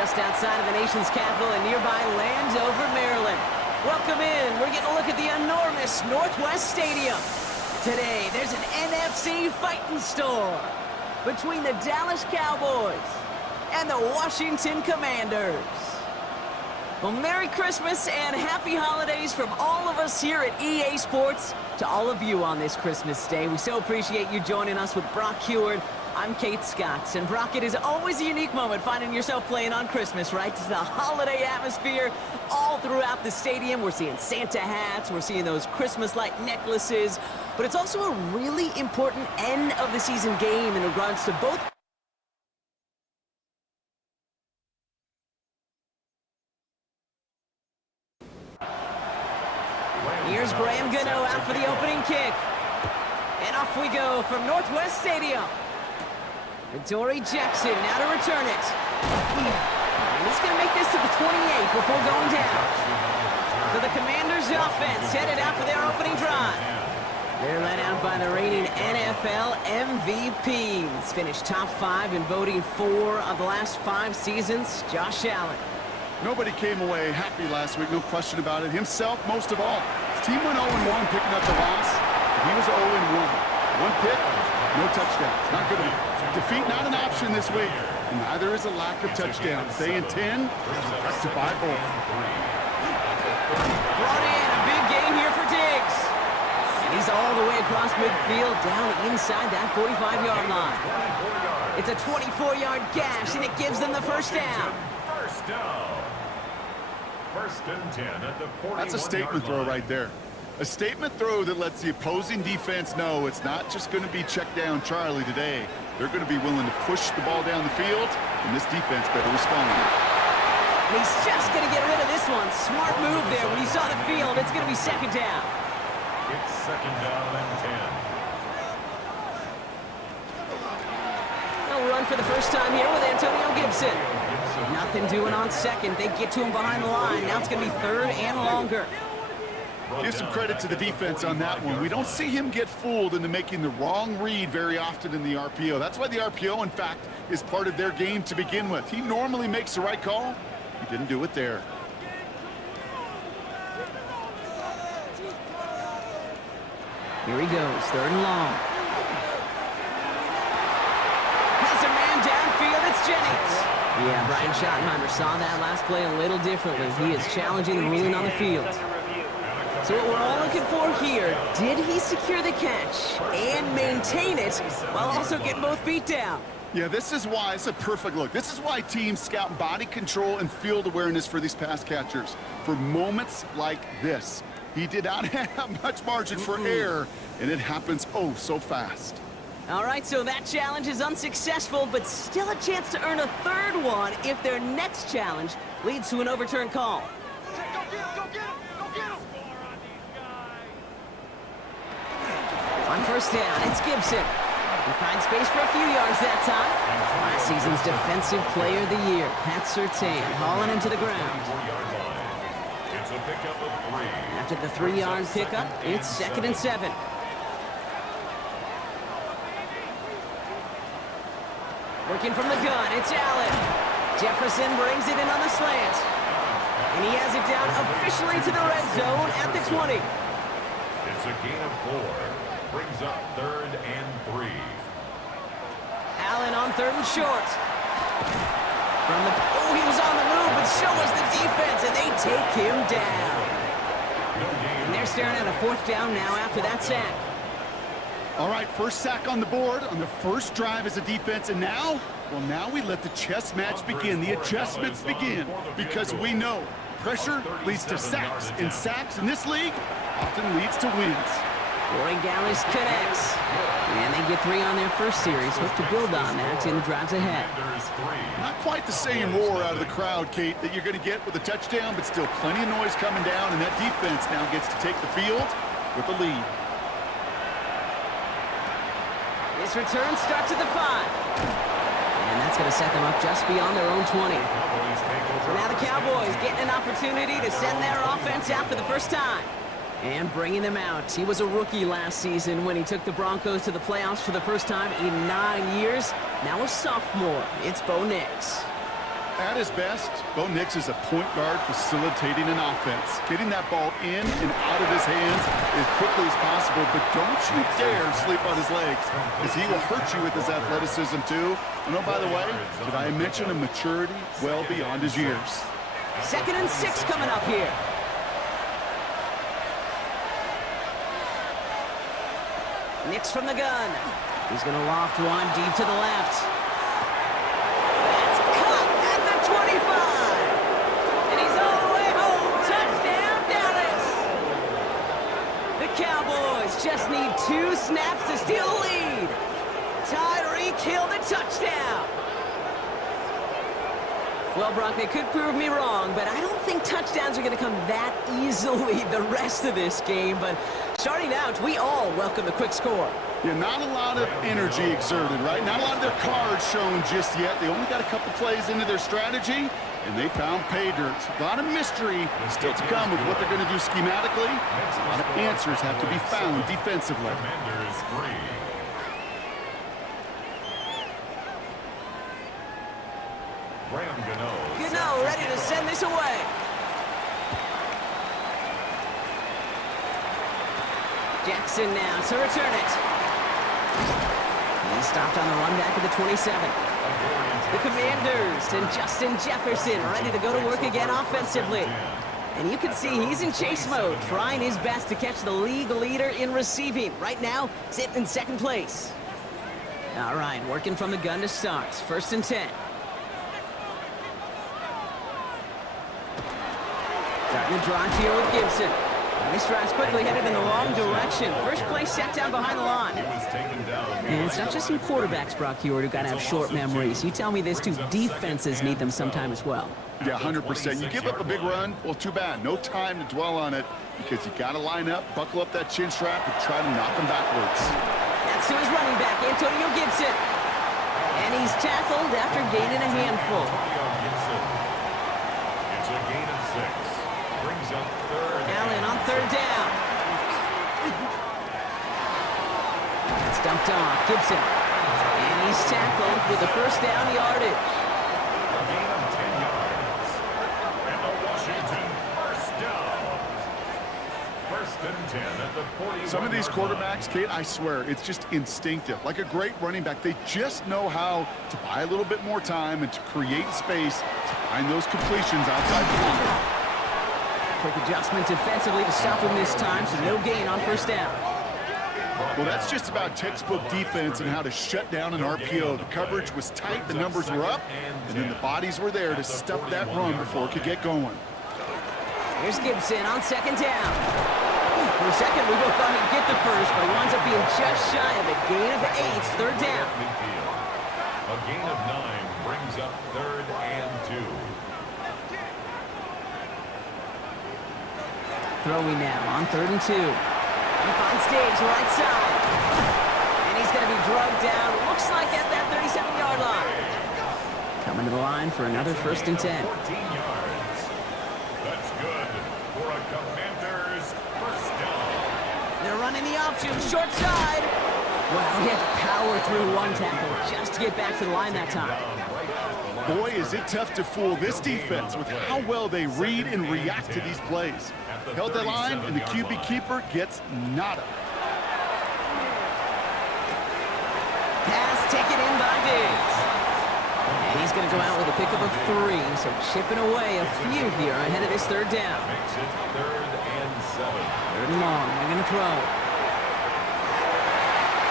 just outside of the nation's capital in nearby Landover, Maryland. Welcome in. We're getting a look at the enormous Northwest Stadium. Today, there's an NFC fighting storm between the Dallas Cowboys and the Washington Commanders. Well, Merry Christmas and Happy Holidays from all of us here at EA Sports to all of you on this Christmas Day. We so appreciate you joining us with Brock Heward. I'm Kate Scott, and Brock, it is always a unique moment finding yourself playing on Christmas, right? It's the holiday atmosphere all throughout the stadium. We're seeing Santa hats, we're seeing those Christmas-like necklaces, but it's also a really important end-of-the-season game in regards to both. Here's Graham Gano out for the opening kick. And off we go from Northwest Stadium. Dory Jackson now to return it. And he's going to make this to the 28 before going down. So the Commanders' offense headed out for their opening drive. They're led out by the reigning NFL MVPs. Finished top 5 in voting 4 of the last 5 seasons, Josh Allen. Nobody came away happy last week, no question about it. Himself, most of all. His team went 0-1, picking up the loss. He was 0-1. One pick, no touchdowns. Not good enough. Defeat not an option this week. And neither is a lack of touchdowns. They intend to rectify both. Brought in a big gain here for Diggs. And he's all the way across midfield, down inside that 45-yard line. It's a 24-yard gash, and it gives them the first down. First down. First and 10 at the 41-yard line. That's a statement throw right there. A statement throw that lets the opposing defense know it's not just going to be check down Charlie today. They're going to be willing to push the ball down the field, and this defense better respond. And he's just going to get rid of this one. Smart move there. When he saw the field, it's going to be second down. It's second down and 10. They'll run for the first time here with Antonio Gibson. Nothing doing on second. They get to him behind the line. Now it's going to be third and longer. Give some credit to the defense on that one. We don't see him get fooled into making the wrong read very often in the RPO. That's why the RPO, in fact, is part of their game to begin with. He normally makes the right call. He didn't do it there. Here he goes, third and long. Has a man downfield, it's Jennings. Yeah, Brian Schottenheimer saw that last play a little differently. He is challenging the ruling on the field. So what we're all looking for here, did he secure the catch and maintain it while also getting both feet down? Yeah, this is why it's a perfect look. This is why teams scout body control and field awareness for these pass catchers. For moments like this, he did not have much margin for error, and it happens oh so fast. All right, so that challenge is unsuccessful, but still a chance to earn a third one if their next challenge leads to an overturned call. On first down, it's Gibson. He finds space for a few yards that time. Last season's Defensive Player of the Year, Pat Surtain, hauling him to the ground. It's a pickup of 3. After the 3-yard pickup, it's second and 7. Working from the gun, it's Allen. Jefferson brings it in on the slant. And he has it down officially to the red zone at the 20. It's a gain of 4. Brings up third and 3. Allen on third and short. He was on the move, but so was the defense, and they take him down. And they're staring at a fourth down now after that sack. All right, first sack on the board on the first drive as a defense, and now, well, now we let the chess match begin, the adjustments begin, because we know pressure leads to sacks, and sacks in this league often leads to wins. Roy Gallis connects. And they get 3 on their first series. Hope to build on that in the drives ahead. Not quite the same roar out of the crowd, Kate, that you're going to get with a touchdown, but still plenty of noise coming down, and that defense now gets to take the field with the lead. This return starts at the 5. And that's going to set them up just beyond their own 20. So now the Cowboys getting an opportunity to send their offense out for the first time. And bringing them out. He was a rookie last season when he took the Broncos to the playoffs for the first time in 9 years. Now a sophomore. It's Bo Nix. At his best, Bo Nix is a point guard facilitating an offense, getting that ball in and out of his hands as quickly as possible, but don't you dare sleep on his legs, because he will hurt you with his athleticism too. And oh, by the way, did I mention a maturity well beyond his years? 2nd and 6 coming up here. Nix from the gun. He's going to loft one deep to the left. That's caught at the 25. And he's all the way home. Touchdown, Dallas. The Cowboys just need 2 snaps to steal the lead. Tyreek Hill the touchdown. Well, Brock, they could prove me wrong, but I don't think touchdowns are going to come that easily the rest of this game. But starting out, we all welcome the quick score. Yeah, not a lot of energy exerted, right? Not a lot of their cards shown just yet. They only got a couple plays into their strategy, and they found pay dirt. A lot of mystery still to come with what they're going to do schematically. A lot of answers have to be found defensively. Commanders 3. Gano ready to send this away. Jackson now to return it. He stopped on the run back at the 27. The Commanders and Justin Jefferson ready to go to work again offensively. And you can see he's in chase mode, trying his best to catch the league leader in receiving. Right now, sitting in 2nd place. All right, working from the gun to start. 1st and 10. Starting the drive here with Gibson. And this drive's quickly headed in the wrong direction. First play set down behind the line. And it's not just some quarterbacks, Brock Heward, who got to have short memories. You tell me this too, defenses need them sometime as well. Yeah, 100%. You give up a big run, well, too bad. No time to dwell on it because you got to line up, buckle up that chin strap, and try to knock them backwards. That's to his running back, Antonio Gibson. And he's tackled after gaining a handful. It's a gain of 6. Brings up 3rd. Allen on 3rd down. It's dumped off. Gibson. And he's tackled with the 1st down yardage. A gain of 10 yards. And the Washington 1st down. 1st and 10 at the 41. Some of these quarterbacks, Kate, I swear, it's just instinctive. Like a great running back, they just know how to buy a little bit more time and to create space to find those completions outside the pocket. Quick adjustment defensively to stop him this time, so no gain on 1st down. Well, that's just about textbook defense and how to shut down an RPO. The coverage was tight, the numbers were up, and then the bodies were there to stuff that run before it could get going. Here's Gibson on 2nd down. For a second, we both thought he'd get the first, but he winds up being just shy of a gain of 8, 3rd down. A gain of 9 brings up 3rd and 2. Throwing now on 3rd and 2. He finds Diggs right side. And he's going to be drugged down, looks like at that 37-yard line. Coming to the line for another 1st and 10. 14 yards. That's good for a Commanders 1st down. They're running the option, short side. Well, he had to power through one tackle just to get back to the line that time. Boy, is it tough to fool this defense with how well they read and react to these plays. Held that line, and the QB keeper gets nada. Pass taken in by Diggs. And he's going to go out with a pickup of 3, so chipping away a few here ahead of this 3rd down. Makes it 3rd and 7. 3rd and long, they're going to throw.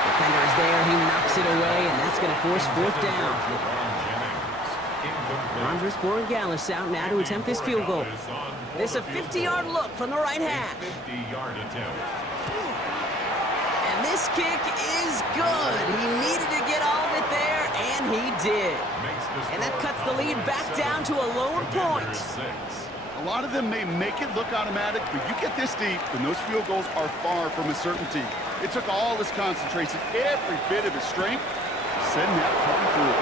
Defender is there, he knocks it away, and that's going to force 4th down. Andres Borregales out now to attempt this field goal. This a 50-yard look from the right hash. 50-yard attempt. And this kick is good. He needed to get all of it there, and he did. And that cuts the lead back down to a lower point. A lot of them may make it look automatic, but you get this deep, and those field goals are far from a certainty. It took all his concentration, every bit of his strength, to send that puppy through.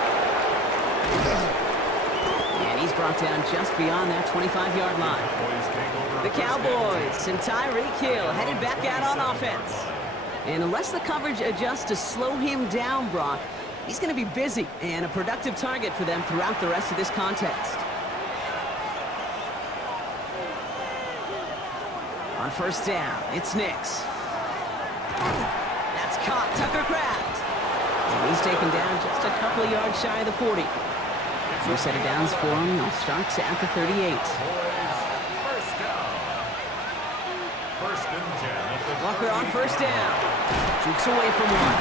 And he's brought down just beyond that 25-yard line. The Cowboys and Tyreek Hill headed back out on offense. And unless the coverage adjusts to slow him down, Brock, He's going to be busy and a productive target for them throughout the rest of this contest. On first down, it's Nix. That's caught, Tucker Kraft. And he's taken down just a couple of yards shy of the 40. New set of downs for him. They'll start at the 38. First down. First and 10. Walker on first down. Jukes away from one.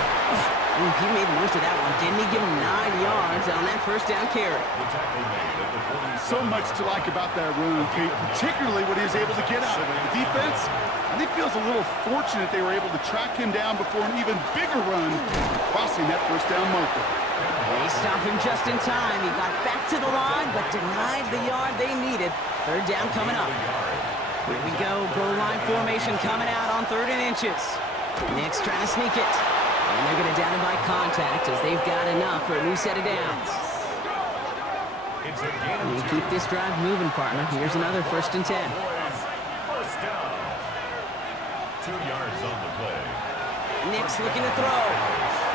Ooh, he made the most of that one. Didn't he give him 9 yards on that first down carry? The tackle made at the 47. So much to like about that run, Kate, particularly what he was able to get out of it. The defense, I think, feels a little fortunate they were able to track him down before an even bigger run, crossing that first down marker. They stopped him just in time. He got back to the line, but denied the yard they needed. Third down coming up. Here we go. Goal line formation coming out on 3rd and inches. Nix trying to sneak it. And they're going to down him by contact as they've got enough for a new set of downs. You keep this drive moving, partner. Here's another 1st and 10. First down. 2 yards on the play. Nix looking to throw.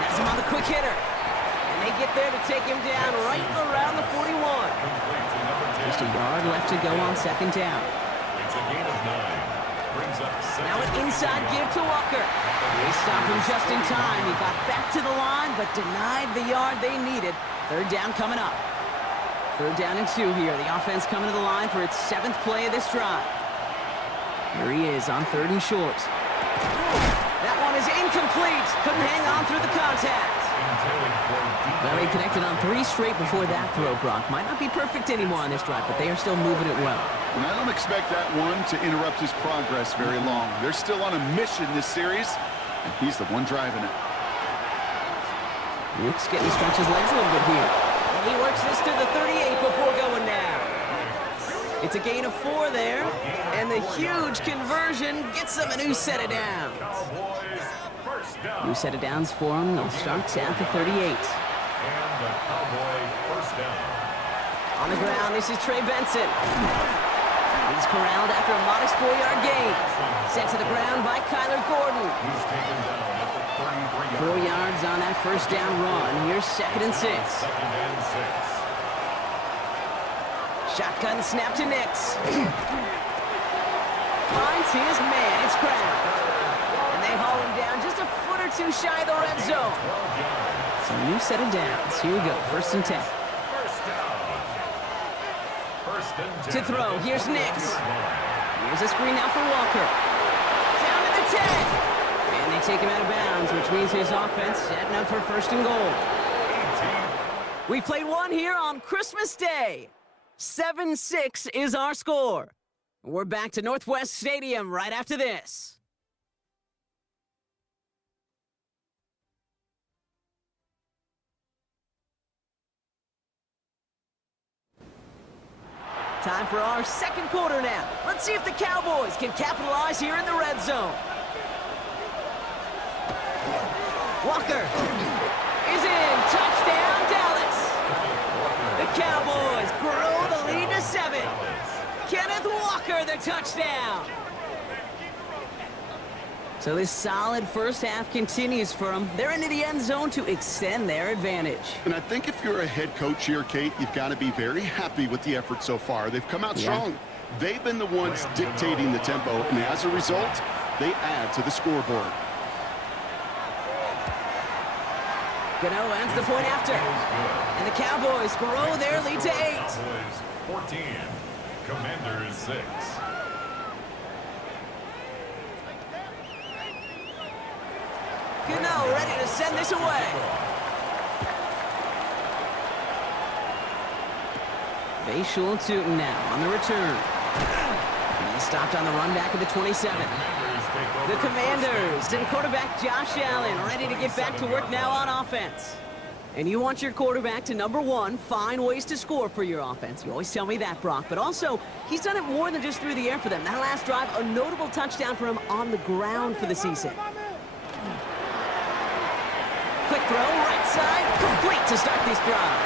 Has him on the quick hitter. And they get there to take him down right around the 41. Just a yard left to go on 2nd down. It's a gain of 9. Brings up Now an inside give to Walker. They stop him just in time. He got back to the line, but denied the yard they needed. 3rd down coming up. 3rd down and 2 here. The offense coming to the line for its 7th play of this drive. Here he is on 3rd and short. That one is incomplete. Couldn't hang on through the contact. Well, they connected on 3 straight before that throw, Brock. Might not be perfect anymore on this drive, but they are still moving it well. And I don't expect that one to interrupt his progress very long. They're still on a mission this series, and he's the one driving it. Luke's getting to stretch his legs a little bit here. And he works this to the 38 before going down. It's a gain of 4 there, and the huge conversion gets them a new set of downs. New set of downs for them. They'll start at the 38. And the Cowboy first down. On the ground, this is Trey Benson. He's corralled after a modest 4-yard gain. Sent to the ground by Kyler Gordon. He's taken down at the 33 4 yards on that first down run. Here's 2nd and 6. 2nd and 6. Shotgun snap to Nix. Finds his man. It's Kraft. And they haul him down just a foot or 2 shy of the red zone. So new set of downs. Here we go. 1st and 10. First down. First and 10. To throw. Here's Nix. Here's a screen out for Walker. Down to the 10. And they take him out of bounds, which means his offense setting up for 1st and goal. We played one here on Christmas Day. 7-6 is our score. We're back to Northwest Stadium right after this. Time for our 2nd quarter now. Let's see if the Cowboys can capitalize here in the red zone. Walker is in. Touchdown, Dallas. The Cowboys grow the lead to 7. Kenneth Walker, the touchdown. So this solid first half continues for them. They're into the end zone to extend their advantage. And I think if you're a head coach here, Kate, you've got to be very happy with the effort so far. They've come out strong. They've been the ones dictating the tempo, and as a result, they add to the scoreboard. Gano ends the point after. And the Cowboys grow their lead to 8. Cowboys 14. Commanders 6. Gano ready to send this away. Bayshul Tootin now on the return. He stopped on the run back of the 27. The Commanders and quarterback Josh Allen ready to get back to work now on offense. And you want your quarterback to, number 1, find ways to score for your offense. You always tell me that, Brock. But also, he's done it more than just through the air for them. That last drive, a notable touchdown for him on the ground for the season. Quick throw, right side, complete to start this drive.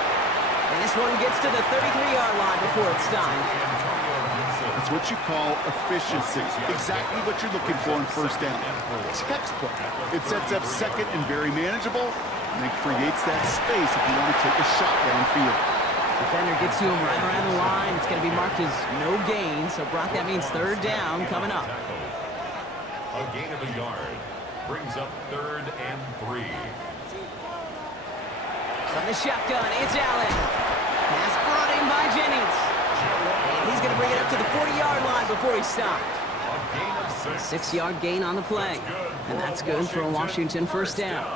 And this one gets to the 33-yard line before it's stopped. It's what you call efficiency. Exactly what you're looking for in first down. Textbook. It sets up 2nd and very manageable. and then creates that space if you want to take a shot downfield. Defender gets to him right around the line. It's going to be marked as no gain. So, Brock, that means third down coming up. A gain of a yard brings up 3rd and 3. From the shotgun, it's Allen. Pass brought in by Jennings. And he's going to bring it up to the 40-yard line before he stopped. A gain of 6. 6-yard gain on the play. And that's good for a Washington first down.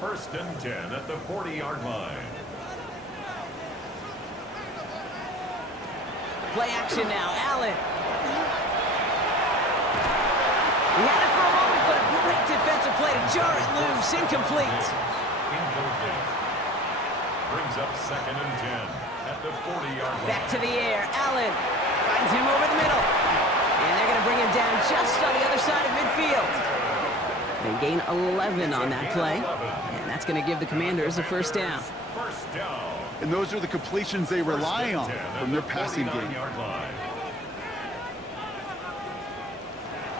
1st and 10 at the 40-yard line. Play action now, Allen. He had it for a moment, but a great defensive play to jar it loose. Incomplete. Incomplete. Brings up 2nd and 10 at the 40-yard line. Back to the air. Allen finds him over the middle. And they're going to bring him down just on the other side of midfield. They gain 11 on that play. And that's going to give the Commanders a first down. First down. And those are the completions they rely on from their passing game.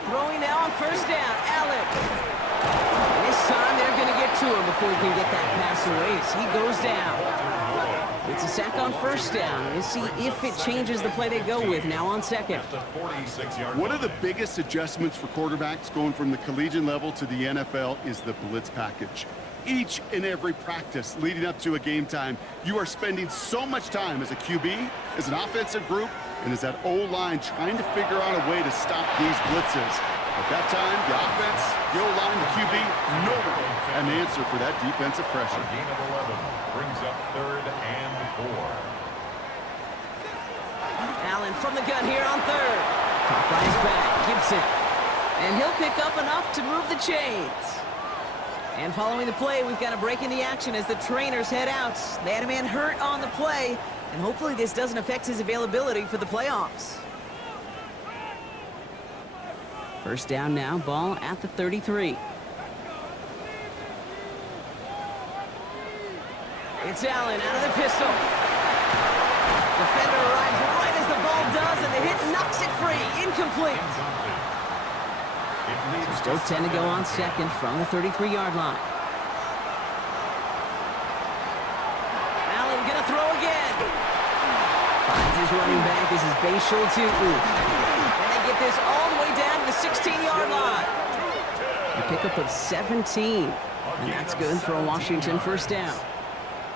Throwing now on first down, Allen. And this time they're going to get to him before he can get that pass away as he goes down. It's a sack on first down. We'll see if it changes the play they go with now on second. One of the biggest adjustments for quarterbacks going from the collegiate level to the NFL is the blitz package. Each and every practice leading up to a game time, you are spending so much time as a QB, as an offensive group, and as that O-line trying to figure out a way to stop these blitzes. At that time, the offense, the O-line, the QB, no one an answer for that defensive pressure. A gain of 11 brings up 3rd and 4. Allen from the gun here on third. Caught by his back, Gibson. And he'll pick up enough to move the chains. And following the play, we've got a break in the action as the trainers head out. They had a man hurt on the play, and hopefully this doesn't affect his availability for the playoffs. First down now, ball at the 33. It's Allen out of the pistol. Defender arrives right as the ball does, and the hit knocks it free. Incomplete. Still 10 to go on second from the 33-yard line. Allen gonna throw again. Finds his running back. This is Bashal Tutu. And they get this all the way down to the 16-yard line. A pickup of 17. And that's good for a Washington first down.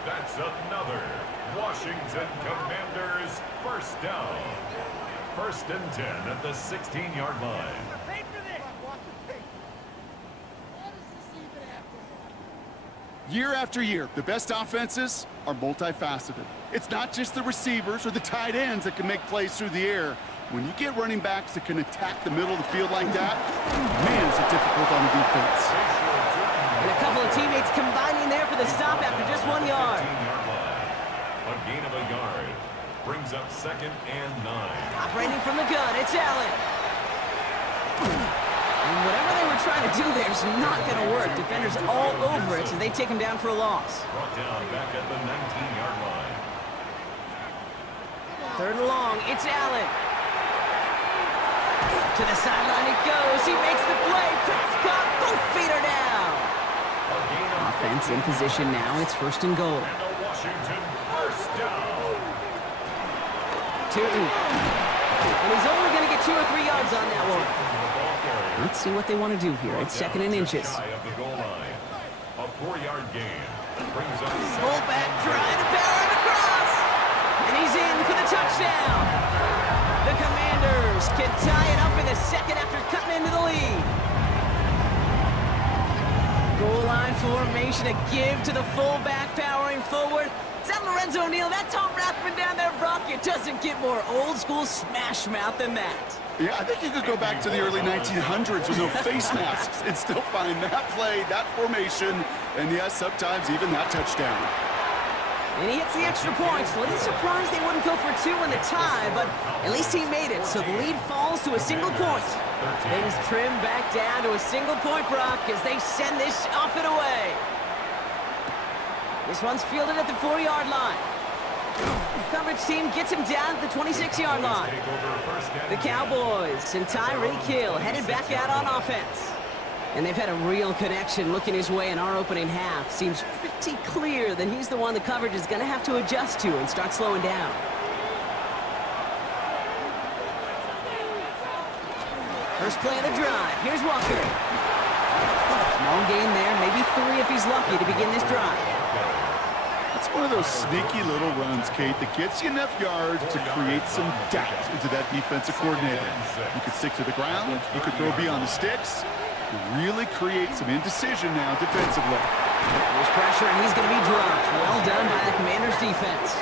That's another Washington Commanders first down. 1st and 10 at the 16-yard line. Year after year, the best offenses are multifaceted. It's not just the receivers or the tight ends that can make plays through the air. When you get running backs that can attack the middle of the field like that, man, is it difficult on the defense. And a couple of teammates combining there for the stop after just 1 yard. A gain of a yard brings up 2nd and 9. Operating from the gun, it's Allen. And whatever they were trying to do there is not going to work. Defenders all over it, so they take him down for a loss. Brought down back at the 19-yard line. 3rd and long, it's Allen. To the sideline it goes. He makes the play. Prescott, both feet are down. Offense in position now. It's 1st and goal. And a Washington first down. Tutu. And he's only going to get 2 or 3 yards on that one. Let's see what they want to do here. It's 2nd and inches. Of the goal line. A 4-yard gain. Brings up Fullback trying to power it across. And he's in for the touchdown. The Commanders can tie it up in the second after cutting into the lead. Goal line formation, a give to the fullback powering forward. Is that Lorenzo Neal? That Tom Rathman down there, Brock? It doesn't get more old school smash mouth than that. Yeah, I think you could go back to the early 1900s with no face masks and still find that play, that formation, and yes, sometimes even that touchdown. And he hits the extra points. A little surprised they wouldn't go for 2 in the tie, but at least he made it. So the lead falls to a single point. Things trim back down to a single point, Brock, as they send this off and away. This one's fielded at the 4-yard line. The coverage team gets him down at the 26-yard line. The Cowboys and Tyreek Hill headed back out on offense. And they've had a real connection looking his way in our opening half. Seems pretty clear that he's the one the coverage is going to have to adjust to and start slowing down. First play of the drive. Here's Walker. Small gain there, maybe 3 if he's lucky to begin this drive. It's one of those sneaky little runs, Kate, that gets you enough yards to create some doubt into that defensive coordinator. You could stick to the ground. You could throw beyond the sticks. Really create some indecision now defensively. There's pressure, and he's going to be dropped. Well done by the Commanders' defense.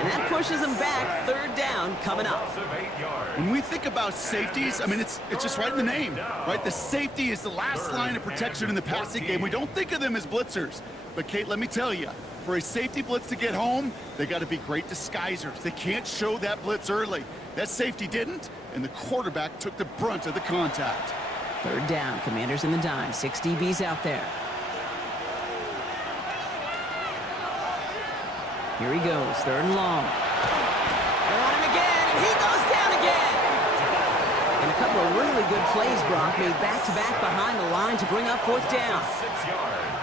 And that pushes them back. 3rd down coming up. When we think about safeties, I mean, it's just right in the name, right? The safety is the last line of protection in the passing game. We don't think of them as blitzers. But, Kate, let me tell you, for a safety blitz to get home, they got to be great disguisers. They can't show that blitz early. That safety didn't, and the quarterback took the brunt of the contact. 3rd down, Commanders in the dime. 6 DBs out there. Here he goes, 3rd and long. They're on him again, and he goes down again! And a couple of really good plays, Brock, made back-to-back behind the line to bring up 4th down.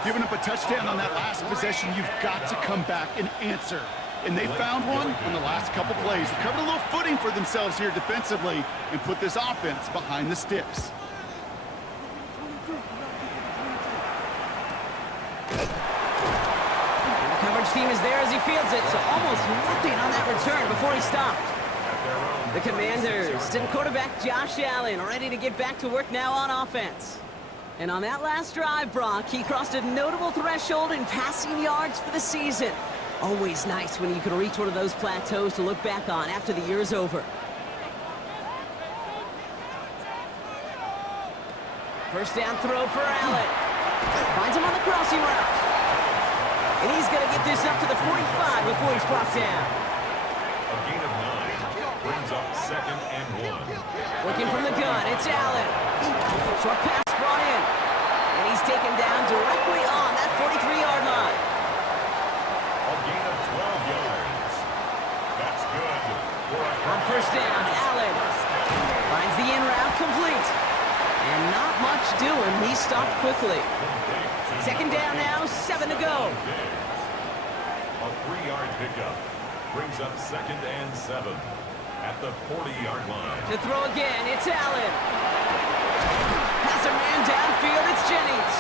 Giving up a touchdown on that last possession, you've got to come back and answer. And they found one on the last couple plays. They covered a little footing for themselves here defensively and put this offense behind the sticks. Coverage team is there as he fields it, so almost nothing on that return before he stopped. The Commanders and quarterback Josh Allen ready to get back to work now on offense. And on that last drive, Brock, he crossed a notable threshold in passing yards for the season. Always nice when you can reach one of those plateaus to look back on after the year's over. First down throw for Allen. Finds him on the crossing route. And he's going to get this up to the 45 before he's brought down. A gain of 9 brings up 2nd and 1. Looking from the gun, it's Allen. Short pass brought in. And he's taken down directly on that 43-yard line. A gain of 12 yards. That's good. On first down, Allen finds the in route complete. And not much doing. He stopped quickly. 2nd down now, 7 to go. A 3-yard pickup brings up 2nd and 7 at the 40-yard line. To throw again, it's Allen. Has a man downfield, it's Jennings.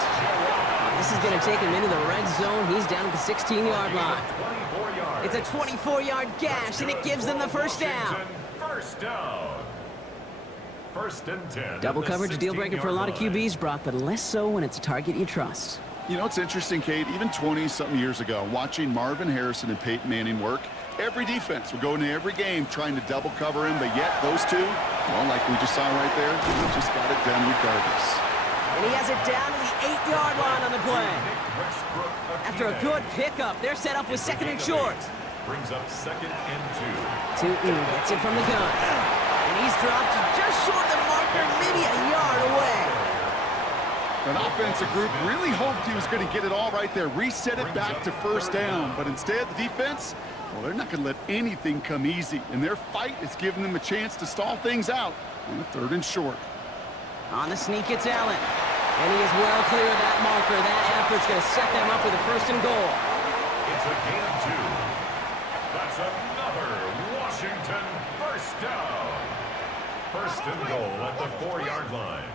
This is going to take him into the red zone. He's down at the 16-yard line. 24 yards. It's a 24-yard gash, and it gives them the first down. First down. 1st and 10. Double coverage, a deal breaker for a lot of QBs, Brock, but less so when it's a target you trust. You know, it's interesting, Kate, even 20-something years ago, watching Marvin Harrison and Peyton Manning work, every defense would go into every game trying to double cover him, but yet those two, well, like we just saw right there, they just got it done regardless. And he has it down to the 8-yard line on the play. After a good pickup, they're set up with 2nd and short. Brings up 2nd and 2. Tootin gets it from the gun. And he's dropped just short of the marker, maybe a yard away. An offensive group really hoped he was going to get it all right there, reset it back to first down. But instead, the defense, well, they're not going to let anything come easy. And their fight is giving them a chance to stall things out on the 3rd and short. On the sneak, it's Allen. And he is well clear of that marker. That effort's going to set them up with a 1st and goal. It's a gain of 2. That's another Washington first down. 1st and goal at the 4-yard line.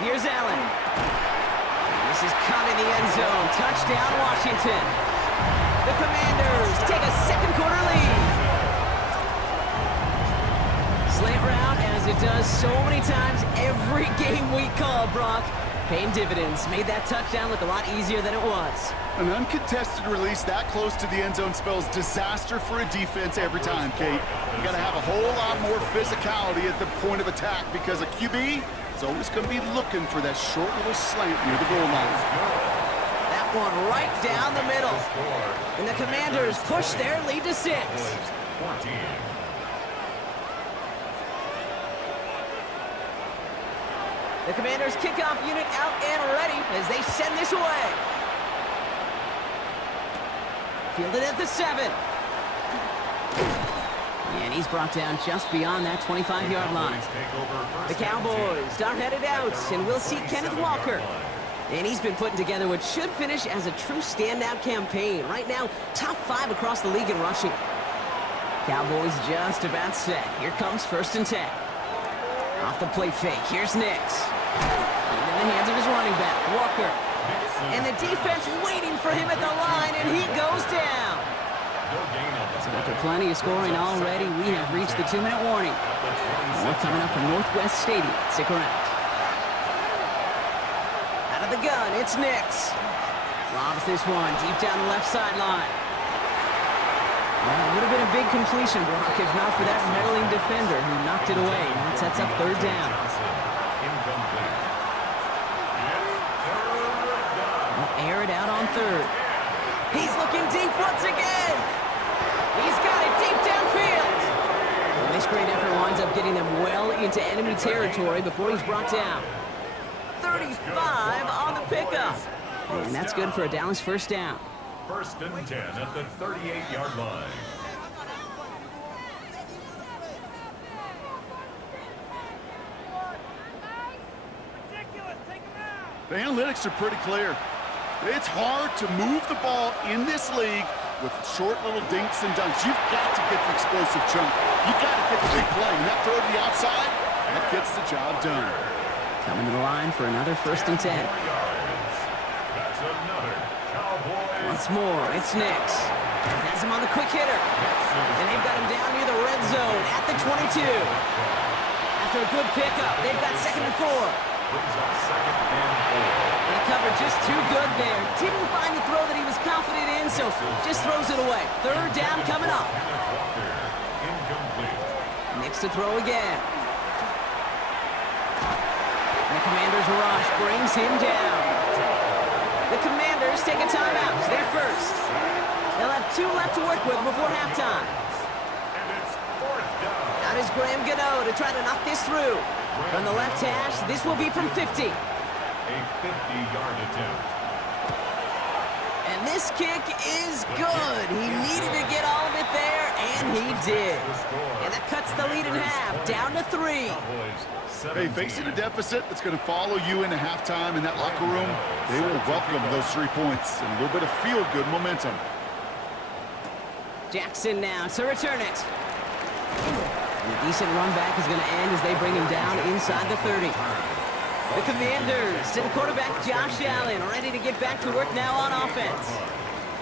Here's Allen. And this is caught in the end zone. Touchdown, Washington. The Commanders take a 2nd quarter lead. Slant route, as it does so many times every game we call, Brock. Paying dividends. Made that touchdown look a lot easier than it was. An uncontested release that close to the end zone spells disaster for a defense every time, Kate. You got to have a whole lot more physicality at the point of attack because a QB is always going to be looking for that short little slant near the goal line. That one right down the middle. And the Commanders push their lead to 6. 14. The Commanders' kickoff unit out and ready as they send this away. Fielded at the 7. And And he's brought down just beyond that 25-yard line. The Cowboys are headed out, and we'll see Kenneth Walker. And he's been putting together what should finish as a true standout campaign. Right now, top 5 across the league in rushing. Cowboys just about set. Here comes 1st and 10. Off the play fake, here's Nix. Into the hands of his running back, Walker. And the defense waiting for him at the line, and he goes down. So after plenty of scoring already, we have reached the 2-minute warning. More coming up from Northwest Stadium. Stick around. Out of the gun, it's Nix. Lobs this one deep down the left sideline. Well, it would have been a big completion, Brock, if not for that meddling defender who knocked it away. That sets up 3rd down. We'll air it out on 3rd. He's looking deep once again. He's got it deep downfield. And this great effort winds up getting them well into enemy territory before he's brought down. 35 on the pickup. And that's good for a Dallas 1st down. 1st and 10 at the 38-yard line. The analytics are pretty clear. It's hard to move the ball in this league with short little dinks and dunks. You've got to get the explosive chunk. You've got to get the big play. And that throw to the outside, that gets the job done. Coming to the line for another 1st and 10. That's another Cowboys. Once more, it's Nix. Has him on the quick hitter. And they've got him down near the red zone at the 22. After a good pickup, they've got 2nd and 4. Brings up 2nd and 4. And the cover just too good there. Didn't find the throw that he was confident in, so just throws it away. 3rd down coming up. Nix to throw again. And the Commanders' rush brings him down. The Commanders take a timeout. They're first. They'll have 2 left to work with before halftime. And it's 4th down. Out is Graham Gano to try to knock this through. From the left hash, this will be from 50. A 50-yard attempt. And this kick is good. He needed to get all of it there, and he did. And that cuts the lead in half, down to 3. Hey, facing a deficit that's going to follow you into halftime in that locker room, they will welcome those 3 points and a little bit of feel-good momentum. Jackson now to return it. And a decent run back is going to end as they bring him down inside the 30. The Commanders to the quarterback, Josh Allen, ready to get back to work now on offense.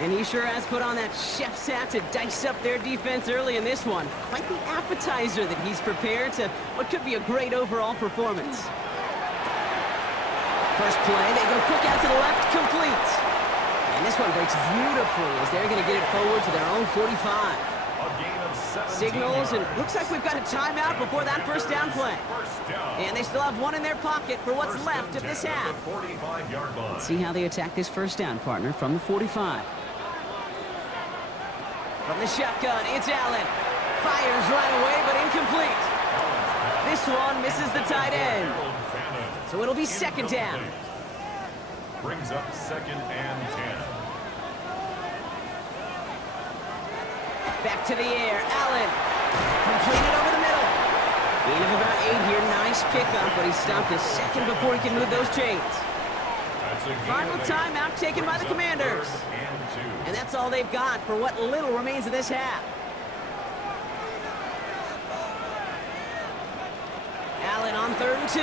And he sure has put on that chef's hat to dice up their defense early in this one. Quite the appetizer that he's prepared to what could be a great overall performance. First play, they go quick out to the left, complete. And this one breaks beautifully as they're going to get it forward to their own 45. Signals, and looks like we've got a timeout before that 1st down play. And they still have 1 in their pocket for what's left of this half. Let's see how they attack this 1st down, partner, from the 45. From the shotgun, it's Allen. Fires right away, but incomplete. This one misses the tight end. So it'll be 2nd down. Brings up 2nd and 10. Back to the air, Allen. Completed over the middle. Gain of about 8 here. Nice pickup, but he stopped a second before he can move those chains. Final timeout taken by the Commanders. And that's all they've got for what little remains of this half. Allen on 3rd and 2.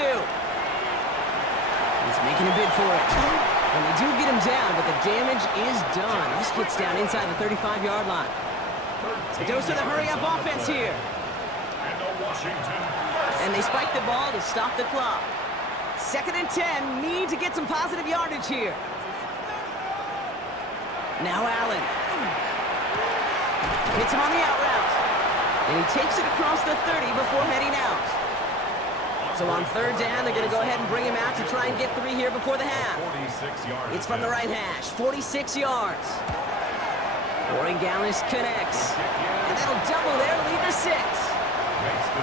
He's making a bid for it. And they do get him down, but the damage is done. This gets down inside the 35-yard line. A dose of the hurry-up offense here. And they spike the ball to stop the clock. 2nd and 10, need to get some positive yardage here. Now Allen. Hits him on the out route. And he takes it across the 30 before heading out. So on 3rd down, they're going to go ahead and bring him out to try and get 3 here before the half. It's from the right hash, 46 yards. Warren Gallis connects. And that'll double their lead to 6.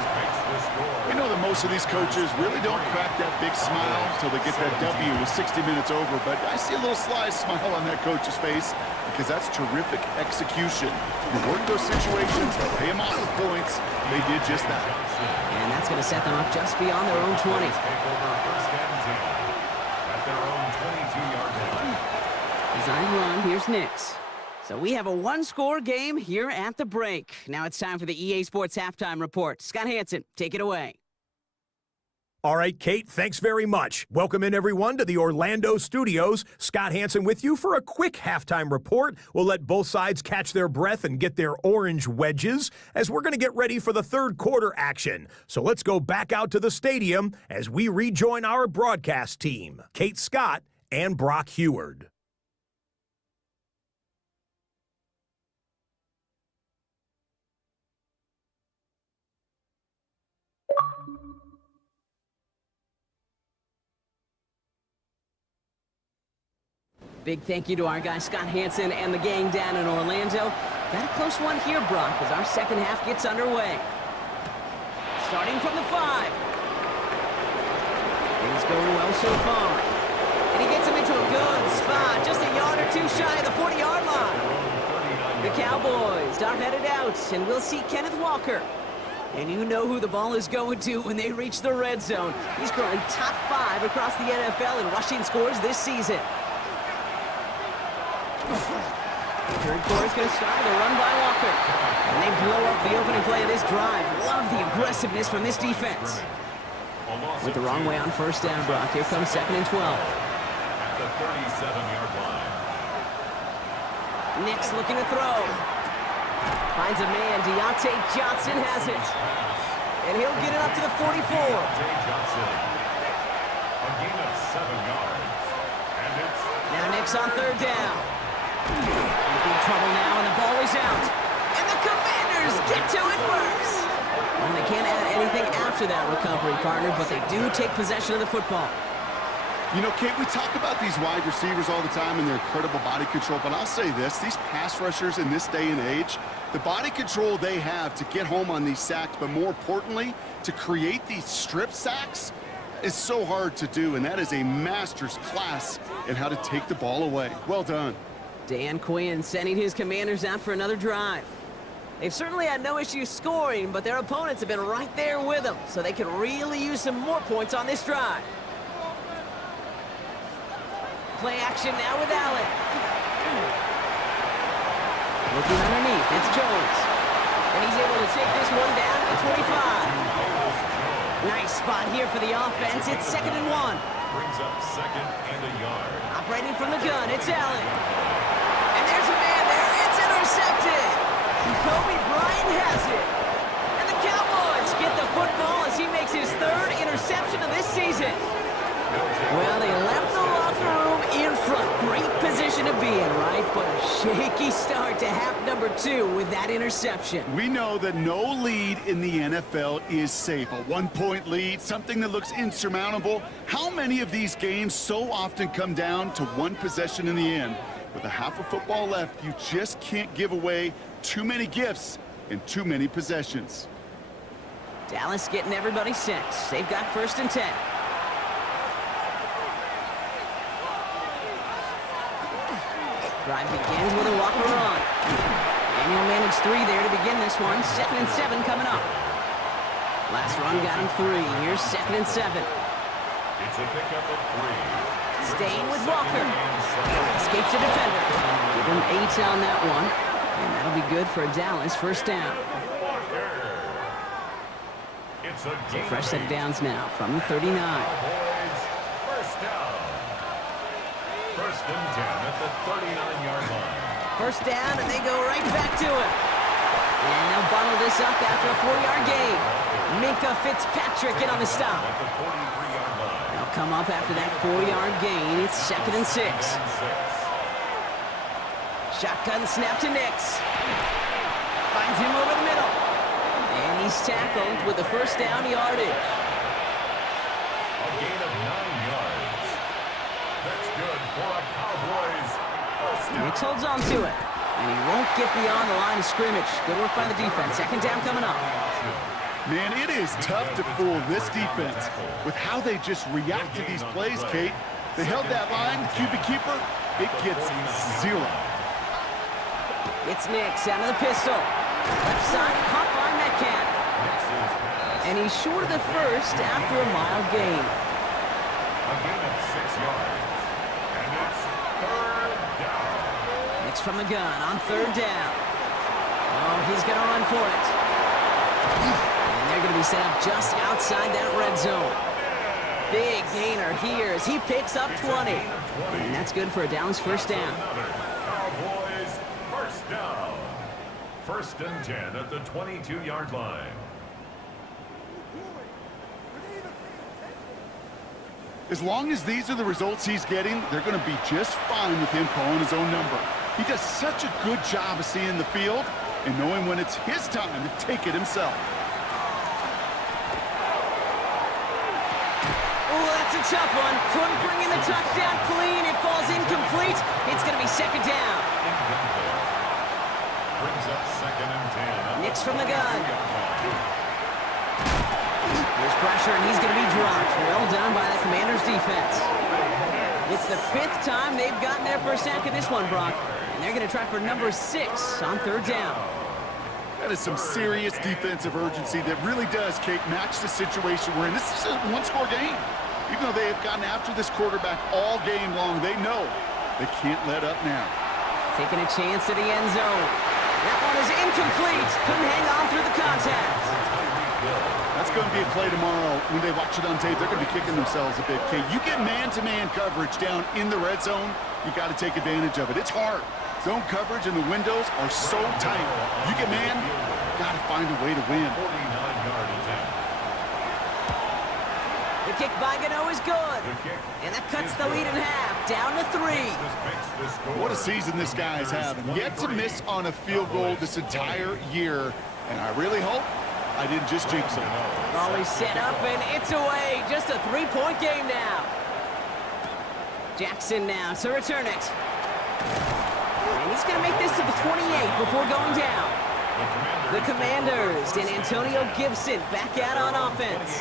makes the score. You know that most of these coaches really don't crack that big smile until they get that W with 60 minutes over, but I see a little sly smile on that coach's face because that's terrific execution. You work those situations, pay them off with points. They did just that. And that's going to set them up just beyond their own 20. Take over first and 10 at their own 22-yard line. Design run, here's Knicks. So we have a one-score game here at the break. Now it's time for the EA Sports Halftime Report. Scott Hansen, take it away. All right, Kate, thanks very much. Welcome in, everyone, to the Orlando studios. Scott Hansen with you for a quick halftime report. We'll let both sides catch their breath and get their orange wedges as we're going to get ready for the third quarter action. So let's go back out to the stadium as we rejoin our broadcast team, Kate Scott and Brock Heward. Big thank you to our guy Scott Hansen and the gang down in Orlando. Got a close one here, Brock, as our second half gets underway. Starting from the 5. Things going well so far. And he gets him into a good spot, just a yard or two shy of the 40-yard line. The Cowboys are headed out, and we'll see Kenneth Walker. And you know who the ball is going to when they reach the red zone. He's currently top 5 across the NFL in rushing scores this season. Third quarter is going to start with a run by Walker. And they blow up the opening play of this drive. Love the aggressiveness from this defense. Went the wrong way on first down, Brock. Here comes 2nd and 12. At the 37-yard line. Knicks looking to throw. Finds a man. Deontay Johnson has it. And he'll get it up to the 44. Deontay Johnson. A gain of 7 yards. And it's Now Knicks on third down. In big trouble now, and the ball is out. And the Commanders get to it first. Well, they can't add anything after that recovery, partner, but they do take possession of the football. You know, Kate, we talk about these wide receivers all the time and their incredible body control, but I'll say this, these pass rushers in this day and age, the body control they have to get home on these sacks, but more importantly, to create these strip sacks is so hard to do, and that is a master's class in how to take the ball away. Well done. Dan Quinn sending his Commanders out for another drive. They've certainly had no issue scoring, but their opponents have been right there with them, so they could really use some more points on this drive. Play action now with Allen. Looking underneath, it's Jones. And he's able to take this one down at the 25. Nice spot here for the offense. It's 2nd and 1. brings up 2nd and a yard. Operating from the gun, it's Allen. And there's a man there. It's intercepted. Kobe Bryant has it. And the Cowboys get the football as he makes his 3rd interception of this season. Well, they left the locker room in front. Great position to be in, right? But a shaky start to half number 2 with that interception. We know that no lead in the NFL is safe. A 1-point lead, something that looks insurmountable. How many of these games so often come down to one possession in the end? With a half of football left, you just can't give away too many gifts and too many possessions. Dallas getting everybody set. They've got 1st and 10. Drive begins with a Walker run. And he'll manage 3 there to begin this one. 2nd and 7 coming up. Last run got him 3. Here's 2nd and 7. It's a pickup of 3. Staying with Walker. Escapes the defender. Give him 8 on that one. And that'll be good for Dallas. 1st down. It's a So fresh set of downs now from the 39. Cowboys, 1st down. 1st and 10 at the 39-yard line. 1st down, and they go right back to it. And they'll bottle this up after a 4-yard gain. Minka Fitzpatrick in on the stop. At the 43-yard line. They'll come up after that 4-yard gain. It's 2nd and 6. Shotgun snap to Nix. Finds him over the middle. And he's tackled with the 1st down yardage. A gain of 9 yards. That's good for a Cowboys 1st down. Nix holds on to it. And he won't get beyond the line of scrimmage. Good work by the defense. 2nd down coming up. Man, it is tough to fool this defense with how they just react to these plays, Kate. They held that line, the QB keeper, it gets 0. It's Nix out of the pistol. Left side, caught by Metcalf. And he's short of the first after a mild gain. A gain of 6 yards. And it's third down. Nix from the gun on third down. Oh, he's going to run for it. And they're going to be set up just outside that red zone. Big gainer here as he picks up 20. And that's good for a Dallas first down. Cowboys first down. First and 10 at the 22-yard line. As long as these are the results he's getting, they're going to be just fine with him calling his own number. He does such a good job of seeing the field and knowing when it's his time to take it himself. Oh, that's a tough one. Couldn't bring in the touchdown clean. It falls incomplete. It's going to be second down. Brings up second and 10. Nix from the gun. There's pressure, and he's going to be dropped. Well done by the Commanders' defense. It's the 5th time they've gotten their first sack of this one, Brock. And they're going to try for number 6 on third down. That is some serious defensive urgency that really does, Kate, match the situation we're in. This is a one-score game. Even though they have gotten after this quarterback all game long, they know they can't let up now. Taking a chance to the end zone. That one is incomplete. Couldn't hang on through the contact. That's going to be a play tomorrow. When they watch it on tape, they're going to be kicking themselves a bit, Kate. You get man-to-man coverage down in the red zone, you got to take advantage of it. It's hard. Zone coverage and the windows are so tight. You get man, got to find a way to win. 49-yard attempt. The kick by Gano is good. And that cuts the lead in half, down to 3. What a season this guy is having. Yet to miss on a field goal this entire year. And I really hope I didn't just jinx him. Always set up, and it's away. Just a 3-point game now. Jackson now to return it. And he's going to make this to the 28 before going down. The Commanders and Antonio Gibson back out on offense.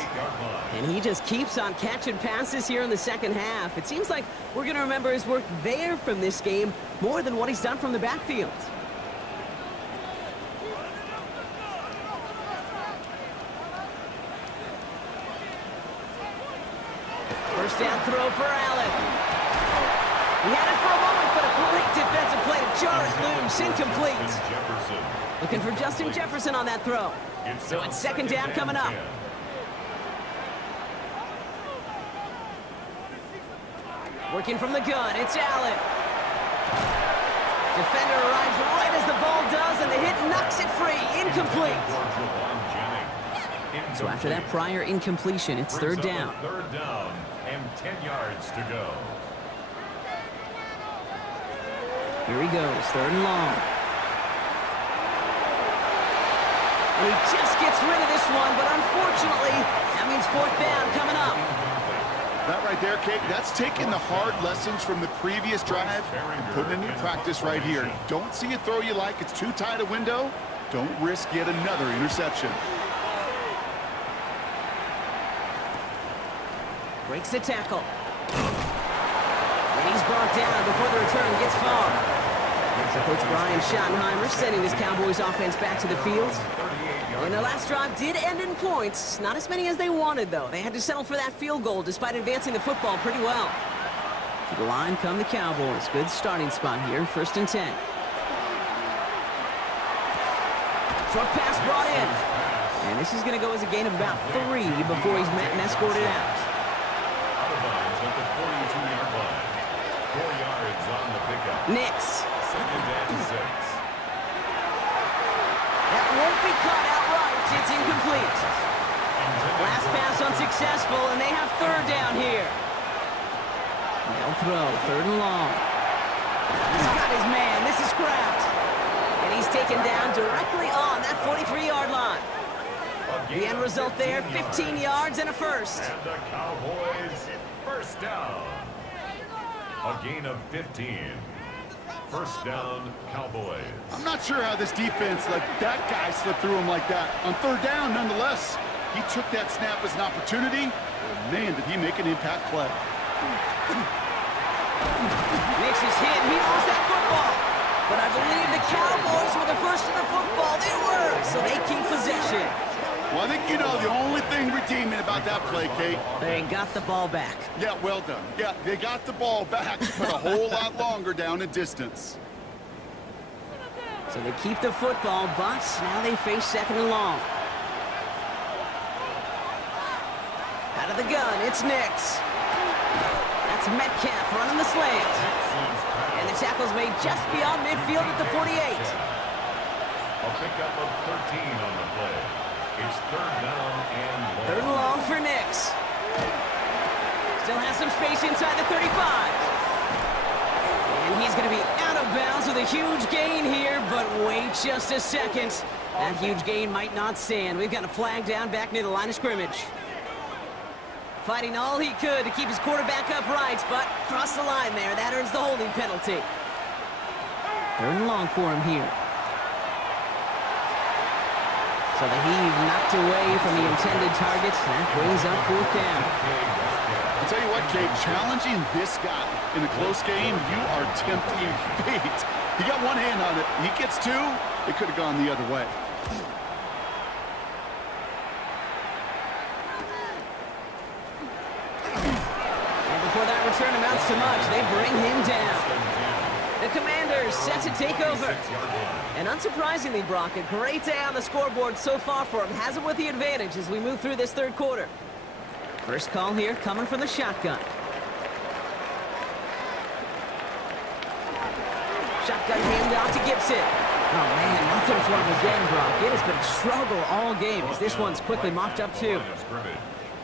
And he just keeps on catching passes here in the second half. It seems like we're going to remember his work there from this game more than what he's done from the backfield. First down throw for Allen. He had it for a moment, but a great defensive play to jar it loose. Incomplete. Looking for Justin Jefferson on that throw. So it's second down coming up. Working from the gun, it's Allen. Defender arrives right as the ball does, and the hit knocks it free. Incomplete. So after that prior incompletion, it's third down. Third down and 10 yards to go. Here he goes, third and long. And he just gets rid of this one, but unfortunately, that means fourth down coming up. That right there, Kate, that's taking the hard lessons from the previous drive and putting it into practice right here. Don't see a throw you like, it's too tight a window. Don't risk yet another interception. Breaks the tackle. And he's brought down before the return gets far. So Coach Brian Schottenheimer sending this Cowboys offense back to the field. And the last drive did end in points. Not as many as they wanted, though. They had to settle for that field goal despite advancing the football pretty well. To the line come the Cowboys. Good starting spot here, first and 10. Short pass brought in. And this is going to go as a gain of about 3 before he's met and escorted out. Out of bounds at the 42-yard line. 4 yards on the pickup. Nix. Second and 6. That won't be caught outright. It's incomplete. Last pass unsuccessful, and they have third down here. They'll throw, third and long. He's got his man. This is Kraft. And he's taken down directly on that 43-yard line. The end result there, 15 yards and a first. And the Cowboys first down. A gain of 15. first down, Cowboys. I'm not sure how this defense let that guy slip through him like that. On third down, nonetheless, he took that snap as an opportunity. Man, did he make an impact play. Makes his hit. He lost that football. But I believe the Cowboys were the first to the football. They were, so they keep possession. Well, I think you know the only thing redeeming about that play, Kate. They got the ball back. Yeah, well done. Yeah, they got the ball back, but a whole lot longer down in distance. So they keep the football, but now they face second and long. Out of the gun, it's Nix. That's Metcalf running the slant. And the tackle's made just beyond midfield at the 48. A pickup of 13 on the play. It's third down and long. Third and long for Nix. Still has some space inside the 35. And he's going to be out of bounds with a huge gain here, but wait just a second. That huge gain might not stand. We've got a flag down back near the line of scrimmage. Fighting all he could to keep his quarterback upright, but crossed the line there. That earns the holding penalty. Third and long for him here. So the heave knocked away from the intended targets. That brings up fourth down. I'll tell you what, Kate, challenging this guy in a close game, you are tempting fate. He got one hand on it. He gets two, it could have gone the other way. Before that return amounts to much, they bring him down. The Commanders set to take over. And unsurprisingly, Brock, a great day on the scoreboard so far for him. Has him with the advantage as we move through this third quarter. First call here coming from the shotgun. Shotgun handoff to Gibson. Oh, man, nothing for him again, Brock. It has been a struggle all game as this one's quickly mopped up, too.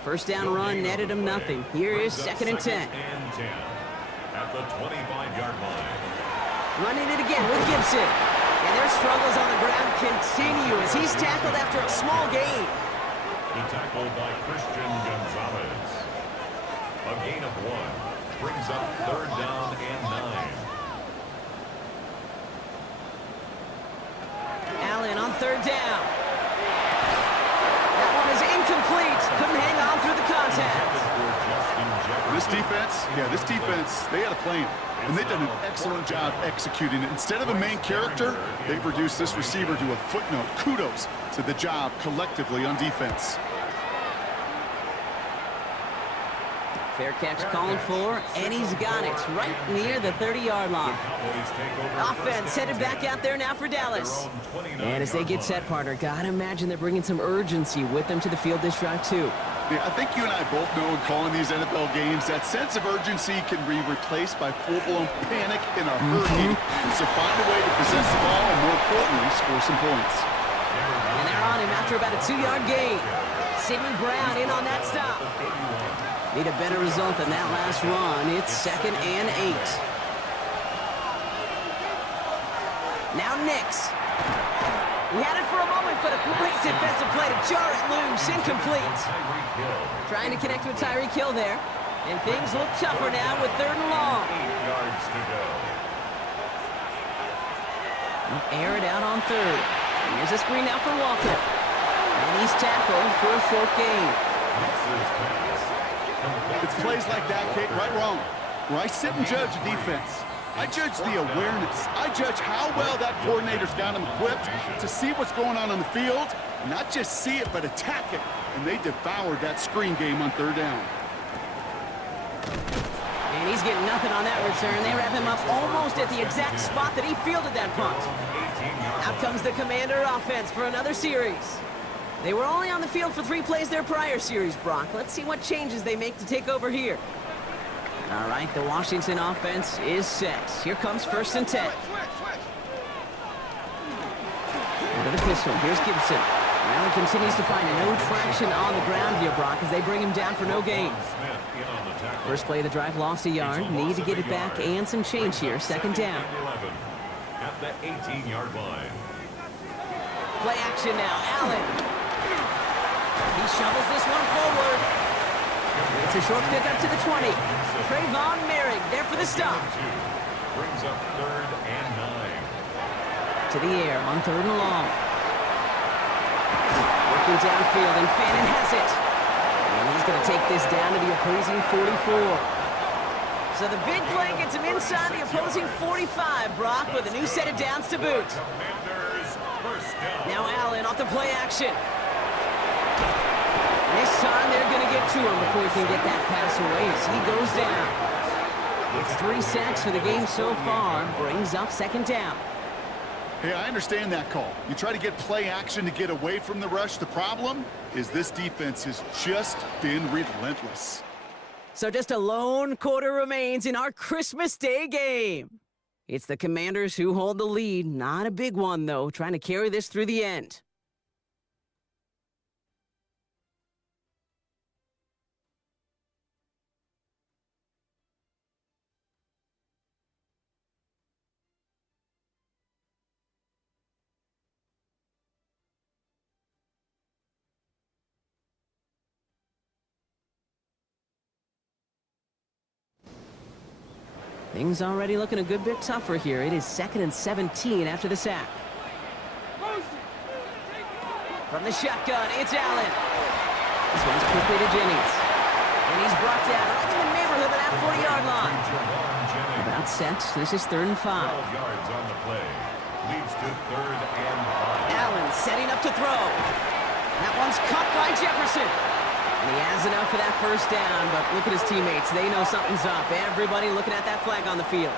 First down run netted him nothing. Here is second and 10. At the 25-yard line. Running it again with Gibson. And their struggles on the ground continue as he's tackled after a small gain. The tackle by Christian Gonzalez. A gain of 1 brings up third down and 9. Allen on third down. That one is incomplete. Couldn't hang on through the contact. This defense, they had a plan, and they've done an excellent job executing it. Instead of a main character, they've reduced this receiver to a footnote. Kudos to the job collectively on defense. Fair catch calling for, and he's got it right near the 30-yard line. Offense headed back out there now for Dallas. And as they get set, partner, gotta imagine they're bringing some urgency with them to the field this drive, too. Yeah, I think you and I both know in calling these NFL games, that sense of urgency can be replaced by full-blown panic in a hurry. So find a way to possess the ball and, more importantly, score some points. And they're on him after about a 2-yard gain. Sidney Brown in on that stop. Need a better result than that last run. It's second and 8. Now Nix. He had it for a moment, but a great defensive play to jar it loose. Incomplete. Trying to connect with Tyreek Hill there. And things look tougher now with third and long. 8 yards to go. Air it out on third. Here's a screen now for Walker. And he's tackled for a short gain. It's plays like that, Kate, right wrong, where I sit and judge a defense. I judge the awareness. I judge how well that coordinator's got him equipped to see what's going on the field, not just see it, but attack it. And they devoured that screen game on third down. And he's getting nothing on that return. They wrap him up almost at the exact spot that he fielded that punt. Out comes the Commander offense for another series. They were only on the field for 3 plays their prior series, Brock. Let's see what changes they make to take over here. All right, the Washington offense is set. Here comes first and 10. Into the pistol. Here's Gibson. Allen continues to find no traction on the ground here, Brock, as they bring him down for no gain. First play of the drive, lost a yard. Need to get it back and some change here. Second down. At the 18-yard line. Play action now. Allen. He shovels this one forward. It's a short pickup to the 20. Trayvon Merrick there for the stop. brings up 3rd and 9. To the air on 3rd and long. Working downfield, and Fannin has it. And he's going to take this down to the opposing 44. So the big play gets him inside the opposing 45, Brock, with a new set of downs to boot. Commanders, first down. Now Allen off the play action. And this time they're going to get to him before he can get that pass away as he goes down. It's 3 sacks for the game so far, brings up 2nd down. Hey, I understand that call. You try to get play action to get away from the rush. The problem is this defense has just been relentless. So just a lone quarter remains in our Christmas Day game. It's the Commanders who hold the lead. Not a big one, though, trying to carry this through the end. Things already looking a good bit tougher here. It is 2nd and 17 after the sack. From the shotgun, it's Allen. This one's quickly to Jennings. And he's brought down right in the neighborhood of that 40-yard line. About set. This is 3rd and 5. 12 yards on the play. Leads to 3rd and 5. Allen setting up to throw. That one's caught by Jefferson. And he has enough for that first down, but look at his teammates. They know something's up. Everybody looking at that flag on the field.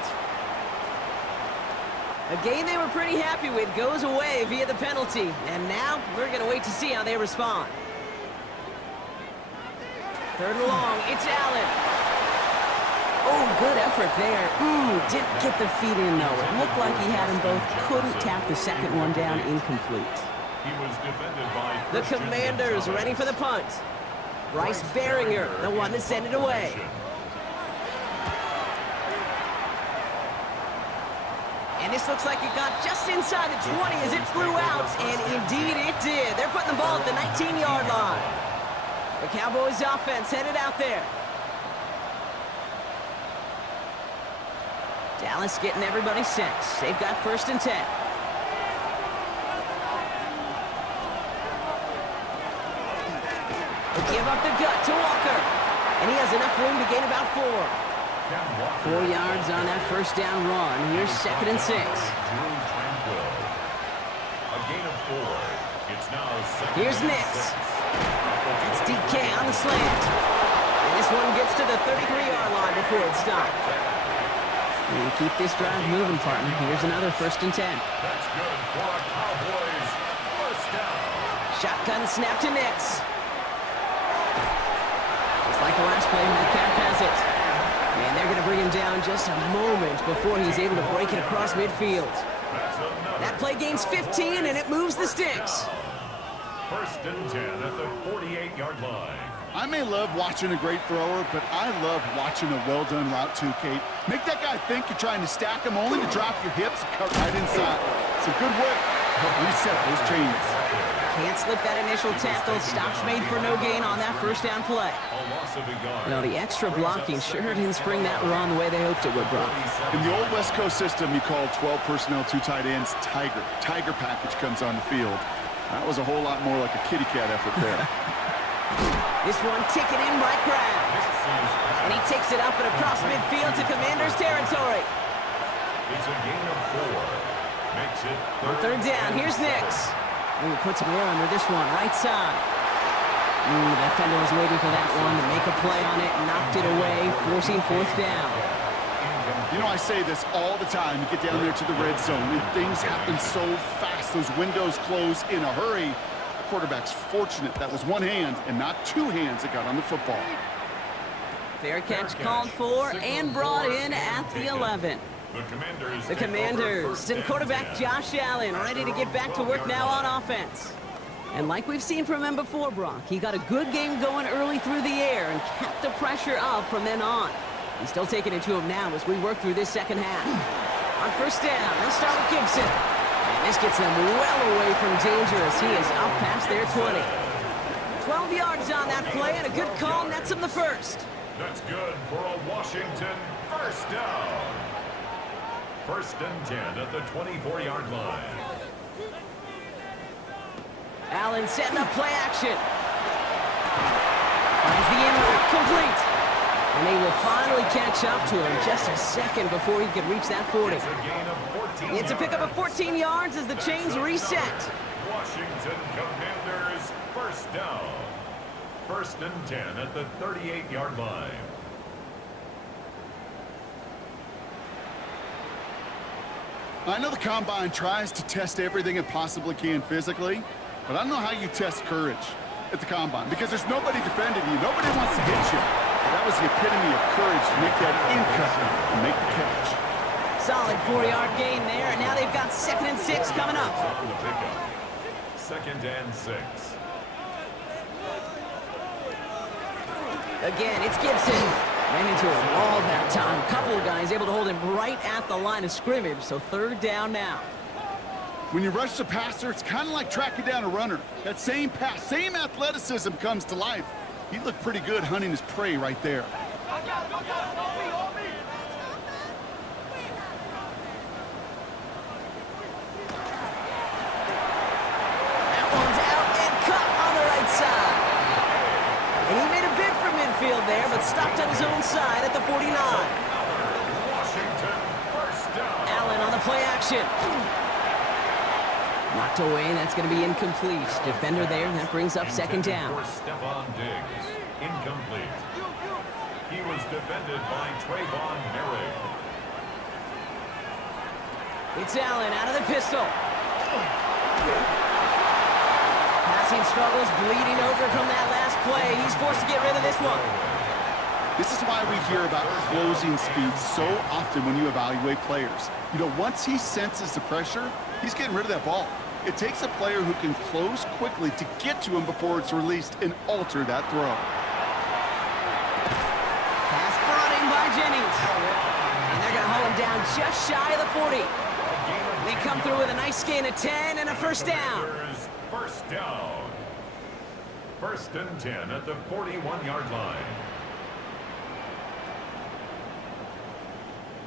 A game they were pretty happy with goes away via the penalty. And now we're going to wait to see how they respond. 3rd and long, it's Allen. Oh, good effort there. Didn't get the feet in, though. It looked like he had them both. Couldn't tap the second one down, incomplete. He was defended by The Commanders ready for the punt. Bryce Baringer, the one to send it away. And this looks like it got just inside the 20 as it flew out, and indeed it did. They're putting the ball at the 19-yard line. The Cowboys offense headed out there. Dallas getting everybody set. They've got 1st and 10. Give up the gut to Walker. And he has enough room to gain about 4. 4 yards on that first down run. Here's 2nd and 6. A gain of 4. It's now 2nd. Here's Nix. That's DK on the slant. And this one gets to the 33-yard line before it's stopped. And keep this drive moving, partner. Here's another 1st and 10. That's good for a Cowboys first down. Shotgun snap to Nix. Like the last play, Metcalf has it. And they're going to bring him down just a moment before he's able to break it across midfield. That play gains 15, and it moves the sticks. 1st and 10 at the 48-yard line. I may love watching a great thrower, but I love watching a well-done route too, Kate. Make that guy think you're trying to stack him only to drop your hips and cut right inside. Some good work to help reset those chains. Can't slip that initial tackle. Stops made for no gain on that first down play. Well, the extra blocking sure didn't spring that run the way they hoped it would, Brock. In the old West Coast system, you called 12 personnel, 2 tight ends, Tiger. Tiger package comes on the field. That was a whole lot more like a kitty cat effort there. This one taken in by Crab. And he takes it up and across midfield to Commanders territory. It's a gain of 4. Makes it on 3rd down, here's Nix. Ooh, puts him there under this one, right side. The defender was waiting for that one to make a play on it, knocked it away, forcing 4th down. You know, I say this all the time. You get down there to the red zone, and things happen so fast. Those windows close in a hurry. The quarterback's fortunate that was one hand and not 2 hands that got on the football. Fair catch called for and brought in at the 11. The Commanders and quarterback Josh Allen ready to get back to work now on offense. And like we've seen from him before, Brock, he got a good game going early through the air and kept the pressure up from then on. He's still taking it to him now as we work through this second half. On 1st down, they'll start with Gibson. And this gets them well away from danger as he is up past their 20. 12 yards on that play and a good call nets him the 1st. That's good for a Washington first down. First and 10 at the 24-yard line. Allen setting up play action. Finds the end route complete. And they will finally catch up to him just a second before he could reach that 40. It's a gain of 14 It's a pickup of 14 yards as the chains reset. Washington Commanders first down. First and 10 at the 38-yard line. I know the Combine tries to test everything it possibly can physically, but I don't know how you test courage at the Combine because there's nobody defending you. Nobody wants to hit you. But that was the epitome of courage to make that in-cut and make the catch. Solid 4-yard gain there, and now they've got 2nd and 6 coming up. For the pickup. 2nd and 6. Again, it's Gibson. Ran into a wall that time. Couple of guys able to hold him right at the line of scrimmage, so 3rd down now. When you rush the passer, it's kind of like tracking down a runner. That same pass, same athleticism comes to life. He looked pretty good hunting his prey right there. That one's out and cut on the right side. And he made a bid for midfield there, but stopped on his own side at the 49. Washington first down. Allen on the play action. Knocked away, and that's going to be incomplete. Defender there, and that brings up 2nd down. For Stephon Diggs. Incomplete. He was defended by Trayvon Merrick. It's Allen out of the pistol. Passing struggles, bleeding over from that last play. He's forced to get rid of this one. This is why we hear about closing speed so often when you evaluate players. You know, once he senses the pressure, he's getting rid of that ball. It takes a player who can close quickly to get to him before it's released and alter that throw. Pass brought in by Jennings. And they're going to hold him down just shy of the 40. They come through with a nice gain of 10 and a first down. First down. First and 10 at the 41-yard line.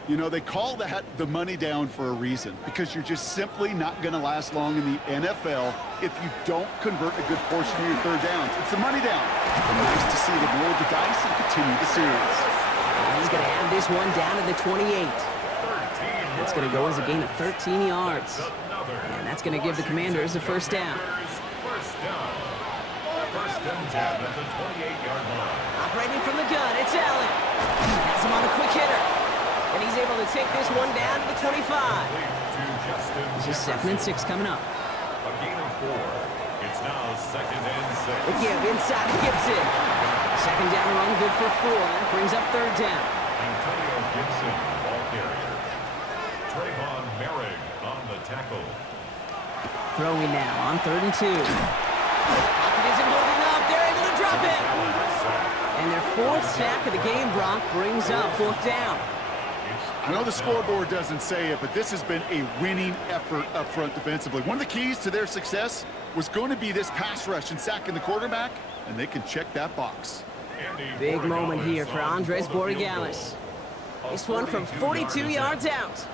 You know, they call that the money down for a reason, because you're just simply not going to last long in the NFL if you don't convert a good portion of your 3rd downs. It's the money down. And nice to see them roll the dice and continue the series. And he's going to have this one down to the 28. That's going to go as a gain of 13 yards. And that's going to give the Commanders a first down. First down. First and 10 at the 28-yard line. Operating from the gun, it's Allen. Has him on a quick hitter. And he's able to take this one down to the 25. This is 2nd and 6 coming up. A gain of 4. It's now 2nd and 6. The give inside to Gibson. 2nd down run, good for 4. That brings up 3rd down. Antonio Gibson, ball carrier. Trayvon Merrick on the tackle. Throwing now on 3rd and 2. Pocket isn't holding up. They're able to drop it. And their 4th sack of the game, Brock, brings up 4th down. I know the scoreboard doesn't say it, but this has been a winning effort up front defensively. One of the keys to their success was going to be this pass rush and sacking the quarterback, and they can check that box. Big moment here for Andres Borregales. This one from 42 yards out.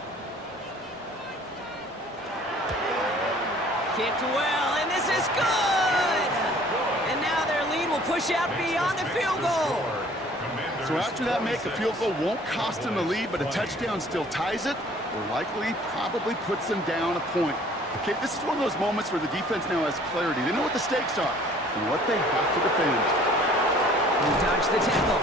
Kicked well, and this is good! And now their lead will push out beyond the field goal. So after that make, a field goal won't cost them the lead, but a touchdown still ties it, or likely probably puts them down a point. Okay, this is one of those moments where the defense now has clarity. They know what the stakes are and what they have to defend. He dodged the tackle.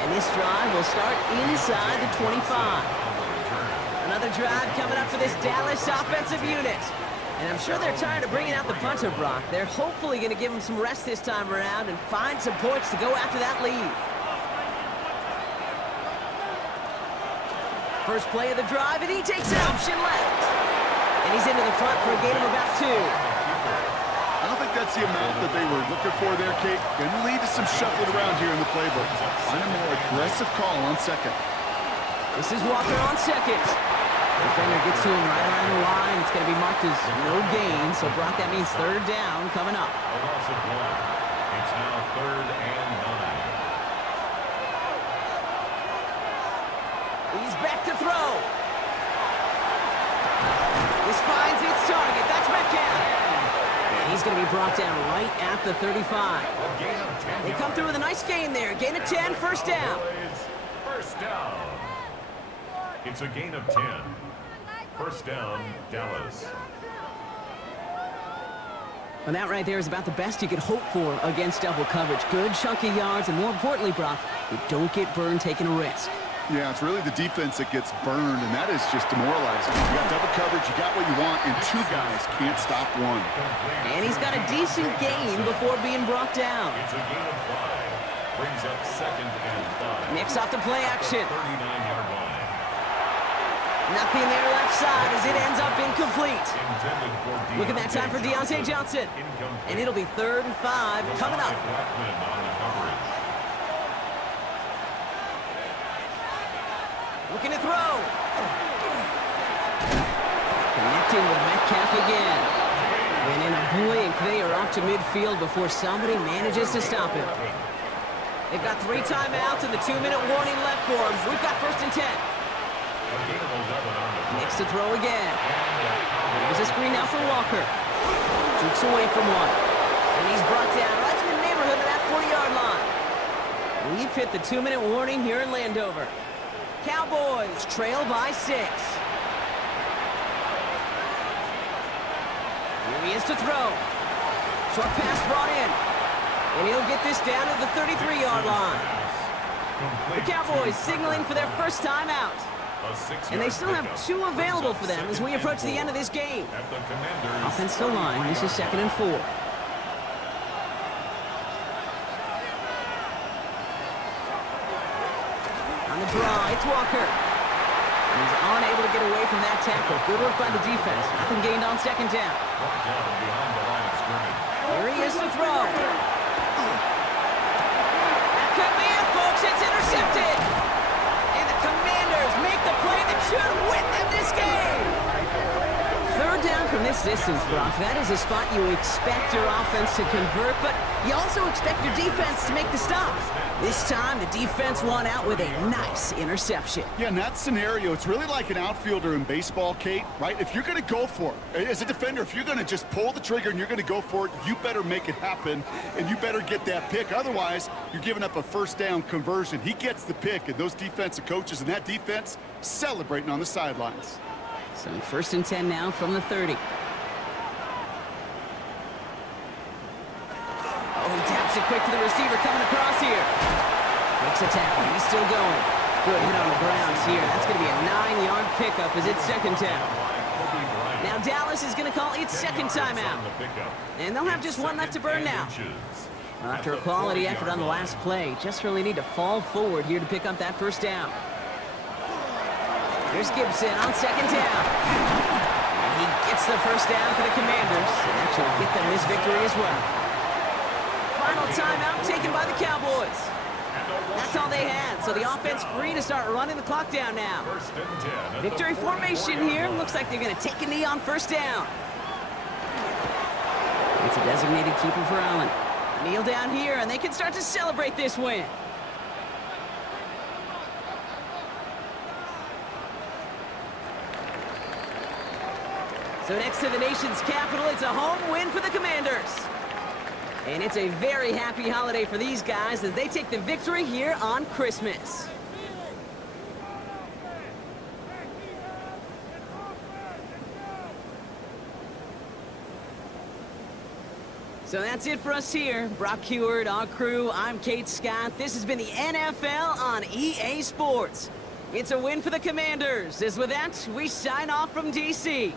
And this drive will start inside the 25. Another drive coming up for this Dallas offensive unit. And I'm sure they're tired of bringing out the punter, Brock. They're hopefully going to give him some rest this time around and find some points to go after that lead. First play of the drive, and he takes an option left. And he's into the front for a gain of about 2. I don't think that's the amount that they were looking for there, Kate. Going to lead to some shuffling around here in the playbook. Find a more aggressive call on 2nd. This is Walker on 2nd. Defender gets to him right around the line. It's going to be marked as no gain. So, Brock, that means 3rd down coming up. A loss of 1. It's now 3rd and 9. He's back to throw. he's going to be brought down right at the 35. A gain of 10 They come through with a nice gain there. Gain of 10, first down. First down. It's a gain of 10. First down, Dallas. Well, that right there is about the best you could hope for against double coverage. Good chunky yards, and more importantly, Brock, you don't get burned taking a risk. Yeah, it's really the defense that gets burned, and that is just demoralizing. You got double coverage, you got what you want, and two guys can't stop one. And he's got a decent gain before being brought down. It's a gain of 5. Brings up second and 5. Mix off the play action. 39-yard line. Nothing there left side as it ends up incomplete. Intended for Look at that time for Deontay Johnson. Incomplete. And it'll be 3rd and 5 coming up. Blackman on the coverage. Looking to throw. Connecting with Metcalf again. And in a blink, they are off to midfield before somebody manages to stop him. They've got 3 timeouts and the 2-minute warning left for them. We've got 1st and 10. A gain of 11 on the Next to throw again. There's a screen now for Walker. Jukes away from one. And he's brought down right in the neighborhood of that 40-yard line. We've hit the 2-minute warning here in Landover. Cowboys trail by 6. Here he is to throw. Short pass brought in. And he'll get this down to the 33-yard line. The Cowboys signaling for their first time out. And they still have 2 available for them as we approach the end of this game. Offensive line, this is 2nd and 4. On the draw, it's Walker. He's unable to get away from that tackle. Good work by the defense. Nothing gained on 2nd down. Here he is to throw. That could be it, folks. It's intercepted. And the Commanders make the play that should win them this game. 3rd down from this distance, Brock. That is a spot you expect your offense to convert, but you also expect your defense to make the stop. This time, the defense won out with a nice interception. Yeah, in that scenario, it's really like an outfielder in baseball, Kate, right? If you're going to go for it, as a defender, if you're going to just pull the trigger and you're going to go for it, you better make it happen, and you better get that pick. Otherwise, you're giving up a 1st down conversion. He gets the pick, and those defensive coaches and that defense celebrating on the sidelines. So 1st and 10 now from the 30. Oh, he taps it quick to the receiver coming across here. Makes a tackle. He's still going. Good hit on the grounds here. That's going to be a 9-yard pickup as it's 2nd down. Now Dallas is going to call its 2nd timeout. And they'll have just 1 left to burn now. After a quality effort on the last play, just really need to fall forward here to pick up that 1st down. Here's Gibson on 2nd down. And he gets the 1st down for the Commanders. And that should get them this victory as well. Final timeout taken by the Cowboys. That's all they had, so the offense free to start running the clock down now. Victory formation here. Looks like they're going to take a knee on 1st down. It's a designated keeper for Allen. Kneel down here, and they can start to celebrate this win. So next to the nation's capital, it's a home win for the Commanders. And it's a very happy holiday for these guys as they take the victory here on Christmas. So that's it for us here. Brock Heward, our crew, I'm Kate Scott. This has been the NFL on EA Sports. It's a win for the Commanders. As with that, we sign off from DC.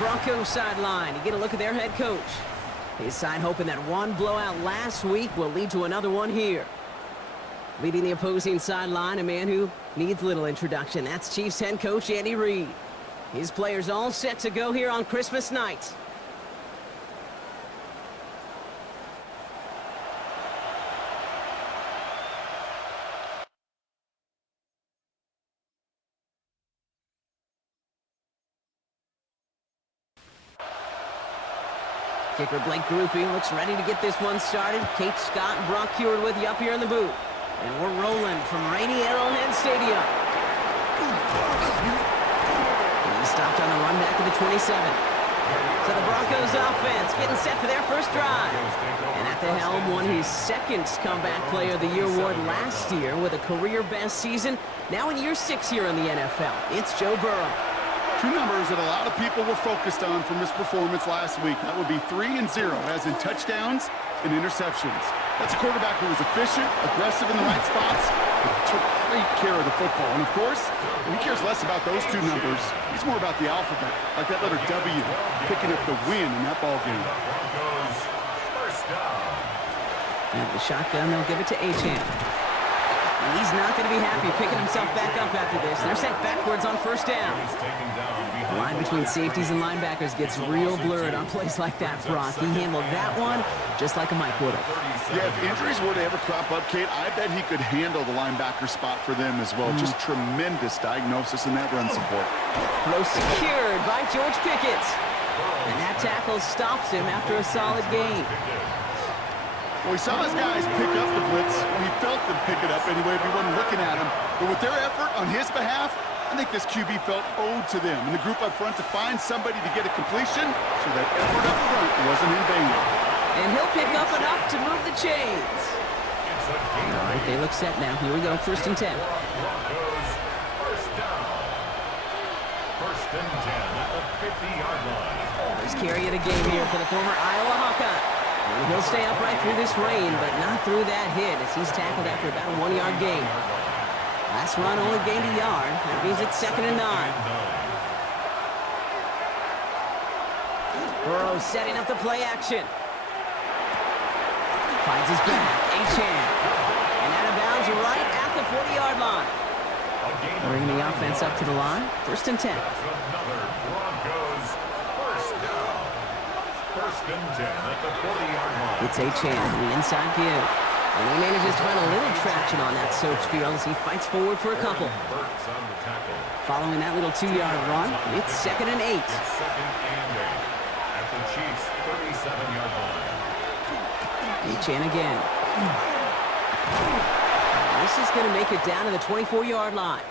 Broncos sideline, you get a look at their head coach. His side hoping that one blowout last week will lead to another one here. Leading the opposing sideline, a man who needs little introduction. That's Chiefs head coach Andy Reid. His players all set to go here on Christmas night. Kicker Blake Groupie looks ready to get this one started. Kate Scott and Brock Heward with you up here in the booth. And we're rolling from rainy Arrowhead Stadium. He stopped on the run back of the 27. So the Broncos offense getting set for their first drive. And at the helm won his second Comeback Player of the Year award last year with a career-best season. Now in year 6 here in the NFL, it's Joe Burrow. Two numbers that a lot of people were focused on from his performance last week. That would be 3 and 0, as in touchdowns and interceptions. That's a quarterback who was efficient, aggressive in the right spots, and took great care of the football. And, of course, he cares less about those two numbers. He's more about the alphabet, like that letter W, picking up the win in that ball game. And the shotgun, they'll give it to Achane. And he's not going to be happy picking himself back up after this. They're sent backwards on first down. The line between safeties and linebackers gets real blurred on plays like that, Brock. He handled that one just like a Mike would have. Yeah, if injuries were to ever crop up, Kate, I bet he could handle the linebacker spot for them as well. Just tremendous diagnosis in that run support. Throw secured by George Pickett. And that tackle stops him after a solid gain. Well, he saw his guys pick up the blitz. Well, he felt them pick it up anyway if he wasn't looking at him. But with their effort on his behalf, I think this QB felt owed to them and the group up front to find somebody to get a completion so that effort up front wasn't in vain. And he'll pick up enough to move the chains. All right, they look set now. Here we go, 1st and 10. First down. 1st and 10 at the 50-yard line. First carry of the game here for the former Iowa Hawkeye. And he'll stay upright through this rain, but not through that hit as he's tackled after about a 1-yard gain. Last run only gained a yard. That means it's 2nd and 9. Burrow setting up the play action. Finds his back, Achane. And out of bounds right at the 40-yard line. Bringing the offense up to the line. 1st and 10. Another Broncos first down. 1st and 10 at the 40-yard line. It's Achane, the inside give. And he manages to find a little traction on that search field as he fights forward for a couple. Following that little 2-yard run, it's 2nd and 8. 2nd and 8 at the Chiefs' 37-yard line. Achane again. This is going to make it down to the 24-yard line.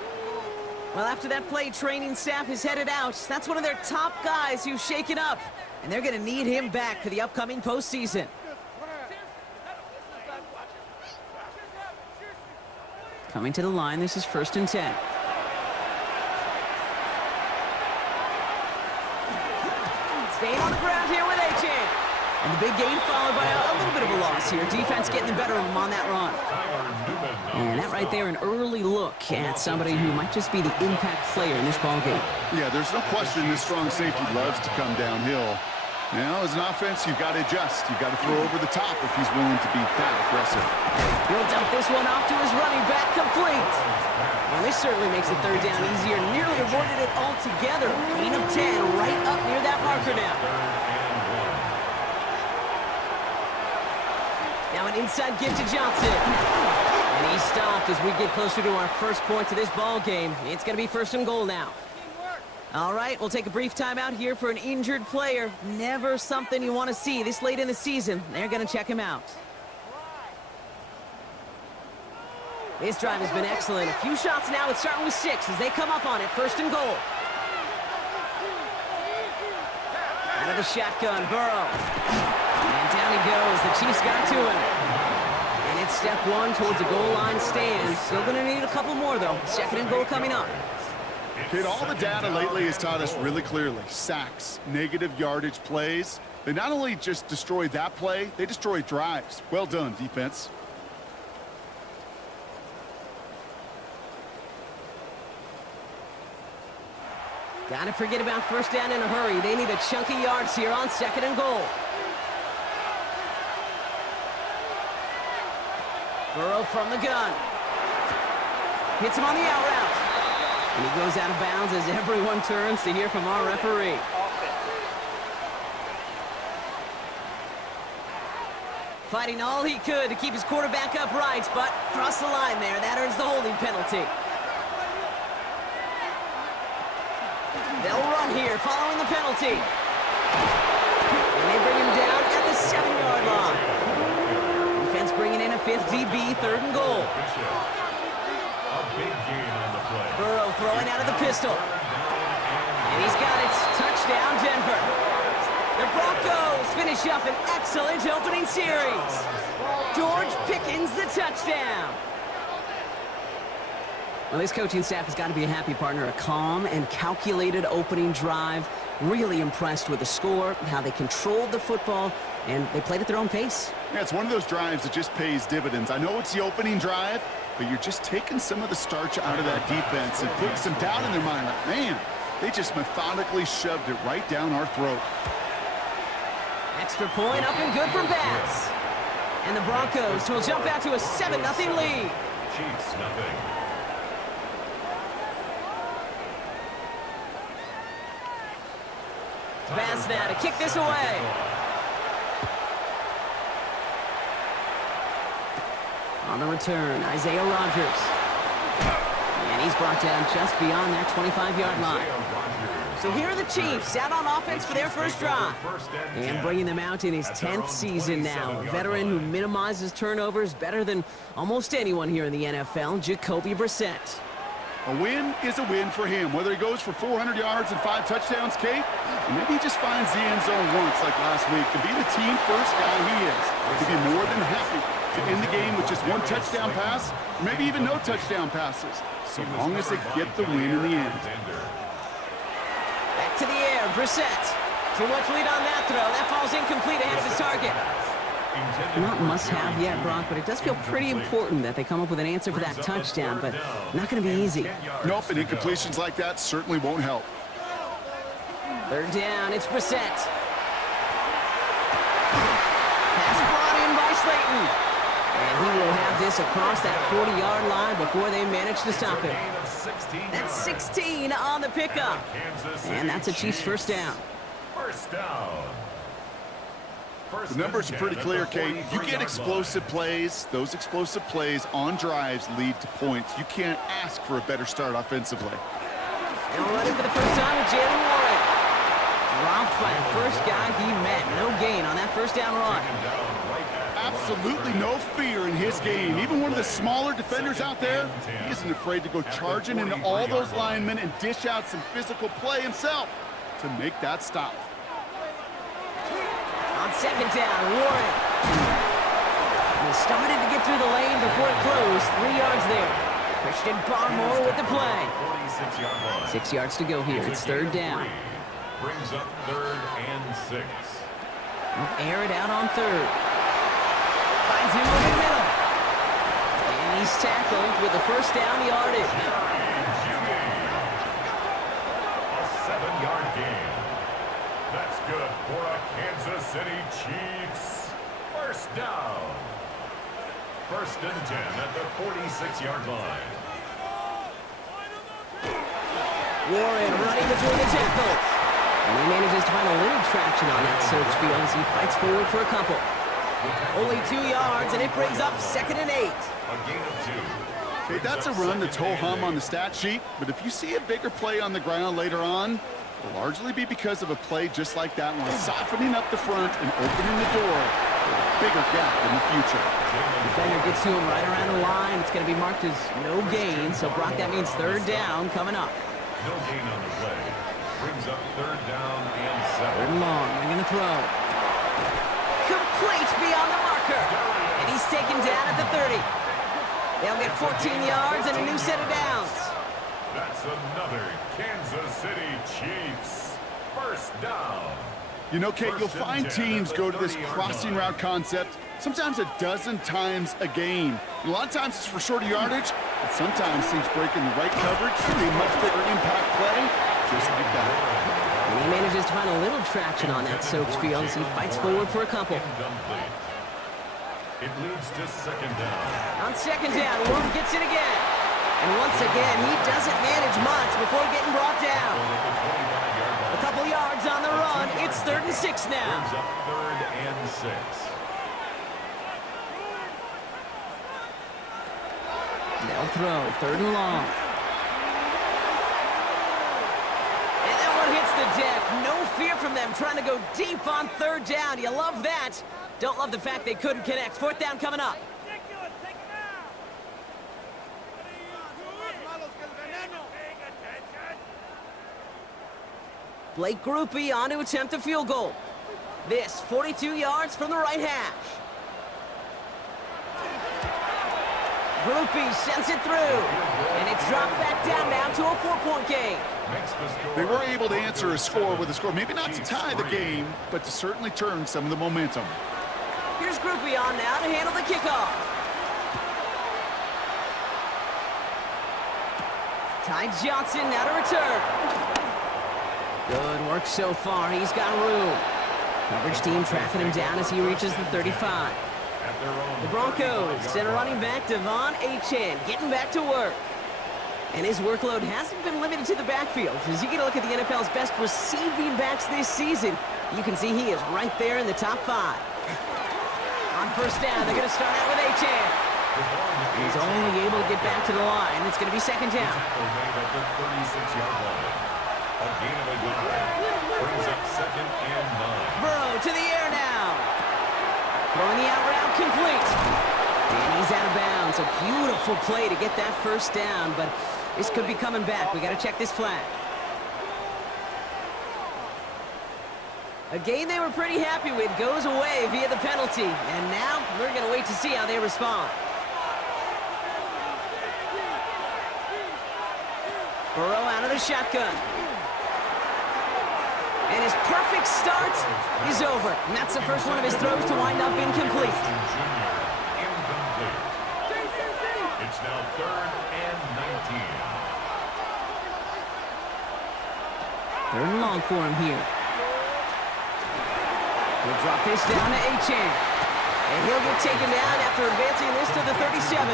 Well, after that play, training staff is headed out. That's one of their top guys who's shaken up. And they're going to need him back for the upcoming postseason. Coming to the line, this is 1st and 10. Staying on the ground here with Achane. And the big gain followed by a little bit of a loss here. Defense getting the better of him on that run. And that right there, an early look at somebody who might just be the impact player in this ballgame. Yeah, there's no question this strong safety loves to come downhill. Now, as an offense, you've got to adjust. You've got to throw over the top if he's willing to be that aggressive. He'll dump this one off to his running back, complete. Well, this certainly makes the 3rd down easier. Nearly avoided it altogether. Gain of 10 right up near that marker now. Now an inside give to Johnson. And he stopped as we get closer to our first point to this ball game. It's going to be 1st and goal now. All right, we'll take a brief timeout here for an injured player. Never something you want to see this late in the season. They're going to check him out. This drive has been excellent. A few shots now. It's starting with 6 as they come up on it. 1st and goal. Out of the shotgun, Burrow. And down he goes. The Chiefs got to him. And it's step 1 towards a goal line stand. Still going to need a couple more, though. 2nd and goal coming up. Kid, all the data lately has taught us really clearly. Sacks, negative yardage plays. They not only just destroy that play, they destroy drives. Well done, defense. Gotta forget about first down in a hurry. They need a chunky yards here on 2nd and goal. Burrow from the gun. Hits him on the out route. And he goes out of bounds as everyone turns to hear from our referee. Fighting all he could to keep his quarterback upright, but crossed the line there. That earns the holding penalty. They'll run here following the penalty. And they bring him down at the 7-yard line. Defense bringing in a 5th DB, 3rd and goal. Burrow throwing out of the pistol. And he's got it. Touchdown, Denver. The Broncos finish up an excellent opening series. George Pickens, the touchdown. Well, this coaching staff has got to be a happy partner. A calm and calculated opening drive. Really impressed with the score, how they controlled the football, and they played at their own pace. Yeah, it's one of those drives that just pays dividends. I know it's the opening drive, but you're just taking some of the starch out of that defense and putting some doubt in their mind. Like, man, they just methodically shoved it right down our throat. Extra point up and good for Bass. And the Broncos will jump out to a 7-0 lead. Chiefs, nothing. Bass now to kick this away. On the return, Isaiah Rodgers. And he's brought down just beyond that 25-yard line. So here are the Chiefs out on offense for their first drive. And bringing them out in his 10th season now. A veteran who minimizes turnovers better than almost anyone here in the NFL, Jacoby Brissett. A win is a win for him, whether he goes for 400 yards and 5 touchdowns, Kate, or maybe he just finds the end zone once like last week. To be the team first guy he is, to be more than happy to end the game with just 1 touchdown pass, or maybe even no touchdown passes, so long as they get the win in the end. Back to the air, Brissett. Too much lead on that throw. That falls incomplete ahead of his target. Not must-have yet, Brock, but it does feel pretty important that they come up with an answer for that touchdown, but not going to be easy. Nope, and incompletions like that certainly won't help. 3rd down, it's Brissett. Pass brought in by Slayton. And he will have this across that 40-yard line before they manage to stop him. That's 16 on the pickup. And that's a Chiefs first down. First down. The numbers are pretty clear, Kate. You get explosive plays. Those explosive plays on drives lead to points. You can't ask for a better start offensively. And running for the first time with Jalen Warren. Dropped by the first guy he met. No gain on that first down run. Absolutely no fear in his game. Even one of the smaller defenders out there, he isn't afraid to go charging into all those linemen and dish out some physical play himself to make that stop. On 2nd down, Warren. He started to get through the lane before it closed. 3 yards there. Christian Barmore with the play. 6 yards to go here. It's 3rd down. Brings up 3rd and 6. We'll air it out on 3rd. Finds him over the middle. And he's tackled with the first down yardage. A 7-yard gain. That's good for a Kansas City Chiefs. First down. 1st and 10 at the 46-yard line. Warren running between the tackles. And he manages to find a little traction on that search field as he fights forward for a couple. Only 2 yards, and it brings up 2nd and 8. A gain of 2. Okay, that's a run that's ho-hum on the stat sheet, but if you see a bigger play on the ground later on, it'll largely be because of a play just like that one, softening up the front and opening the door for a bigger gap in the future. Defender gets to him right around the line. It's going to be marked as no gain, so Brock, that means 3rd down coming up. No gain on the play. Brings up 3rd down and 7. 3rd and long, they're going to throw. Complete beyond the marker. And he's taken down at the 30. They'll get 14 yards and a new set of downs. That's another Kansas City Chiefs. First down. You know, Kate, you'll find teams go to this crossing route concept sometimes a dozen times a game. A lot of times it's for shorter yardage, but sometimes teams break in the right coverage, see a much bigger impact play, just like that. And he manages to find a little traction on that soaked field as he fights forward for a couple. It leads to second down. On second down, Wolf gets it again. And once again, he doesn't manage much before getting brought down. A couple yards on the run. It's 3rd and 6 now. Brings up 3rd and 6. They'll throw, 3rd and long. And that one hits the deck. No fear from them trying to go deep on 3rd down. You love that. Don't love the fact they couldn't connect. 4th down coming up. Blake Groupie on to attempt a field goal. This 42 yards from the right hash. Groupie sends it through. And it's dropped back down now to a 4-point game. They were able to answer a score with a score. Maybe not to tie the game, but to certainly turn some of the momentum. Here's Groupie on now to handle the kickoff. Ty Johnson now to return. Good work so far. He's got room. Coverage team tracking him down as he reaches the 35. The Broncos send a running back, Devon Achane, getting back to work. And his workload hasn't been limited to the backfield. As you get a look at the NFL's best receiving backs this season, you can see he is right there in the top 5. On 1st down, they're going to start out with Achane. He's only able to get back to the line. It's going to be 2nd down. A gain of a yard. Brings up 2nd and 9. Burrow to the air now. Throwing the out route complete. And he's out of bounds. A beautiful play to get that 1st down, but this could be coming back. We got to check this flag. A gain they were pretty happy with goes away via the penalty. And now we're going to wait to see how they respond. Burrow out of the shotgun. And his perfect start is over. And that's the first one of his throws to wind up incomplete. It's now 3rd and 19. 3rd and long for him here. He'll drop this down to Achane. And he'll get taken down after advancing this to the 37.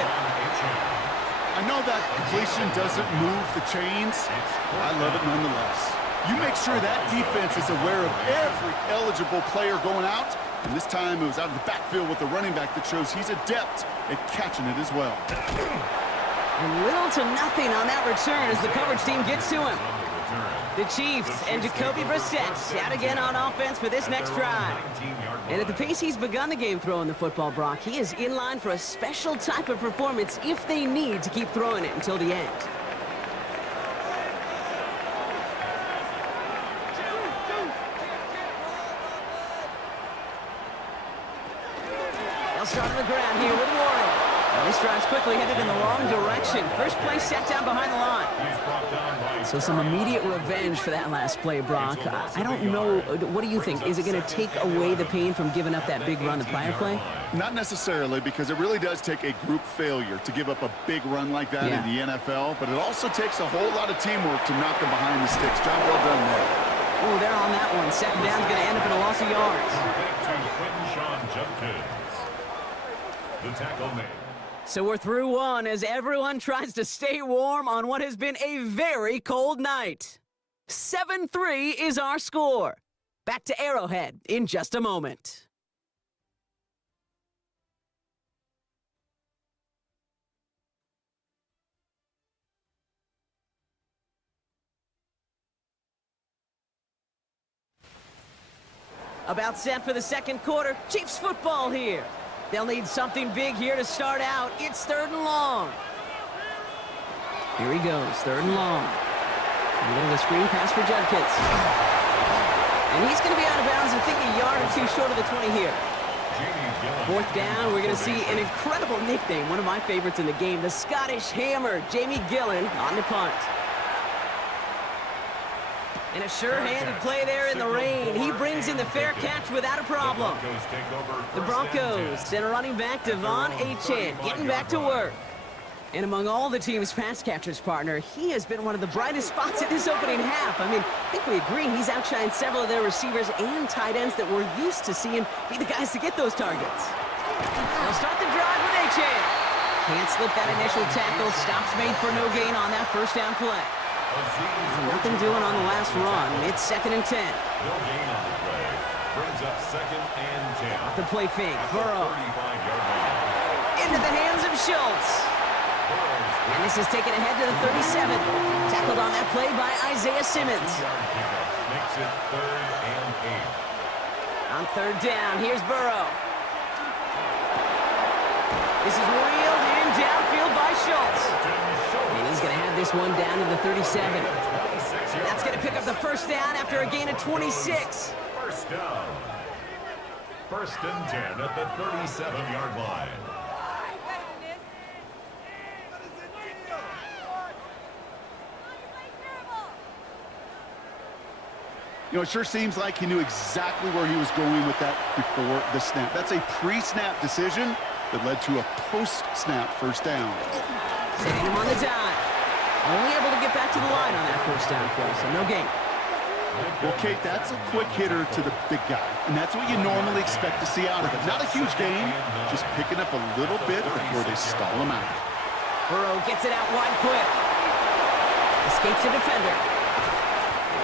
I know that completion doesn't move the chains. I love it nonetheless. You make sure that defense is aware of every eligible player going out. And this time it was out of the backfield with the running back that shows he's adept at catching it as well. And little to nothing on that return as the coverage team gets to him. The Chiefs and Jacoby Brissett out again on offense for this next drive. And at the pace he's begun the game throwing the football, Brock, he is in line for a special type of performance if they need to keep throwing it until the end. They'll start on the ground here with Warren. Well, this drive's quickly headed in the wrong direction. First play set down behind the line. So some immediate revenge for that last play, Brock. I don't know. What do you think? Is it going to take away the pain from giving up that big run the prior play? Not necessarily, because it really does take a group failure to give up a big run like that in the NFL, but it also takes a whole lot of teamwork to knock them behind the sticks. Job well done there. Oh, they're on that one. 2nd down's going to end up in a loss of yards. The tackle made. So we're through one as everyone tries to stay warm on what has been a very cold night. 7-3 is our score. Back to Arrowhead in just a moment. About set for the 2nd quarter. Chiefs football here. They'll need something big here to start out. It's 3rd and long. Here he goes, 3rd and long. A little of a screen pass for Judkins. And he's going to be out of bounds, I think, a yard or two short of the 20 here. 4th down, we're going to see an incredible nickname, one of my favorites in the game, the Scottish Hammer, Jamie Gillen on the punt. And a sure-handed play there in the rain. He brings in the fair catch without a problem. The Broncos send a running back, Devon Achane, getting back to work. And among all the team's pass catchers, partner, he has been one of the brightest spots in this opening half. I mean, I think we agree he's outshined several of their receivers and tight ends that we're used to seeing be the guys to get those targets. They'll start the drive with Achan. Can't slip that initial tackle. Stops made for no gain on that first down play. Nothing doing on the last run. It's 2nd and 10. No gain on the play. Brings up 2nd and 10. Off the play fake. Burrow. 35-yard line. Into the hands of Schultz. And this is taken ahead to the 37. Tackled on that play by Isaiah Simmons. Makes it 3rd and 8. On 3rd down, here's Burrow. This is reeled in downfield by Schultz. And he's going to have this one down to the 37. That's going to pick up the first down after a gain of 26. First down. 1st and 10 at the 37-yard line. You know, it sure seems like he knew exactly where he was going with that before the snap. That's a pre-snap decision that led to a post-snap first down. Setting him on the dive. Only able to get back to the line on that first down play, so no gain. Well, Kate, that's a quick hitter to the big guy, and that's what you normally expect to see out of it. Not a huge gain, just picking up a little bit before they stall him out. Burrow gets it out wide quick. Escapes the defender.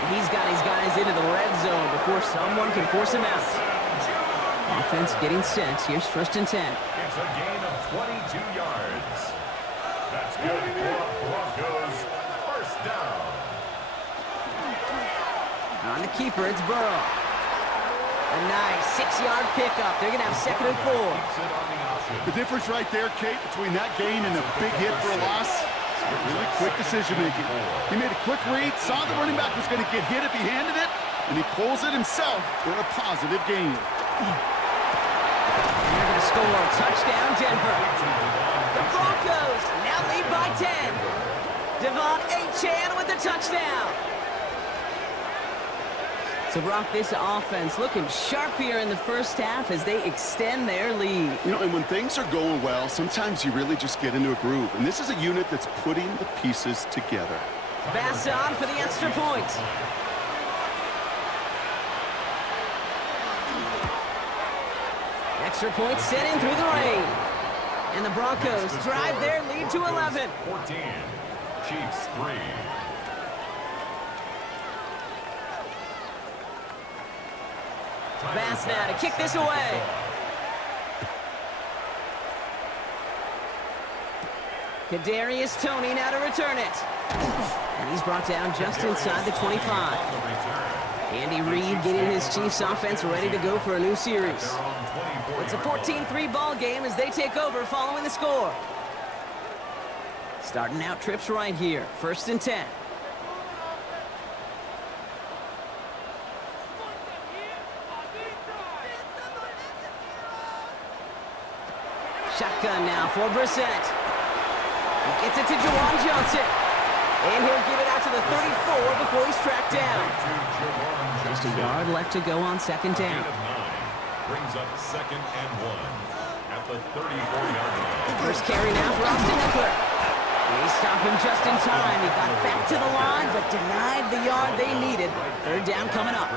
And he's got his guys into the red zone before someone can force him out. Offense getting set. Here's 1st and 10. It's a gain of 22 yards. That's good for Broncos. First down. On the keeper, it's Burrow. A nice 6-yard pickup. They're going to have 2nd and 4. The difference right there, Kate, between that gain and a big hit for a loss, really quick decision-making. He made a quick read, saw the running back was going to get hit if he handed it, and he pulls it himself for a positive gain. And they're going to score. Touchdown, Denver. The Broncos now lead by 10. Devon Achan with the touchdown. So, Brock, this offense looking sharp here in the first half as they extend their lead. You know, and when things are going well, sometimes you really just get into a groove. And this is a unit that's putting the pieces together. Bass on for the extra point. Extra point set in through the rain. And the Broncos drive their lead to 11. 14. Chiefs 3. Bass now to kick this away. Kadarius Toney now to return it. And he's brought down just inside the 25. Andy Reid getting his Chiefs offense ready to go for a new series. It's a 14-3 ball game as they take over following the score. Starting out trips right here. 1st and 10. Shotgun now for Brissett. He gets it to Juwan Johnson. And he'll give it out to the 34 before he's tracked down. Just a yard left to go on 2nd down. Brings up 2nd and 1 at the 34-yard line. First carry now for Austin Eckler. They stop him just in time. He got back to the line, but denied the yard they needed. 3rd down coming up.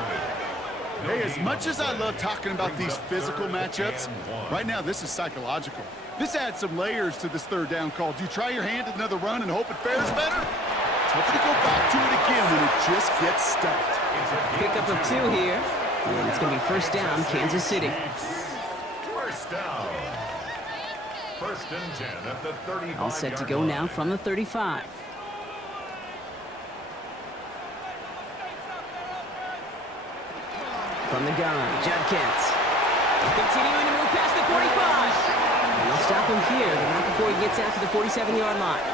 Hey, as much as I love talking about these physical matchups, right now this is psychological. This adds some layers to this 3rd down call. Do you try your hand at another run and hope it fares better? Tough to go back to it again when it just gets stuffed. Pickup of 2 here. And it's going to be 1st down, Kansas City. First down. 1st and 10 at the 35. All set to go now from the 35. From the gun, Judkins. Continuing to move past the 45. And they'll stop him here, but not before he gets out to the 47-yard line.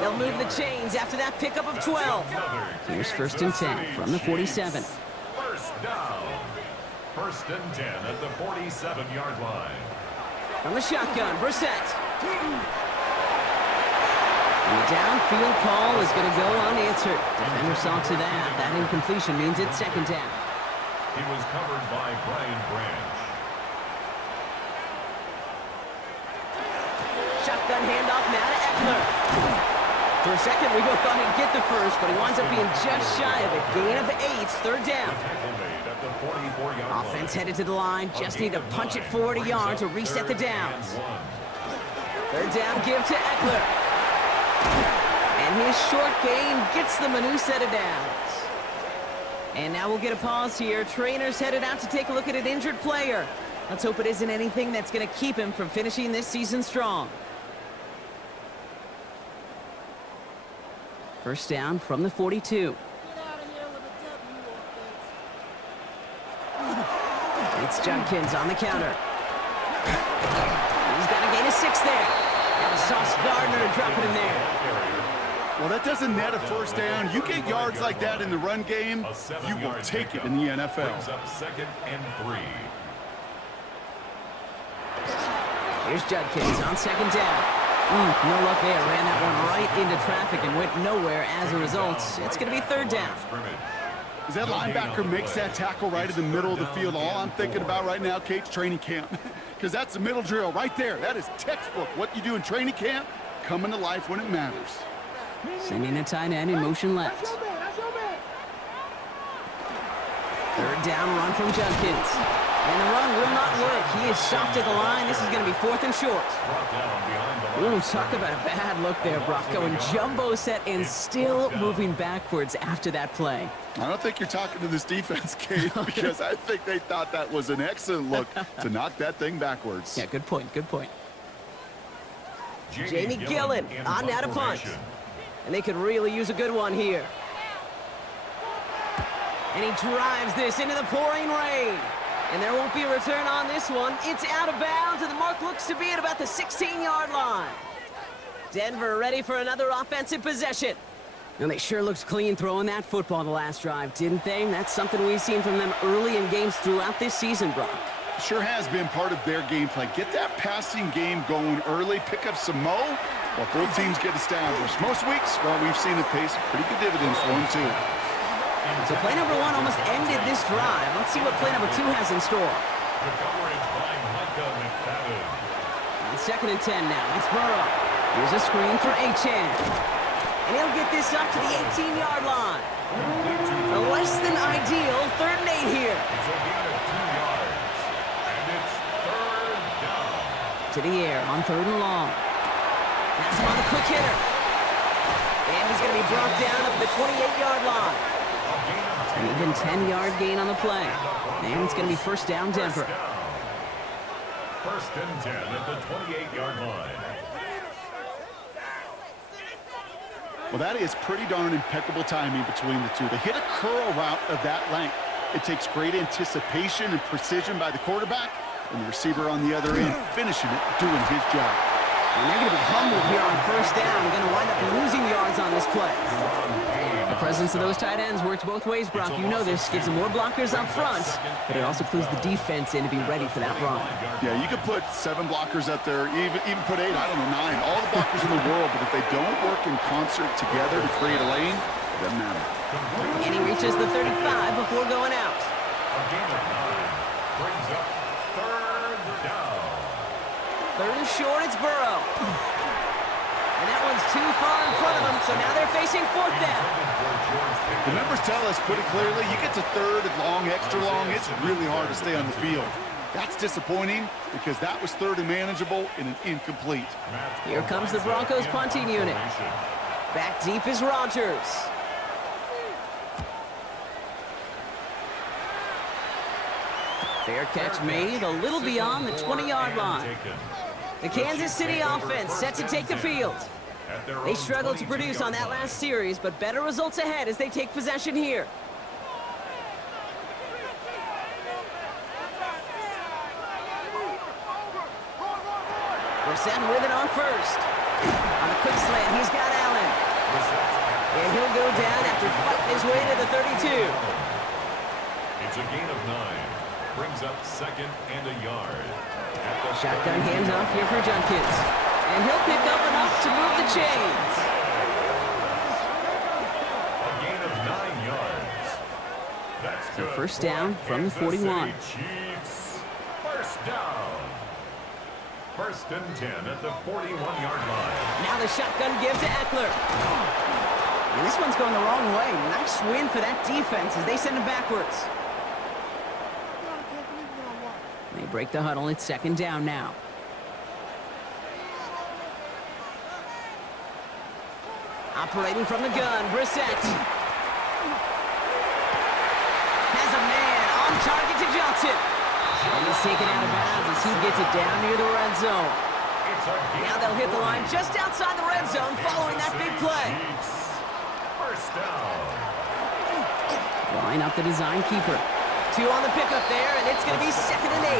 They'll move the chains after that pickup of 12. Here's 1st and 10 from the 47. First down. 1st and 10 at the 47-yard line. From the shotgun, Brissett. And the downfield call is going to go unanswered. Defender saw to that. That incompletion means it's 2nd down. He was covered by Brian Branch. shotgun handoff now to Eckler. For a second, we both thought he'd get the first, but he winds up being just shy of it. Gain of 8, third down. Offense headed to the line. Just need to punch it forward a yard to reset the downs. Third down give to Eckler. And his short gain gets them a new set of downs. And now we'll get a pause here. Trainer's headed out to take a look at an injured player. Let's hope it isn't anything that's going to keep him from finishing this season strong. First down from the 42. It's Judkins on the counter. He's got a gain of 6 there. Now the Sauce Gardner dropping him there. Well, that doesn't net a first down. You get yards like that in the run game, you will take it in the NFL. Second and 3. Here's Judkins on second down. No luck there. Ran that one right into traffic and went nowhere as a result. It's going to be third down. As that linebacker makes that tackle right in the middle of the field, all I'm thinking about right now, Kate's training camp. Because that's the middle drill right there. That is textbook. What you do in training camp, coming to life when it matters. Sending a tight end in motion left. Third down run from Judkins. And the run will not work. He is soft at the line. This is going to be 4th and short. Ooh, talk about a bad look there, Brock. Going jumbo set and still moving backwards after that play. I don't think you're talking to this defense, Kate, because I think they thought that was an excellent look to knock that thing backwards. Yeah, good point, good point. Jamie Gillen on now to punt. And they could really use a good one here. And he drives this into the pouring rain. And there won't be a return on this one. It's out of bounds, and the mark looks to be at about the 16-yard line. Denver ready for another offensive possession. And they sure looked clean throwing that football the last drive, didn't they? That's something we've seen from them early in games throughout this season, Brock. Sure has been part of their game plan. Get that passing game going early, pick up some mo, while both teams get established. Most weeks, well, we've seen it pay some pretty good dividends for them, too. So play number 1 almost ended this drive. Let's see what play number 2 has in store. On second and 10 now. It's Burrow. Here's a screen for Achane. And he'll get this up to the 18-yard line. A less than ideal 3rd and 8 here. To the air on 3rd and long. That's him on the quick hitter. And he's going to be brought down up the 28-yard line. An even 10-yard gain on the play. And it's going to be first down, Denver. First and 10 at the 28-yard line. Well, that is pretty darn impeccable timing between the two. They hit a curl route of that length. It takes great anticipation and precision by the quarterback, and the receiver on the other end finishing it, doing his job. And they're going to be humbled here on first down. Going to wind up losing yards on this play. The presence of those tight ends works both ways, Brock. You know this. Gives them more blockers up front, but it also clues the defense in to be ready for that run. Yeah, you could put 7 blockers up there, even put 8, I don't know, 9. All the blockers in the world, but if they don't work in concert together to create a lane, it doesn't matter. And he reaches the 35 before going out. A gain of 9 brings up 3rd down. 3rd and short, it's Burrow. And that one's too far in front of them, so now they're facing 4th down. The numbers tell us pretty clearly, you get to 3rd and long, extra long, it's really hard to stay on the field. That's disappointing because that was 3rd and manageable and an incomplete. Here comes the Broncos punting unit. Back deep is Rodgers. Fair catch made a little beyond the 20-yard line. The Kansas City offense set to take the field. They struggled to produce on that last series, but better results ahead as they take possession here. Brissett with it on first. On the quick slant, he's got Allen. And he'll go down after fighting his way to the 32. It's a gain of 9. Brings up 2nd and a yard. Shotgun handoff here for Judkins. And he'll pick up enough to move the chains. A gain of 9 yards. That's So good. first down from the 41. Chiefs. First down. First and 10 at the 41-yard line. Now the shotgun give to Eckler. And this one's going the wrong way. Nice win for that defense as they send him backwards. They break the huddle. It's second down now. Operating from the gun, Brissett. Has a man on target to Johnson. And he's taken out of bounds as he gets it down near the red zone. Now they'll hit the line just outside the red zone following that big play. First down. Line up the design keeper. 2 on the pickup there, and it's going to be 2nd and 8.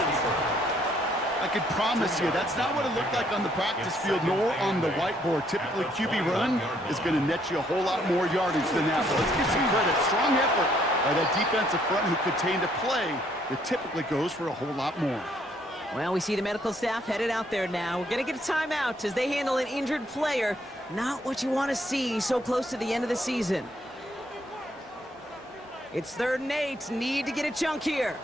I can promise you, that's not what it looked like on the practice field, nor on the whiteboard. Typically, QB run is going to net you a whole lot more yardage than that. But let's give some credit. Strong effort by that defensive front who contained a play that typically goes for a whole lot more. Well, we see the medical staff headed out there now. We're going to get a timeout as they handle an injured player. Not what you want to see so close to the end of the season. It's 3rd and 8. Need to get a chunk here.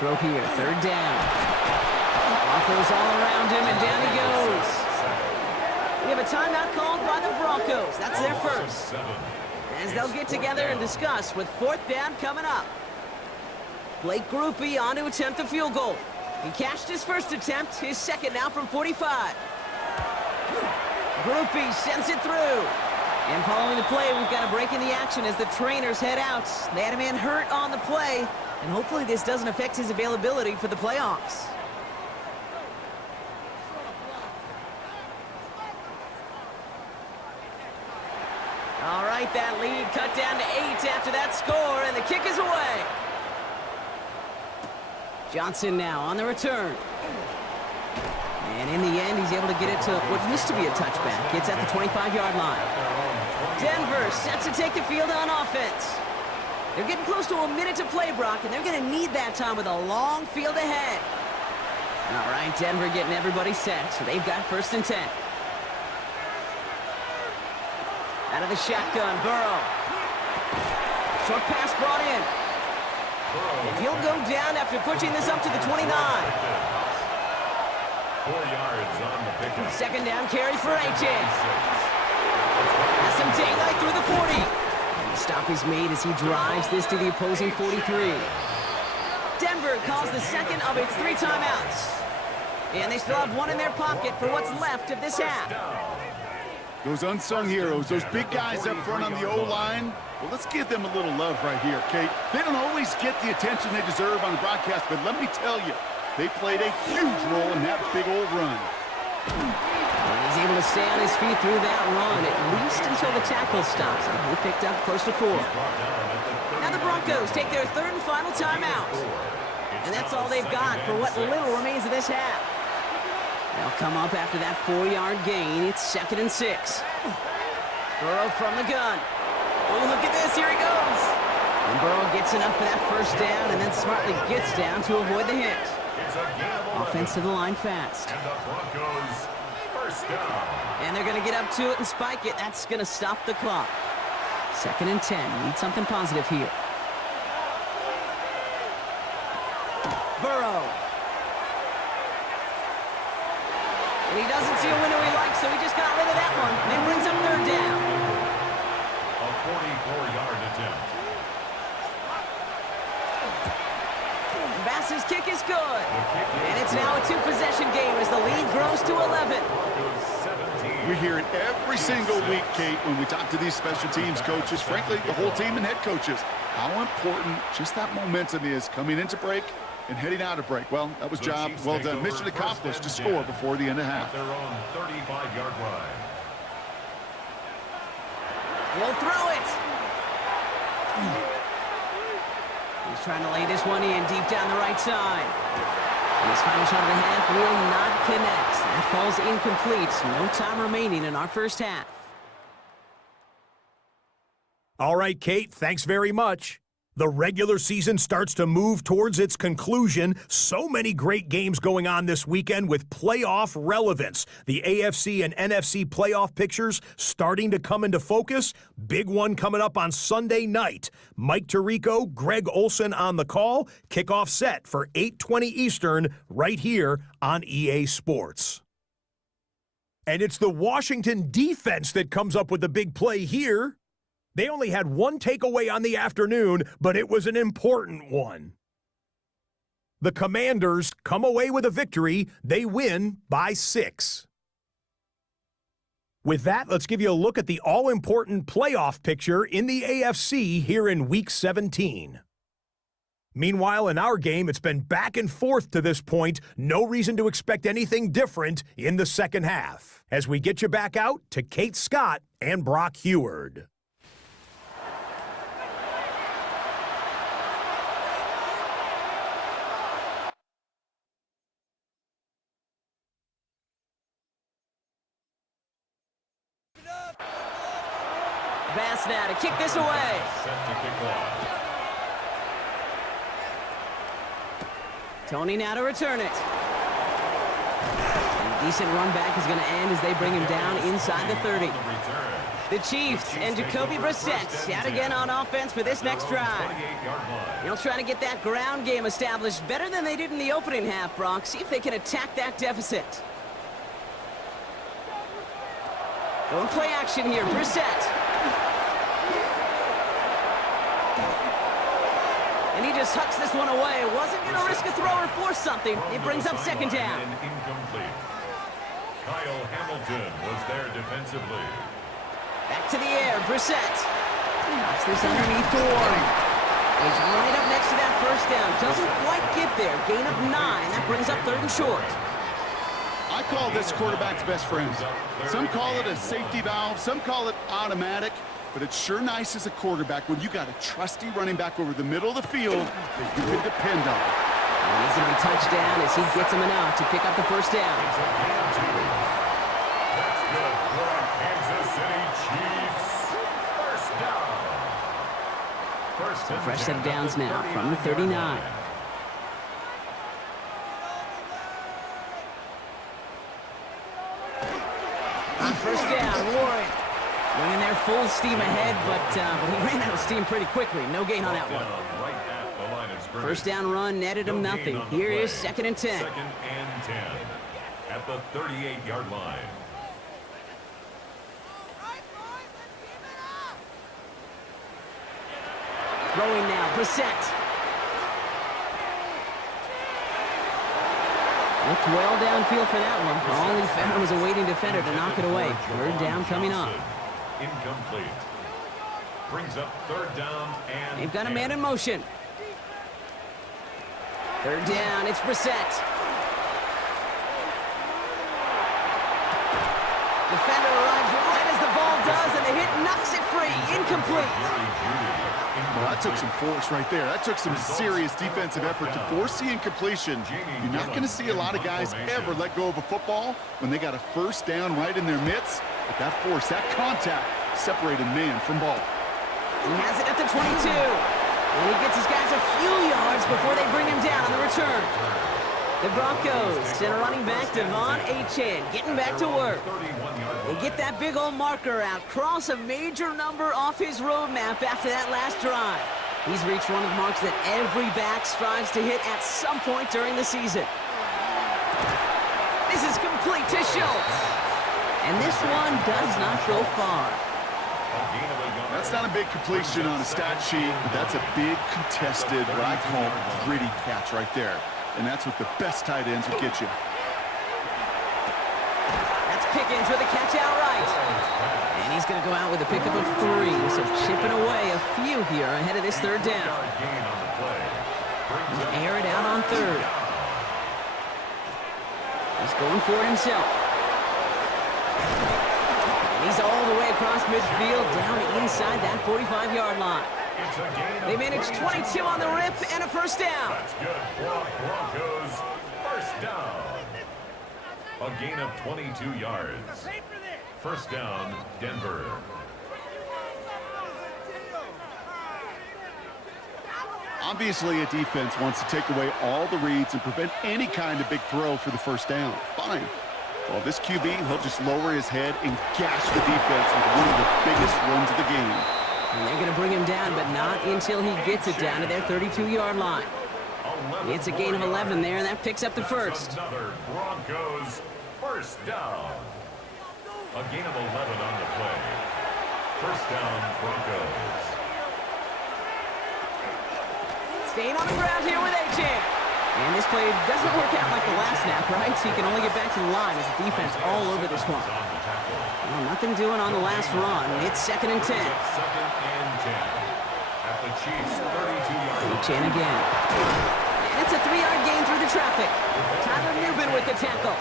Throw here, 3rd down. Broncos all around him, and down he goes. We have a timeout called by the Broncos. That's their first. As they'll get together and discuss with 4th down coming up. Blake Grupe on to attempt a field goal. He cashed his first attempt, his second now from 45. Grupe sends it through. And following the play, we've got a break in the action as the trainers head out. They had a man hurt on the play, and hopefully this doesn't affect his availability for the playoffs. All right, that lead cut down to 8 after that score, and the kick is away. Johnson now on the return. And in the end, he's able to get it to what used to be a touchback. It's at the 25-yard line. Denver set to take the field on offense. They're getting close to a minute to play, Brock, and they're going to need that time with a long field ahead. All right, Denver getting everybody set, so they've got 1st and 10. Out of the shotgun, Burrow. Short pass brought in. And he'll go down after pushing this up to the 29. 4 yards on the pickup. 2nd down carry for A.J. Has some daylight through the 40. And the stop is made as he drives this to the opposing 43. Denver calls the second of its 3 timeouts. And they still have 1 in their pocket for what's left of this half. Those unsung heroes, those big guys up front on the O-line, well, let's give them a little love right here, Kate. They don't always get the attention they deserve on the broadcast, but let me tell you, they played a huge role in that big old run. And he's able to stay on his feet through that run, at least until the tackle stops him. He picked up close to 4. Now the Broncos take their 3rd and final timeout. And that's all they've got for what little remains of this half. They'll come up after that 4-yard gain. It's 2nd and 6. Burrow from the gun. Oh, look at this. Here he goes. And Burrow gets enough for that 1st down and then smartly gets down to avoid the hit. Offense to the line fast. And the Broncos, 1st down. And they're going to get up to it and spike it. That's going to stop the clock. 2nd and 10. Need something positive here. Burrow. And he doesn't see a window he likes, so he just got rid of that one. And brings up 3rd down. A 44-yard attempt. Bass's kick is good. And it's now a 2-possession game as the lead grows to 11. We hear it every single week, Kate, when we talk to these special teams coaches, frankly, the whole team and head coaches, how important just that momentum is coming into break and heading out of break. Well, that was job well done. Mission accomplished to score before the end of half. Their own 35-yard line. He'll throw it. He's trying to lay this one in deep down the right side. And his final shot of the half will not connect. That falls incomplete. No time remaining in our 1st half. All right, Kate, thanks very much. The regular season starts to move towards its conclusion. So many great games going on this weekend with playoff relevance. The AFC and NFC playoff pictures starting to come into focus. Big one coming up on Sunday night. Mike Tirico, Greg Olson on the call. Kickoff set for 8:20 Eastern right here on EA Sports. And it's the Washington defense that comes up with the big play here. They only had one takeaway on the afternoon, but it was an important one. The Commanders come away with a victory. They win by 6. With that, let's give you a look at the all-important playoff picture in the AFC here in Week 17. Meanwhile, in our game, it's been back and forth to this point. No reason to expect anything different in the second half. As we get you back out to Kate Scott and Brock Heward. Pass now to kick this away. Tony now to return it. And a decent run back is going to end as they bring him down inside the 30. The Chiefs and Jacoby Brissett out again on offense for this next drive. They'll try to get that ground game established better than they did in the opening half, Brock. See if they can attack that deficit. Going play action here, Brissett. And he just hucks this one away. Wasn't going to risk a throw or force something. It brings up second down. Incomplete. Kyle Hamilton was there defensively. Back to the air, Brissett. Knocks this underneath to Warren. He's right up next to that first down. Doesn't quite get there. Gain of 9. That brings up 3rd and short. I call this quarterback's best friend. Some call it a safety valve. Some call it automatic. But it's sure nice as a quarterback when you got a trusty running back over the middle of the field that you can depend on. And he's going to be touchdown as he gets him enough to pick up the first down. That's good for our Kansas City Chiefs. First down. So fresh set of downs now from the 39. On first down, Warren. Running there full steam ahead, but he ran out of steam pretty quickly. No gain on that one. First down run netted him nothing. Here is 2nd and 10. 2nd and 10 at the 38-yard line. Throwing now, Brissett. Looked well downfield for that one. All he found was a waiting defender to knock it away. 3rd down coming up. Incomplete. Brings up 3rd down and They've got a man in motion. 3rd down, it's Brissett. Defender arrives right as the ball does, and the hit knocks it free. Incomplete. Well, that took some force right there. That took some serious defensive effort to force the incompletion. You're not going to see a lot of guys ever let go of a football when they got a first down right in their midst. But that force, that contact, separated man from ball. He has it at the 22. And he gets his guys a few yards before they bring him down on the return. The Broncos send a running back, Devon Achane, getting back to work. They get that big old marker out, cross a major number off his roadmap after that last drive. He's reached one of the marks that every back strives to hit at some point during the season. This is complete to Schultz. And this one does not go far. That's not a big completion on a stat sheet, but that's a big contested, what I call gritty catch right there. And that's what the best tight ends will get you. That's Pickens with a catch outright. And he's going to go out with a pickup of 3, so chipping away a few here ahead of this 3rd down. He'll air it out on 3rd. He's going for it himself. And he's all the way across midfield, down inside that 45-yard line. They manage 22 on the rip and a first down. That's good for Broncos. First down. A gain of 22 yards. First down, Denver. Obviously, a defense wants to take away all the reads and prevent any kind of big throw for the first down. Fine. Well, this QB, he'll just lower his head and gash the defense with one of the biggest runs of the game. And they're going to bring him down, but not until he gets it down to their 32-yard line. It's a gain of 11 there, and that picks up the first. Another Broncos first down. A gain of 11 on the play. First down, Broncos. Staying on the ground here with A-Chan. And this play doesn't work out like the last snap, right? So he can only get back to the line as the defense all over this one. Well, nothing doing on the last run. It's 2nd and 10. Second and 10. At the Chiefs' 32-yard line. A-Chan again. And it's a 3-yard gain through the traffic. Tyler Newbin with the tackle.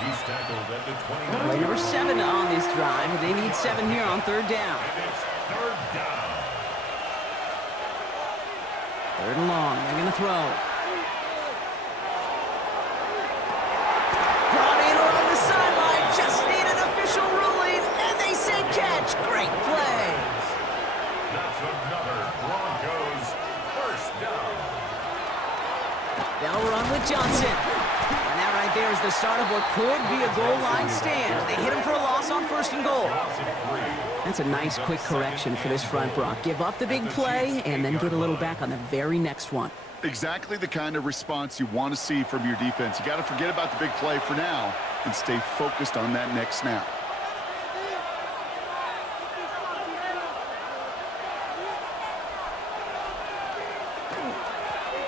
He's tackled at the 29. Play number 7 on this drive. They need 7 here on 3rd down. And it's 3rd down. 3rd and long. They're going to throw. Brought in along the sideline. Just need an official ruling. And they say catch. Great play. That's another Broncos first down. They'll run with Johnson. And that right there is the start of what could be a goal line stand. They hit him for a loss on 1st and goal. That's a nice quick correction for this front, Brock. Give up the big play and then get a little back on the very next one. Exactly the kind of response you want to see from your defense. You got to forget about the big play for now and stay focused on that next snap.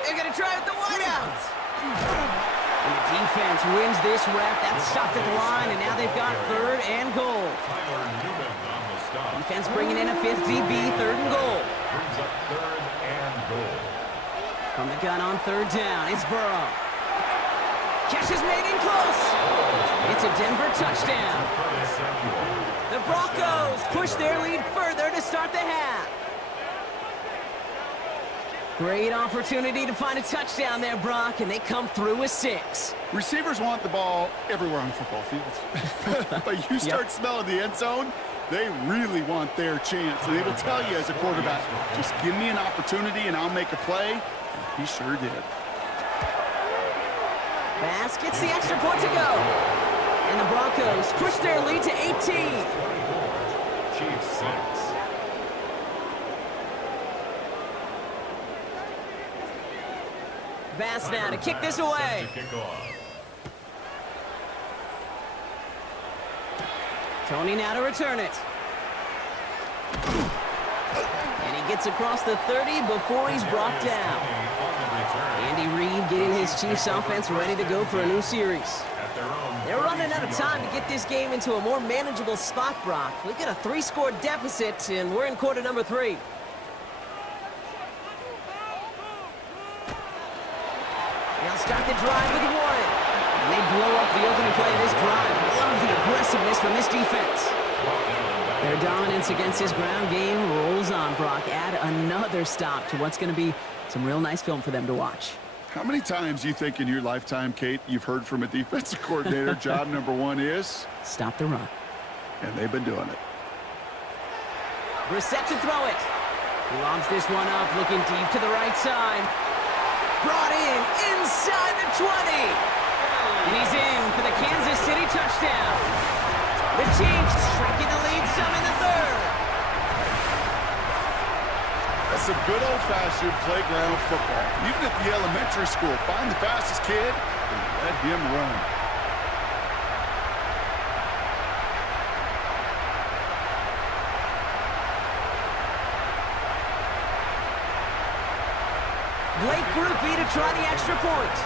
They're going to try with the wideouts. And the defense wins this rep. That's stopped at the line, and now they've got 3rd and goal. Tyler Newbin on the stop. Defense bringing in a 5th DB, 3rd and goal. Brings up 3rd and goal. From the gun on 3rd down, it's Burrow. Catch is made in close. It's a Denver touchdown. The Broncos push their lead further to start the half. Great opportunity to find a touchdown there, Brock, and they come through with 6. Receivers want the ball everywhere on football fields. But you start smelling the end zone, they really want their chance. And they will tell you as a quarterback, just give me an opportunity and I'll make a play. And he sure did. Bass gets the extra point to go. And the Broncos push their lead to 18. 24. Chiefs 6. Bass now to kick this away. Tony now to return it. And he gets across the 30 before he's brought down. Andy Reid getting his Chiefs offense ready to go for a new series. They're running out of time to get this game into a more manageable spot, Brock. We've got a 3-score deficit, and we're in quarter number 3. They'll start the drive with 1. And they blow up the opening play of this drive. Love the aggressiveness from this defense. Their dominance against this ground game rolls on, Brock. Add another stop to what's going to be some real nice film for them to watch. How many times do you think in your lifetime, Kate, you've heard from a defensive coordinator, job number 1 is? Stop the run. And they've been doing it. Brissett to throw it. He lobs this one up, looking deep to the right side. Brought in inside the 20. And he's in for the Kansas City touchdown. The Chiefs shrinking the lead some in the 3rd. That's some good old-fashioned playground football. Even at the elementary school, find the fastest kid and let him run. Blake Groupie to try the extra point.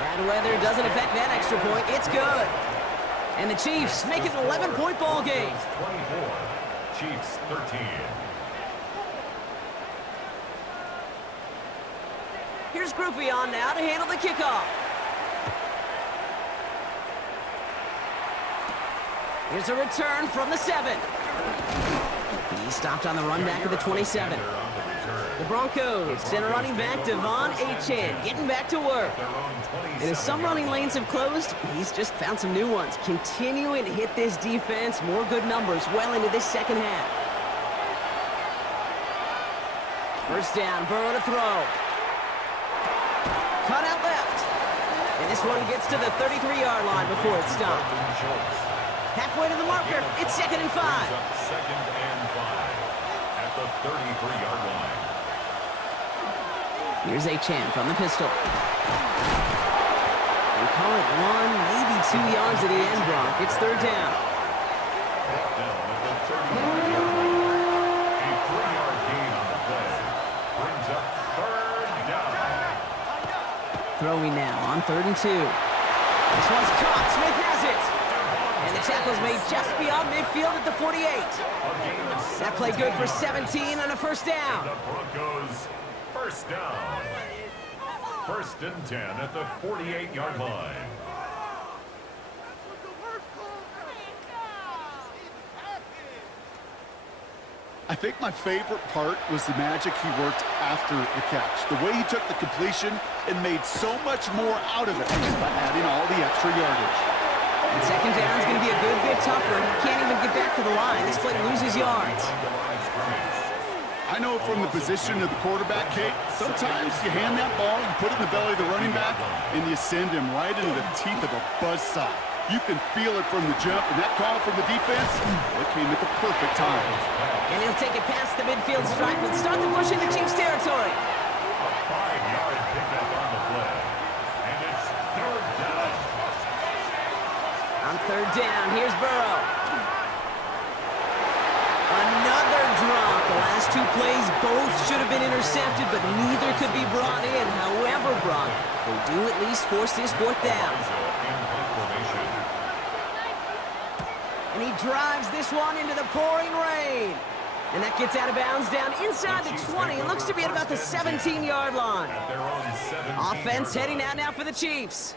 Bad weather doesn't affect that extra point. It's good. And the Chiefs make it an 11-point ball game. 24. Chiefs 13. Here's Groupie on now to handle the kickoff. Here's a return from the 7. He stopped on the run back of the 27. The Broncos send a running back, Devon Achane, getting back to work. And as some running lanes have closed, he's just found some new ones, continuing to hit this defense. More good numbers well into this second half. First down, Burrow to throw. Cut out left. And this one gets to the 33-yard line before it's stopped. Halfway to the marker, it's 2nd and 5. Second and 5 at the 33-yard line. Here's Achane from the pistol. We call it 1, maybe 2 yards at the end, Brock. It's 3rd down. Down at the 35-yard line. A 3-yard gain on the play. Brings up 3rd down. Throwing now on 3rd and 2. This one's caught. Smith has it. And the tackle's made just beyond midfield at the 48. That play good for 17 on a first down. The Broncos, first down. 1st and 10 at the 48-yard line. I think my favorite part was the magic he worked after the catch. The way he took the completion and made so much more out of it by adding all the extra yardage. And 2nd down is going to be a good bit tougher. He can't even get back to the line. This play loses yards. I know from the position of the quarterback, Kate, sometimes you hand that ball, you put it in the belly of the running back, and you send him right into the teeth of a buzzsaw. You can feel it from the jump, and that call from the defense, it came at the perfect time. And he'll take it past the midfield stripe and start the push into Chiefs territory. A 5-yard pickup on the play. And it's 3rd down. On 3rd down, here's Burrow. Another drop. The last 2 plays both should have been intercepted, but neither could be brought in. However, Brock, they do at least force this 4th down. And he drives this one into the pouring rain. And that gets out of bounds down inside the 20. It looks to be at about the 17-yard line. Offense heading out now for the Chiefs.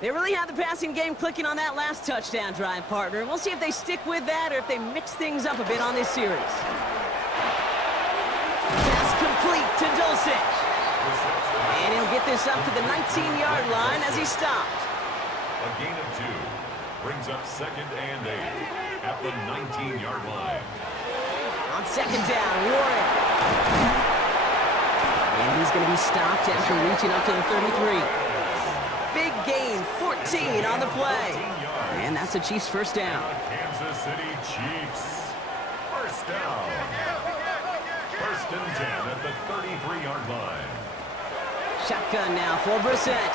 They really had the passing game clicking on that last touchdown drive, partner. We'll see if they stick with that or if they mix things up a bit on this series. Pass complete to Dulcich. And he'll get this up to the 19-yard line as he stopped. A gain of 2 brings up 2nd and 8 at the 19-yard line. On 2nd down, Warren. And he's going to be stopped after reaching up to the 33. Big gain, 14 on the play. And that's a Chiefs first down. Kansas City Chiefs. First down. 1st and 10 at the 33-yard line. Shotgun now for Brissett.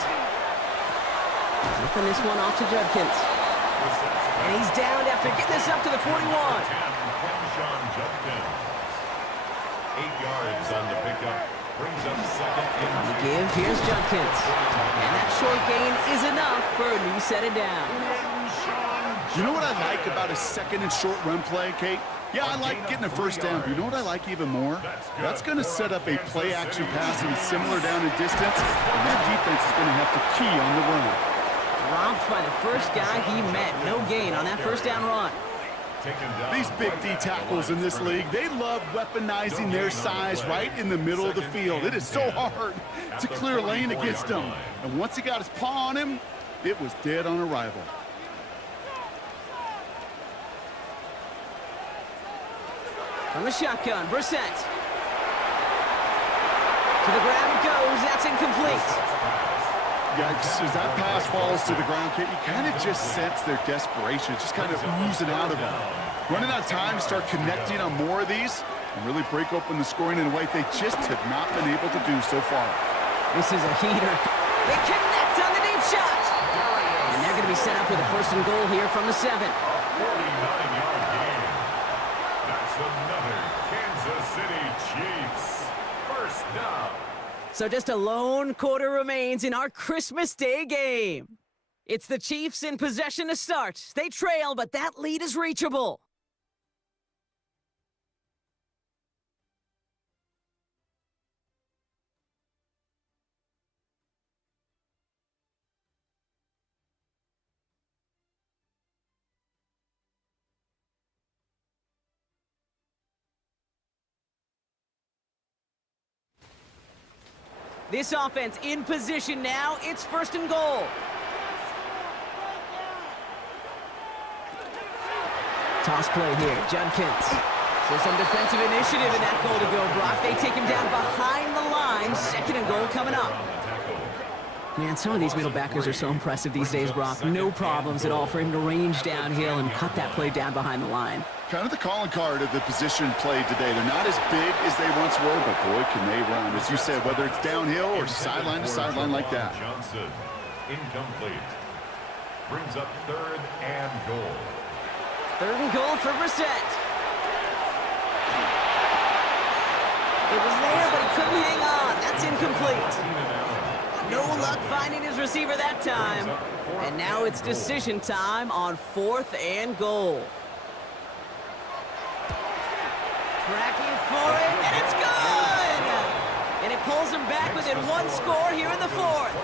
Flipping this one off to Judkins. And he's down after getting this up to the 41. 8 yards on the pickup. Brings up 2nd and On the give, here's Judkins. And that short gain is enough for a new set of downs. You know what I like about a 2nd and short run play, Kate? Yeah, I like getting a first down, but you know what I like even more? That's going to set up a play-action pass and similar down in distance, and that defense is going to have to key on the run. Dropped by the first guy he met. No gain on that first down run. These big D tackles in this league, they love weaponizing their size right in the middle of the field. It is so hard to clear lane against them. And once he got his paw on him, it was dead on arrival. From the shotgun, Brissett. To the ground it goes. That's incomplete. Yikes, as that pass falls to the ground, Kate, you kind of just sense their desperation, just kind of oozing out of them. Running out of time to start connecting on more of these and really break open the scoring in a way they just have not been able to do so far. This is a heater. They connect on the deep shot. And they're going to be set up with a 1st and goal here from the 7. 49-yard gain. That's another Kansas City Chiefs. First down. So just a lone quarter remains in our Christmas Day game. It's the Chiefs in possession to start. They trail, but that lead is reachable. This offense in position now. It's 1st and goal. Toss play here, Judkins. So some defensive initiative in that goal to go, Brock. They take him down behind the line. 2nd and goal coming up. Man, some of these middle backers are so impressive these days, Brock. No problems at all for him to range downhill and cut that play down behind the line. Kind of the calling card of the position played today. They're not as big as they once were, but boy, can they run. As you said, whether it's downhill or sideline to sideline like that. Johnson, incomplete. Brings up 3rd and goal. 3rd and goal for Brissett. It was there, but he couldn't hang on. That's incomplete. No luck finding his receiver that time. And now it's decision time on 4th and goal. Tracking for it, and it's good! And it pulls him back within 1 score here in the 4th.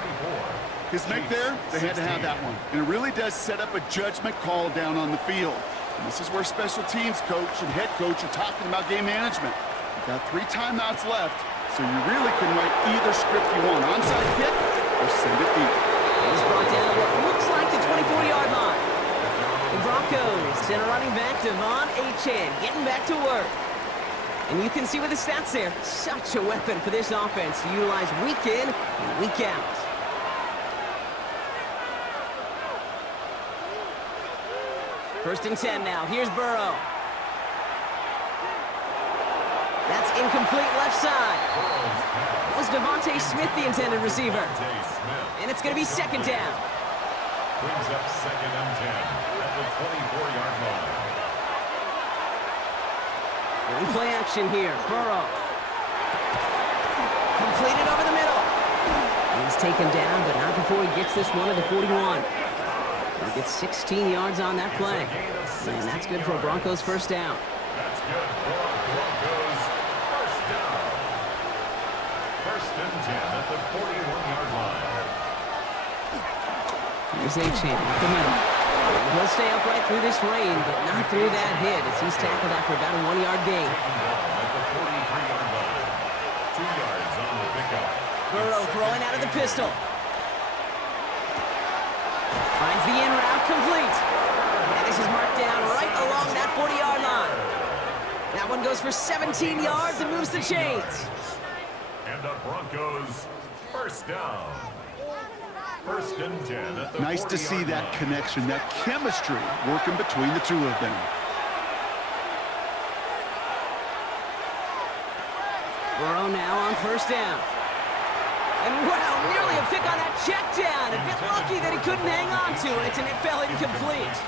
His make there, they had to have that one. And it really does set up a judgment call down on the field. And this is where special teams coach and head coach are talking about game management. You've got 3 timeouts left, so you really can write either script you want. Onside kick or send it deep. He's brought down to what looks like the 24-yard line. The Broncos send a running back, Devon Achane, getting back to work. And you can see with the stats there, such a weapon for this offense to utilize week in and week out. First and 10 now. Here's Burrow. That's incomplete left side. That was Devontae Smith, the intended receiver. And it's going to be 2nd down. Brings up 2nd and 10 at the 24-yard line. In play action here. Burrow. Completed over the middle. He's taken down, but not before he gets this one to the 41. He gets 16 yards on that play. And that's good for a Broncos 1st down. That's good for a Broncos 1st down. 1st and 10 at the 41-yard line. Here's Achane up the middle. He'll stay upright through this rain, but not through that hit as he's tackled after about a 1-yard gain. At the 43-yard line. 2 yards on the pickup. Burrow throwing out of the pistol. Finds the in route complete. And this is marked down right along that 40-yard line. That one goes for 17 yards and moves the chains. And the Broncos 1st down. 1st and 10 at the Nice to see that connection, that chemistry working between the 2 of them. Burrow now on 1st down. And wow, nearly a pick on that check down. A bit lucky that he couldn't hang on to it, and it fell incomplete.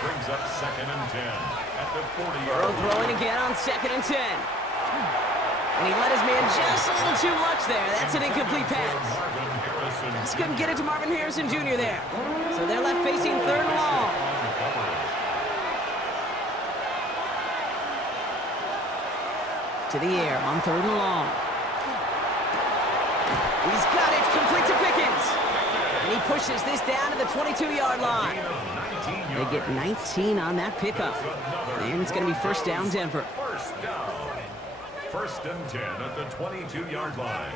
Brings up 2nd and 10 at the 40-yard Burrow line. throwing again on 2nd and 10. And he let his man just a little too much there. That's an incomplete pass. Just couldn't get it to Marvin Harrison Jr. there. So they're left facing 3rd and long. To the air on 3rd and long. He's got it, complete to Pickens. And he pushes this down to the 22-yard line. They get 19 on that pickup. And it's going to be 1st down, Denver. 1st down. 1st and 10 at the 22-yard line.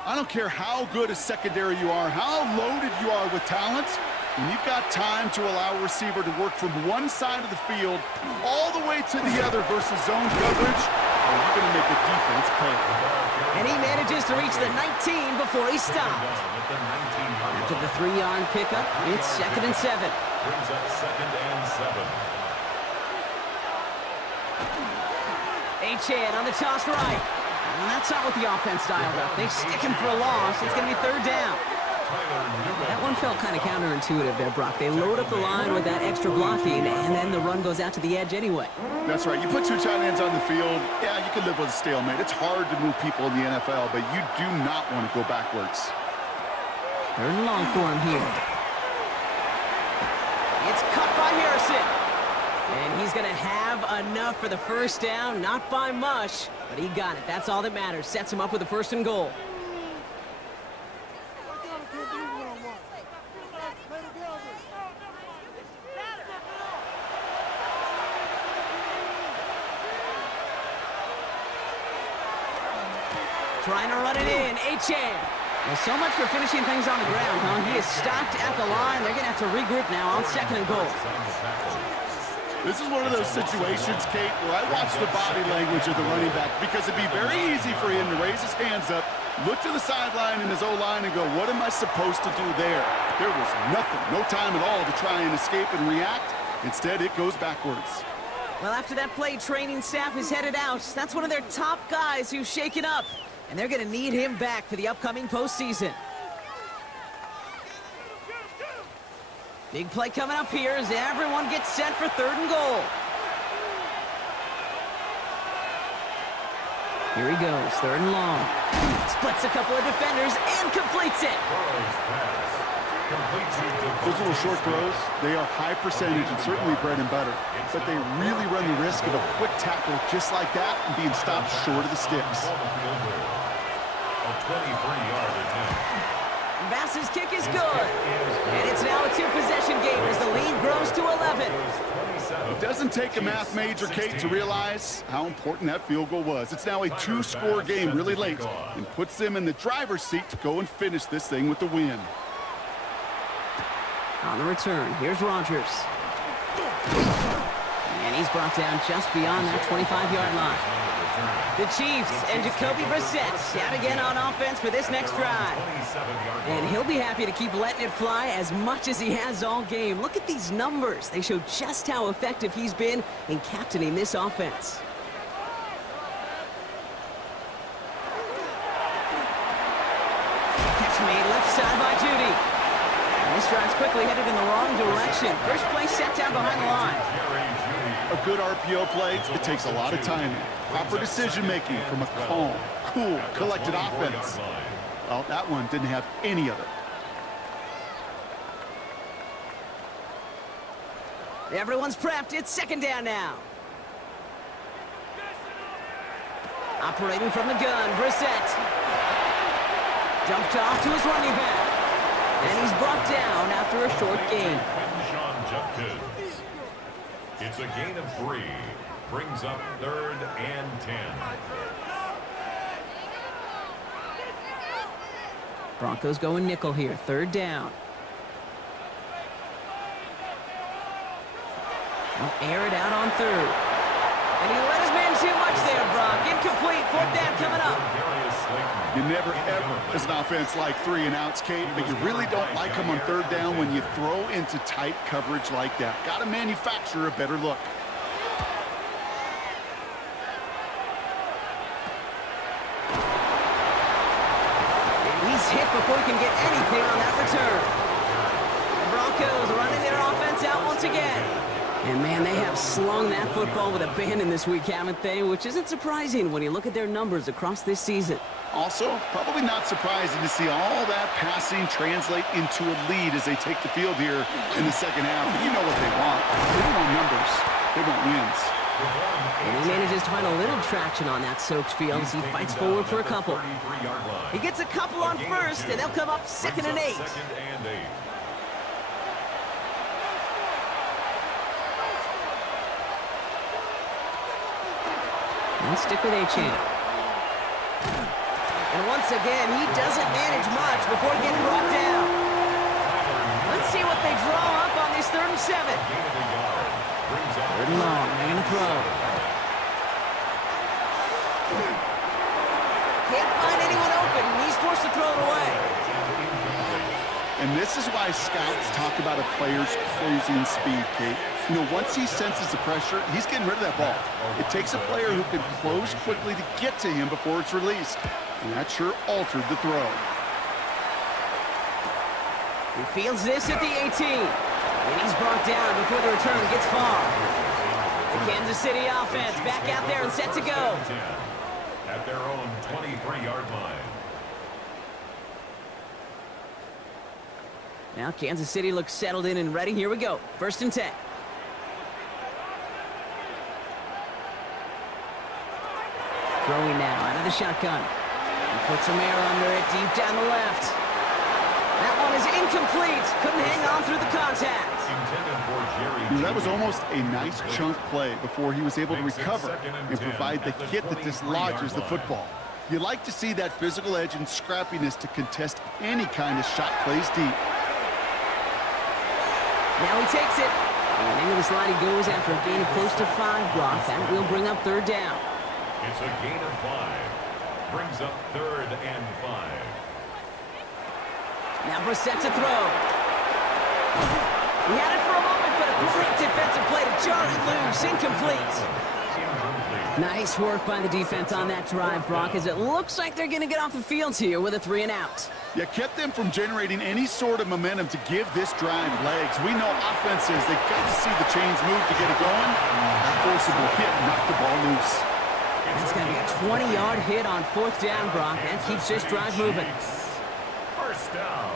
I don't care how good a secondary you are, how loaded you are with talent, when you've got time to allow a receiver to work from one side of the field all the way to the other versus zone coverage, you're going to make the defense pay. And he manages to reach the 19 before he stopped. After the 3-yard pickup, it's 2nd and 7. Brings up 2nd and 7. Achane on the toss right. And that's not what the offense dialed up. They stick him for a loss. It's going to be 3rd down. That one felt kind of counterintuitive there, Brock. They load up the line with that extra blocking, and then the run goes out to the edge anyway. That's right. You put 2 tight ends on the field, yeah, you can live with a stalemate. It's hard to move people in the NFL, but you do not want to go backwards. 3rd and long for him here. It's cut by Harrison. And he's going to have enough for the 1st down. Not by much, but he got it. That's all that matters. Sets him up with a 1st and goal. Trying to run it in. Achane. Well, so much for finishing things on the ground, huh? He is stopped at the line. They're going to have to regroup now on 2nd and goal. This is one of those situations, Kate, where I watch the body language of the running back because it'd be very easy for him to raise his hands up, look to the sideline in his O-line and go, what am I supposed to do there? There was nothing, no time at all to try and escape and react. Instead, it goes backwards. Well, after that play, training staff is headed out. That's one of their top guys who's shaken up, and they're going to need him back for the upcoming postseason. Big play coming up here as everyone gets set for 3rd and goal. Here he goes, 3rd and long. Splits a couple of defenders and completes it. Those little short throws, they are high percentage and certainly bread and butter. But they really run the risk of a quick tackle just like that and being stopped short of the sticks. A 23-yard attempt. Bass's kick is good. And it's now a 2-possession game as the lead grows to 11. It doesn't take a math major, Kate, to realize how important that field goal was. It's now a 2-score game really late and puts them in the driver's seat to go and finish this thing with the win. On the return, here's Rodgers. And he's brought down just beyond that 25-yard line. The Chiefs and Jacoby Brissett out again on offense for this next drive. And he'll be happy to keep letting it fly as much as he has all game. Look at these numbers. They show just how effective he's been in captaining this offense. Catch made left side by Judy. And this drive's quickly headed in the wrong direction. First play set down behind the line. A good RPO play, it takes a lot of timing. Proper decision-making from a calm, cool, collected offense. Well, that one didn't have any of it. Everyone's prepped. It's 2nd down now. Operating from the gun, Brissett. Dumped off to his running back. And he's brought down after a short gain. It's a gain of 3. Brings up 3rd and 10. Broncos going nickel here. 3rd down. They'll air it out on 3rd. And he let his man too much there, Brock. Incomplete. 4th down coming up. You never, ever, as an offense, like 3 and outs, Kate, but you really don't like them on 3rd down when you throw into tight coverage like that. Got to manufacture a better look. Hit before he can get anything on that return. The Broncos running their offense out once again. And man, they have slung that football with abandon this week, haven't they? Which isn't surprising when you look at their numbers across this season. Also, probably not surprising to see all that passing translate into a lead as they take the field here in the 2nd half. But you know what they want. They don't want numbers. They want wins. And he manages to find a little traction on that soaked field as he fights forward for a couple. He gets a couple on 1st, and they'll come up 2nd and 8. And stick with Achane. And once again, he doesn't manage much before getting brought down. Let's see what they draw up on this 3rd and 7. 3rd and long, they're going to throw. Can't find anyone open, and he's forced to throw it away. And this is why scouts talk about a player's closing speed, Kate. You know, once he senses the pressure, he's getting rid of that ball. It takes a player who can close quickly to get to him before it's released. And that sure altered the throw. He fields this at the 18. And he's brought down before the return gets far. The Kansas City offense back out there and set to go. At their own 23-yard line. Now Kansas City looks settled in and ready. Here we go. 1st and 10. Throwing now out of the shotgun. He puts some air under it deep down the left. That one is incomplete. Couldn't hang on through the contact. That was almost a nice chunk play before he was able to recover and provide the hit that dislodges the football. You like to see that physical edge and scrappiness to contest any kind of shot plays deep. Now he takes it. And into the slide he goes after a gain of close to 5 blocks. That will bring up 3rd down. It's a gain of 5. Brings up 3rd and 5. Now Brissett to throw. He had it for a moment, but a great defensive play to jar it loose. Incomplete. Nice work by the defense on that drive, Brock, as it looks like they're going to get off the field here with a 3 and out. You kept them from generating any sort of momentum to give this drive legs. We know offenses, they've got to see the chains move to get it going. That forcible hit knocked the ball loose. That's going to be a 20-yard hit on 4th down, Brock. That keeps this drive moving. First down.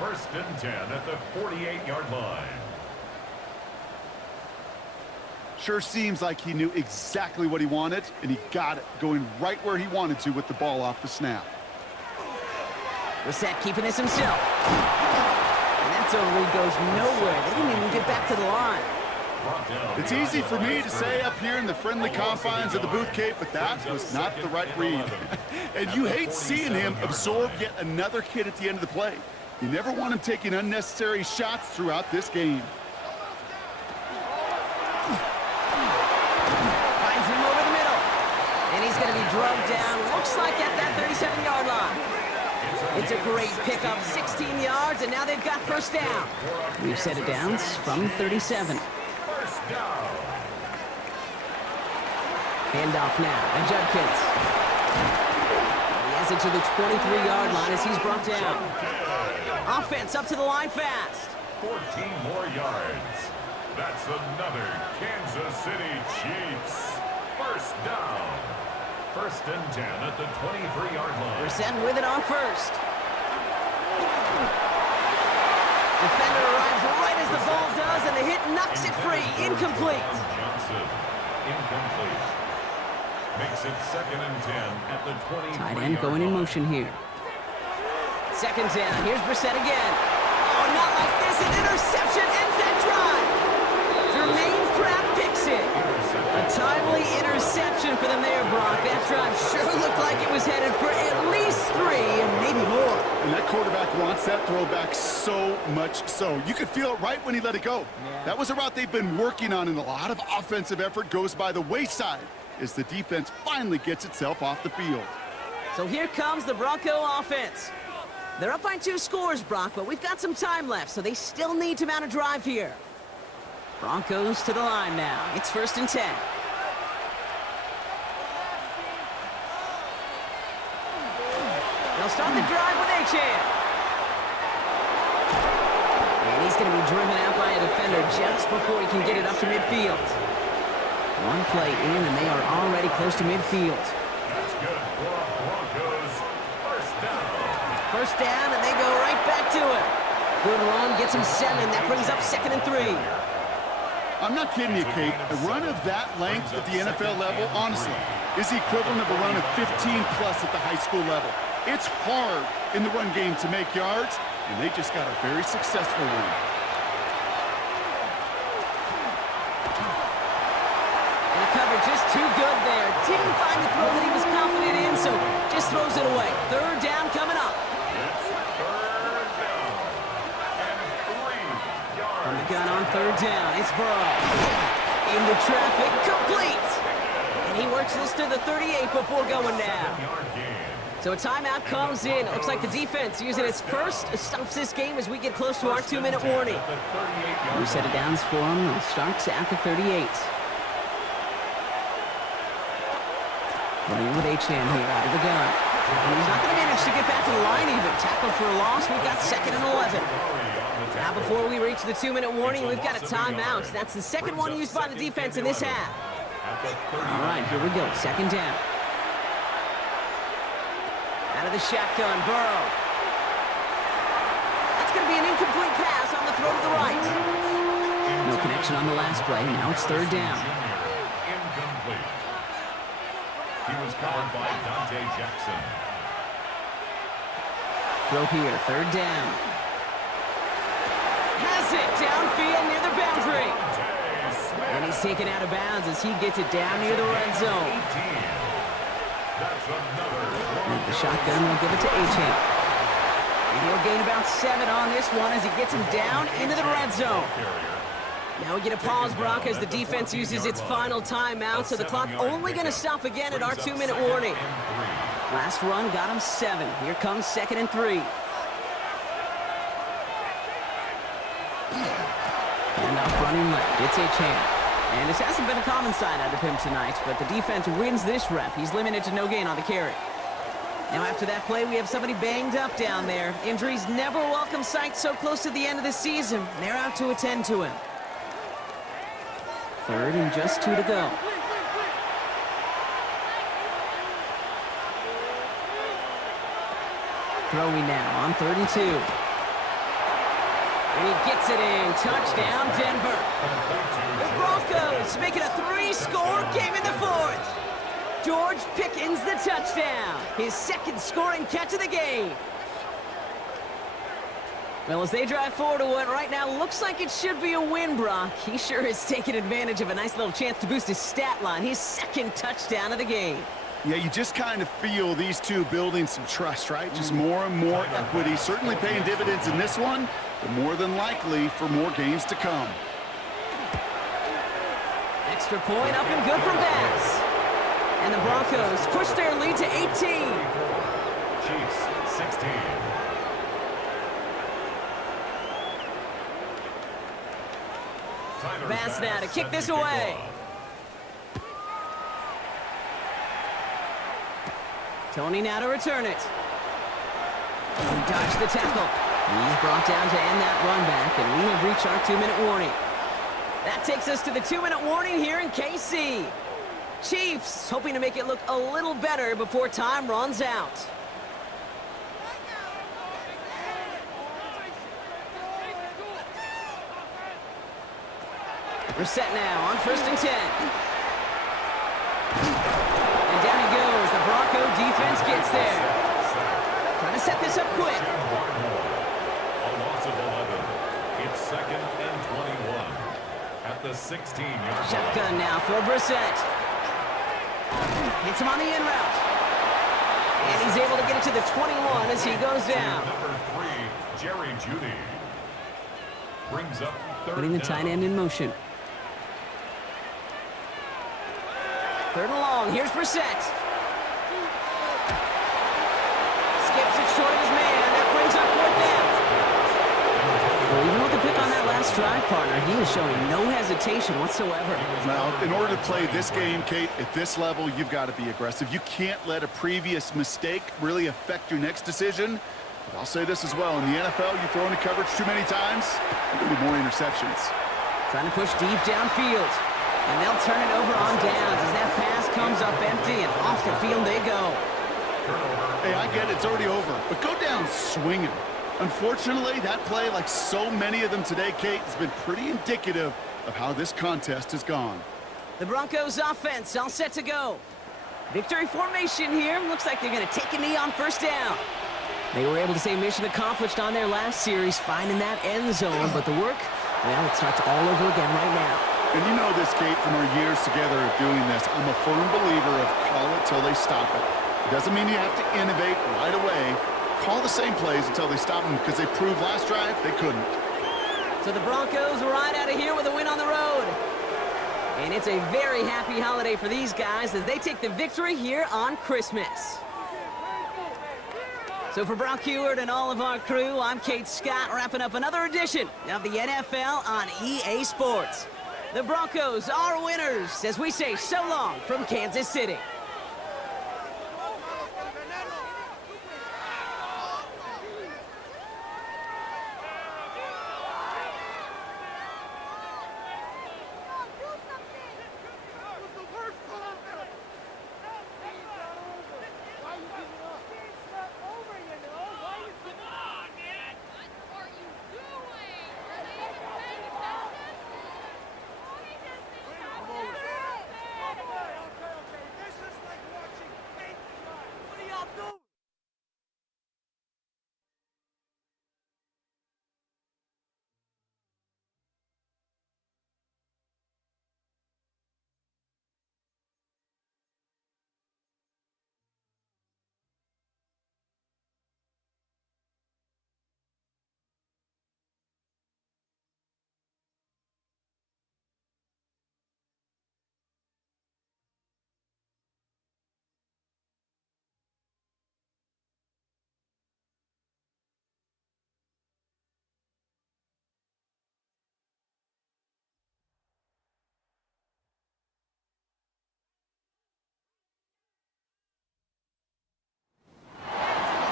1st and 10 at the 48-yard line. Sure seems like he knew exactly what he wanted, and he got it, going right where he wanted to with the ball off the snap. Brissett keeping this himself. And that zone read goes nowhere. They didn't even get back to the line. It's easy for me to say up here in the friendly confines of the booth, Kate, but that was not the right read. And you hate seeing him absorb yet another hit at the end of the play. You never want him taking unnecessary shots throughout this game. Finds him over the middle. And he's going to be drugged down, looks like at that 37-yard line. It's a great pickup, 16 yards, and now they've got 1st down. We've set it down from 37. Handoff now, and Judkins. He has it to the 23-yard line as he's brought down. Offense up to the line fast. 14 more yards. That's another Kansas City Chiefs. 1st down. 1st and 10 at the 23-yard line. Brissett with it on 1st. Defender arrives right as the ball does, and the hit knocks it free. Incomplete. Johnson. Incomplete. Makes it 2nd and 10 at the 23-yard line. Tight end going in motion here. 2nd down. Here's Brissett again. Oh, not like this. An interception ends that drive. Jermaine Pratt picks it. A timely interception for them there, Brock. That drive sure looked like it was headed for at least 3 and maybe more. And that quarterback wants that throwback so much so. You could feel it right when he let it go. Yeah. That was a route they've been working on, and a lot of offensive effort goes by the wayside as the defense finally gets itself off the field. So here comes the Bronco offense. They're up by 2 scores, Brock, but we've got some time left, so they still need to mount a drive here. Broncos to the line now. It's 1st and 10. They'll start the drive with Achane. And he's going to be driven out by a defender just before he can get it up to midfield. One play in, and they are already close to midfield. That's good for Broncos. 1st down. 1st down, and they go right back to it. Good run, gets him 7. That brings up 2nd and 3. I'm not kidding you, Kate. A run of that length at the NFL level, honestly, is the equivalent of a run of 15-plus at the high school level. It's hard in the run game to make yards, and they just got a very successful one. And the cover just too good there. Didn't find the throw that he was confident in, so just throws it away. 3rd down coming up. It's 3rd down. And 3 yards. From the gun on 3rd down, it's Burrow. Into traffic, complete. And he works this to the 38 before going down. So a timeout comes in. It looks like the defense using its first stops this game as we get close to our 2-minute warning. We set it down for him. It starts at the 38. Running with Achane here out of the gun. And he's not going to manage to get back to the line even. Tackle for a loss. We've got 2nd and 11. Now before we reach the 2-minute warning, we've got a timeout. That's the 2nd one used by the defense in this half. All right, here we go. 2nd down. Out of the shotgun, Burrow. That's going to be an incomplete pass on the throw to the right. No connection on the last play. Now it's 3rd down. Incomplete. He was covered by Dante Jackson. Throw here, 3rd down. Has it downfield near the boundary. And he's taken out of bounds as he gets it down near the red zone. That's another. And the shotgun will give it to Achane. And he'll gain about 7 on this one as he gets him down into the red zone. Now we get a pause, Brock, as the defense uses its final timeout, so the clock only going to stop again at our 2-minute warning. Last run got him 7. Here comes 2nd and 3. And off running left, it's Achane. And this hasn't been a common sight out of him tonight, but the defense wins this rep. He's limited to no gain on the carry. Now after that play, we have somebody banged up down there. Injuries never a welcome sight so close to the end of the season. They're out to attend to him. 3rd and just 2 to go. Throwing now on 3rd and 2. And he gets it in. Touchdown, Denver. The Broncos make it a 3-score game in the 4th. George Pickens the touchdown. His 2nd scoring catch of the game. Well, as they drive forward to what right now looks like it should be a win, Brock. He sure has taken advantage of a nice little chance to boost his stat line. His 2nd touchdown of the game. Yeah, you just kind of feel these two building some trust, right? Just more and more equity. Certainly paying dividends in this one, but more than likely for more games to come. Extra point up and good from Bass. And the Broncos push their lead to 18. Chiefs, 16. Bass now to kick this away. Tony now to return it. He dodged the tackle. He's brought down to end that run back, and we have reached our 2-minute warning. That takes us to the 2-minute warning here in KC. Chiefs hoping to make it look a little better before time runs out. We're set now on 1st and 10. And down he goes. The Bronco defense gets there. Trying to set this up quick. A loss of 11. It's 2nd and 21 at the 16-yard line. Shotgun now for Brissett. Hits him on the in route. And he's able to get it to the 21 as he goes down. Number 3, Jerry Jeudy. Brings up 3rd Putting the tight end in motion. 3rd and long. Here's Brissett. Skips it short of his man. That brings up 4th down. Well, even with the pick on that last drive, partner, he is showing no hesitation whatsoever. Well, in order to play this game, Kate, at this level, you've got to be aggressive. You can't let a previous mistake really affect your next decision. But I'll say this as well. In the NFL, you throw into coverage too many times, there will be more interceptions. Trying to push deep downfield. And they'll turn it over on downs as that pass comes up empty, and off the field they go. Hey, I get it. It's already over. But go down swinging. Unfortunately, that play, like so many of them today, Kate, has been pretty indicative of how this contest has gone. The Broncos offense all set to go. Victory formation here. Looks like they're going to take a knee on 1st down. They were able to say mission accomplished on their last series, finding that end zone. But the work, well, it starts all over again right now. And you know this, Kate, from our years together of doing this. I'm a firm believer of call it till they stop it. It doesn't mean you have to innovate right away. Call the same plays until they stop them, because they proved last drive they couldn't. So the Broncos ride out of here with a win on the road. And it's a very happy holiday for these guys as they take the victory here on Christmas. So for Brock Heward and all of our crew, I'm Kate Scott, wrapping up another edition of the NFL on EA Sports. The Broncos are winners as we say so long from Kansas City. This is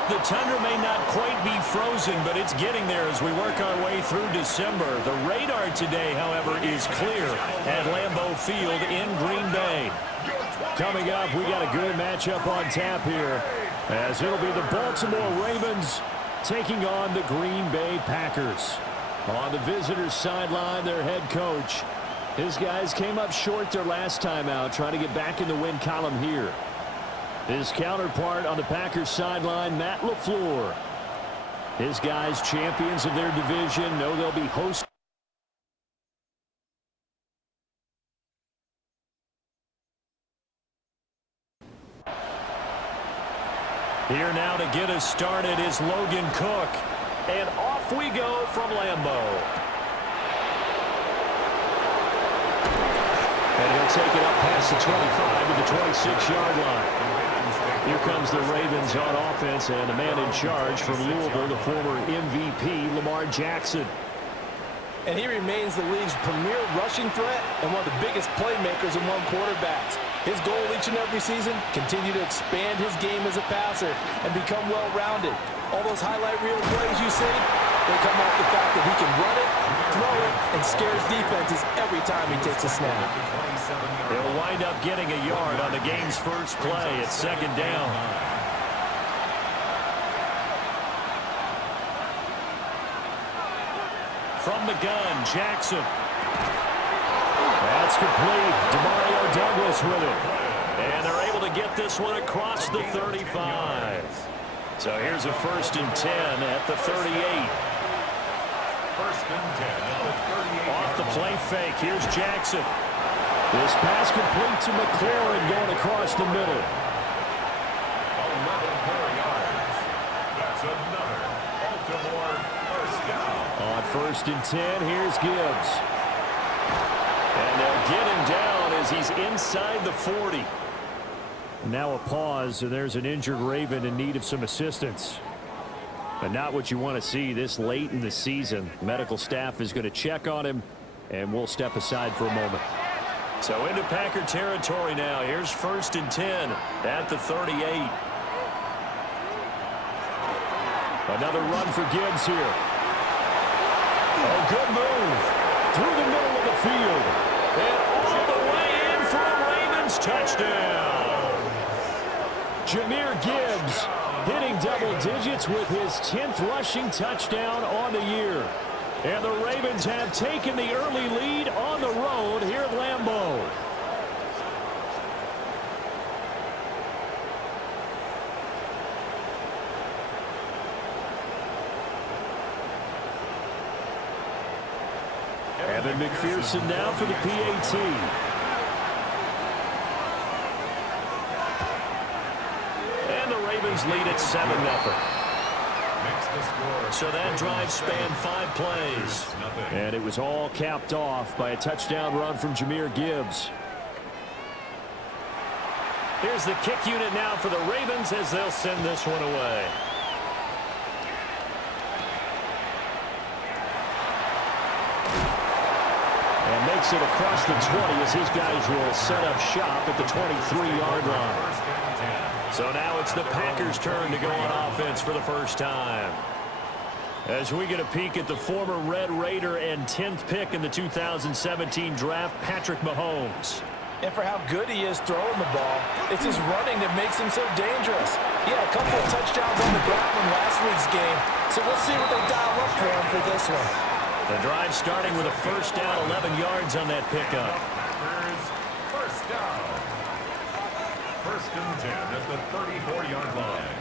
the tundra may not quite be frozen, but it's getting there as we work our way through December. The radar today, however, is clear at Lambeau Field in Green Bay. Coming up, we got a good matchup on tap here, as it'll be the Baltimore Ravens taking on the Green Bay Packers. On the visitors' sideline, their head coach. His guys came up short their last time out, trying to get back in the win column here. His counterpart on the Packers sideline, Matt LaFleur. His guys, champions of their division, know they'll be hosting. Here now to get us started is Logan Cook. And off we go from Lambeau. And he'll take it up past the 25 to the 26-yard line. Here comes the Ravens on offense, and the man in charge from Louisville, the former MVP, Lamar Jackson. And he remains the league's premier rushing threat and one of the biggest playmakers among quarterbacks. His goal each and every season, continue to expand his game as a passer and become well-rounded. All those highlight reel plays you see, they come off the fact that he can run it, throw it, and scares defenses every time he takes a snap. He'll wind up getting a yard on the game's first play at second down. From the gun, Jackson. That's complete. Demario Douglas with it. And they're able to get this one across the 35. So here's a 1st and 10 at the 38. 1st and 10 at the 38. Off the play fake, here's Jackson. This pass complete to McLaurin going across the middle. 11 more yards. That's another Baltimore 1st down. On 1st and 10, here's Gibbs. And they'll get him down as he's inside the 40. Now a pause, and there's an injured Raven in need of some assistance. But not what you want to see this late in the season. Medical staff is going to check on him, and we'll step aside for a moment. So into Packer territory now. Here's 1st and 10 at the 38. Another run for Gibbs here. Oh, good move. Through the middle of the field. And all the way in for a Ravens touchdown. Jahmyr Gibbs hitting double digits with his 10th rushing touchdown on the year. And the Ravens have taken the early lead on the road here at Lambeau. Evan McPherson now for the PAT. And the Ravens lead at 7-0. So that drive spanned 5 plays. And it was all capped off by a touchdown run from Jahmyr Gibbs. Here's the kick unit now for the Ravens as they'll send this one away. And makes it across the 20 as his guys will set up shop at the 23-yard line. So now it's the Packers' turn to go on offense for the first time. As we get a peek at the former Red Raider and 10th pick in the 2017 draft, Patrick Mahomes. And for how good he is throwing the ball, it's his running that makes him so dangerous. He had a couple of touchdowns on the ground in last week's game, so we'll see what they dial up for him for this one. The drive starting with a 1st down, 11 yards on that pickup. Packers 1st down. 1st and 10 at the 34-yard line.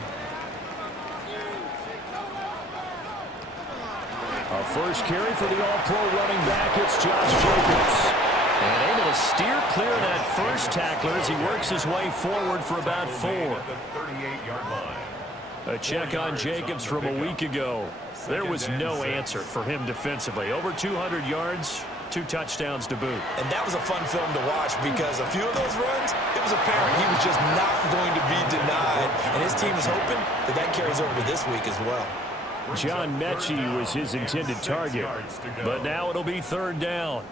A first carry for the all-pro running back, it's Josh Jacobs. And able to steer clear of that first tackler as he works his way forward for about 4. At the 38-yard line. A check on Jacobs from a week ago. There was no answer for him defensively. Over 200 yards, 2 touchdowns to boot. And that was a fun film to watch because a few of those runs, it was apparent he was just not going to be denied. And his team is hoping that that carries over to this week as well. John Mechie was his intended target, but now it'll be 3rd down.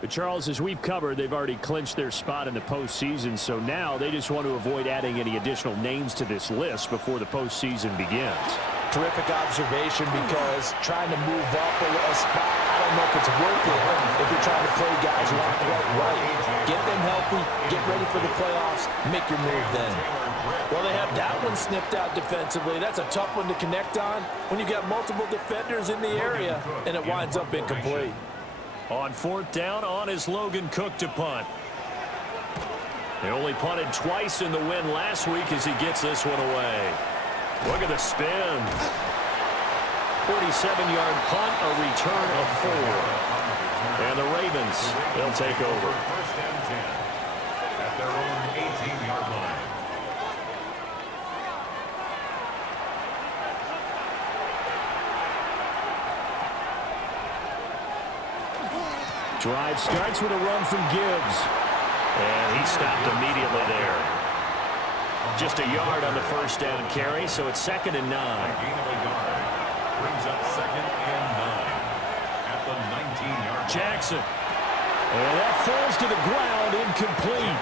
But Charles, as we've covered, they've already clinched their spot in the postseason, so now they just want to avoid adding any additional names to this list before the postseason begins. Terrific observation, because trying to move up a spot, I don't know if it's worth it if you're trying to play guys who aren't quite right. Get them healthy, get ready for the playoffs, make your move then. Well, they have that one snipped out defensively. That's a tough one to connect on when you got multiple defenders in the area, and it winds up incomplete. On fourth down, on is Logan Cook to punt. They only punted twice in the win last week as he gets this one away. Look at the spin. 47-yard punt, a return of 4. And the Ravens, they'll take over. First and 10 at their own 18-yard line. Drive starts with a run from Gibbs. And he stopped immediately there. Just a yard on the first down carry, so it's 2nd and 9. Gain of a yard brings up 2nd and 9 at the 19-yard line. Jackson. And that falls to the ground, incomplete.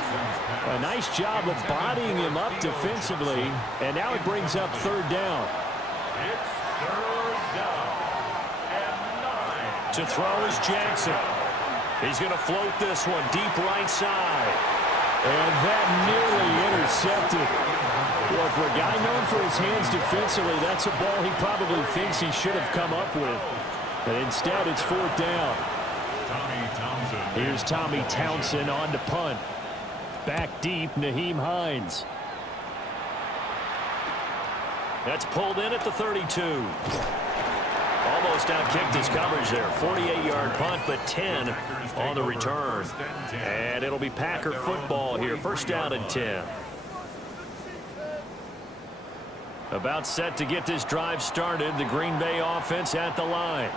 A nice job of bodying him up defensively. And now it brings up 3rd down. It's 3rd down and 9. To throw is Jackson. He's going to float this one deep right side. And that nearly intercepted. Well, for a guy known for his hands defensively, that's a ball he probably thinks he should have come up with. But instead, it's 4th down. Here's Tommy Townsend on to punt. Back deep, Nyheim Hines. That's pulled in at the 32. Almost outkicked his coverage there. 48-yard punt, but 10 on the return. And it'll be Packer football here. 1st down and 10. About set to get this drive started. The Green Bay offense at the line.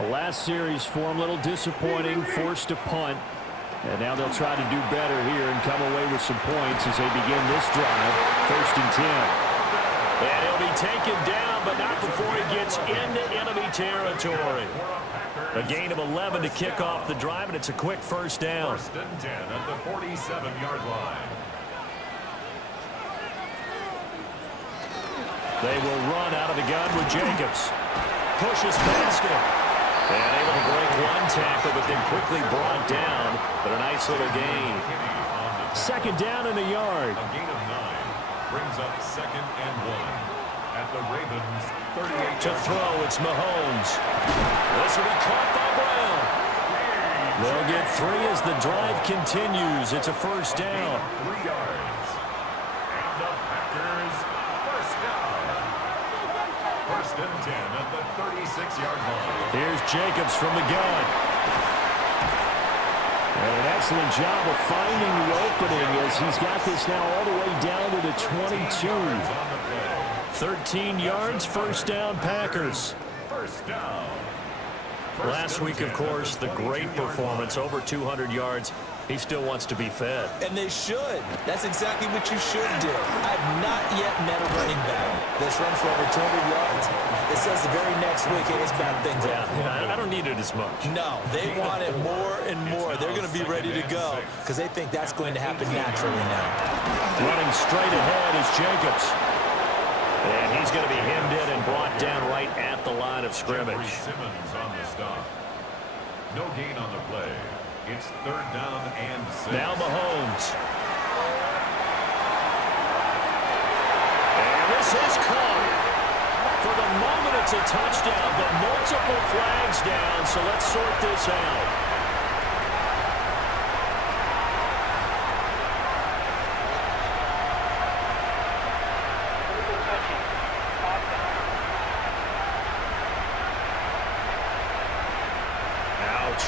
The last series for them, a little disappointing. Forced to punt. And now they'll try to do better here and come away with some points as they begin this drive. 1st and 10. And he'll be taken down, but not before he gets into enemy territory. A gain of 11 to kick off the drive, and it's a quick 1st down. 1st and 10 at the 47-yard line. They will run out of the gun with Jacobs. Pushes past him. And able to break one tackle, but then quickly brought down. But a nice little gain. 2nd down and a yard. A gain of 9 brings up 2nd and 1 at the Ravens 38. To throw, it's Mahomes. This will be caught by Brown. They'll get 3 as the drive continues. It's a 1st down. 3 yards. And the Packers 1st down. 1st and 10 at the 36-yard line. Here's Jacobs from the gun. And an excellent job of finding the opening as he's got this now all the way down to the 22. 13 yards, 1st down, Packers. 1st down. Last week, of course, the great performance, over 200 yards. He still wants to be fed. And they should. That's exactly what you should do. I've not yet met a running back that's run for over 200 yards. It says the very next week, hey, it's bad things. Yeah, I don't need it as much. No, they want it more and more. They're going to be ready to go because they think that's going to happen naturally now. Running straight ahead is Jacobs. And he's going to be hemmed in and brought down right at the line of scrimmage. Simmons on the stop. No gain on the play. It's 3rd down and 6. Now Mahomes. And this is caught. For the moment, it's a touchdown, but multiple flags down, so let's sort this out.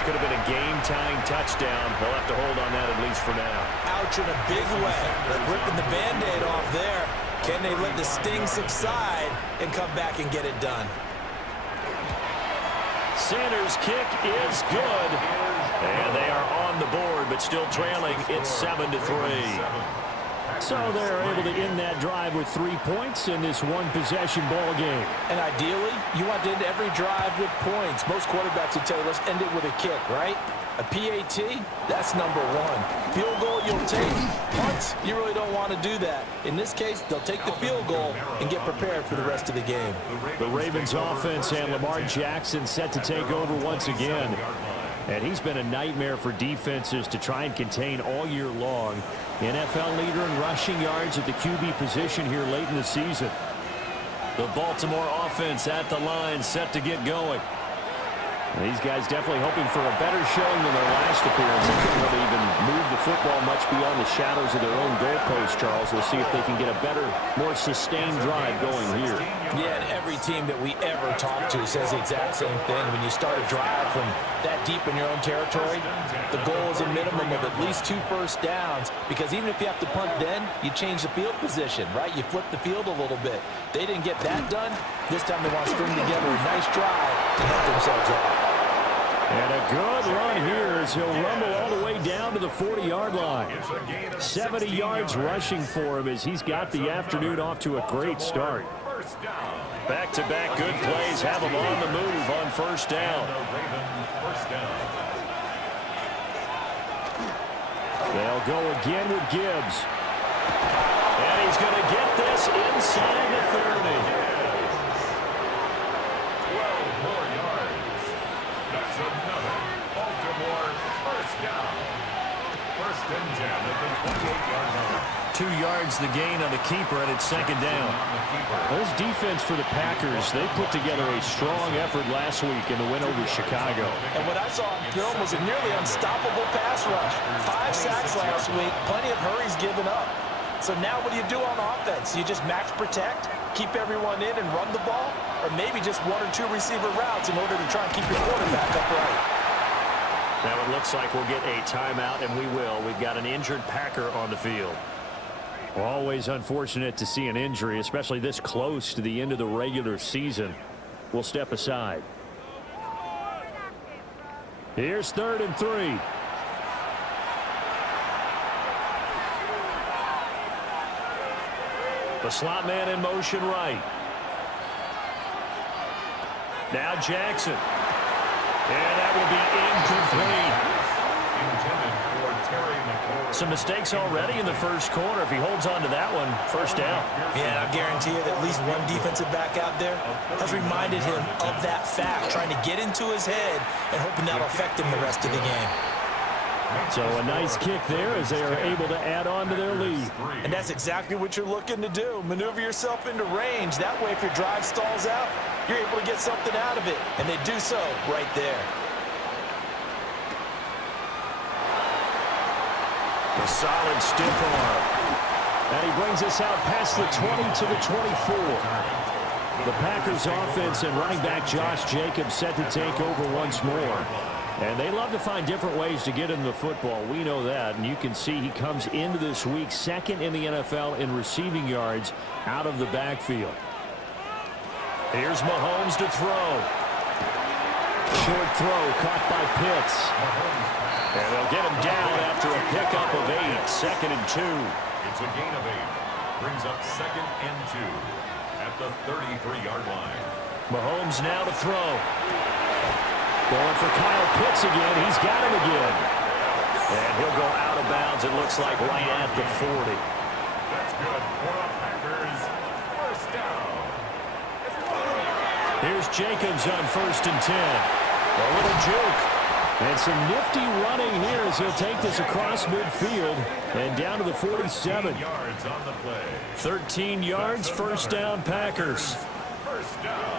Could have been a game-tying touchdown. They'll have to hold on that at least for now. Ouch in a big way. They're ripping the Band-Aid off there. Can they let the sting subside and come back and get it done? Sanders' kick is good. And they are on the board, but still trailing. It's 7-3. So they're able to end that drive with 3 points in this one-possession ball game. And ideally, you want to end every drive with points. Most quarterbacks would tell you, let's end it with a kick, right? A PAT, that's number one. Field goal, you'll take. Punts, you really don't want to do that. In this case, they'll take the field goal and get prepared for the rest of the game. The Ravens offense and Lamar Jackson set to take over once again. And he's been a nightmare for defenses to try and contain all year long. NFL leader in rushing yards at the QB position here late in the season. The Baltimore offense at the line, set to get going. These guys definitely hoping for a better showing than their last appearance. They couldn't really even move the football much beyond the shadows of their own goalpost, Charles. We'll see if they can get a better, more sustained drive going here. Yeah, and every team that we ever talk to says the exact same thing. When you start a drive from that deep in your own territory, the goal is a minimum of at least 2 first downs, because even if you have to punt then, you change the field position, right? You flip the field a little bit. They didn't get that done. This time they want to string together a nice drive to help themselves out. And a good run here as he'll rumble all the way down to the 40-yard line. 70 yards rushing for him as he's got the afternoon off to a great start. Back-to-back good plays have him on the move on first down. They'll go again with Gibbs. And he's going to get this inside the 30. 12 more yards. That's another Baltimore first down. First and 10 at the 28-yard line. 2 yards the gain on the keeper, and it's second down. This defense for the Packers, they put together a strong effort last week in the win over Chicago. And what I saw on film was a nearly unstoppable pass rush. 5 sacks last week, plenty of hurries given up. So now what do you do on offense? You just max protect, keep everyone in and run the ball, or maybe just 1 or 2 receiver routes in order to try and keep your quarterback upright. Now it looks like we'll get a timeout, and we will. We've got an injured Packer on the field. Always unfortunate to see an injury, especially this close to the end of the regular season. We'll step aside. Here's 3rd and 3. The slot man in motion right. Now Jackson. And that will be incomplete. Some mistakes already in the first quarter. If he holds on to that one, first down. Yeah, I guarantee you that at least one defensive back out there has reminded him of that fact, trying to get into his head and hoping that'll affect him the rest of the game. So a nice kick there as they are able to add on to their lead. And that's exactly what you're looking to do. Maneuver yourself into range. That way, if your drive stalls out, you're able to get something out of it. And they do so right there. A solid stiff arm. And he brings us out past the 20 to the 24. The Packers offense and running back Josh Jacobs set to take over once more. And they love to find different ways to get into the football. We know that. And you can see he comes into this week second in the NFL in receiving yards out of the backfield. Here's Mahomes to throw. Short throw caught by Pitts. And they'll get him down after a pickup of 8. 2nd and 2. It's a gain of 8. Brings up 2nd and 2 at the 33-yard line. Mahomes now to throw. Going for Kyle Pitts again. He's got him again. And he'll go out of bounds, it looks like, right at the 40. That's good for the Packers. First down. Here's Jacobs on 1st and 10. A little juke. And some nifty running here as he'll take this across midfield and down to the 47. 13 yards on the play. 13 yards, first down Packers. First down.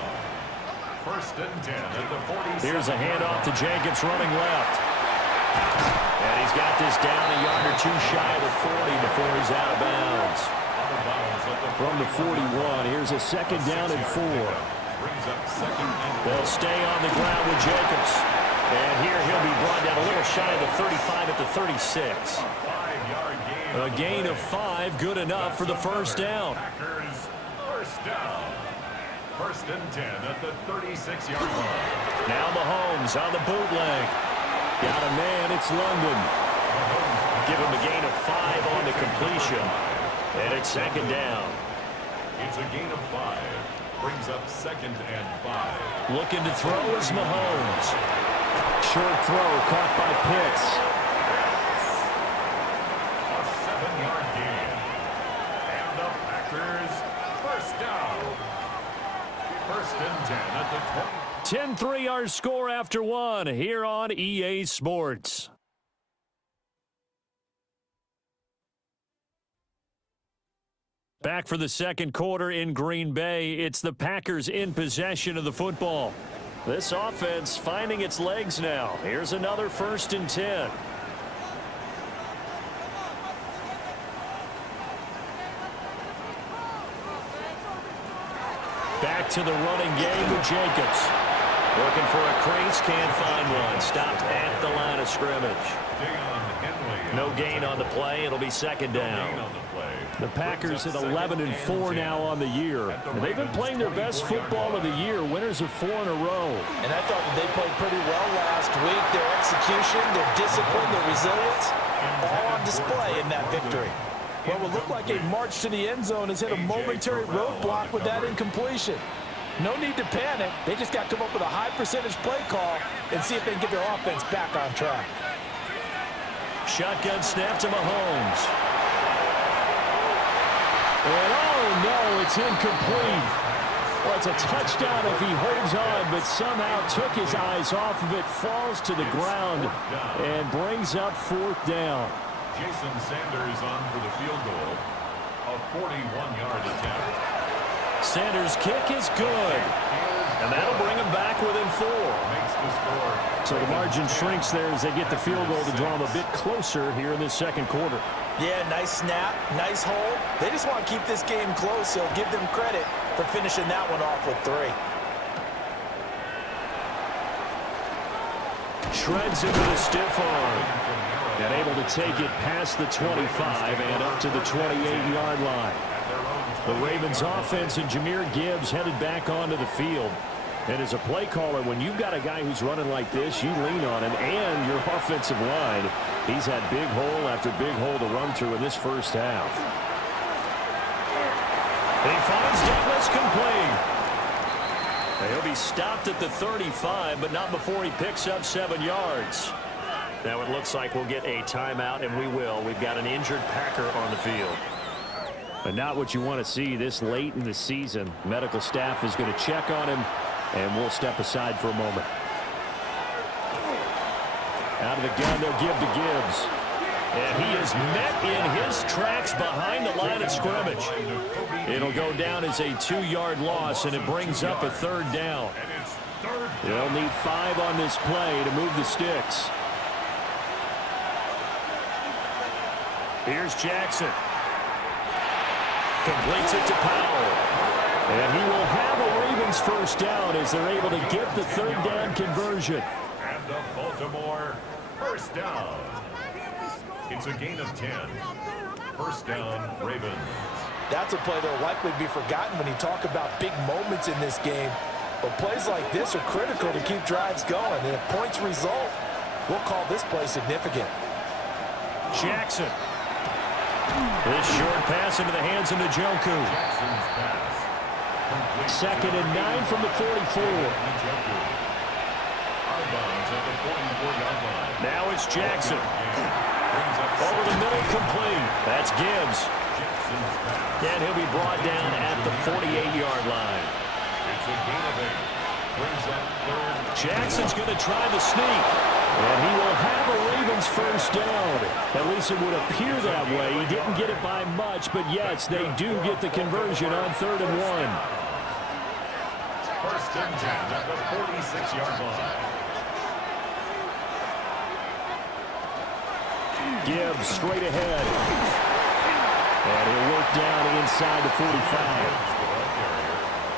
1st and 10 at the 47. Here's a handoff to Jacobs running left. And he's got this down a yard or 2 shy of the 40 before he's out of bounds. From the 41, here's a 2nd down and 4. Brings up 2nd and 4. They'll stay on the ground with Jacobs. And here he'll be brought down a little shy of the 35 at the 36. 5-yard gain. A gain of 5, good enough for the first down. Packers first down. 1st and 10 at the 36-yard line. Now Mahomes on the bootleg. Got a man, it's London. Give him a gain of 5 on the completion. And it's second down. It's a gain of 5. Brings up 2nd and 5. Looking to throw is Mahomes. Short throw caught by Pitts. A 7-yard gain. And the Packers first down. 1st and 10 at the 20. 10-3 our score after 1 here on EA Sports. Back for the second quarter in Green Bay. It's the Packers in possession of the football. This offense finding its legs now. Here's another 1st and 10. Back to the running game with Jacobs. Looking for a crease, can't find one. Stopped at the line of scrimmage. No gain on the play. It'll be second down. The Packers at 11-4 now on the year. And they've been playing their best football of the year. Winners of 4 in a row. And I thought that they played pretty well last week. Their execution, their discipline, their resilience, all on display in that victory. What would look like a march to the end zone has hit a momentary roadblock with that incompletion. No need to panic. They just got to come up with a high percentage play call and see if they can get their offense back on track. Shotgun snap to Mahomes. And oh no, it's incomplete. Well, it's a touchdown if he holds on, but somehow took his eyes off of it, falls to the ground, and brings up 4th down. Jason Sanders on for the field goal. A 41-yard attempt. Sanders' kick is good. And that'll bring him back within 4. Makes the score. So the margin shrinks there as they get the field goal to draw them a bit closer here in this second quarter. Yeah, nice snap, nice hold. They just want to keep this game close, so give them credit for finishing that one off with 3. Shreds into the stiff arm. And able to take it past the 25 and up to the 28-yard line. The Ravens offense and Jahmyr Gibbs headed back onto the field. And as a play caller, when you've got a guy who's running like this, you lean on him and your offensive line. He's had big hole after big hole to run through in this first half. He finds Douglas complete. He'll be stopped at the 35, but not before he picks up 7 yards. Now it looks like we'll get a timeout, and we will. We've got an injured Packer on the field. But not what you want to see this late in the season. Medical staff is going to check on him, and we'll step aside for a moment. Out of the gun, they'll give to Gibbs. And he is met in his tracks behind the line of scrimmage. It'll go down as a 2-yard loss, and it brings up a 3rd down. They'll need 5 on this play to move the sticks. Here's Jackson. Completes it to Powell. And he will have a Ravens first down as they're able to get the 3rd down conversion. And the Baltimore first down. It's a gain of 10. First down, Ravens. That's a play that will likely be forgotten when you talk about big moments in this game. But plays like this are critical to keep drives going. And if points result, we'll call this play significant. Jackson. This short pass into the hands of Njoku. Jackson's pass. 2nd and 9 from the 44. Now it's Jackson. Over the middle, complete. That's Gibbs. And he'll be brought down at the 48-yard line. It's a gain of 8. Brings up 3rd. Jackson's going to try the sneak. And he will have a Ravens first down. At least it would appear that way. He didn't get it by much, but yes, they do get the conversion on 3rd and 1. First and 10 at the 46-yard line. Gibbs straight ahead. And he'll work down inside the 45.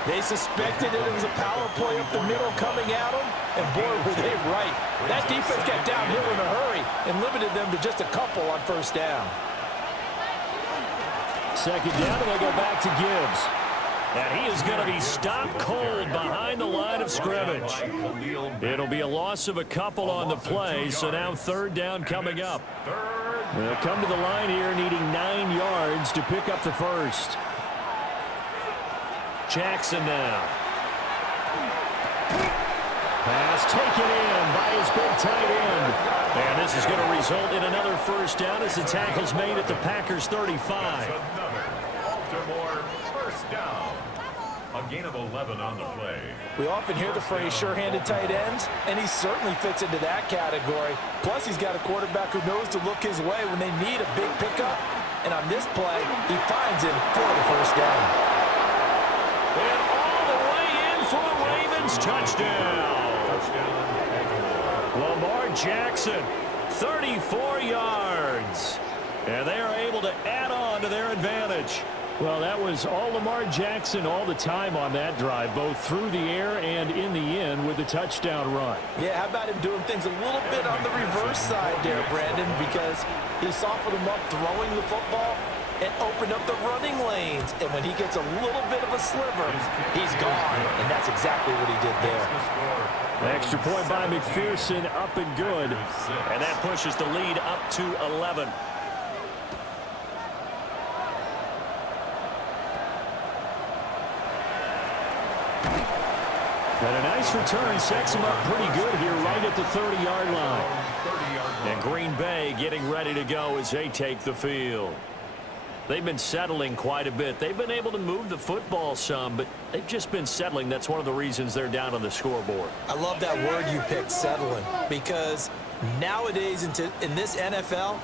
They suspected that it was a power play up the middle coming at them, and boy, were they right. That defense got downhill in a hurry and limited them to just a couple on first down. 2nd down, and they go back to Gibbs. And he is going to be stopped cold behind the line of scrimmage. It'll be a loss of a couple on the play, so now 3rd down coming up. 3rd They'll come to the line here needing 9 yards to pick up the first. Jackson now. Pass taken in by his big tight end. And this is going to result in another first down as the tackle's made at the Packers' 35. Another Baltimore first down. A gain of 11 on the play. We often hear the phrase sure-handed tight ends, and he certainly fits into that category. Plus, he's got a quarterback who knows to look his way when they need a big pickup. And on this play, he finds him for the first down. And all the way in for a Ravens touchdown. Lamar Jackson, 34 yards. And they are able to add on to their advantage. Well, that was all Lamar Jackson all the time on that drive, both through the air and in the end with a touchdown run. Yeah, how about him doing things a little bit on the reverse side there, Brandon, because he softened him up throwing the football and opened up the running lanes. And when he gets a little bit of a sliver, he's gone. And that's exactly what he did there. Extra point by McPherson, up and good. And that pushes the lead up to 11. And a nice return sets him up pretty good here right at the 30-yard line. And Green Bay getting ready to go as they take the field. They've been settling quite a bit. They've been able to move the football some, but they've just been settling. That's one of the reasons they're down on the scoreboard. I love that word you picked, settling, because nowadays in this NFL,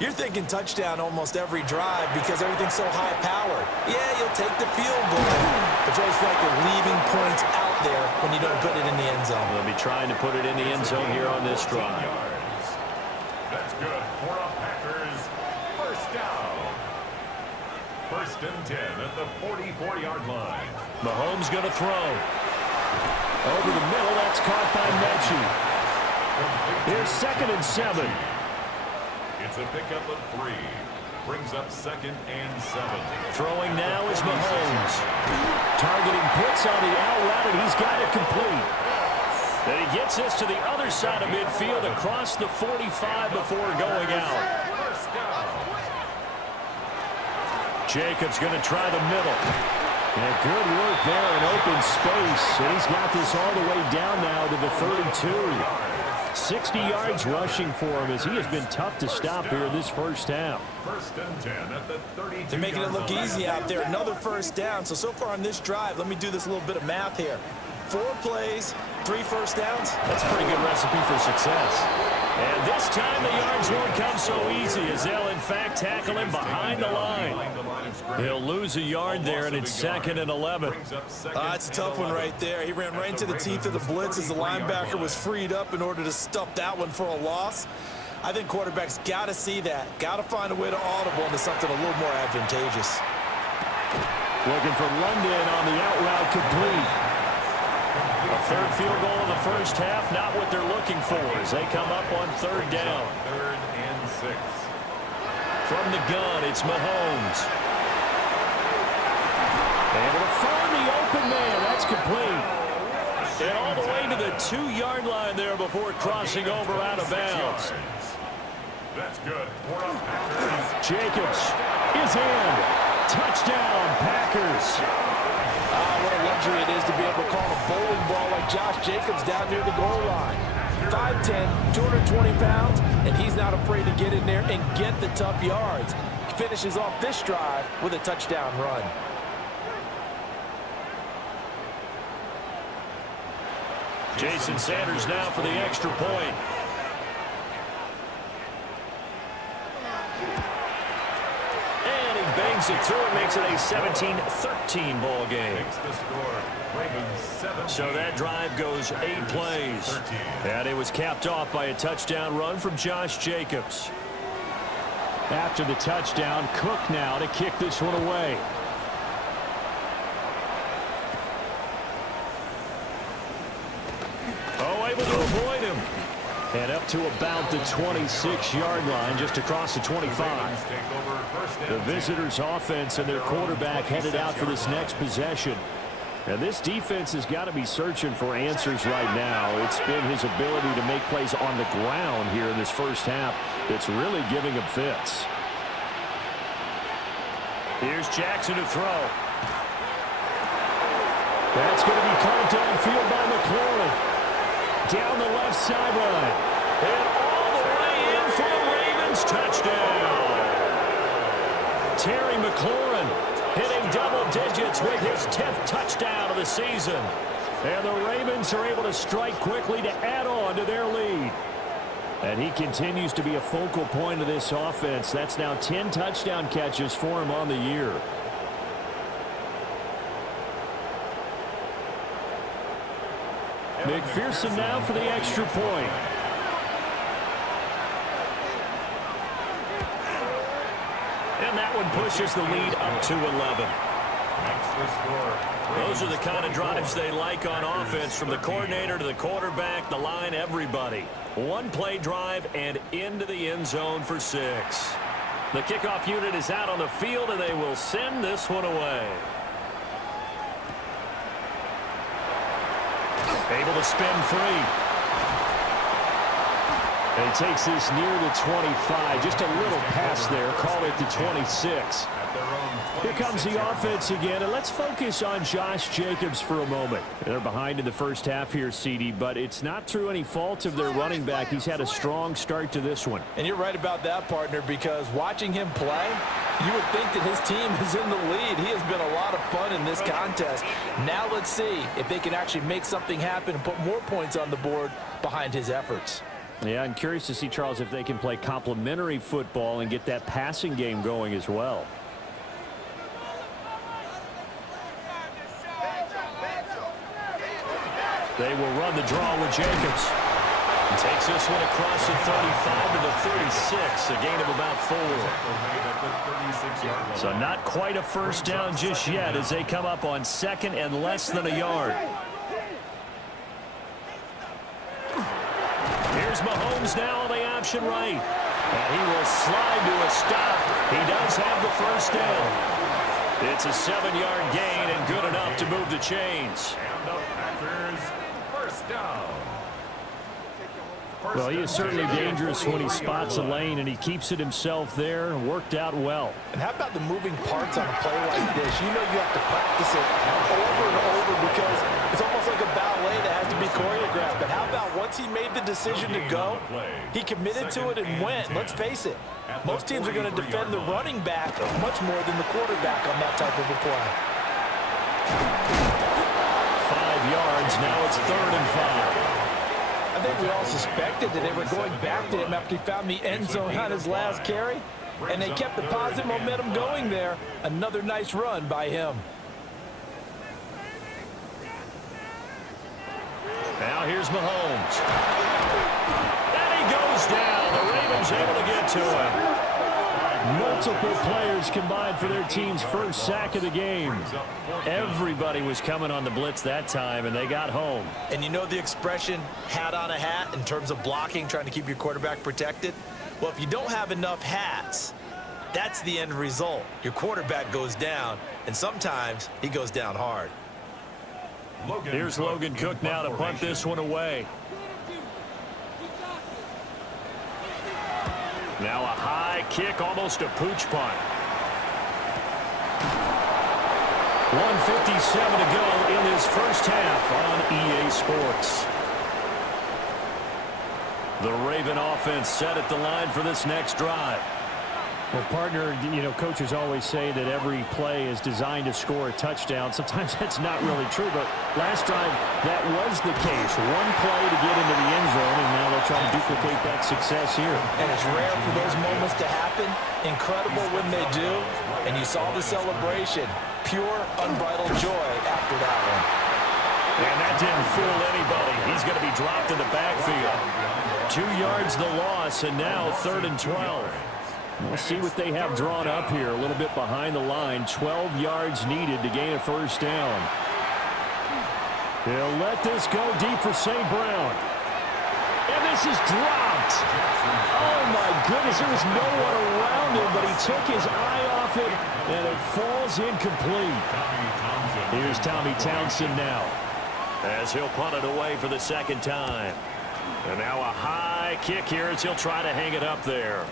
you're thinking touchdown almost every drive because everything's so high-powered. Yeah, you'll take the field goal, but you always feel like you're leaving points out there when you don't put it in the end zone. They'll be trying to put it in the end zone here on this drive. That's good for a Packers first down. First and 10 at the 44-yard line. Mahomes going to throw. Over the middle, that's caught by Mechie. Here's 2nd and 7. It's a pickup of 3. Brings up 2nd and 7. Throwing now is Mahomes. Targeting Pitts on the out route, and he's got it complete. And he gets this to the other side of midfield across the 45 before going out. First down. Jacobs going to try the middle. And good work there in open space. And he's got this all the way down now to the 32. 60 yards rushing for him as he has been tough to stop here in this first half. First and 10 at the 32. They're making it look easy out there. Another first down. So far on this drive, let me do this little bit of math here. 4 plays, 3 first downs. That's a pretty good recipe for success. And this time the yards won't come so easy as they'll in fact tackle him behind the line. He'll lose a yard there, and it's 2nd and 11. It's a tough one right there. He ran right into the teeth of the blitz as the linebacker was freed up in order to stuff that one for a loss. I think quarterbacks got to see that. Got to find a way to audible into something a little more advantageous. Looking for London on the out route complete. A 3rd field goal in the first half, not what they're looking for as they come up on 3rd down. 3rd and 6. From the gun, it's Mahomes. Able to find the open man. That's complete. And all the way to the 2-yard line there before crossing over out of bounds. That's good for a Packers. Jacobs is in. Touchdown, Packers. What a luxury it is to be able to call a bowling ball like Josh Jacobs down near the goal line. 5'10", 220 pounds, and he's not afraid to get in there and get the tough yards. He finishes off this drive with a touchdown run. Jason Sanders now for the extra point. And he bangs it through and makes it a 17-13 ball game. Makes the score. Ravens 17. So that drive goes 8 plays. 13. And it was capped off by a touchdown run from Josh Jacobs. After the touchdown, Cook now to kick this one away. Oh, able to avoid him. And up to about the 26-yard line, just across the 25. The visitors' offense and their quarterback headed out for this next possession. And this defense has got to be searching for answers right now. It's been his ability to make plays on the ground here in this first half that's really giving him fits. Here's Jackson to throw. That's going to be caught downfield by McLaurin. Down the left sideline. And all the way in for the Ravens touchdown. Terry McLaurin hitting double digits with his 10th touchdown of the season. And the Ravens are able to strike quickly to add on to their lead. And he continues to be a focal point of this offense. That's now 10 touchdown catches for him on the year. McPherson now for the extra point. And that one pushes the lead up to 11. Those are the kind of drives they like on offense, from the coordinator to the quarterback, the line, everybody. One play drive and into the end zone for 6. The kickoff unit is out on the field, and they will send this one away. Able to spin free. And he takes this near the 25. Just a little pass there. Call it the 26. Here comes the offense again, and let's focus on Josh Jacobs for a moment. They're behind in the first half here, CD, but it's not through any fault of their running back. He's had a strong start to this one. And you're right about that, partner, because watching him play, you would think that his team is in the lead. He has been a lot of fun in this contest. Now let's see if they can actually make something happen and put more points on the board behind his efforts. Yeah, I'm curious to see, Charles, if they can play complementary football and get that passing game going as well. They will run the draw with Jacobs. He takes this one across the 35 to the 36, a gain of about 4. So not quite a first down just yet as they come up on second and less than a yard. Here's Mahomes now on the option right. And he will slide to a stop. He does have the first down. It's a 7-yard gain and good enough to move the chains. And the Packers first down. Well, he is certainly dangerous when he spots a lane, and he keeps it himself there. Worked out well. And how about the moving parts on a play like this? You know you have to practice it over and over because it's almost like a ballet that has to be choreographed. But how about once he made the decision to go, he committed to it and went. Let's face it, most teams are going to defend the running back much more than the quarterback on that type of a play. 5 yards. Now it's 3rd and 5. I think we all suspected that they were going back to him after he found the end zone on his last carry, and they kept the positive momentum going there. Another nice run by him. Now here's Mahomes. And he goes down. The Ravens able to get to him. Multiple players combined for their team's first sack of the game. Everybody was coming on the blitz that time, and they got home. And you know the expression, hat on a hat, in terms of blocking, trying to keep your quarterback protected? Well, if you don't have enough hats, that's the end result. Your quarterback goes down, and sometimes he goes down hard. Here's Logan Cook now to punt this one away. Now a high kick, almost a pooch punt. 1:57 to go in this first half on EA Sports. The Raven offense set at the line for this next drive. Well, partner, you know, coaches always say that every play is designed to score a touchdown. Sometimes that's not really true, but last drive, that was the case. One play to get into the end zone, and now they'll try to duplicate that success here. And it's rare for those moments to happen. Incredible when they do. And you saw the celebration. Pure, unbridled joy after that one. And that didn't fool anybody. He's going to be dropped in the backfield. 2 yards the loss, and now 3rd and 12. We'll see what they have drawn up here. A little bit behind the line. 12 yards needed to gain a first down. They'll let this go deep for St. Brown. And this is dropped. Oh, my goodness. There was no one around intended, but he took his eye off it, and it falls incomplete. Here's Tommy Townsend now, as he'll punt it away for the second time. And now a high kick here as he'll try to hang it up there.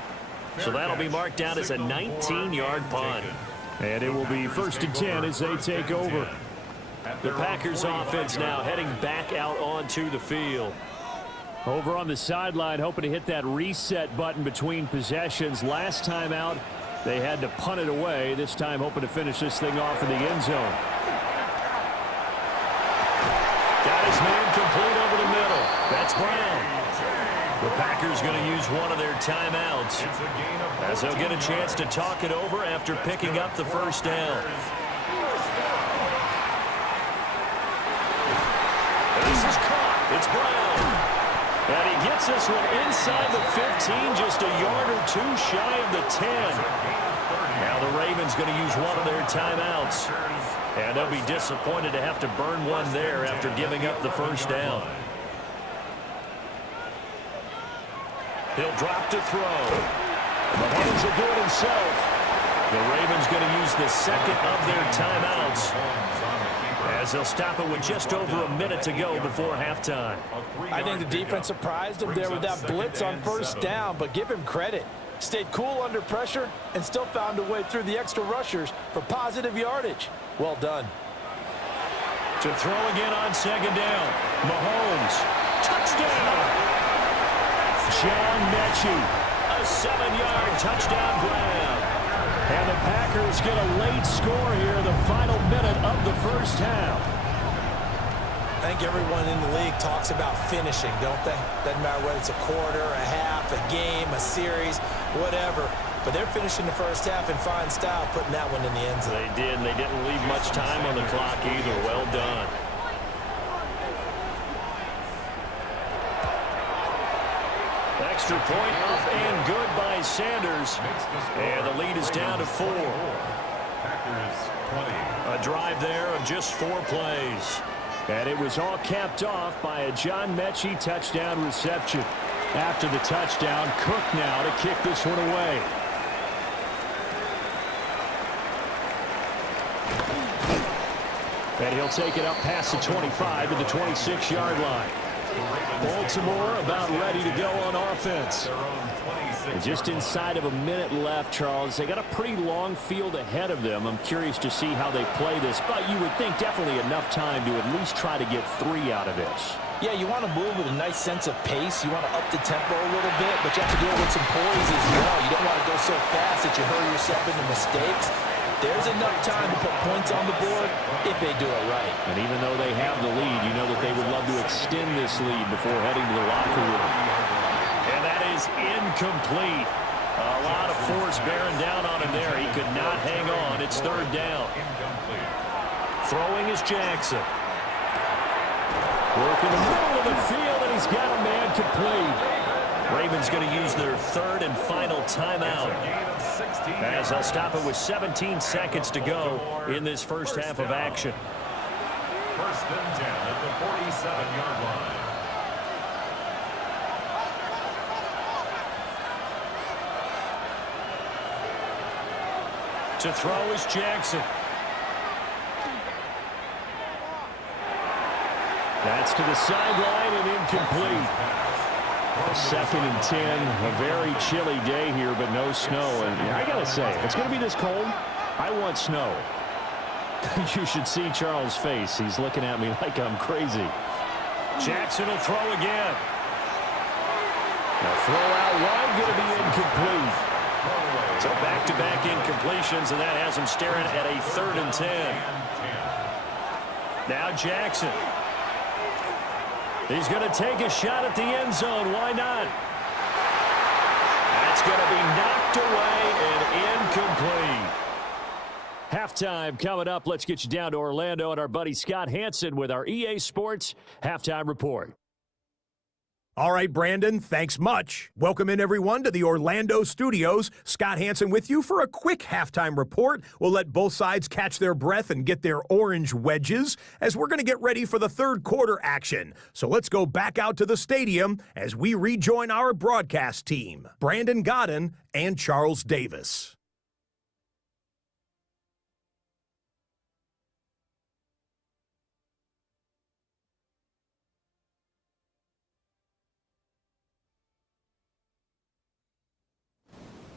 So that'll be marked down as a 19-yard punt. And it will be 1st and 10 as they take over. The Packers offense now heading back out onto the field. Over on the sideline, hoping to hit that reset button between possessions. Last time out, they had to punt it away. This time hoping to finish this thing off in the end zone. Got his man complete over the middle. That's Brown. The Packers going to use one of their timeouts, as they'll get a chance to talk it over after picking up the first down. This is caught. It's Brown. And he gets this one inside the 15, just a yard or two shy of the 10. Now the Ravens going to use one of their timeouts. And they'll be disappointed to have to burn one there after giving up the first down. He'll drop to throw. Mahomes will do it himself. The Ravens going to use the second of their timeouts, as they'll stop it with just over a minute to go before halftime. I think the defense surprised him there with that blitz on first down, but give him credit. Stayed cool under pressure and still found a way through the extra rushers for positive yardage. Well done. To throw again on second down. Mahomes. Touchdown! John Mechie. A 7-yard touchdown grab. And the Packers get a late score here in the final minute of the first half. I think everyone in the league talks about finishing, don't they? Doesn't matter whether it's a quarter, a half, a game, a series, whatever. But they're finishing the first half in fine style, putting that one in the end zone. They did, and they didn't leave much time on the clock either. Well done. Extra point up and good by Sanders. And the lead is down to 4. A drive there of just 4 plays. And it was all capped off by a John Mechie touchdown reception. After the touchdown, Cook now to kick this one away. And he'll take it up past the 25 to the 26-yard line. Baltimore about ready to go on offense. And just inside of a minute left, Charles. They got a pretty long field ahead of them. I'm curious to see how they play this, but you would think definitely enough time to at least try to get 3 out of this. Yeah, you want to move with a nice sense of pace. You want to up the tempo a little bit, but you have to do it with some poise as well. You don't want to go so fast that you hurry yourself into mistakes. There's enough time to put points on the board if they do it right. And even though they have the lead, you know that they would love to extend this lead before heading to the locker room. And that is incomplete. A lot of force bearing down on him there. He could not hang on. It's 3rd down. Throwing is Jackson. Working the middle of the field, and he's got a man complete. Ravens going to use their 3rd and final timeout, as they'll stop it with 17 seconds to go in this first half of action. 1st and 10 at the 47-yard line. To throw is Jackson. That's to the sideline and incomplete. 2nd and 10, a very chilly day here, but no snow. And I got to say, if it's going to be this cold, I want snow. You should see Charles' face. He's looking at me like I'm crazy. Jackson will throw again. The throw out wide going to be incomplete. So back-to-back incompletions, and that has him staring at a 3rd and 10. Now Jackson. He's going to take a shot at the end zone. Why not? That's going to be knocked away and incomplete. Halftime coming up. Let's get you down to Orlando and our buddy Scott Hansen with our EA Sports Halftime Report. All right, Brandon, thanks much. Welcome in, everyone, to the Orlando studios. Scott Hansen with you for a quick halftime report. We'll let both sides catch their breath and get their orange wedges as we're going to get ready for the third quarter action. So let's go back out to the stadium as we rejoin our broadcast team, Brandon Godden and Charles Davis.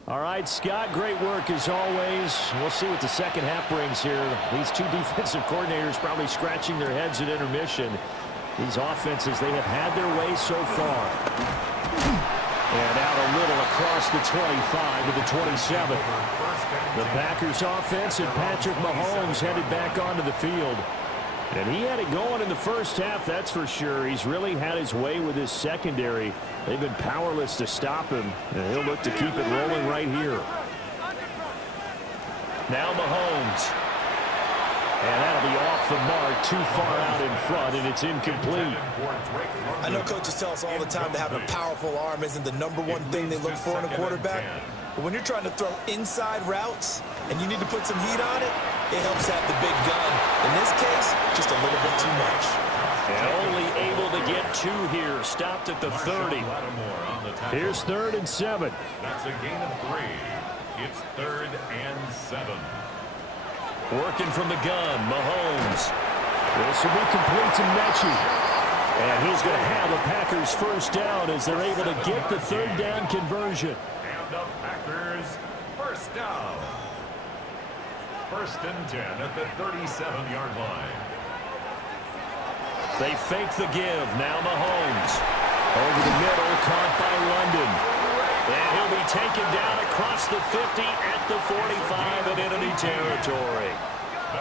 All right, Scott, great work as always. We'll see what the second half brings here. These two defensive coordinators probably scratching their heads at intermission. These offenses, they have had their way so far. And out a little across the 25 to the 27. The Packers offense and Patrick Mahomes headed back onto the field. And he had it going in the first half, that's for sure. He's really had his way with his secondary. They've been powerless to stop him, and he'll look to keep it rolling right here. Now Mahomes. And that'll be off the mark, too far out in front, and it's incomplete. I know coaches tell us all the time that having a powerful arm isn't the number one thing they look for in a quarterback. But when you're trying to throw inside routes and you need to put some heat on it, it helps have the big gun. In this case, just a little bit too much. And only able to get two here. Stopped at the 30. Here's 3rd and 7. That's a gain of 3. It's 3rd and 7. Working from the gun, Mahomes. This will be complete to Mechie. And he's going to have a Packers first down as they're able to get the 3rd down conversion. And the Packers first down. 1st and 10 at the 37-yard line. They fake the give. Now Mahomes. Over the middle, caught by London. And he'll be taken down across the 50 at the 45 in enemy territory.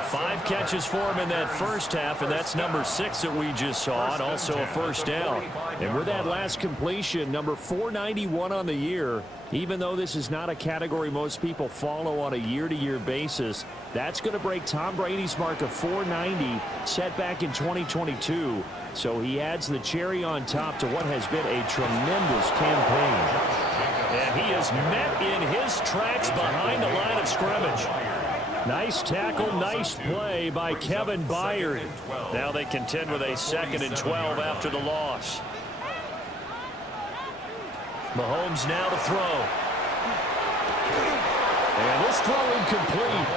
5 catches for him in that first half, and that's number 6 that we just saw, and also a first down. And with that last completion, number 491 on the year, even though this is not a category most people follow on a year-to-year basis, that's going to break Tom Brady's mark of 490 set back in 2022. So he adds the cherry on top to what has been a tremendous campaign. And he is met in his tracks behind the line of scrimmage. Nice tackle, nice play by Kevin Byard. Now they contend with a 2nd and 12 after the loss. Mahomes now to throw. And this throw incomplete.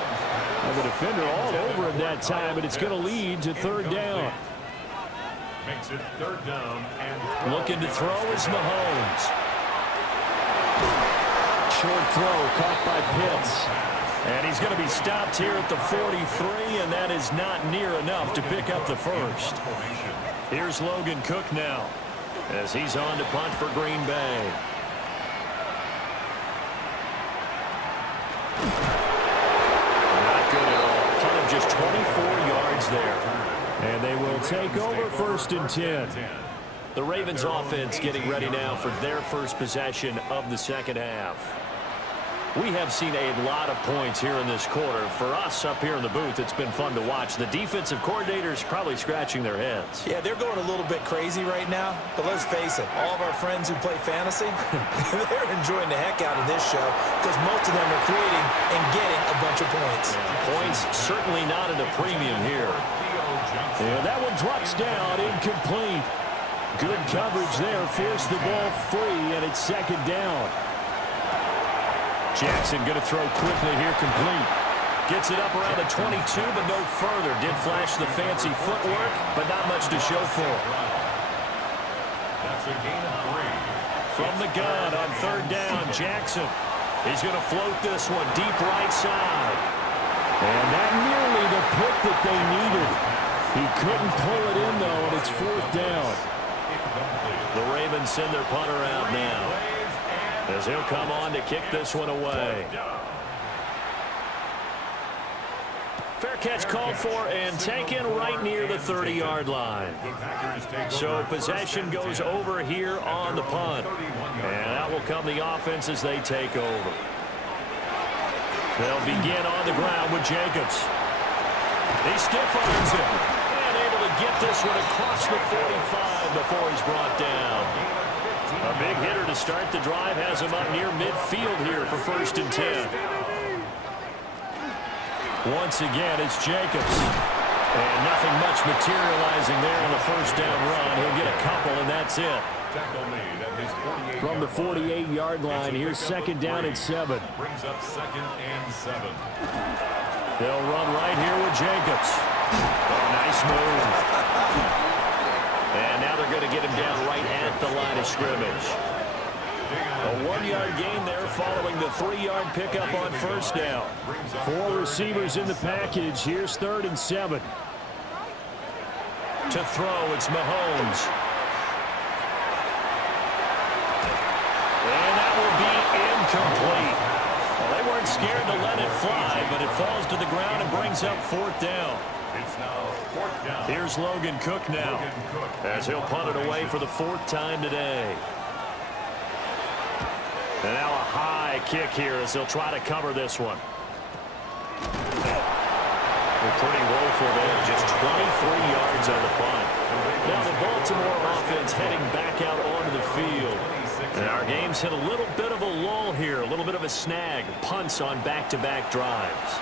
And the defender all over him that time, but it's going to lead to 3rd down. Makes it 3rd down and looking to throw is Mahomes. Short throw caught by Pitts. And he's going to be stopped here at the 43, and that is not near enough to pick up the first. Here's Logan Cook now as he's on to punt for Green Bay. Not good at all. Punt of just 24 yards there. And they will take over 1st and 10. The Ravens offense getting ready now for their first possession of the second half. We have seen a lot of points here in this quarter. For us up here in the booth, it's been fun to watch. The defensive coordinators probably scratching their heads. Yeah, they're going a little bit crazy right now. But let's face it, all of our friends who play fantasy, they're enjoying the heck out of this show because most of them are creating and getting a bunch of points. Yeah, points certainly not at a premium here. And that one drops down, incomplete. Good coverage there, forced the ball free, and it's 2nd down. Jackson going to throw quickly here, complete. Gets it up around the 22, but no further. Did flash the fancy footwork, but not much to show for it. that's a gain of 3. From the gun on 3rd down, Jackson. He's going to float this one deep right side. And that nearly the pick that they needed. He couldn't pull it in, though, and it's 4th down. The Ravens send their punter out now, as he'll come on to kick this one away. Fair catch called for and taken right near the 30-yard line. So possession goes over here on the punt. And out will come the offense as they take over. They'll begin on the ground with Jacobs. He stiff arms it. And able to get this one across the 45 before he's brought down. A big hitter to start the drive has him up near midfield here for 1st and 10. Once again, it's Jacobs. And nothing much materializing there on the 1st down run. He'll get a couple, and that's it. From the 48-yard line, here's 2nd down and 7. Brings up 2nd and 7. They'll run right here with Jacobs. Oh, nice move. And now they're going to get him down right at the line of scrimmage. A 1-yard gain there following the 3-yard pickup on 1st down. 4 receivers in the package. Here's 3rd and 7. To throw, it's Mahomes. And that will be incomplete. Well, they weren't scared to let it fly, but it falls to the ground and brings up 4th down. It's now 4th down. Here's Logan Cook now, as he'll punt it away for the 4th time today. And now a high kick here as they'll try to cover this one. They're pretty woeful there, just 23 yards on the punt. Now the Baltimore offense heading back out onto the field. And our game's hit a little bit of a lull here, a little bit of a snag. Punts on back-to-back drives.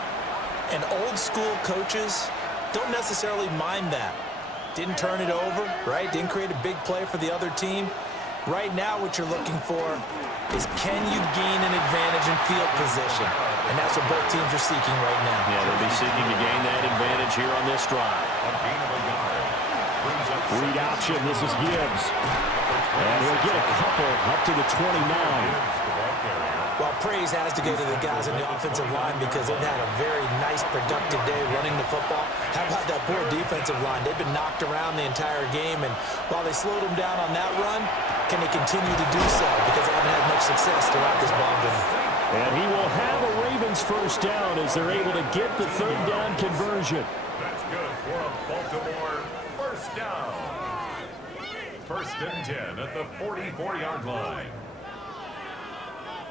And old-school coaches don't necessarily mind that. Didn't turn it over, right? Didn't create a big play for the other team. Right now what you're looking for is can you gain an advantage in field position? And that's what both teams are seeking right now. Yeah, they'll be seeking to gain that advantage here on this drive. Read option, this is Gibbs. And he'll get a couple up to the 29. Well, praise has to go to the guys on the offensive line because they've had a very nice, productive day running the football. How about that poor defensive line? They've been knocked around the entire game, and while they slowed them down on that run, can they continue to do so? Because they haven't had much success throughout this ball game. And he will have a Ravens 1st down as they're able to get the 3rd down conversion. That's good for a Baltimore 1st down. 1st and 10 at the 44-yard line.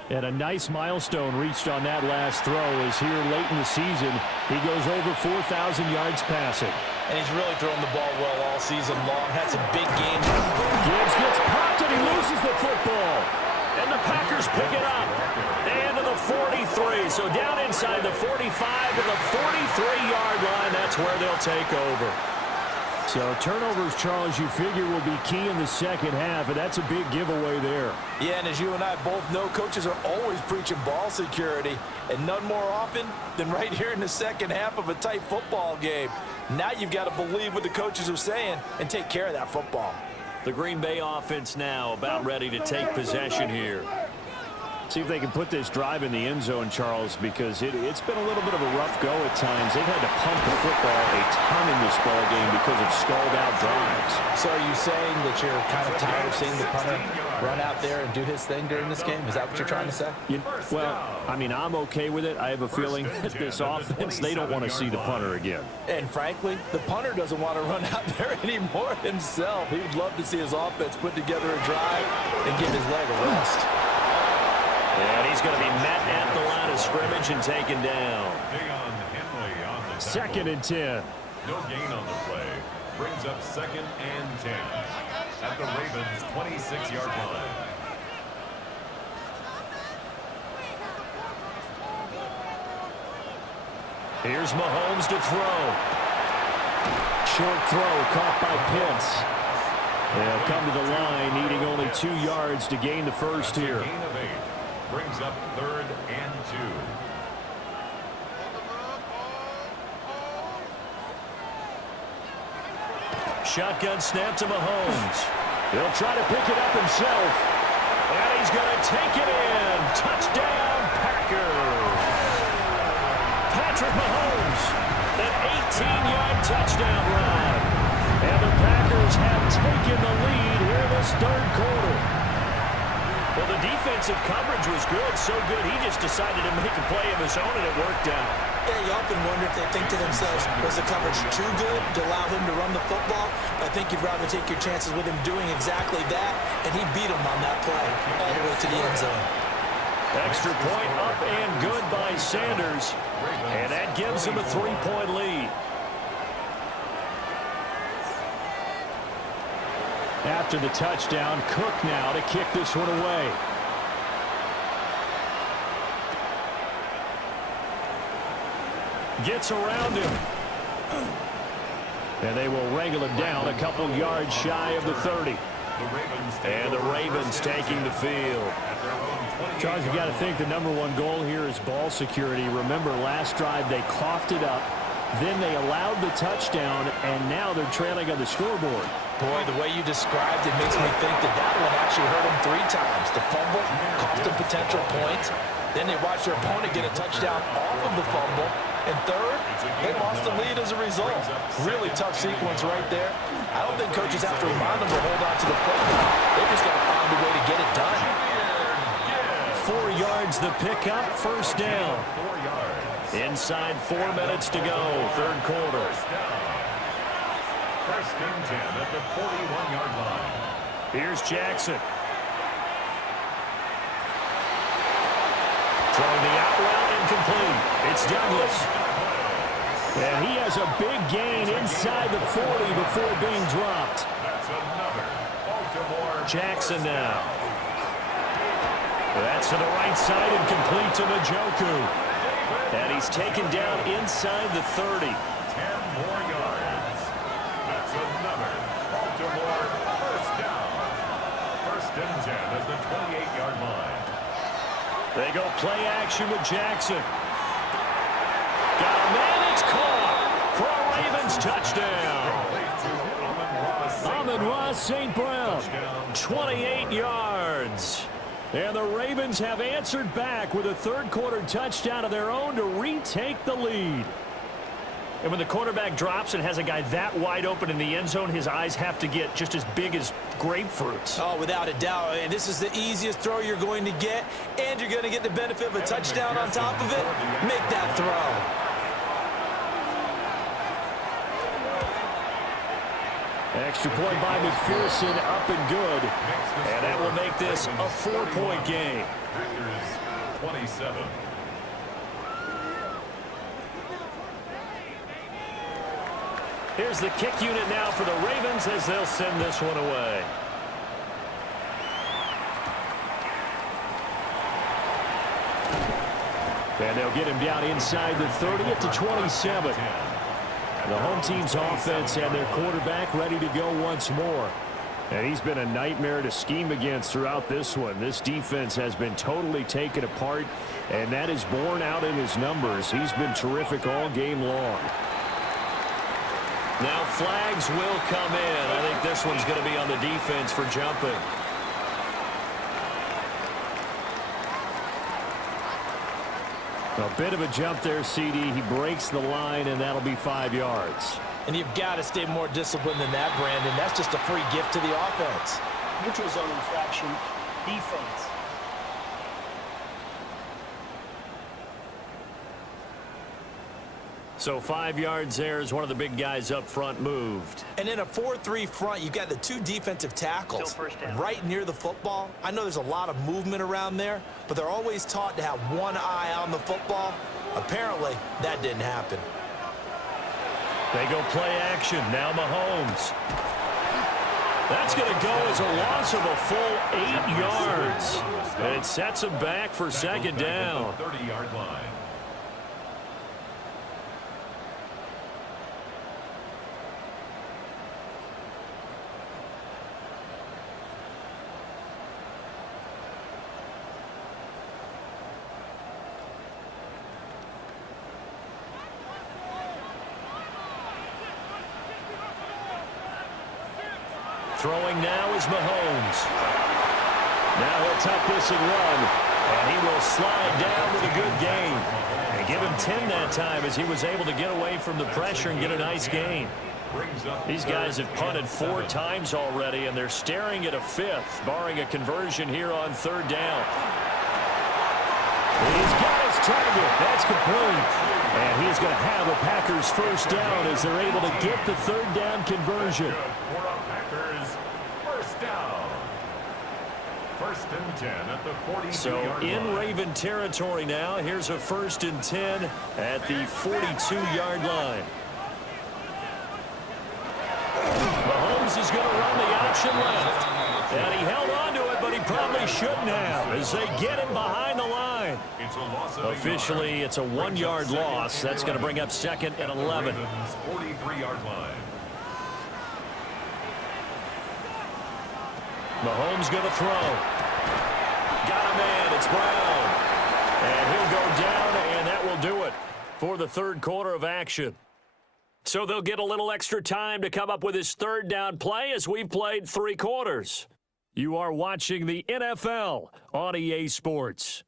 And a nice milestone reached on that last throw as here late in the season, he goes over 4,000 yards passing. And he's really thrown the ball well all season long. That's a big game. Gibbs gets popped and he loses the football. And the Packers pick it up. And to the 43. So down inside the 45 to the 43-yard line. That's where they'll take over. So turnovers, Charles, you figure will be key in the 2nd half, and that's a big giveaway there. Yeah, and as you and I both know, coaches are always preaching ball security, and none more often than right here in the 2nd half of a tight football game. Now you've got to believe what the coaches are saying and take care of that football. The Green Bay offense now about ready to take possession here. See if they can put this drive in the end zone, Charles, because it's been a little bit of a rough go at times. They've had to pump the football a ton in this ball game because of stalled-out drives. So are you saying that you're kind of tired of seeing the punter run out there and do his thing during this game? Is that what you're trying to say? Well, I mean, I'm okay with it. I have a feeling that this offense, they don't want to see the punter again. And frankly, the punter doesn't want to run out there anymore himself. He would love to see his offense put together a drive and give his leg a rest. And he's going to be met at the line of scrimmage and taken down. 2nd and 10. No gain on the play. Brings up 2nd and 10 at the Ravens' 26-yard line. Here's Mahomes to throw. Short throw caught by Pitts. They'll come to the line needing only 2 yards to gain the first here. Gain of 8. Brings up 3rd and 2. Shotgun snap to Mahomes. He'll try to pick it up himself. And he's going to take it in. Touchdown, Packers. Patrick Mahomes, an 18-yard touchdown run. And the Packers have taken the lead here in this 3rd quarter. Well, the defensive coverage was good, so good he just decided to make a play of his own, and it worked out. Yeah, you often wonder if they think to themselves, was the coverage too good to allow him to run the football? I think you'd rather take your chances with him doing exactly that, and he beat him on that play all the way to the end zone. Extra point up and good by Sanders, and that gives him a 3-point lead. After the touchdown, Cook now to kick this one away. Gets around him. And they will wrangle him down a couple yards shy of the 30. And the Ravens taking the field. Charles, you got to think the #1 goal here is ball security. Remember, last drive they coughed it up. Then they allowed the touchdown, and now they're trailing on the scoreboard. Boy, the way you described it makes me think that one actually hurt them 3 times. The fumble cost them potential points. Then they watched their opponent get a touchdown off of the fumble. And third, they lost the lead as a result. Really tough sequence right there. I don't think coaches have to remind them to hold on to the football. They just got to find a way to get it done. 4 yards the pickup, first down. Inside 4 minutes to go, third quarter. First and 10 at the 41-yard line. Here's Jackson. Throwing the out route incomplete. It's Douglas. And he has a big gain inside the 40 before being dropped. That's another Baltimore. Jackson now. That's to the right side and complete to Njoku. And he's taken down inside the 30. 10 more yards. That's another Baltimore first down. First and 10 at the 28-yard line. They go play action with Jackson. Got a man, it's caught for a Ravens touchdown. Amon-Ra St. Brown, 28 yards. And the Ravens have answered back with a third-quarter touchdown of their own to retake the lead. And when the quarterback drops and has a guy that wide open in the end zone, his eyes have to get just as big as grapefruits. Oh, without a doubt. And this is the easiest throw you're going to get, and you're going to get the benefit of a touchdown on top of it. Make that throw. Extra point by McPherson, up and good. And that will make this a 4-point game. Packers 27. Here's the kick unit now for the Ravens as they'll send this one away. And they'll get him down inside the 30 at the 27. The home team's offense and their quarterback ready to go once more. And he's been a nightmare to scheme against throughout this one. This defense has been totally taken apart, and that is borne out in his numbers. He's been terrific all game long. Now flags will come in. I think this one's going to be on the defense for jumping. A bit of a jump there, CD. He breaks the line, and that'll be 5 yards. And you've got to stay more disciplined than that, Brandon. That's just a free gift to the offense. Neutral zone infraction, defense. So 5 yards there as one of the big guys up front moved. And in a 4-3 front, you've got the 2 defensive tackles right near the football. I know there's a lot of movement around there, but they're always taught to have one eye on the football. Apparently, that didn't happen. They go play action. Now Mahomes. That's going to go as a loss of a full 8 yards. And it sets him back for second down. 30-yard line. Throwing now is Mahomes. Now he'll tuck this and run. And he will slide down with a good gain. And give him 10 that time as he was able to get away from the pressure and get a nice gain. These guys have punted 4 times already, and they're staring at a 5th, barring a conversion here on 3rd down. He's got his target. That's complete. And he's going to have a Packers first down as they're able to get the 3rd down conversion. First and 10 at the 42-yard So in Raven territory now. Here's a 1st and 10 at the 42-yard line. Mahomes Mahomes is going to run the option left. And he held on to it, but he probably shouldn't have as they get him behind the line. Officially, it's a 1-yard loss. That's going to bring up 2nd and 11. 43-yard line. Mahomes going to throw. Got a man. It's Brown. And he'll go down, and that will do it for the third quarter of action. So they'll get a little extra time to come up with his third down play as we've played 3 quarters. You are watching the NFL on EA Sports.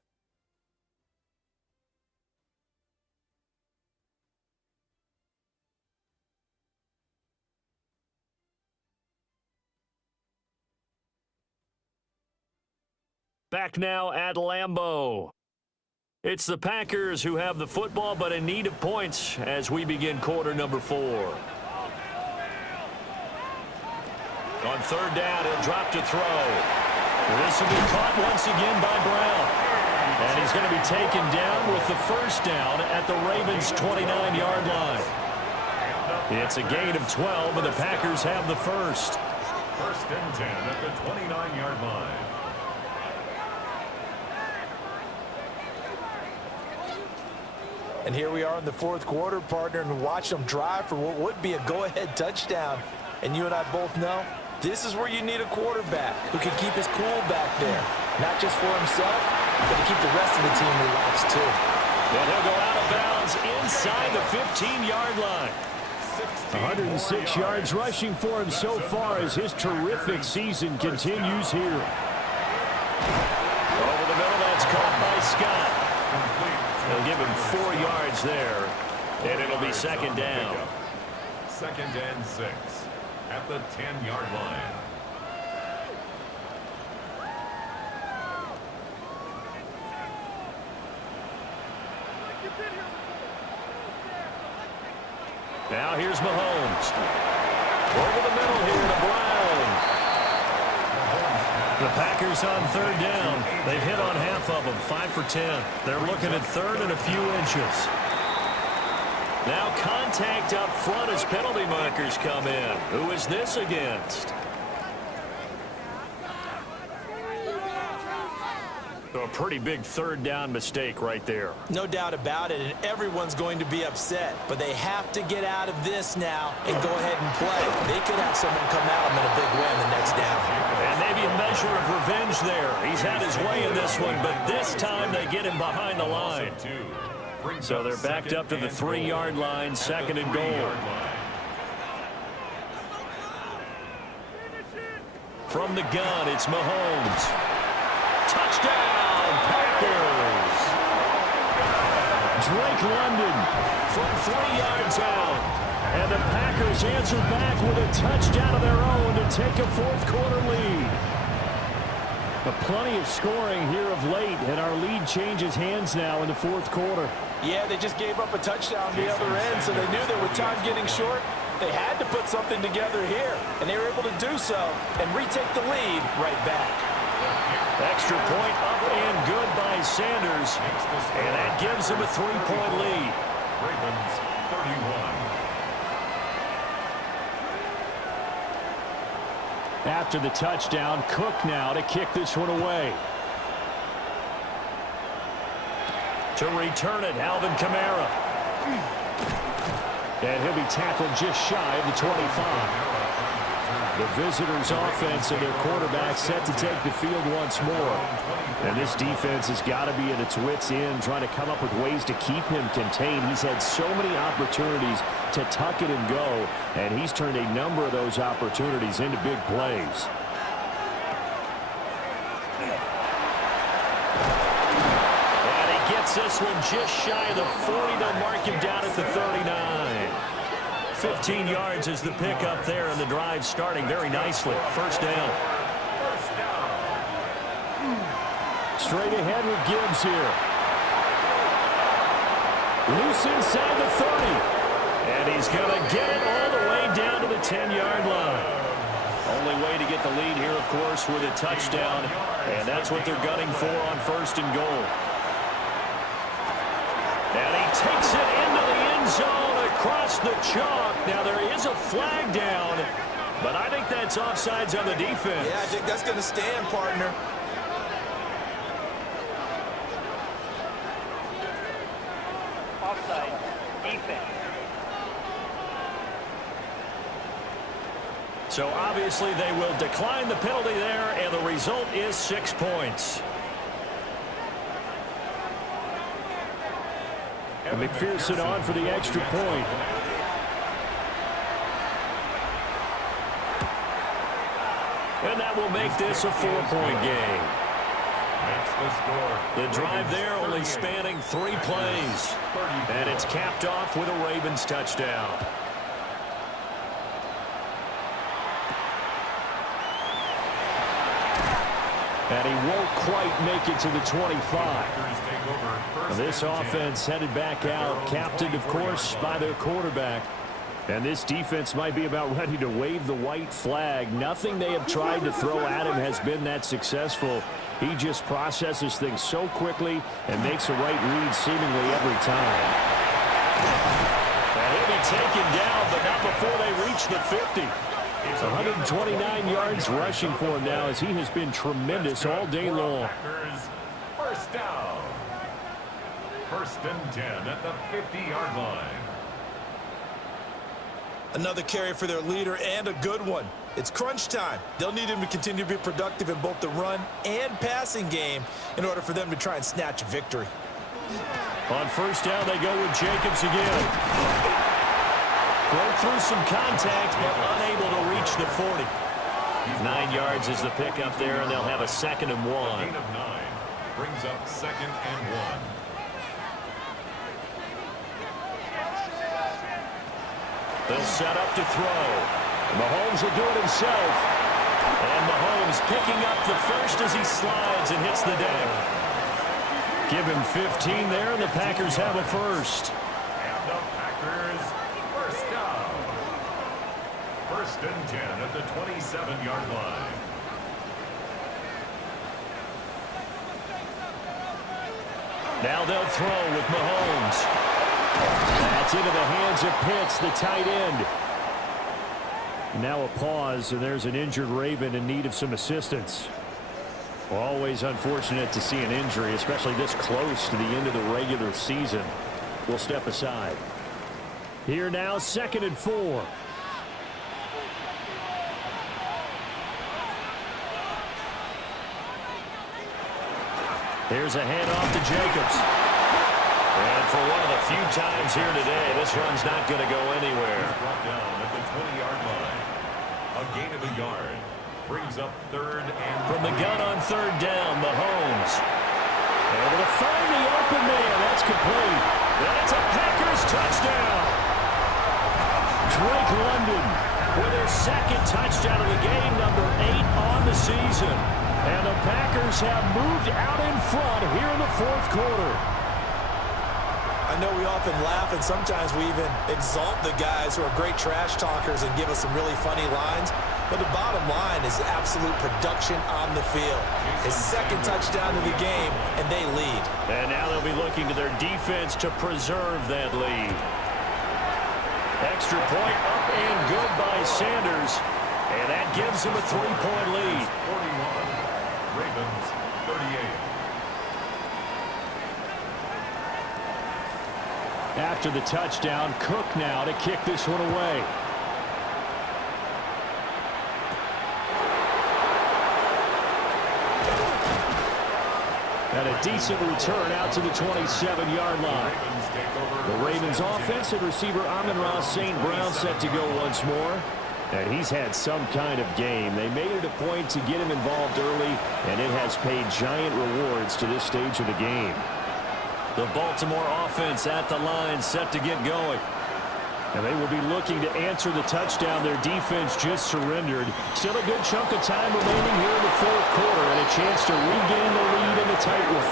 Back now at Lambeau. It's the Packers who have the football, but in need of points as we begin quarter number 4. On third down, he'll drop to throw. This will be caught once again by Brown. And he's going to be taken down with the first down at the Ravens' 29-yard line. It's a gain of 12, and the Packers have the first. 1st and 10 at the 29-yard line. And here we are in the fourth quarter, partner, and watch them drive for what would be a go-ahead touchdown. And you and I both know this is where you need a quarterback who can keep his cool back there. Not just for himself, but to keep the rest of the team relaxed, too. And he'll go out of bounds inside the 15-yard line. 106 yards rushing for him so far as his terrific season continues here. Over the middle, that's caught by Scott. They'll give him 4 yards there, and it'll be 2nd down. 2nd and 6 at the 10-yard line. Now here's Mahomes. Over the middle here to Brown. The Packers on third down. They've hit on half of them, 5 for 10. They're looking at third and a few inches. Now contact up front as penalty markers come in. Who is this against? A pretty big third down mistake right there. No doubt about it, and everyone's going to be upset. But they have to get out of this now and go ahead and play. They could have someone come at them in a big way on the next down. And maybe a measure of revenge there. He's had his way in this one, but this time they get him behind the line. So they're backed up to the 3-yard line, 2nd and goal. From the gun, it's Mahomes. Touchdown, Packers! Drake London from 3 yards out. And the Packers answer back with a touchdown of their own to take a fourth quarter lead. But plenty of scoring here of late, and our lead changes hands now in the fourth quarter. Yeah, they just gave up a touchdown on the other end, so they knew that with time getting short, they had to put something together here, and they were able to do so and retake the lead right back. Extra point up and good by Sanders, and that gives them a 3-point lead. Ravens 31. After the touchdown, Cook now to kick this one away. To return it, Alvin Kamara. And he'll be tackled just shy of the 25. The visitors' offense and their quarterback set to take the field once more. And this defense has got to be at its wits' end, trying to come up with ways to keep him contained. He's had so many opportunities to tuck it and go, and he's turned a number of those opportunities into big plays. And he gets this one just shy of the 40. They'll mark him down at the 39. 15 yards is the pickup there, and the drive starting very nicely. First down. Straight ahead with Gibbs here. Loose inside the 30. And he's going to get it all the way down to the 10-yard line. Only way to get the lead here, of course, with a touchdown. And that's what they're gunning for on first and goal. And he takes it into the end zone across the chalk. Now there is a flag down. But I think that's offsides on the defense. Yeah, I think that's going to stand, partner. Offside. Defense. So obviously they will decline the penalty there, and the result is 6 points. And McPherson on for the extra point. And that will make this a 4-point game. The drive there only spanning 3 plays. And it's capped off with a Ravens touchdown. And he won't quite make it to the 25. This offense headed back out, captained, of course, by their quarterback. And this defense might be about ready to wave the white flag. Nothing they have tried to throw at him has been that successful. He just processes things so quickly and makes a right read seemingly every time. And he'll be taken down, but not before they reach the 50. 129 yards rushing for him now, as he has been tremendous all day long. First down. 1st and 10 at the 50-yard line. Another carry for their leader, and a good one. It's crunch time. They'll need him to continue to be productive in both the run and passing game in order for them to try and snatch a victory. On 1st down, they go with Jacobs again. Broke through some contact, but unable to reach the 40. 9 yards is the pickup there, and they'll have a 2nd and 1. Gain of 9 brings up 2nd and 1. They'll set up to throw. Mahomes will do it himself. And Mahomes picking up the 1st as he slides and hits the deck. Give him 15 there, and the Packers have a 1st. And the Packers, 1st down. 1st and 10 at the 27-yard line. Now they'll throw with Mahomes. That's into the hands of Pitts, the tight end. Now a pause, and there's an injured Raven in need of some assistance. Always unfortunate to see an injury, especially this close to the end of the regular season. We'll step aside. Here now, 2nd and 4. Here's a handoff to Jacobs. And for one of the few times here today, this run's not going to go anywhere. Brought down at the 20-yard line. A gain of a yard brings up 3rd and from the gun on 3rd down, Mahomes. Able to find the open man. That's complete. That's a Packers touchdown. Drake London with his 2nd touchdown of the game, number 8 on the season. And the Packers have moved out in front here in the 4th quarter. I know we often laugh, and sometimes we even exalt the guys who are great trash talkers and give us some really funny lines. But the bottom line is absolute production on the field. His 2nd touchdown of the game, and they lead. And now they'll be looking to their defense to preserve that lead. Extra point up and good by Sanders. And that gives him a 3-point lead. 41. Ravens 38. After the touchdown, Cook now to kick this one away. And a decent return out to the 27-yard line. The Ravens offense and receiver Amon-Ra St. Brown set to go once more. And he's had some kind of game. They made it a point to get him involved early, and it has paid giant rewards to this stage of the game. The Baltimore offense at the line, set to get going. And they will be looking to answer the touchdown their defense just surrendered. Still a good chunk of time remaining here in the 4th quarter, and a chance to regain the lead in the tight one.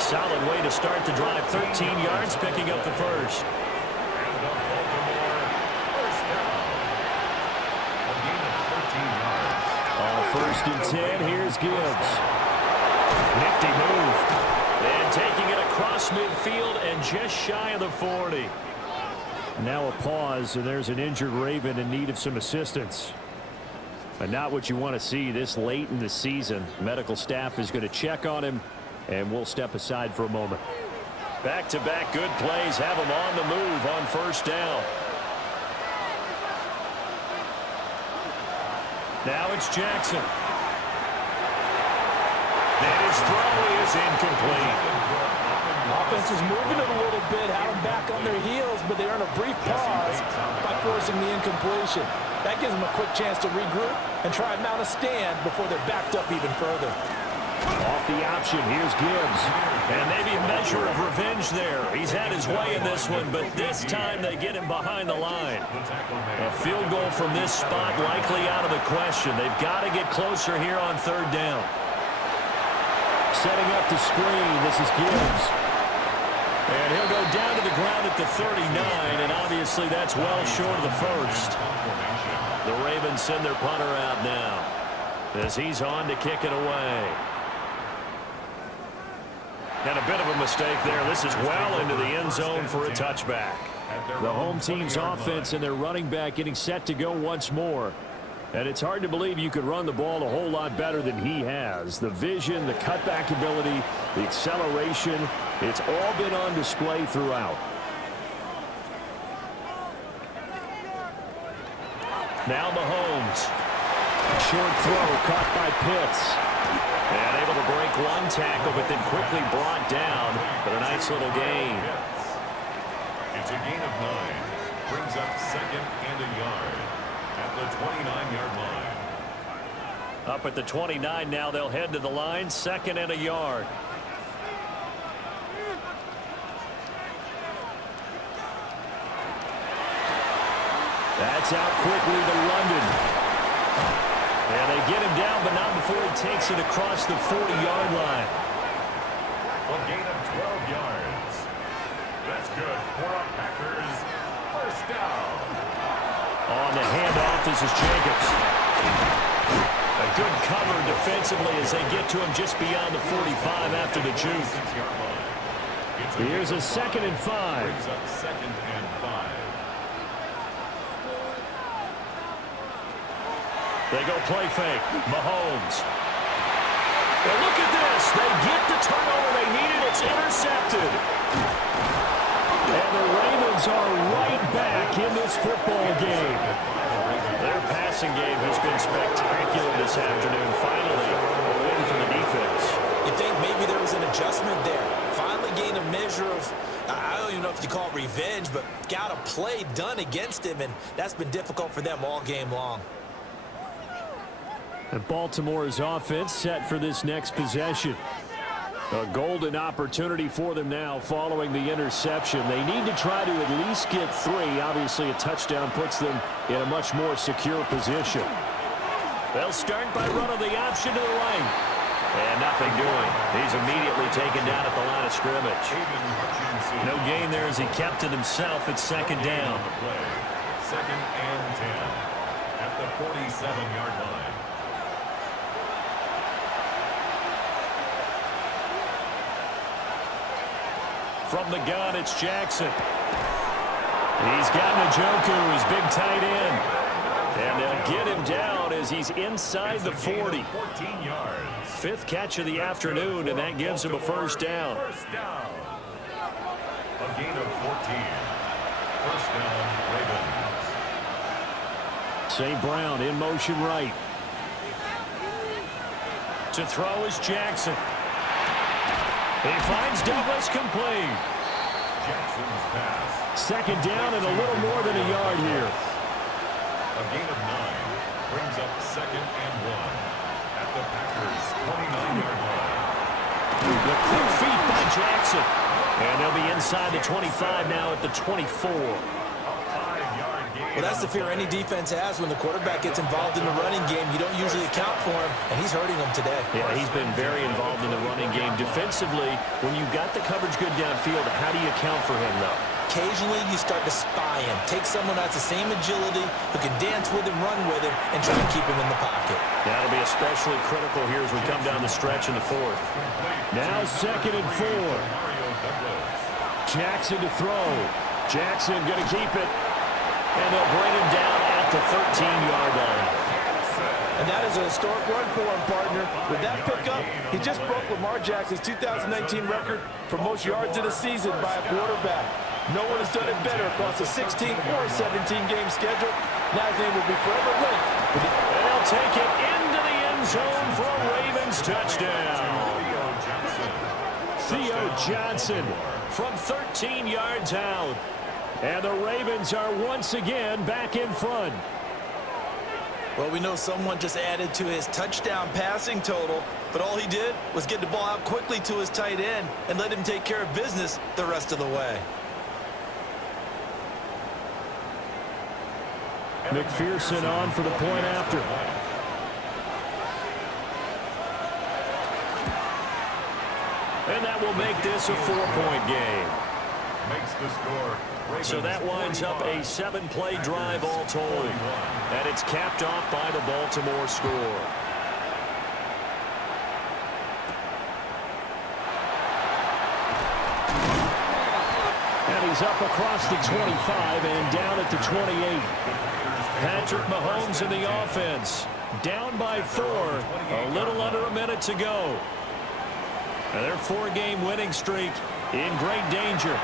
Solid way to start the drive. 13 yards, picking up the 1st. And the Baltimore 1st down. A gain of 13 yards. On 1st and 10, here's Gibbs. Nifty move. And taking it across midfield and just shy of the 40. Now a pause, and there's an injured Raven in need of some assistance. And not what you want to see this late in the season. Medical staff is going to check on him, and we'll step aside for a moment. Back-to-back good plays have him on the move on first down. Now it's Jackson. And his throw is incomplete. Offense is moving it a little bit, had them back on their heels, but they earn a brief pause by forcing the incompletion. That gives them a quick chance to regroup and try and mount a stand before they're backed up even further. Off the option, here's Gibbs. And maybe a measure of revenge there. He's had his way in this one, but this time they get him behind the line. A field goal from this spot likely out of the question. They've got to get closer here on third down. Setting up the screen, this is Gibbs. And he'll go down to the ground at the 39, and obviously that's well short of the first. The Ravens send their punter out now as he's on to kick it away. And a bit of a mistake there. This is well into the end zone for a touchback. The home team's offense and their running back getting set to go once more. And it's hard to believe you could run the ball a whole lot better than he has. The vision, the cutback ability, the acceleration, it's all been on display throughout. Now Mahomes. Short throw caught by Pitts. And able to break one tackle, but then quickly brought down. But a nice little gain. It's a gain of 9. Brings up second and a yard at the 29-yard line. Up at the 29 now, they'll head to the line. Second and a yard. That's out quickly to London. And they get him down, but not before he takes it across the 40-yard line. A gain of 12 yards. That's good for a Packers first down. On the handoff, this is Jacobs. A good cover defensively as they get to him just beyond the 45 after the juke. Here's a 2nd and 5. Brings up 2nd and 5. They go play fake. Mahomes. And look at this. They get the turnover they needed. It's intercepted. And the Ravens are right back in this football game. Their passing game has been spectacular this afternoon. Finally, a win for the defense. You think maybe there was an adjustment there? Finally gained a measure of, I don't even know if you call it revenge, but got a play done against him, and that's been difficult for them all game long. And Baltimore's offense set for this next possession. A golden opportunity for them now following the interception. They need to try to at least get 3. Obviously, a touchdown puts them in a much more secure position. They'll start by running the option to the right. And nothing doing. He's immediately taken down at the line of scrimmage. No gain there as he kept it himself at 2nd down. 2nd and 10 at the 47-yard line. From the gun, it's Jackson. He's got Njoku, his big tight end. And they'll get him down as he's inside the 40. 14 yards. 5th catch of the afternoon, and that gives him a first down. First down. A gain of 14. First down, Ravens. St. Brown in motion right. To throw is Jackson. He finds Douglas complete. Jackson's pass. 2nd down and a little more than a yard here. A gain of 9 brings up 2nd and 1 at the Packers' 29-yard line. The quick feet by Jackson. And they'll be inside the 25 now at the 24. Well, that's the fear any defense has when the quarterback gets involved in the running game. You don't usually account for him, and he's hurting them today. Yeah, he's been very involved in the running game. Defensively, when you've got the coverage good downfield, how do you account for him, though? Occasionally, you start to spy him. Take someone that's the same agility, who can dance with him, run with him, and try to keep him in the pocket. That'll be especially critical here as we come down the stretch in the 4th. Now 2nd and 4. Jackson to throw. Jackson going to keep it. And they'll bring him down at the 13-yard line. And that is a historic run for him, partner. With that pickup, he just broke Lamar Jackson's 2019 record for most yards in a season by a quarterback. No one has done it better across a 16 or 17-game schedule. Now his name will be forever linked with the... And they'll take it into the end zone for a Ravens touchdown. Theo Johnson from 13 yards out. And the Ravens are once again back in front. Well, we know someone just added to his touchdown passing total, but all he did was get the ball out quickly to his tight end and let him take care of business the rest of the way. McPherson on for the point after. And that will make this a 4-point game. Makes the score. So that winds up a 7-play drive all told. And it's capped off by the Baltimore score. And he's up across the 25 and down at the 28. Patrick Mahomes in the offense. Down by 4. A little under a minute to go. And their 4-game winning streak in great danger.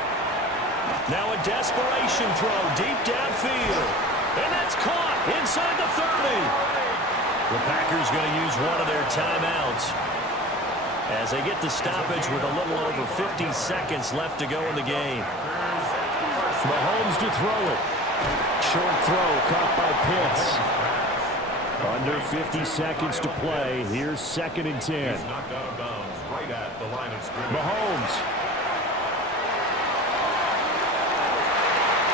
Now a desperation throw deep downfield. And that's caught inside the 30. The Packers going to use one of their timeouts as they get the stoppage with a little over 50 seconds left to go in the game. Mahomes to throw it. Short throw caught by Pitts. Under 50 seconds to play. Here's 2nd and 10. He's knocked out of bounds right at the line of scrimmage. Mahomes.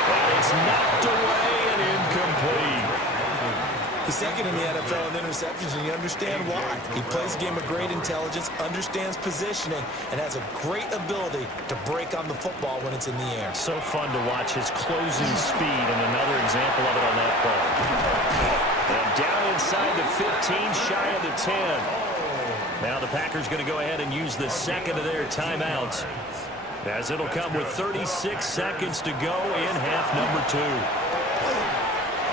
And it's knocked away and incomplete. He's second in the NFL in interceptions, and you understand why. He plays a game of great intelligence, understands positioning, and has a great ability to break on the football when it's in the air. So fun to watch his closing speed, and another example of it on that play. And down inside the 15, shy of the 10. Now the Packers going to go ahead and use the second of their timeouts, as it'll come with 36 seconds to go in half number 2.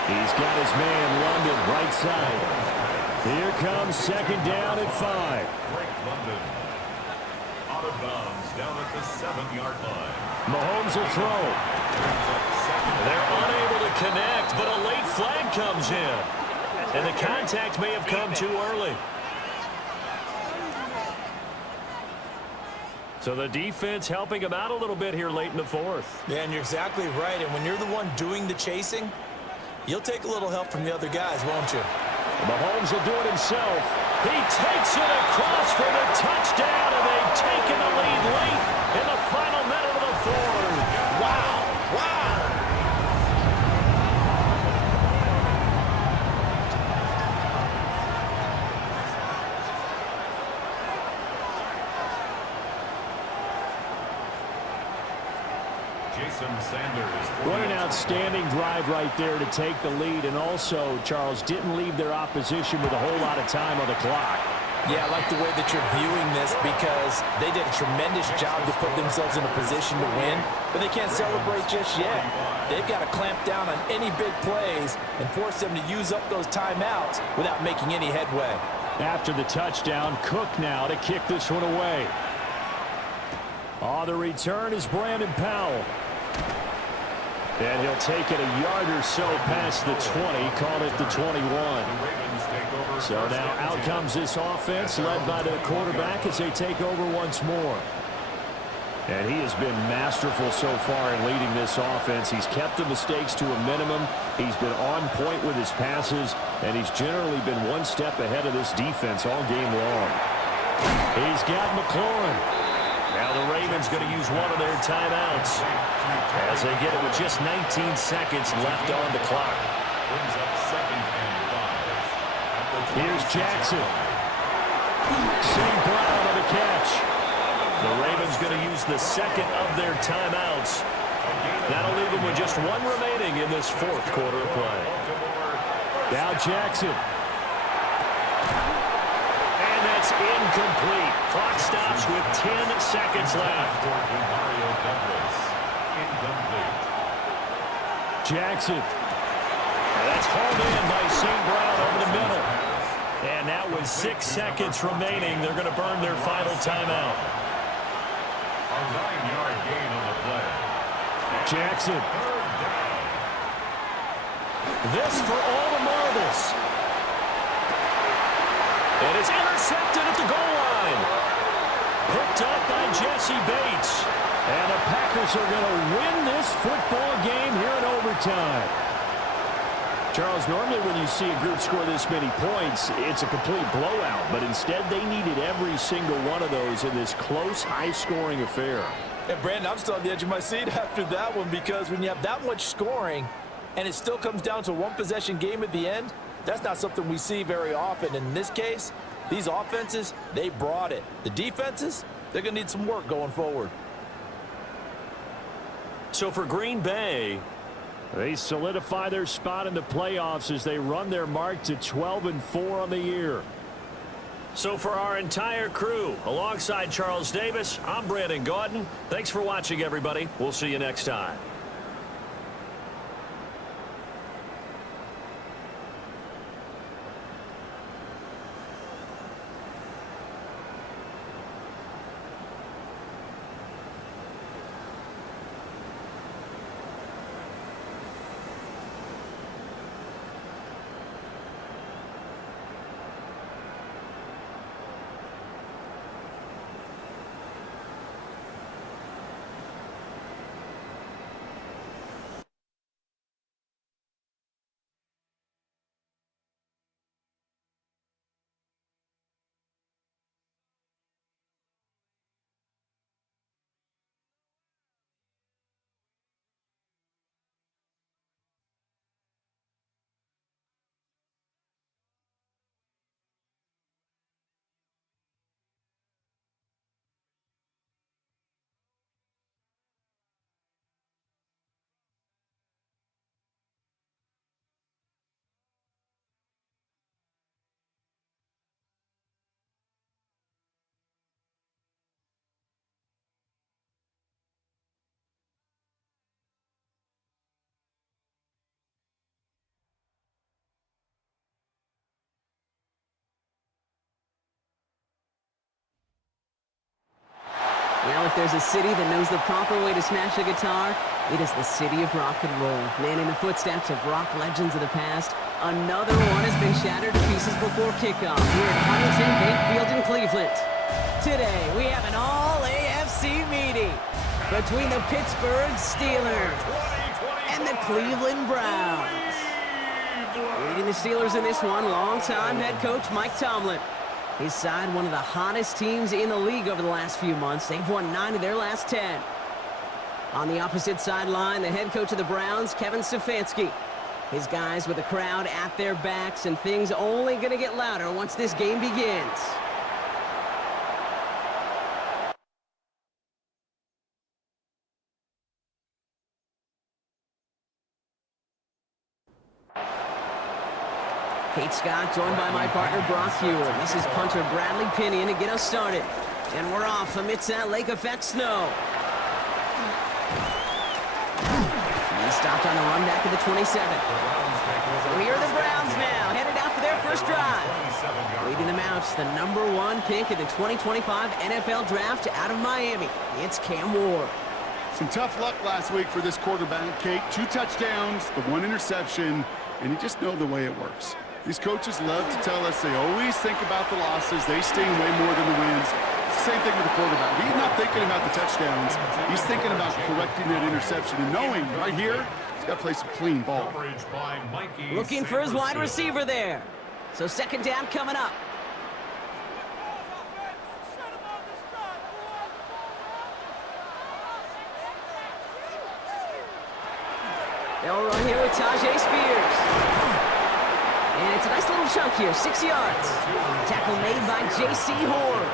He's got his man London right side. Here comes 2nd down at 5. Drake London out of bounds down at the 7-yard line. Mahomes will throw. They're unable to connect, but a late flag comes in. And the contact may have come too early. So the defense helping him out a little bit here late in the 4th. Yeah, and you're exactly right. And when you're the one doing the chasing, you'll take a little help from the other guys, won't you? Mahomes will do it himself. He takes it across for the touchdown, and they've taken the lead late in the final minute of the 4th. Wow! Wow! What an outstanding drive right there to take the lead, and also, Charles, didn't leave their opposition with a whole lot of time on the clock. Yeah, I like the way that you're viewing this, because they did a tremendous job to put themselves in a position to win, but they can't celebrate just yet. They've got to clamp down on any big plays and force them to use up those timeouts without making any headway. After the touchdown, Cook now to kick this one away. The return is Brandon Powell. And he'll take it a yard or so past the 20, call it the 21. So now out comes this offense, led by the quarterback as they take over once more. And he has been masterful so far in leading this offense. He's kept the mistakes to a minimum. He's been on point with his passes, and he's generally been one step ahead of this defense all game long. He's got McLaurin. Now the Ravens going to use one of their timeouts as they get it with just 19 seconds left on the clock. Here's Jackson. St. Brown on the catch. The Ravens going to use the second of their timeouts. That'll leave them with just one remaining in this 4th quarter of play. Now Jackson. And that's incomplete. Clock stops with 10 seconds left. Jackson. And that's hauled in by St. Brown over the middle. And now with 6 seconds remaining, they're going to burn their final timeout. A 9-yard gain on the play. Jackson. This for all the marbles. And it's intercepted at the goal line. Picked up by Jesse Bates. And the Packers are going to win this football game here in overtime. Charles, normally when you see a group score this many points, it's a complete blowout. But instead, they needed every single one of those in this close, high-scoring affair. And Brandon, I'm still on the edge of my seat after that one, because when you have that much scoring and it still comes down to a one-possession game at the end, that's not something we see very often. And in this case, these offenses, they brought it. The defenses, they're going to need some work going forward. So for Green Bay, they solidify their spot in the playoffs as they run their mark to 12-4 on the year. So for our entire crew, alongside Charles Davis, I'm Brandon Gaudin. Thanks for watching, everybody. We'll see you next time. Well, if there's a city that knows the proper way to smash a guitar, it is the city of rock and roll. Man, in the footsteps of rock legends of the past, another one has been shattered to pieces before kickoff here at Huntington Bank Field in Cleveland. Today, we have an all-AFC meeting between the Pittsburgh Steelers and the Cleveland Browns. Leading the Steelers in this one, longtime head coach Mike Tomlin. His side, one of the hottest teams in the league over the last few months. They've won 9 of their last 10. On the opposite sideline, the head coach of the Browns, Kevin Stefanski. His guys with the crowd at their backs, and things only going to get louder once this game begins. Kate Scott, joined by my partner, Brock Hewer. This is punter Bradley Pinion to get us started. And we're off amidst that lake effect snow. He stopped on the run back at the 27. So here are the Browns now, headed out for their first drive. Leading them out, the #1 pick in the 2025 NFL Draft out of Miami. It's Cam Ward. Some tough luck last week for this quarterback, Kate. 2 touchdowns, the 1 interception, and you just know the way it works. These coaches love to tell us they always think about the losses. They sting way more than the wins. It's the same thing with the quarterback. He's not thinking about the touchdowns. He's thinking about correcting that interception and knowing right here he's got to play some clean ball. Looking for his wide receiver there. So second down coming up. They'll run here with Tajay Spears. And it's a nice little chunk here, 6 yards. Tackle made by J.C. Horn.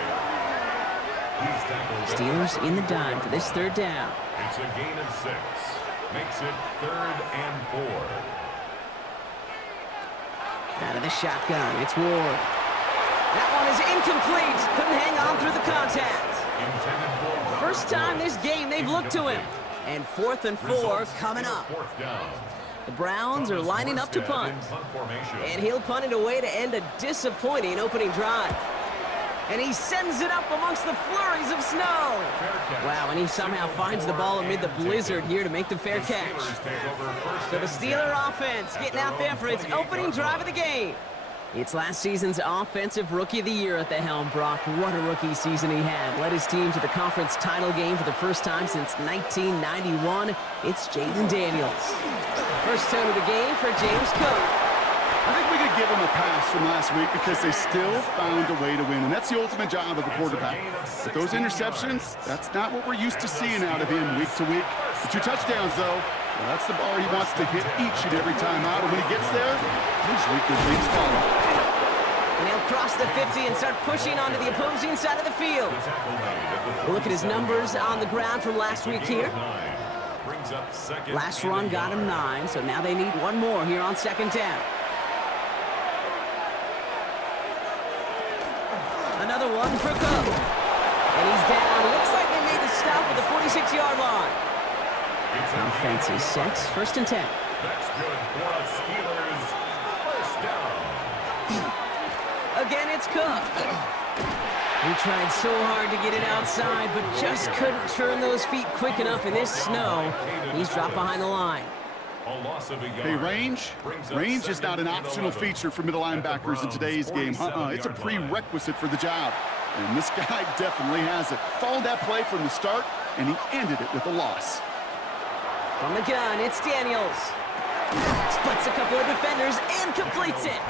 Steelers in the dime for this third down. It's a gain of 6. Makes it 3rd and 4. Out of the shotgun, it's Ward. That one is incomplete. Couldn't hang on through the contact. First time this game they've looked to him. And 4th and 4 coming up. 4th down. The Browns are lining up to punt. And he'll punt it away to end a disappointing opening drive. And he sends it up amongst the flurries of snow. Wow, and he somehow finds the ball amid the blizzard here to make the fair catch. So the Steeler offense getting out there for its opening drive of the game. It's last season's Offensive Rookie of the Year at the helm, Brock. What a rookie season he had. Led his team to the conference title game for the first time since 1991. It's Jaden Daniels. First tone of the game for James Cook. I think we could give him a pass from last week because they still found a way to win, and that's the ultimate job of a quarterback. But those interceptions, that's not what we're used to seeing out of him week to week. The 2 touchdowns, though, well, that's the bar he wants to hit each and every time out, and when he gets there, usually good things follow. And he'll cross the 50 and start pushing onto the opposing side of the field. We'll look at his numbers on the ground from last week here. Last run got him 9, so now they need one more here on second down. Another one for Cook. And he's down. Looks like they made the stop at the 46-yard line. Offense is set. First and 10. That's good for the Steelers. First down. Again, it's Cook. He tried so hard to get it outside, but just couldn't turn those feet quick enough in this snow. He's dropped behind the line. Hey, range is not an optional feature for middle linebackers in today's game. It's a prerequisite for the job. And this guy definitely has it. Followed that play from the start, and he ended it with a loss. From the gun, it's Daniels. Splits a couple of defenders and completes it.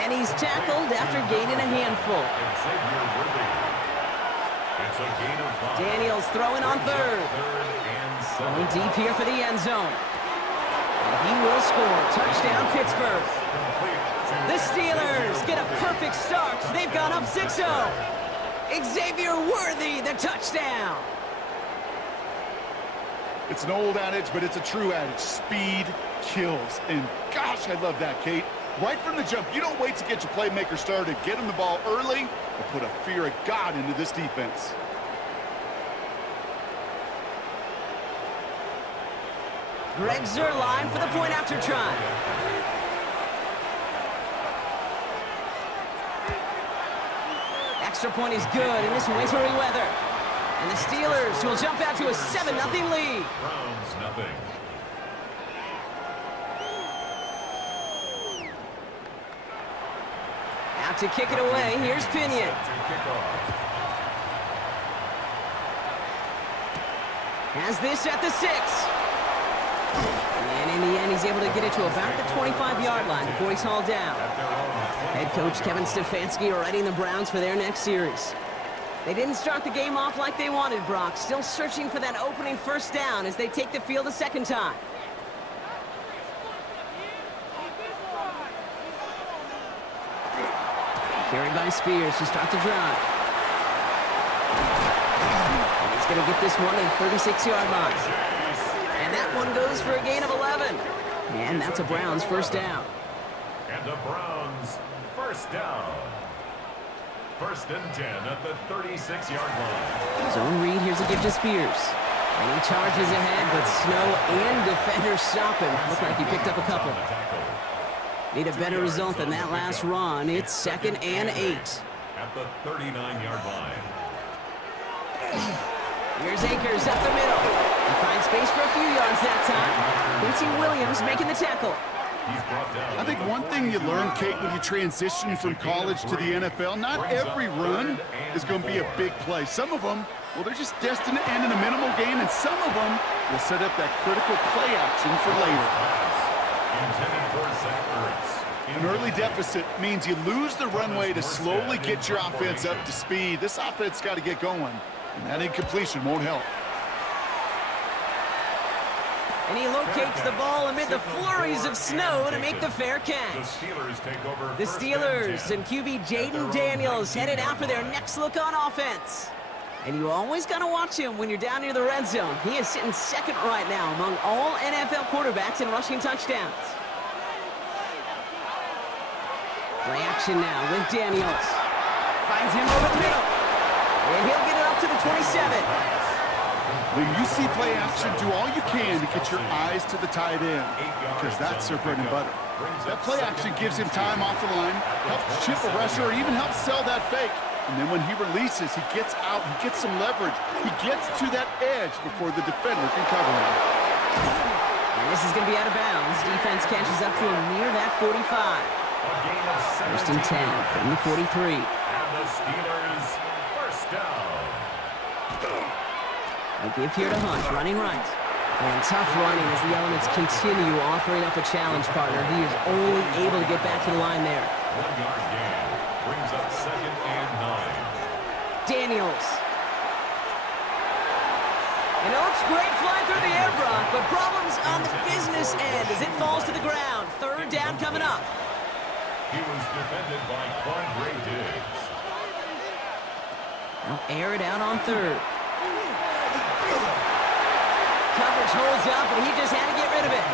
And he's tackled after gaining a handful. Daniels throwing on third. Going deep here for the end zone. He will score. Touchdown, Pittsburgh. The Steelers get a perfect start. They've gone up 6-0. Xavier Worthy, the touchdown. It's an old adage, but it's a true adage. Speed kills. And gosh, I love that, Kate. Right from the jump, you don't wait to get your playmaker started. Get him the ball early and put a fear of God into this defense. Greg Zuerlein for the point after try. Extra point is good in this wintry weather. And the Steelers will jump out to a 7-0 lead. Browns nothing. Out to kick it away, here's Pinion. Has this at the 6. And in the end, he's able to get it to about the 25-yard line before he's hauled down. Head coach Kevin Stefanski readying the Browns for their next series. They didn't start the game off like they wanted, Brock. Still searching for that opening first down as they take the field a second time. Carried by Spears to start the drive. And he's going to get this one at the 36-yard line. And that one goes for a gain of 11. And that's a Browns first down. And the Browns first down. First and 10 at the 36-yard line. Zone read, here's a give to Spears. And he charges ahead, but snow and defenders stop him. Looked like he picked up a couple. Need a better result than that last run. It's 2nd and 8. At the 39-yard line. Here's Akers up the middle. He finds space for a few yards that time. Quincy Williams making the tackle. I think one thing you learn, Kate, when you transition from college to the NFL, not every run is going to be a big play. Some of them, well, they're just destined to end in a minimal gain, and some of them will set up that critical play action for later. An early deficit means you lose the runway to slowly get your offense up to speed. This offense got to get going, and that incompletion won't help. And he locates the ball amid the flurries of snow to make the fair catch. The Steelers and QB Jaden Daniels headed out for their next look on offense. And you always got to watch him when you're down near the red zone. He is sitting second right now among all NFL quarterbacks in rushing touchdowns. Play action now with Daniels. Finds him over the middle. And he'll get it up to the 27. When you see play action, do all you can to get your eyes to the tight end, because that's their bread and butter. That play action gives him time off the line, helps chip a rusher, or even helps sell that fake. And then when he releases, he gets out, he gets some leverage. He gets to that edge before the defender can cover him. And this is going to be out of bounds. Defense catches up to him near that 45. First and 10 from the 43. And the Steelers first down. A give here to Hunt, running right. And tough running as the elements continue offering up a challenge partner. He is only able to get back to the line there. 1 yard gain brings up 2nd and 9. Daniels. And it looks great flying through the air, Brock, but problems on the business end as it falls to the ground. 3rd down coming up. He was defended by Quandre Diggs. Now air it out on 3rd. Coverage holds up, and he just had to get rid of it.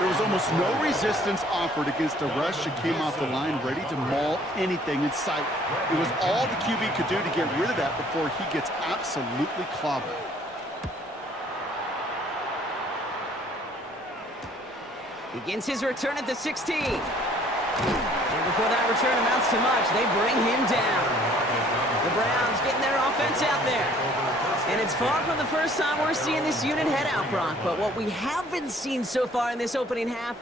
There was almost no resistance offered against a rush that came off the line ready to maul anything in sight. It was all the QB could do to get rid of that before he gets absolutely clobbered. Begins his return at the 16. And before that return amounts to much, they bring him down. The Browns getting their offense out there. And it's far from the first time we're seeing this unit head out, Brock. But what we haven't seen so far in this opening half,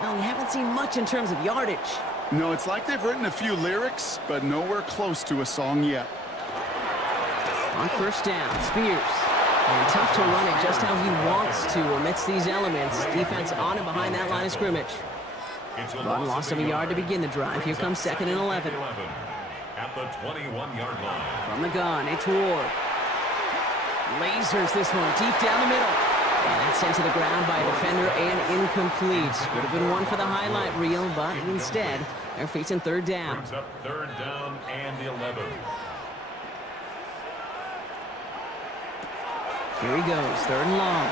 well, we haven't seen much in terms of yardage. No, it's like they've written a few lyrics, but nowhere close to a song yet. On 1st down, Spears. And tough to run it just how he wants to amidst these elements. Defense on and behind that line of scrimmage. Run loss of a yard to begin the drive. Here comes 2nd and 11. At the 21-yard line. From the gun, it's Ward. Lasers this one deep down the middle. And that's sent to the ground by a defender and incomplete. Would have been one for the highlight reel, but instead, they're facing 3rd down. Brings up 3rd down and 11. Here he goes, 3rd and long.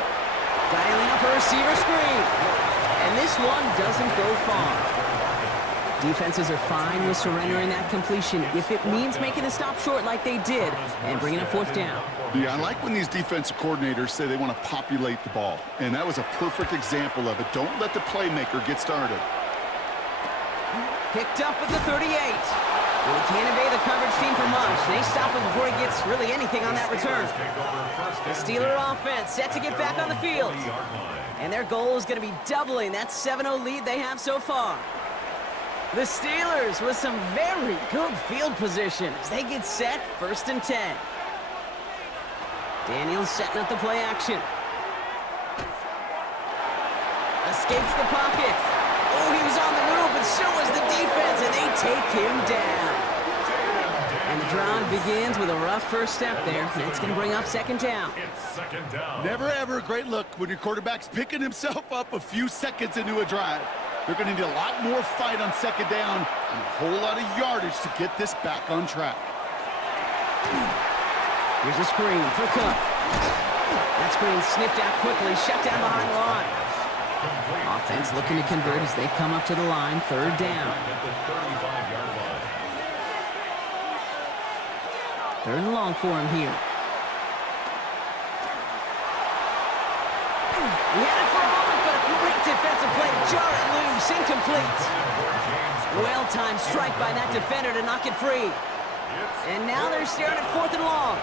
Dialing up a receiver screen. And this one doesn't go far. Defenses are fine with surrendering that completion if it means making a stop short like they did and bringing up 4th down. Yeah, I like when these defensive coordinators say they want to populate the ball. And that was a perfect example of it. Don't let the playmaker get started. Picked up at the 38. Well, he can't evade the coverage team for much. They stop him before he gets really anything on that return. The Steeler offense set to get back on the field. And their goal is going to be doubling that 7-0 lead they have so far. The Steelers with some very good field position as they get set, 1st and 10. Daniels setting up the play action. Escapes the pocket. Oh, he was on the move, but so was the defense, and they take him down. And the drive begins with a rough first step there. That's going to bring up 2nd down. It's 2nd down. Never ever a great look when your quarterback's picking himself up a few seconds into a drive. They're going to need a lot more fight on 2nd down and a whole lot of yardage to get this back on track. Here's a screen for Cook. That screen sniffed out quickly, shut down behind the line. Offense looking to convert as they come up to the line, 3rd down. At the 35-yard line. 3rd and long for him here. He had it for a moment, but a great defensive play to jar it loose, incomplete. Well-timed strike by that defender to knock it free. And now they're staring at 4th and long.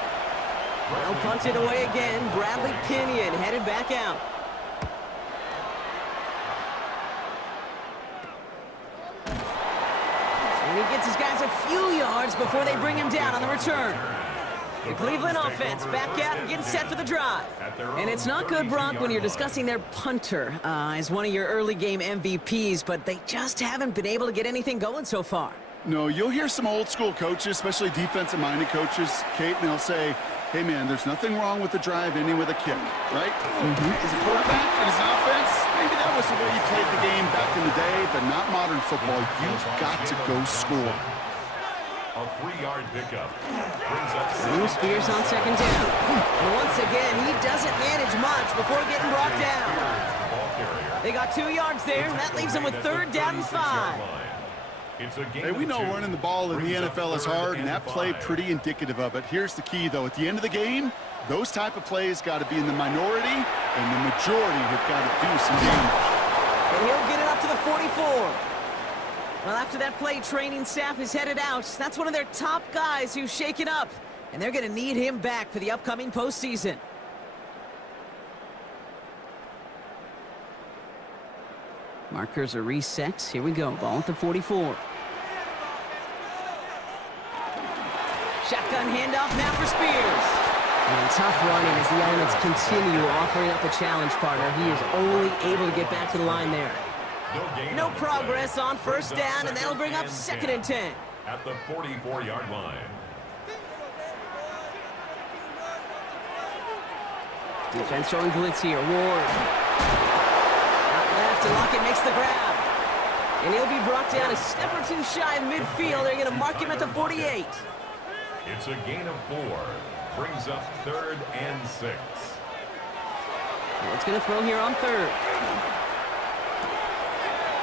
Well punted away again. Bradley Pinion headed back out. And he gets his guys a few yards before they bring him down on the return. The Cleveland offense back out and getting set for the drive. And it's not good, Brock, when you're discussing their punter as one of your early game MVPs, but they just haven't been able to get anything going so far. No, you'll hear some old school coaches, especially defensive-minded coaches, Kate, and they'll say, hey, man, there's nothing wrong with the drive ending with a kick, right? As a quarterback and as an offense, maybe that was the way you played the game back in the day, but not modern football. You've got to go score. A 3-yard pickup. Brings up Spears on 2nd down. And once again, he doesn't manage much before getting brought down. They got 2 yards there, and that leaves them with 3rd down and 5. It's a game Hey, we of know 2. running the ball in the Brings up NFL is 3rd hard, and and that play 5. pretty indicative of it. Here's the key, though. At the end of the game, those type of plays got to be in the minority, and the majority have got to do some damage. And he'll get it up to the 44. Well, after that play, training staff is headed out. That's one of their top guys who's shaken up, and they're going to need him back for the upcoming postseason. Markers are reset. Here we go. Ball at the 44. Shotgun handoff now for Spears. And tough running as the elements continue offering up a challenge partner. He is only able to get back to the line there. No progress on first down, and that'll bring up 2nd and 10. At the 44-yard line. Defense throwing blitz here. Ward. Out left, and Lockett makes the grab. And he'll be brought down a step or two shy of midfield. They're going to mark him at the 48. It's a gain of 4. Brings up 3rd and 6. What's going to throw here on 3rd?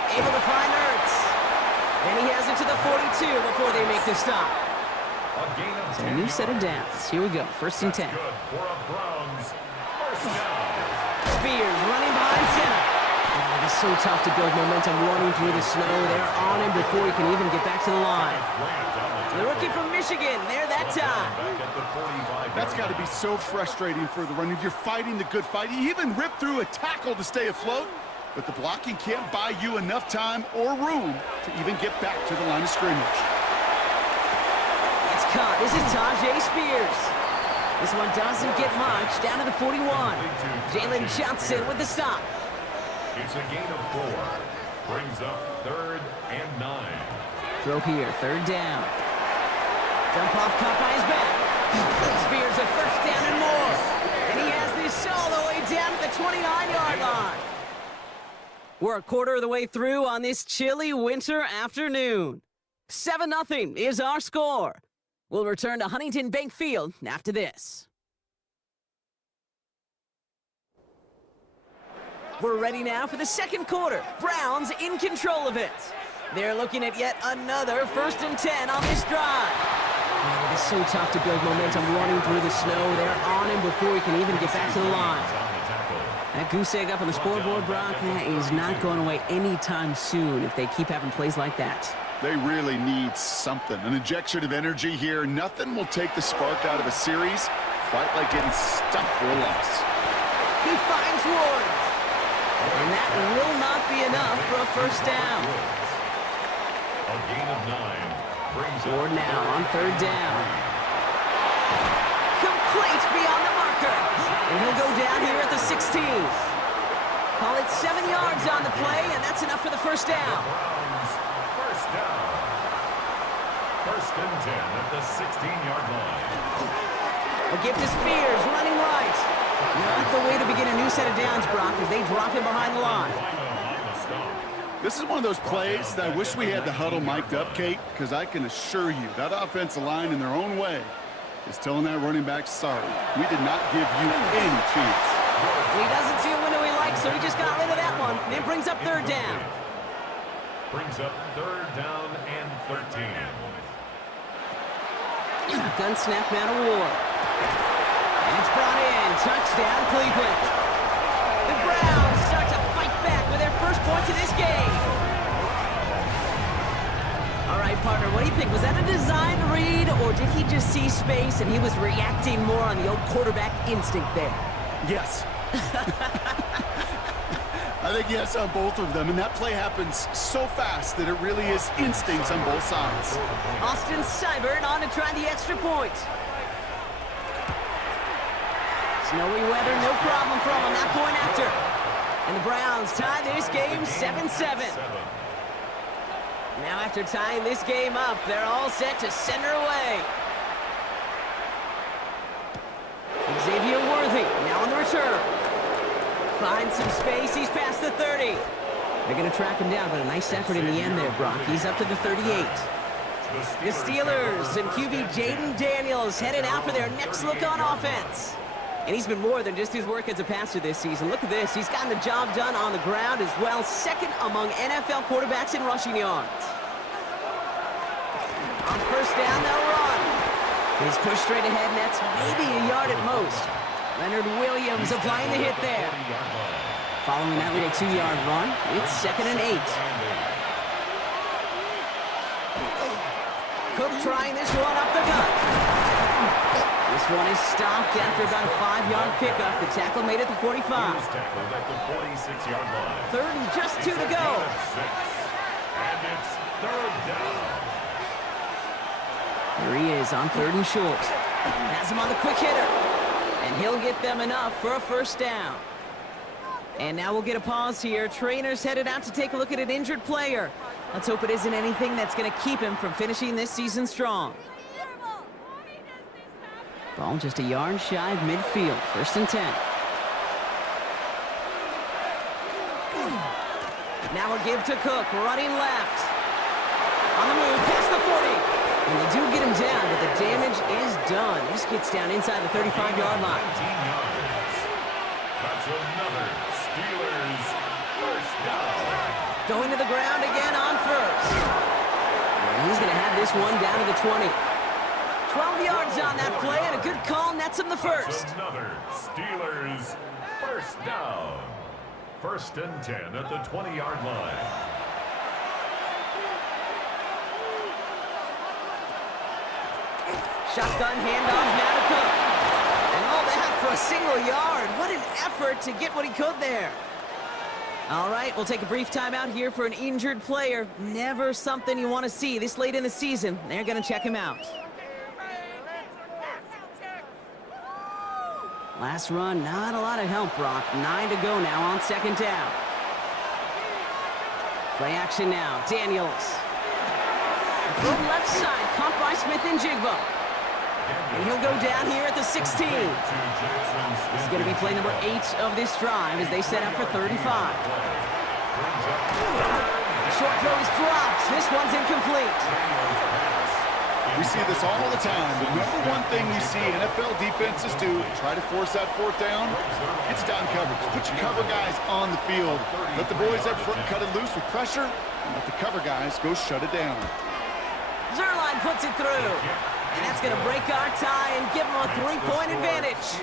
Able to find Ertz. And he has it to the 42 before they make the stop. A gain of So 10 a new set of downs. Here we go. 1st and 10. Good for a Browns. First down. Spears running behind center. Man, it is so tough to build momentum running through the snow. They're on him before he can even get back to the line. The rookie from Michigan, there that time. That's got to be so frustrating for the runner. You're fighting the good fight. You even rip through a tackle to stay afloat, but the blocking can't buy you enough time or room to even get back to the line of scrimmage. It's caught. This is Tajay Spears. This one doesn't get much. Down to the 41. Jalen Johnson with the stop. It's a gain of 4. Brings up 3rd and 9. Throw here, 3rd down. Dump off caught by his back. Spears a 1st down and more. And he has this all the way down to the 29-yard line. We're a quarter of the way through on this chilly winter afternoon. 7-0 is our score. We'll return to Huntington Bank Field after this. We're ready now for the 2nd quarter. Browns in control of it. They're looking at yet another 1st and 10 on this drive. Man, it is so tough to build momentum running through the snow. They're on him before he can even get back to the line. That goose egg up on the scoreboard, Brock, that is not going away anytime soon if they keep having plays like that. They really need something, an injection of energy here. Nothing will take the spark out of a series quite like getting stuck for a loss. He finds Ward. And that will not be enough for a 1st down. A gain of 9. Brings up Ward now on 3rd down. Complete beyond the marker. And he'll go down here at the 16. Call it 7 yards on the play, and that's enough for the 1st down. Browns. First down. 1st and 10 at the 16-yard line. A gift to Spears running right. Not the way to begin a new set of downs, Brock, as they drop him behind the line. This is one of those plays that I wish we had the huddle mic'd up, Kate, because I can assure you that offensive line in their own way is telling that running back, sorry, we did not give you any chance. And he doesn't see a window he likes, so he just got rid of that one. And it brings up 3rd down. Brings up 3rd down and 13. Gun snap now to Ward. And it's brought in. Touchdown, Cleveland. The Browns start to fight back with their 1st points of this game. All right, partner, what do you think? Was that a design read, or did he just see space and he was reacting more on the old quarterback instinct there? Yes. I think yes on both of them, and that play happens so fast that it really is instincts on both sides. Austin Seibert on to try the extra point. Snowy weather, no problem for him on that point after. And the Browns tie this game 7-7. Now after tying this game up, they're all set to send her away. Xavier Worthy now on the return. Finds some space, he's past the 30. They're going to track him down, but a nice effort in the end there, Brock. He's up to the 38. The Steelers and QB Jaden Daniels headed out for their next look on offense. And he's been more than just his work as a passer this season. Look at this. He's gotten the job done on the ground as well. 2nd among NFL quarterbacks in rushing yards. first down, they'll run. His push straight ahead nets maybe a yard at most. Leonard Williams applying the hit there. Following that little 2-yard run, it's 2nd and 8. Cook trying this one up the gut. This one is stopped after about a 5-yard pickup. The tackle made at the 45. Tackled at the 46-yard line. 3rd and just 2 to go. And it's 3rd down. Here he is on 3rd and short. Has him on the quick hitter. And he'll get them enough for a first down. And now we'll get a pause here. Trainers headed out to take a look at an injured player. Let's hope it isn't anything that's going to keep him from finishing this season strong. Ball just a yard shy of midfield. 1st and 10. Now a give to Cook, running left. On the move, past the 40. And they do get him down, but the damage is done. This gets down inside the 35-yard line. 19 yards. That's another Steelers first down. Going to the ground again on 1st. And he's going to have this one down to the 20. 12 yards on that play, and a good call nets him the 1st. That's another Steelers first down. 1st and 10 at the 20-yard line. Shotgun handoff now to Cook. And all that for a single yard. What an effort to get what he could there. All right, we'll take a brief timeout here for an injured player. Never something you want to see this late in the season. They're going to check him out. Last run, not a lot of help, Brock. 9 to go now on 2nd down. Play action now, Daniels. Throw left side, caught by Smith and Jigba. And he'll go down here at the 16. This is going to be play number 8 of this drive as they set up for 35. The short throw is dropped. This one's incomplete. We see this all the time. The number one thing you see NFL defenses do, try to force that 4th down, it's down coverage. Put your cover guys on the field. Let the boys up front cut it loose with pressure, and let the cover guys go shut it down. Zerline puts it through. And that's going to break our tie and give them a 3-point advantage.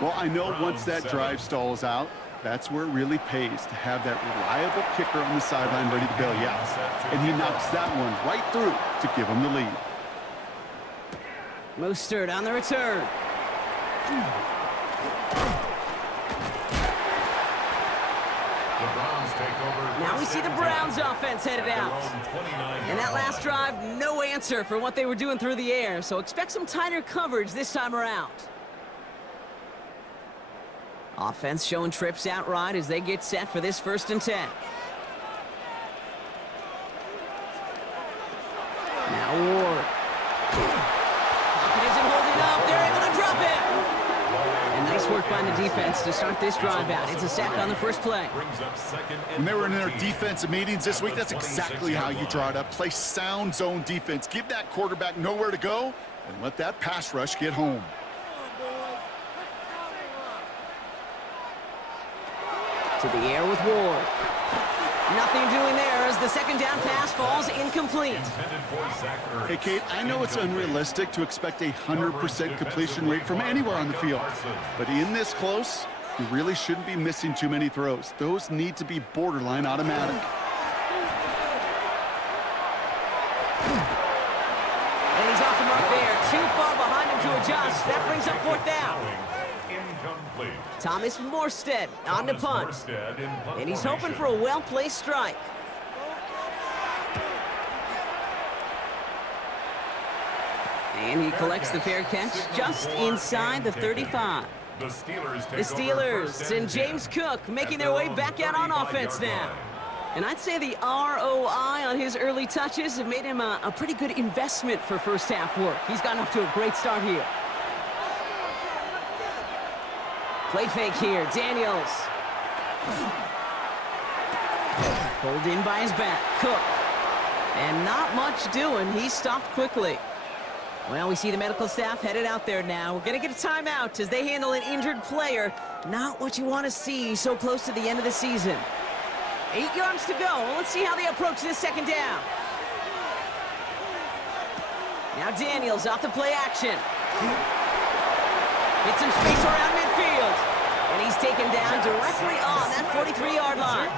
Well, I know once that drive stalls out, that's where it really pays to have that reliable kicker on the sideline ready to bail you out. And he knocks that one right through to give him the lead. Mostert on the return. Now we see the Browns offense headed out. And that last drive, no answer for what they were doing through the air, so expect some tighter coverage this time around. Offense showing trips out right as they get set for this 1st and 10. Now Ward. Pocket isn't holding up. They're able to drop it. And nice work by the defense to start this drive out. It's a sack on the first play. When they were in their defensive meetings this week, that's exactly how you draw it up. Play sound zone defense. Give that quarterback nowhere to go and let that pass rush get home. To the air with Ward. Nothing doing there as the 2nd down pass falls incomplete. Hey, Kate, I know it's unrealistic to expect a 100% completion rate from anywhere on the field. But in this close, you really shouldn't be missing too many throws. Those need to be borderline automatic. And he's off the mark there. Too far behind him to adjust. That brings up 4th down. Thomas Morstead on the punt. And he's hoping for a well-placed strike. And he collects the fair catch just inside the 35. The Steelers and James Cook making their way back out on offense now. And I'd say the ROI on his early touches have made him a pretty good investment for first half work. He's gotten off to a great start here. Play fake here, Daniels. Pulled in by his back, Cook. And not much doing, he stopped quickly. Well, we see the medical staff headed out there now. We're gonna get a timeout as they handle an injured player. Not what you want to see so close to the end of the season. 8 yards to go. Let's see how they approach this 2nd down. Now Daniels off the play action. Gets some space around midfield. And he's taken down directly on that 43-yard line.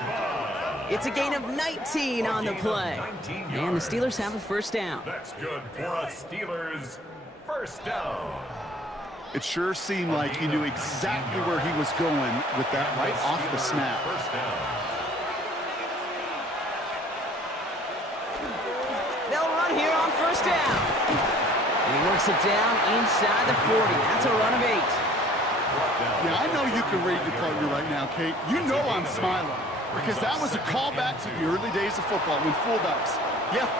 It's a gain of 19 on the play. And the Steelers have a first down. That's good for a Steelers first down. It sure seemed like he knew exactly where he was going with that right off the snap. First down. They'll run here on first down. And he works it down inside the 40. That's a run of 8. Yeah, I know you can read your partner right now, Kate. You know I'm smiling because that was a callback to the early days of football when fullbacks,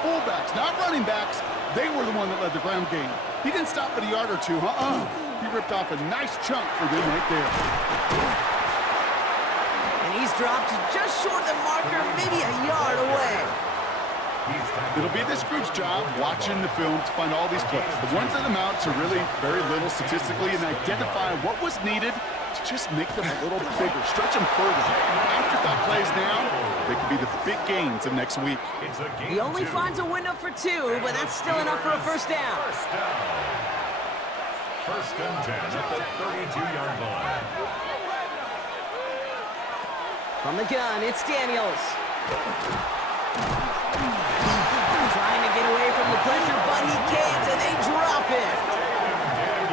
fullbacks, not running backs, they were the one that led the ground game. He didn't stop at a yard or two, He ripped off a nice chunk for them right there. And he's dropped just short of the marker, maybe a yard away. It'll be this group's job watching the film to find all these plays. The ones that amount to really very little statistically and identify what was needed to just make them a little bigger, stretch them further. Afterthought plays now, they could be the big gains of next week. He only finds a window for 2, but that's still enough for a first down. First and 10 at the 32-yard line. From the gun, it's Daniels. Trying to get away from the pressure, but he can't, and they drop it.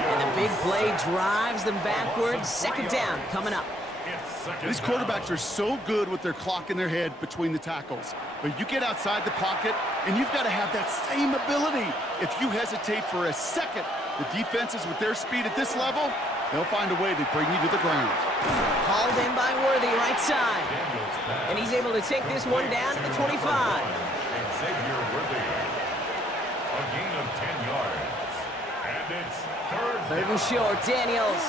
And the big play drives them backwards. Second down coming up. These quarterbacks are so good with their clock in their head between the tackles. But you get outside the pocket, and you've got to have that same ability. If you hesitate for a second, the defenses with their speed at this level, they'll find a way to bring you to the ground. Hauled in by Worthy, right side. And he's able to take this one down to the 25. Xavier Worthy. A gain of 10 yards. And it's third and short, Daniels.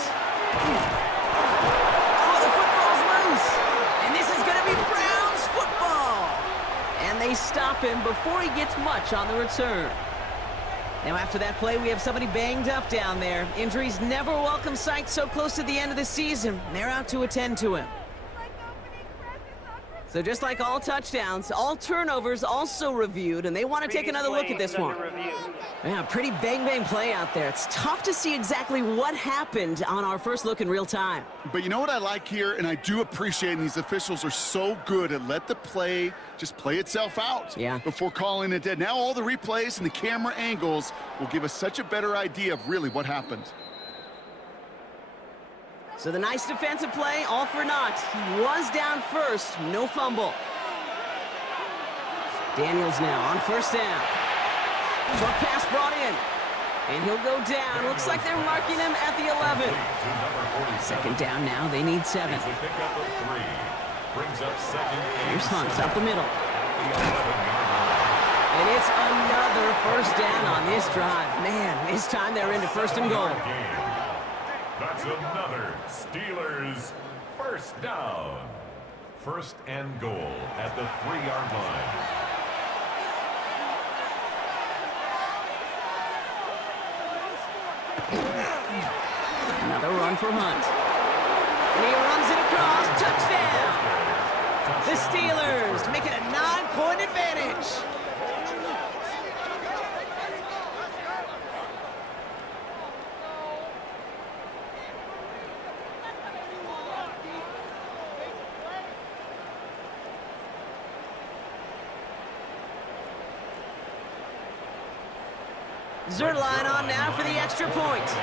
Oh, the football's loose. And this is going to be Browns football. And they stop him before he gets much on the return. Now, after that play, we have somebody banged up down there. Injuries never a welcome sight so close to the end of the season. They're out to attend to him. So just like all touchdowns, all turnovers also reviewed, and they want to take another look at this one. Yeah, pretty bang-bang play out there. It's tough to see exactly what happened on our first look in real time. But you know what I like here, and I do appreciate, and these officials are so good at let the play just play itself out before calling it dead. Now all the replays and the camera angles will give us such a better idea of really what happened. So the nice defensive play, all for naught. He was down first, no fumble. Daniels now on first down. Short pass brought in. And he'll go down. Looks like they're marking him at the 11. Second down now, they need 7. Here's Hunt up the middle. And it's another first down on this drive. Man, this time they're into first and goal. That's another Steelers first down. First and goal at the 3-yard line. Another run for Hunt. And he runs it across. Touchdown! The Steelers make it a 9-point advantage. Zerline on now for the extra point.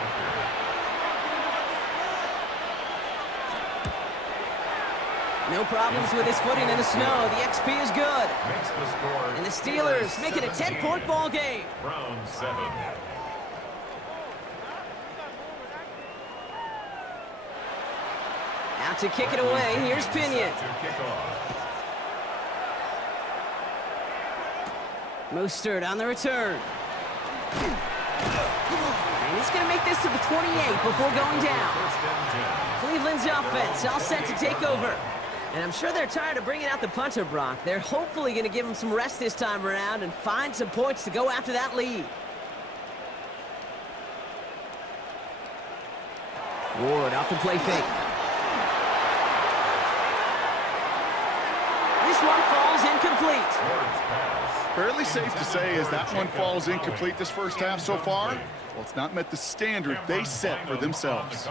No problems with his footing in the snow. The XP is good. And the Steelers make it a 10-point ball game. Round 7. Out to kick it away. Here's Pinion. Mostert on the return. And he's going to make this to the 28 before going down. Cleveland's offense all set to take over. And I'm sure they're tired of bringing out the punter, Brock. They're hopefully going to give him some rest this time around and find some points to go after that lead. Ward off the play fake. This one falls incomplete. Fairly safe to say as that one falls incomplete this first half so far, well, it's not met the standard they set for themselves.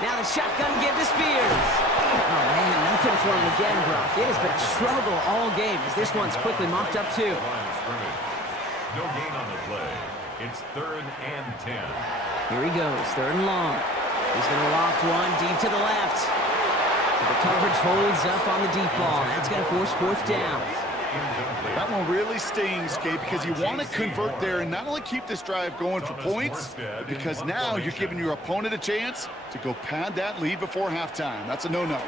Now the shotgun give to Spears. Oh, man, nothing for him again, Brock. It has been a struggle all game as this one's quickly mopped up, too. No gain on the play. It's 3rd and 10. Here he goes, 3rd and long. He's going to loft one deep to the left. So the coverage holds up on the deep ball. That's going to force 4th down. That one really stings, Kate, because you want to convert there and not only keep this drive going for points, but because now you're giving your opponent a chance to go pad that lead before halftime. That's a no-no.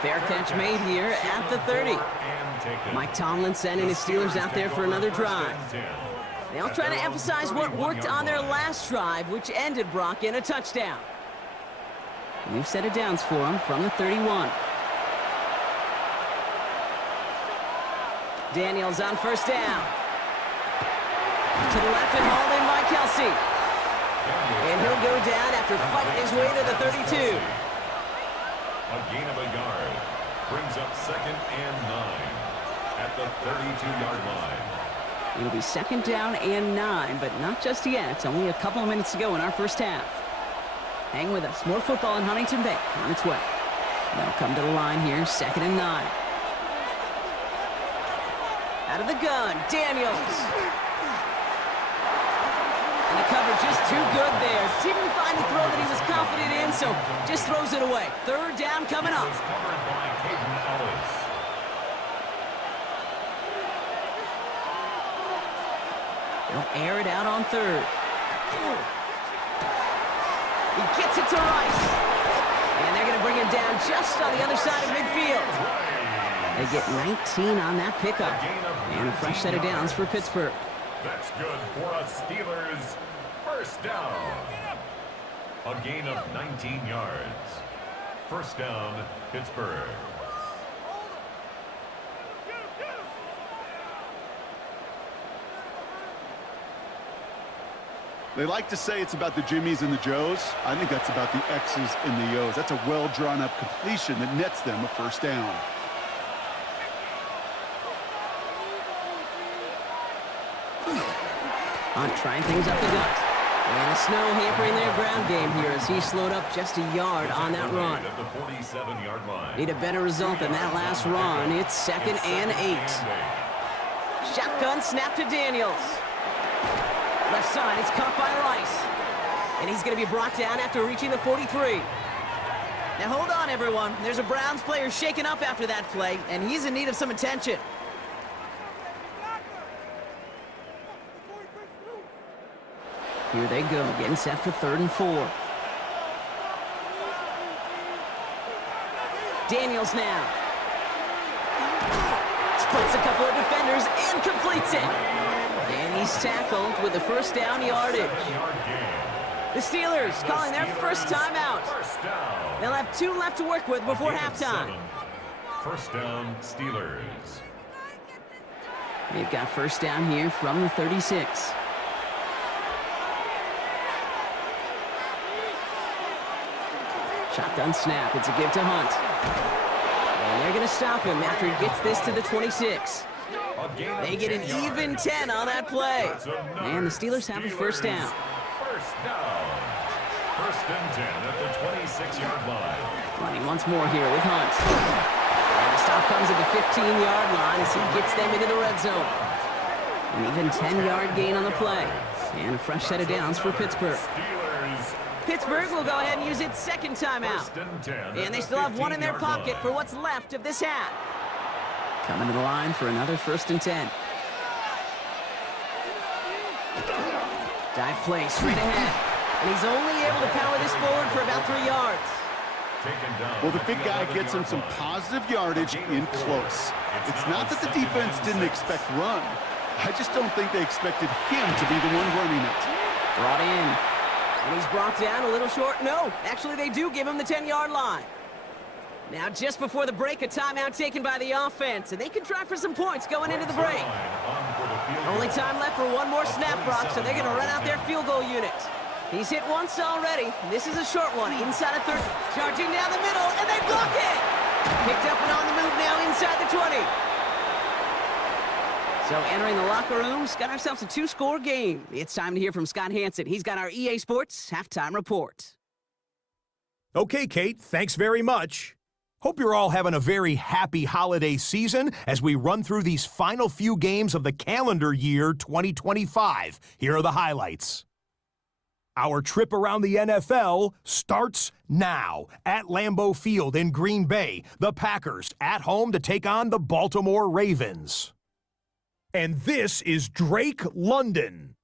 Fair catch made here at the 30. Mike Tomlin sending his Steelers out there for another drive. They'll try to emphasize what worked on their last drive, which ended Brock in a touchdown. New set of downs for him from the 31. Daniels on 1st down. To the left and hauled in by Kelsey. And he'll go down after fighting his way to the 32. A gain of a yard. Brings up 2nd and 9 at the 32-yard line. It'll be 2nd down and 9, but not just yet. It's only a couple of minutes to go in our first half. Hang with us. More football in Huntington Bank on its way. They'll come to the line here, 2nd and 9. Out of the gun, Daniels. And the coverage just too good there. Didn't find the throw that he was confident in, so just throws it away. 3rd down coming up. Covered by Caden Ellis. They'll air it out on 3rd. He gets it to Rice. And they're going to bring him down just on the other side of midfield. They get 19 on that pickup. And a fresh set of downs for Pittsburgh. That's good for a Steelers 1st down. A gain of 19 yards. 1st down, Pittsburgh. They like to say it's about the Jimmies and the Joes. I think that's about the X's and the O's. That's a well-drawn-up completion that nets them a 1st down. Hunt trying things up the gut. And the snow hampering their ground game here as he slowed up just a yard on that run. At the 47-yard line. Need a better result than that last run. It's 2nd and 8. Shotgun snap to Daniels. Left side, it's caught by Rice. And he's going to be brought down after reaching the 43. Now hold on, everyone. There's a Browns player shaken up after that play, and he's in need of some attention. Here they go, getting set for 3rd and 4. Daniels now. Splits a couple of defenders and completes it. And he's tackled with the 1st down yardage. The Steelers calling their first timeout. They'll have 2 left to work with before halftime. 1st down, Steelers. They've got 1st down here from the 36. Shotgun snap. It's a give to Hunt. And they're going to stop him after he gets this to the 26. They get an even 10 on that play. And the Steelers have a 1st down. 1st down. 1st and 10 at the 26-yard line. Running once more here with Hunt. And the stop comes at the 15-yard line as he gets them into the red zone. An even 10-yard gain on the play. And a fresh set of downs for Pittsburgh. Pittsburgh will go ahead and use its 2nd timeout. And they still have 1 in their pocket for what's left of this half. Coming to the line for another 1st and 10. Dive play straight ahead. And he's only able to power this forward for about 3 yards. Well, the big guy gets him some positive yardage in close. It's not that the defense didn't expect run. I just don't think they expected him to be the one running it. Brought in. And he's brought down a little short. No, actually they do give him the 10-yard line. Now just before the break, a timeout taken by the offense. And they can try for some points going into the Only time left for one more snap, Brock, so they're going to run out their field goal unit. He's hit once already. This is a short one, inside of 30. Charging down the middle, and they block it! Picked up and on the move now inside the 20. So entering the locker rooms, got ourselves a 2-score game. It's time to hear from Scott Hansen. He's got our EA Sports halftime report. Okay, Kate, thanks very much. Hope you're all having a very happy holiday season as we run through these final few games of the calendar year 2025. Here are the highlights. Our trip around the NFL starts now at Lambeau Field in Green Bay. The Packers at home to take on the Baltimore Ravens. And this is Drake London.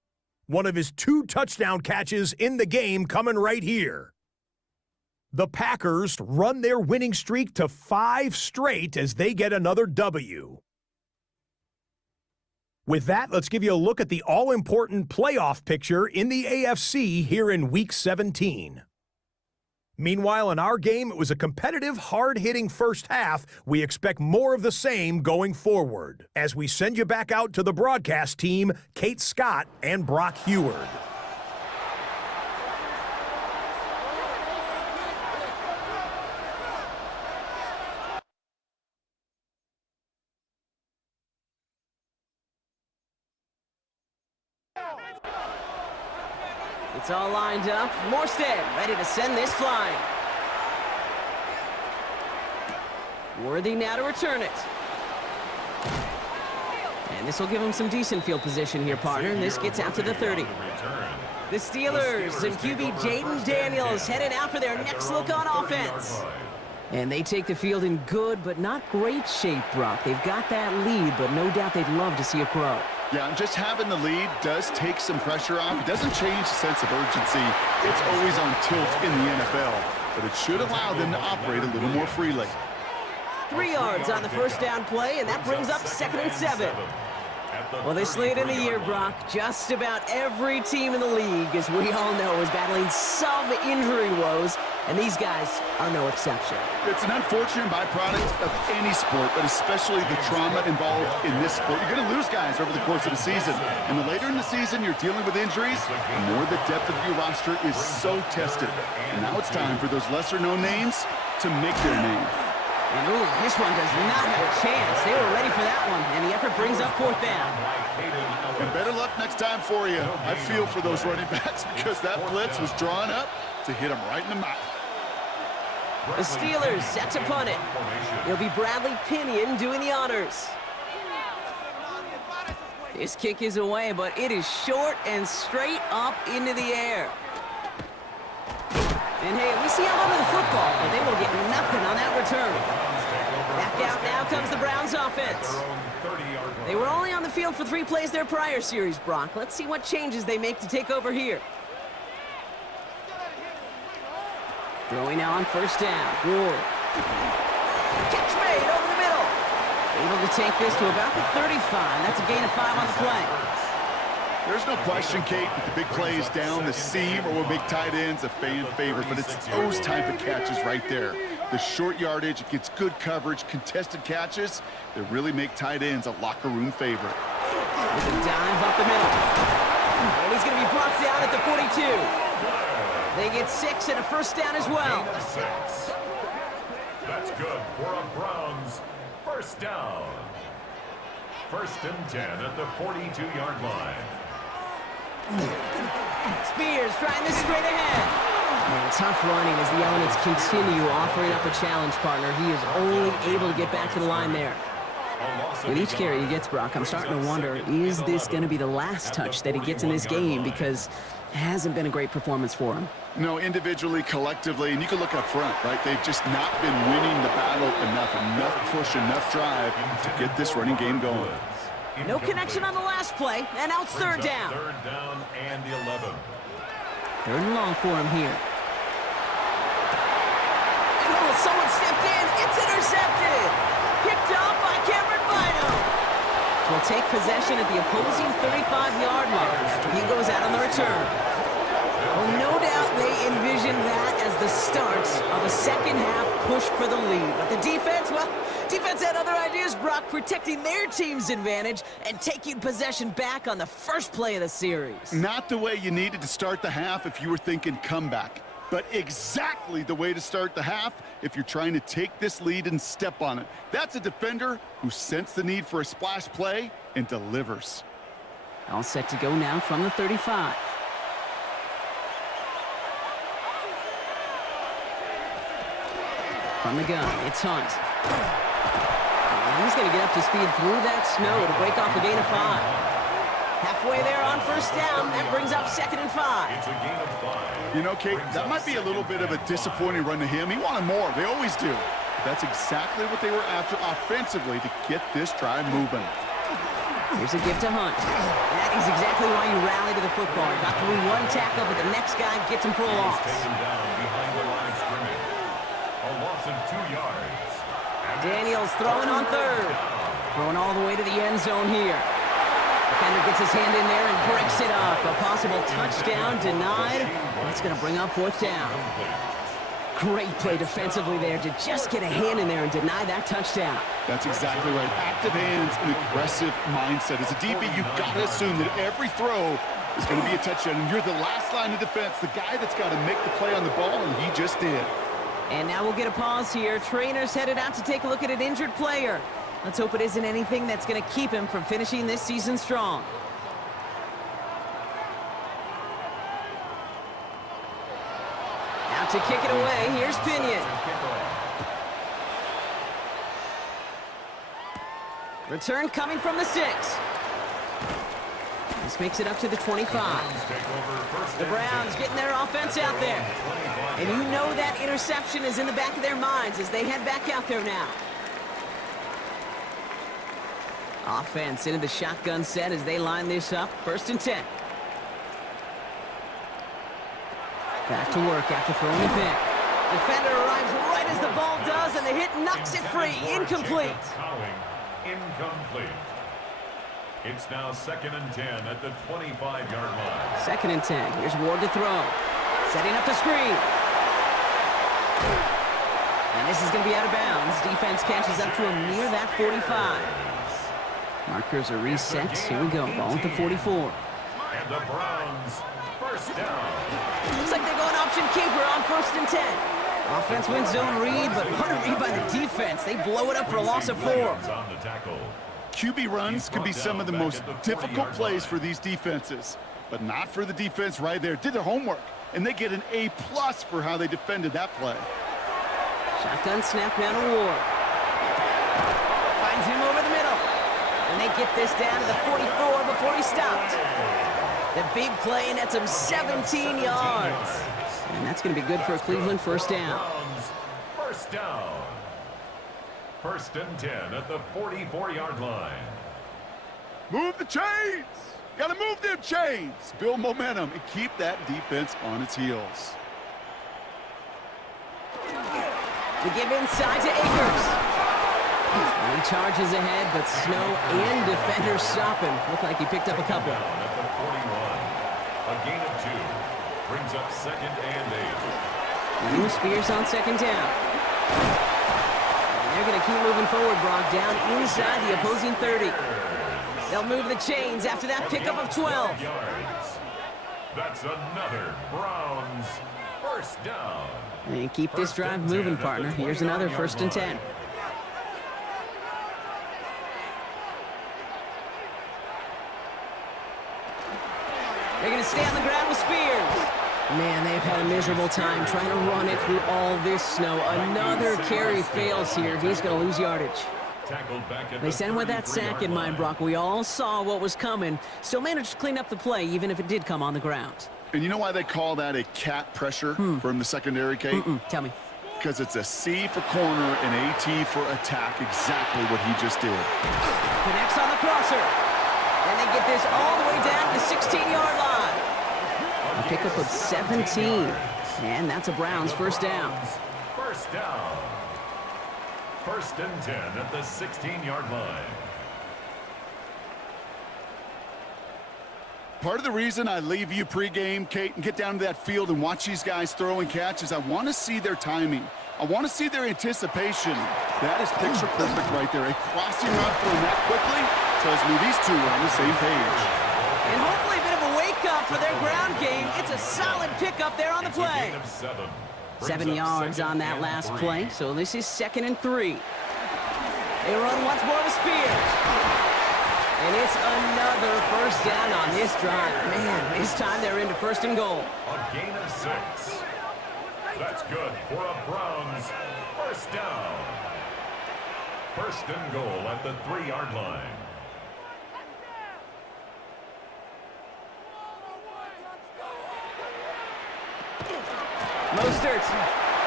One of his 2 touchdown catches in the game coming right here. The Packers run their winning streak to 5 straight as they get another W. With that, let's give you a look at the all-important playoff picture in the AFC here in Week 17. Meanwhile, in our game, it was a competitive, hard-hitting first half. We expect more of the same going forward. As we send you back out to the broadcast team, Kate Scott and Brock Heward. It's all lined up. Morstead ready to send this flying. Worthy now to return it. And this will give him some decent field position here, partner. And this gets out to the 30. The Steelers and QB Jaden Daniels headed out for their next look on offense. And they take the field in good but not great shape, Brock. They've got that lead, but no doubt they'd love to see it grow. Yeah, and just having the lead does take some pressure off. It doesn't change the sense of urgency. It's always on tilt in the NFL, but it should allow them to operate a little more freely. 3 yards on the first down play, and that brings up 2nd and 7. Well, this late in the year, Brock, just about every team in the league, as we all know, is battling some injury woes, and these guys are no exception. It's an unfortunate byproduct of any sport, but especially the trauma involved in this sport. You're going to lose guys over the course of the season, and the later in the season you're dealing with injuries, the more the depth of your roster is so tested. And now it's time for those lesser-known names to make their name. And ooh, this one does not have a chance. They were ready for that one, and the effort brings up 4th down. And better luck next time for you. I feel for those running backs because that blitz was drawn up to hit them right in the mouth. The Steelers set to punt it. It'll be Bradley Pinion doing the honors. This kick is away, but it is short and straight up into the air. And hey, we see how under the football, but they will get nothing on that return. Back out now comes the Browns offense. They were only on the field for 3 plays their prior series, Brock. Let's see what changes they make to take over here. Throwing now on 1st down. Ward. Catch made over the middle. Able to take this to about the 35. That's a gain of 5 on the play. There's no question, Kate, that the big plays down the seam or will make tight ends a fan favorite, but it's those type of catches right there. The short yardage, it gets good coverage, contested catches that really make tight ends a locker room favorite. With a dive up the middle. And he's going to be brought down at the 42. They get 6 and a 1st down as well. 6. That's good for a Browns 1st down. 1st and 10 at the 42-yard line. Spears trying this straight ahead. And tough running as the elements continue offering up a challenge, partner. He is only able to get back to the line there. With each carry he gets, Brock, I'm starting to wonder, is this going to be the last touch that he gets in this game? Because it hasn't been a great performance for him. No, individually, collectively, and you can look up front, right? They've just not been winning the battle enough push, enough drive to get this running game going. No connection on the last play, and now it's 3rd down. 3rd down and 11. 3rd and long for him here. And oh, someone stepped in. It's intercepted. Picked up by Cameron Bynum. Will take possession at the opposing 35-yard line. He goes out on the return. Well, no doubt doubt they envisioned that as the start of a second-half push for the lead. But the defense, well, defense had other ideas, Brock, protecting their team's advantage and taking possession back on the first play of the series. Not the way you needed to start the half if you were thinking comeback, but exactly the way to start the half if you're trying to take this lead and step on it. That's a defender who sensed the need for a splash play and delivers. All set to go now from the 35. From the gun, it's Hunt. And he's going to get up to speed through that snow to break off a gain of 5. Halfway there on first down. That brings up 2nd and 5. It's a gain of 5. You know, Kate, that might be a little bit of a disappointing run to him. He wanted more. They always do. But that's exactly what they were after offensively to get this drive moving. Here's a give to Hunt. That is exactly why you rally to the football. He got through one tackle, but the next guy gets him for a loss. Taken down behind the line of scrimmage. A loss of 2 yards. Daniels throwing on 3rd. Throwing all the way to the end zone here. Defender gets his hand in there and breaks it up. A possible touchdown denied. That's going to bring up 4th down. Great play defensively there to just get a hand in there and deny that touchdown. That's exactly right. Active hands and aggressive mindset. As a DB, you've got to assume that every throw is going to be a touchdown. And you're the last line of defense, the guy that's got to make the play on the ball, and he just did. And now we'll get a pause here. Trainer's headed out to take a look at an injured player. Let's hope it isn't anything that's going to keep him from finishing this season strong. Out to kick it away, here's Pinion. Return coming from the 6. This makes it up to the 25. The Browns getting their offense out there. And you know that interception is in the back of their minds as they head back out there now. Offense into the shotgun set as they line this up. 1st and 10. Back to work after throwing the pick. Defender arrives right as the ball does, and the hit knocks it free. Incomplete. Incomplete. It's now 2nd and 10 at the 25-yard line. 2nd and 10. Here's Ward to throw. Setting up the screen. And this is going to be out of bounds. Defense catches up to him near that 45. Markers are reset. Here we go. Ball at the 44. And the Browns, 1st down. Looks like they're going option keeper on 1st and 10. Offense wins zone read, but what a read by the defense. They blow it up for a loss of 4. On the tackle. QB runs can be some of the most difficult plays for these defenses, but not for the defense right there. Did their homework, and they get an A+ for how they defended that play. Shotgun snap now to Ward. Finds him over the middle. And they get this down to the 44 before he stopped. The big play, and that's him 17 yards. And that's going to be good for a Cleveland 1st down. 1st down. 1st and 10 at the 44-yard line. Move the chains! Gotta move them chains! Build momentum and keep that defense on its heels. The give inside to Akers. And he charges ahead, but Snow and defenders stop him. Looked like he picked up a couple. Down at the 41. A gain of 2. Brings up 2nd and 8. New Spears on 2nd down. And they're going to keep moving forward, Brock, down inside the opposing 30. They'll move the chains after that pickup of 12. Yards. That's another Browns 1st down. And keep this drive moving, partner. Here's another 1st and 10. They're going to stay on the ground with Spears. Man, they've had a miserable time trying to run it through all this snow. Another carry fails here. He's going to lose yardage. They sent him with that sack in mind, Brock. We all saw what was coming. Still managed to clean up the play, even if it did come on the ground. And you know why they call that a cat pressure from the secondary, Kate? Tell me. Because it's a C for corner and AT for attack, exactly what he just did. Connects on the crosser. And they get this all the way down to the 16-yard line. A pickup of 17. And that's a Browns 1st down. 1st down. 1st and 10 at the 16-yard line. Part of the reason I leave you pregame, Kate, and get down to that field and watch these guys throw and catch is I want to see their timing. I want to see their anticipation. That is picture perfect right there. A crossing route thrown that quickly tells me these two are on the same page. And hopefully a bit of a wake-up for their ground game. It's a solid pickup there on the play. 7 yards on that last play, so this is 2nd and 3. They run once more with Spears. And it's another first down on this drive. Man, this time they're into 1st and goal. A gain of 6. That's good for a Browns 1st down. 1st and goal at the 3-yard line. Mostert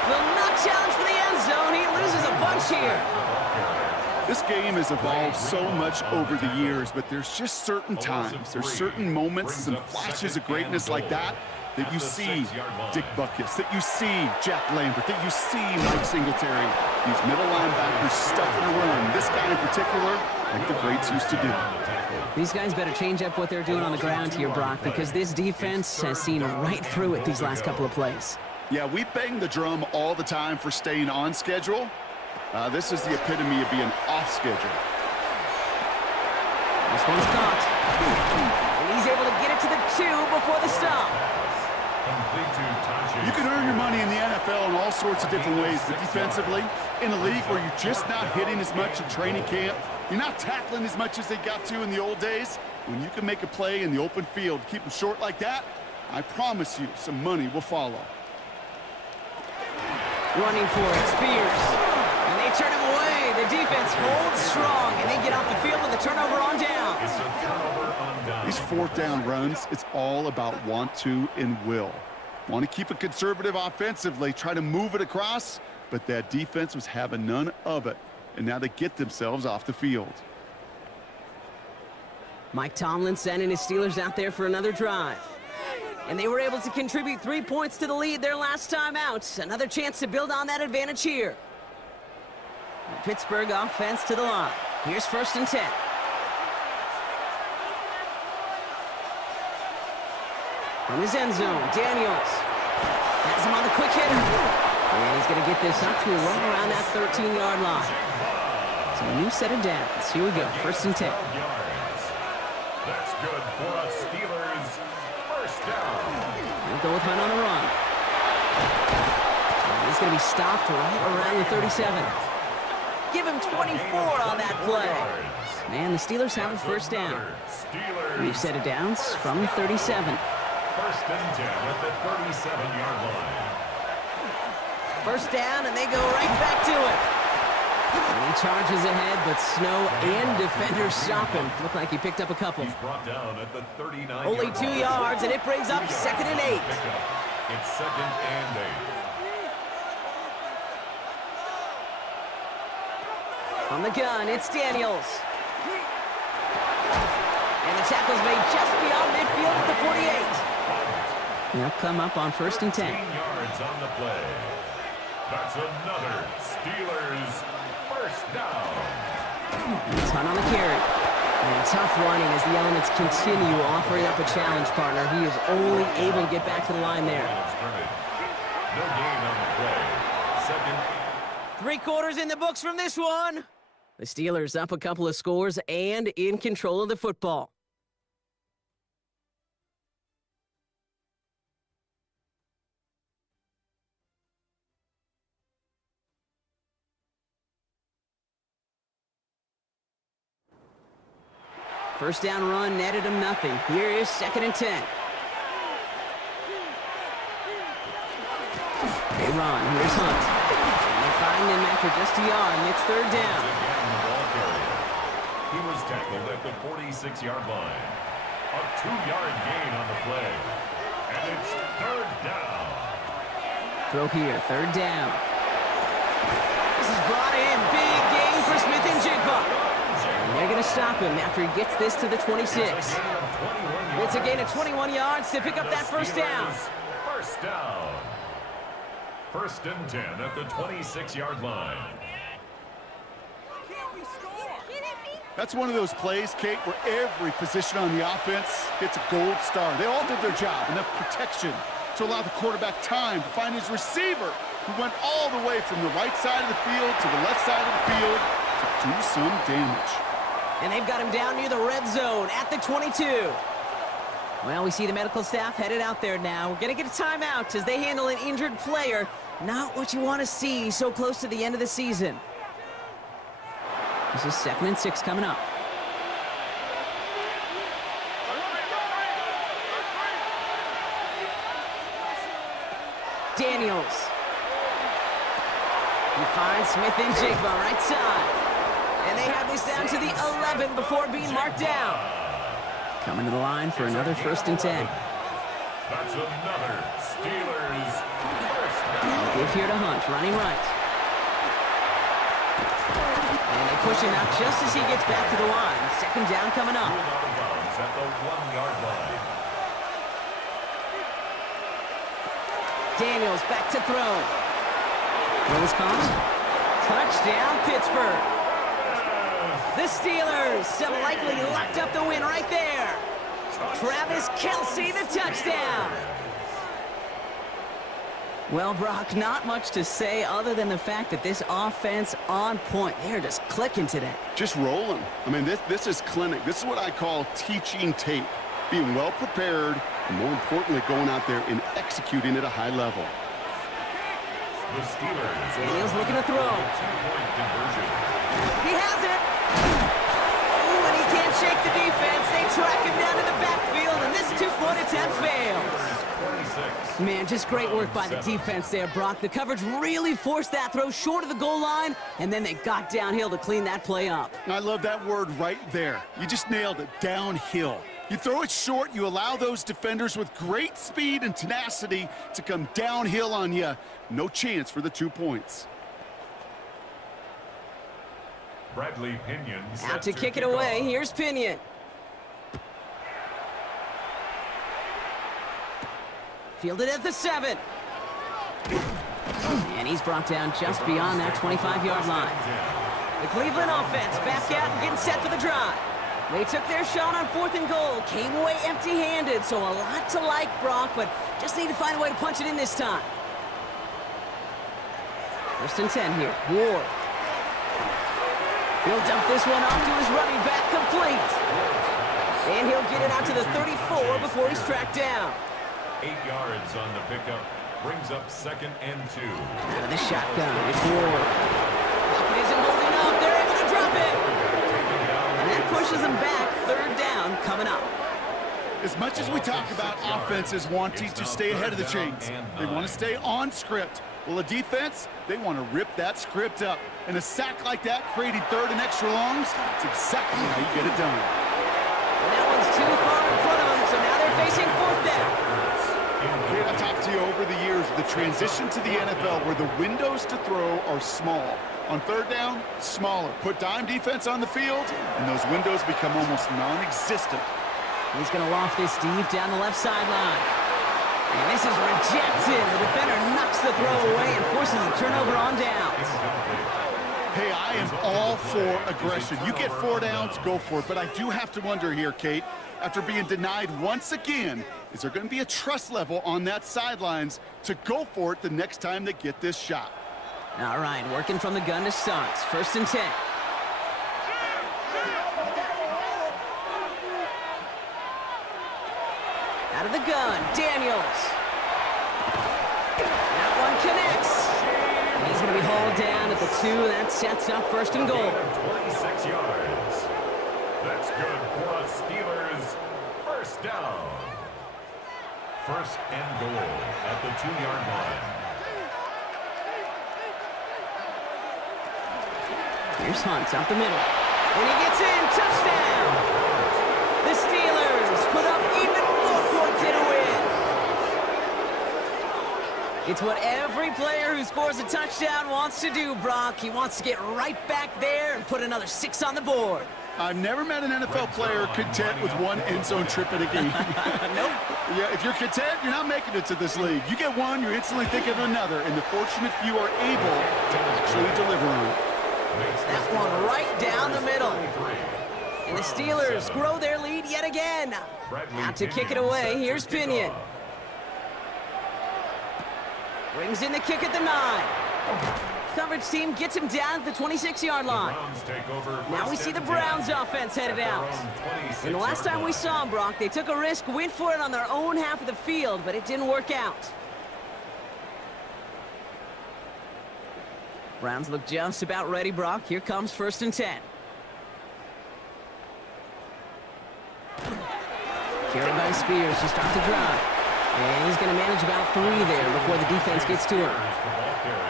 will not challenge for the end zone. He loses a bunch here. This game has evolved so much over the years, but there's just certain times, there's certain moments and flashes of greatness like that that you see Dick Butkus, that you see Jack Lambert, that you see Mike Singletary. These middle linebackers stuffing a run. This guy in particular, like the greats used to do. These guys better change up what they're doing on the ground here, Brock, because this defense has seen right through it these last couple of plays. Yeah, we bang the drum all the time for staying on schedule. This is the epitome of being off schedule. This one's caught. And he's able to get it to the 2 before the stop. You can earn your money in the NFL in all sorts of different ways, but defensively, in a league where you're just not hitting as much in training camp, you're not tackling as much as they got to in the old days, when you can make a play in the open field, keep them short like that, I promise you some money will follow. Running for it, Spears. And they turn him away. The defense holds strong, and they get off the field with a turnover on downs. It's a turnover on downs. These 4th down runs, it's all about want to and will. Want to keep it conservative offensively, try to move it across, but that defense was having none of it, and now they get themselves off the field. Mike Tomlin sending his Steelers out there for another drive. And they were able to contribute 3 points to the lead their last time out. Another chance to build on that advantage here. The Pittsburgh offense to the line. Here's 1st and 10. From his end zone, Daniels has him on the quick hitter. And he's going to get this up to right around that 13-yard line. So a new set of downs. Here we go, 1st and 10. That's good for a Steelers 1st down. We'll go with Hunt on the run. And he's going to be stopped right around the 37. Give him 24 on that play. And the Steelers have a 1st down. New set of downs from the 37. 1st and 10 at the 37-yard line. 1st down, and they go right back to it. And he charges ahead, but Snow and defenders stop him. Looked like he picked up a couple. He's brought down at the 39. Only 2 yards, and it brings up 2nd and 8. It's 2nd and 8. On the gun, it's Daniels. And the tackle's made just beyond midfield at the 48. They'll come up on 1st and 10. 15 yards on the play. That's another Steelers 1st down. It's Hunt on the carry. And tough running as the Elements continue offering up a challenge partner. He is only able to get back to the line there. No gain on the play. 2nd. 3 quarters in the books from this one. The Steelers up a couple of scores and in control of the football. First down run netted him nothing. Here is 2nd and 10. They run. Here's Hunt. And they find him after just a yard, and it's 3rd down. He was tackled at the 46-yard line. A 2-yard gain on the play. And it's 3rd down. Throw here, 3rd down. This is brought in. Big gain for Smith and Jigba. And they're going to stop him after he gets this to the 26. It's a gain of 21 yards to pick up that 1st down. 1st down. 1st and 10 at the 26-yard line. That's one of those plays, Kate, where every position on the offense gets a gold star. They all did their job, enough protection to allow the quarterback time to find his receiver, who went all the way from the right side of the field to the left side of the field to do some damage. And they've got him down near the red zone at the 22. Well, we see the medical staff headed out there now. We're going to get a timeout as they handle an injured player. Not what you want to see so close to the end of the season. This is 2nd and 6 coming up. Daniels. He finds Smith and Jigba right side. And they have this down to the 11 before being marked down. Coming to the line for another 1st and 10. That's another Steelers first down. Give here to Hunt, running right. And they push him out just as he gets back to the line. 2nd down coming up. Out of bounds at the 1-yard line. Daniels back to throw. Willis comes. Touchdown, Pittsburgh. The Steelers have likely locked up the win right there. Travis Kelce, the touchdown. Well, Brock, not much to say other than the fact that this offense on point. They're just clicking today. Just rolling. I mean, this is clinic. This is what I call teaching tape. Being well prepared, and more importantly, going out there and executing at a high level. The Steelers. Daniels looking to throw. 2-point conversion. He has it. Ooh, and he can't shake the defense. They track him down to the backfield, and this 2-point attempt fails. 26. Man, just great work by the defense there, Brock. The coverage really forced that throw short of the goal line, and then they got downhill to clean that play up. I love that word right there. You just nailed it, downhill. You throw it short, you allow those defenders with great speed and tenacity to come downhill on you. No chance for the 2 points. Bradley Pinion Out to kick it away. Here's Pinion. Fielded at the 7. And he's brought down just beyond that 25-yard line. The Cleveland offense back out and getting set for the drive. They took their shot on 4th and goal, came away empty-handed, so a lot to like, Brock, but just need to find a way to punch it in this time. 1st and 10 here. Ward. He'll dump this one off to his running back, complete. And he'll get it out to the 34 before he's tracked down. 8 yards on the pickup. Brings up 2nd and 2. Out of the shotgun, it's Ward. Lockett isn't holding up. They're able to drop it. And that pushes them back. 3rd down coming up. As much as we talk about offenses wanting to stay ahead of the chains, they want to stay on script. Well, the defense, they want to rip that script up. And a sack like that, creating 3rd and extra longs, it's exactly how you get it done. And that one's too far in front of them, so now they're facing 4th down. Kate, I've talked to you over the years of the transition to the NFL where the windows to throw are small. On 3rd down, smaller. Put dime defense on the field, and those windows become almost non-existent. He's going to loft this deep down the left sideline. And this is rejected. The defender knocks the throw away and forces a turnover on downs. Hey, I am all for aggression. You get 4 downs, go for it. But I do have to wonder here, Kate, after being denied once again, is there going to be a trust level on that sidelines to go for it the next time they get this shot? All right, working from the gun to start. 1st and 10. Out of the gun, Daniels. That one connects. And he's going to be hauled down at the 2. That sets up 1st and goal. 26 yards. That's good for a Steelers 1st down. 1st and goal at the 2-yard line. Here's Hunt up the middle. And he gets in. Touchdown. The Steelers put up even more points in a win. It's what every player who scores a touchdown wants to do, Brock. He wants to get right back there and put another 6 on the board. I've never met an NFL player content with 1 end zone trip in a game. Nope. Yeah, if you're content, you're not making it to this league. You get 1, you're instantly thinking of another, and the fortunate few are able to actually deliver on it. That one right down the middle. And the Steelers grow their lead yet again. Out to kick it away, here's Pinion. Brings in the kick at the 9. Coverage team gets him down at the 26-yard line. Now we see the Browns offense headed out. And the last time we saw them, Brock, they took a risk, went for it on their own half of the field, but it didn't work out. Browns look just about ready, Brock. Here comes 1st and 10. Carried by Spears to start the drive. And he's going to manage about 3 there before the defense gets to him.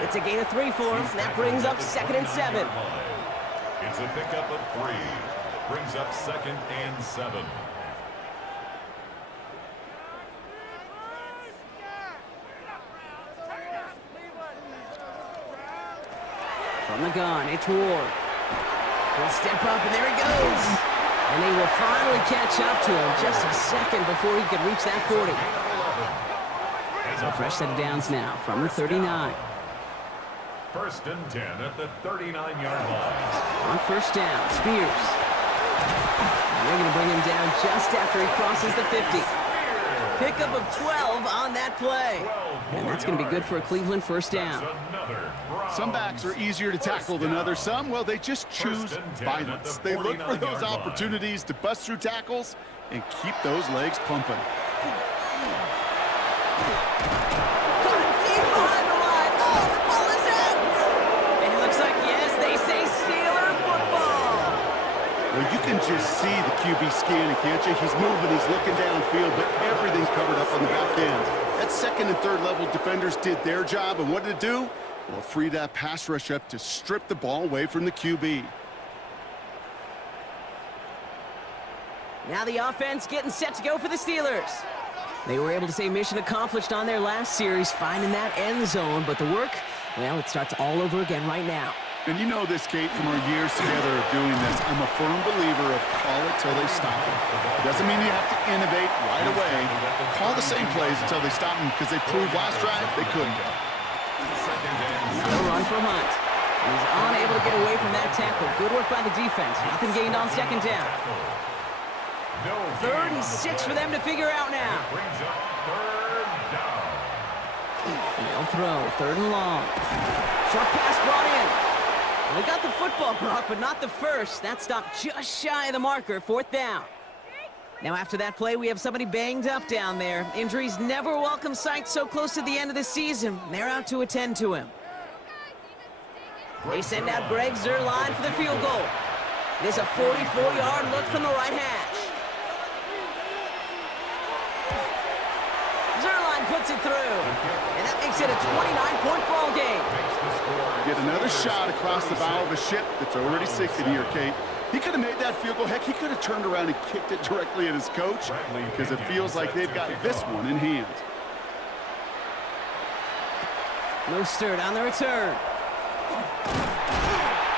It's a gain of 3 for him. That brings up 2nd and 7. It's a pickup of 3. Brings up 2nd and 7. From the gun, it's Ward. He'll step up, and there he goes. And they will finally catch up to him just a second before he could reach that 40. So fresh set of downs now from the 39. 1st and 10 at the 39-yard line. On 1st down, Spears. And they're going to bring him down just after he crosses the 50. Pickup of 12 on that play. And that's going to be good for a Cleveland 1st down. Some backs are easier to tackle than others. Some, well, they just choose violence. They look for those opportunities to bust through tackles and keep those legs pumping. Well, you can just see the QB scanning, can't you? He's moving, he's looking downfield, but everything's covered up on the back end. That 2nd and 3rd level defenders did their job, and what did it do? Well, free that pass rush up to strip the ball away from the QB. Now the offense getting set to go for the Steelers. They were able to say mission accomplished on their last series, finding that end zone, but the work, well, it starts all over again right now. And you know this, Kate, from our years together of doing this. I'm a firm believer of call it till they stop it. It doesn't mean you have to innovate right away. Call the same plays until they stop them, because they proved last drive they couldn't. Another run for Hunt. He's unable to get away from that tackle. Good work by the defense. Nothing gained on 2nd down. 3rd and 6 for them to figure out now. They'll throw. 3rd and long. Short pass brought in. They got the football, Brock, but not the first. That stopped just shy of the marker, 4th down. Now after that play, we have somebody banged up down there. Injuries never a welcome sight so close to the end of the season. They're out to attend to him. They send out Greg Zuerlein for the field goal. It is a 44-yard look from the right hash. Zuerlein puts it through. And that makes it a 29-point ball game. Get another shot across the bow of a ship that's already sinking here, Kate. He could have made that field goal. Heck, he could have turned around and kicked it directly at his coach, because it feels like they've got this one in hand. Mostert on the return.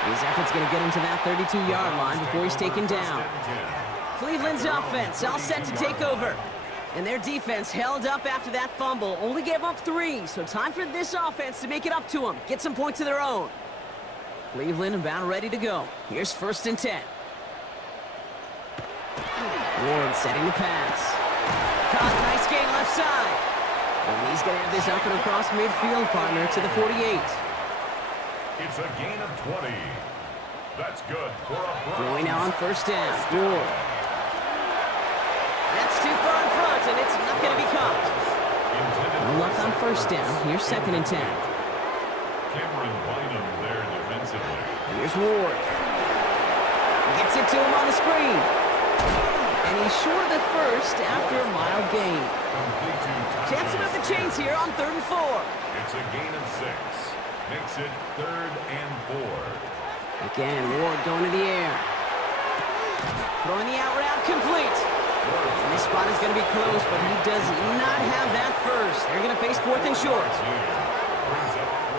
His effort's going to get him to that 32-yard line before he's taken down. Cleveland's offense all set to take over. And their defense held up after that fumble. Only gave up 3, so time for this offense to make it up to them. Get some points of their own. Cleveland about ready to go. Here's 1st and 10. Ward setting the pass. Caught, nice gain left side. And he's going to have this up and across midfield, partner, to the 48. It's a gain of 20. That's good for a Throwing now on 1st down. Ward. That's too far in front, and it's not going to be caught. No luck on 1st down. Here's 2nd and 10. Cameron Bynum there defensively. Here's Ward. Gets it to him on the screen. And he's short of the first after a mild gain. Chance to move the chains here on 3rd and 4. It's a gain of 6. Makes it 3rd and 4. Again, Ward going to the air. Throwing the out route complete. And this spot is going to be close, but he does not have that first. They're going to face 4th and short.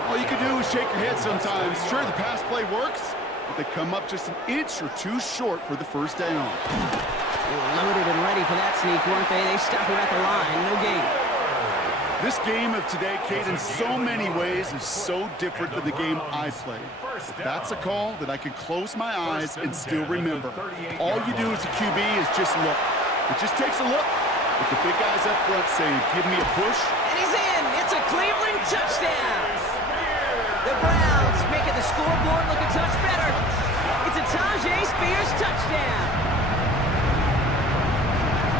All you can do is shake your head sometimes. Sure, the pass play works, but they come up just an inch or 2 short for the 1st down. They were loaded and ready for that sneak, weren't they? They stop her at the line. No gain. This game of today, Kate, in so many ways is so different than the game I played. That's a call that I could close my eyes and still remember. All you do as a QB is just look. It just takes a look. With the big guys up front saying, give me a push. And he's in. It's a Cleveland touchdown. The Browns making the scoreboard look a touch better. It's a Tajay Spears touchdown.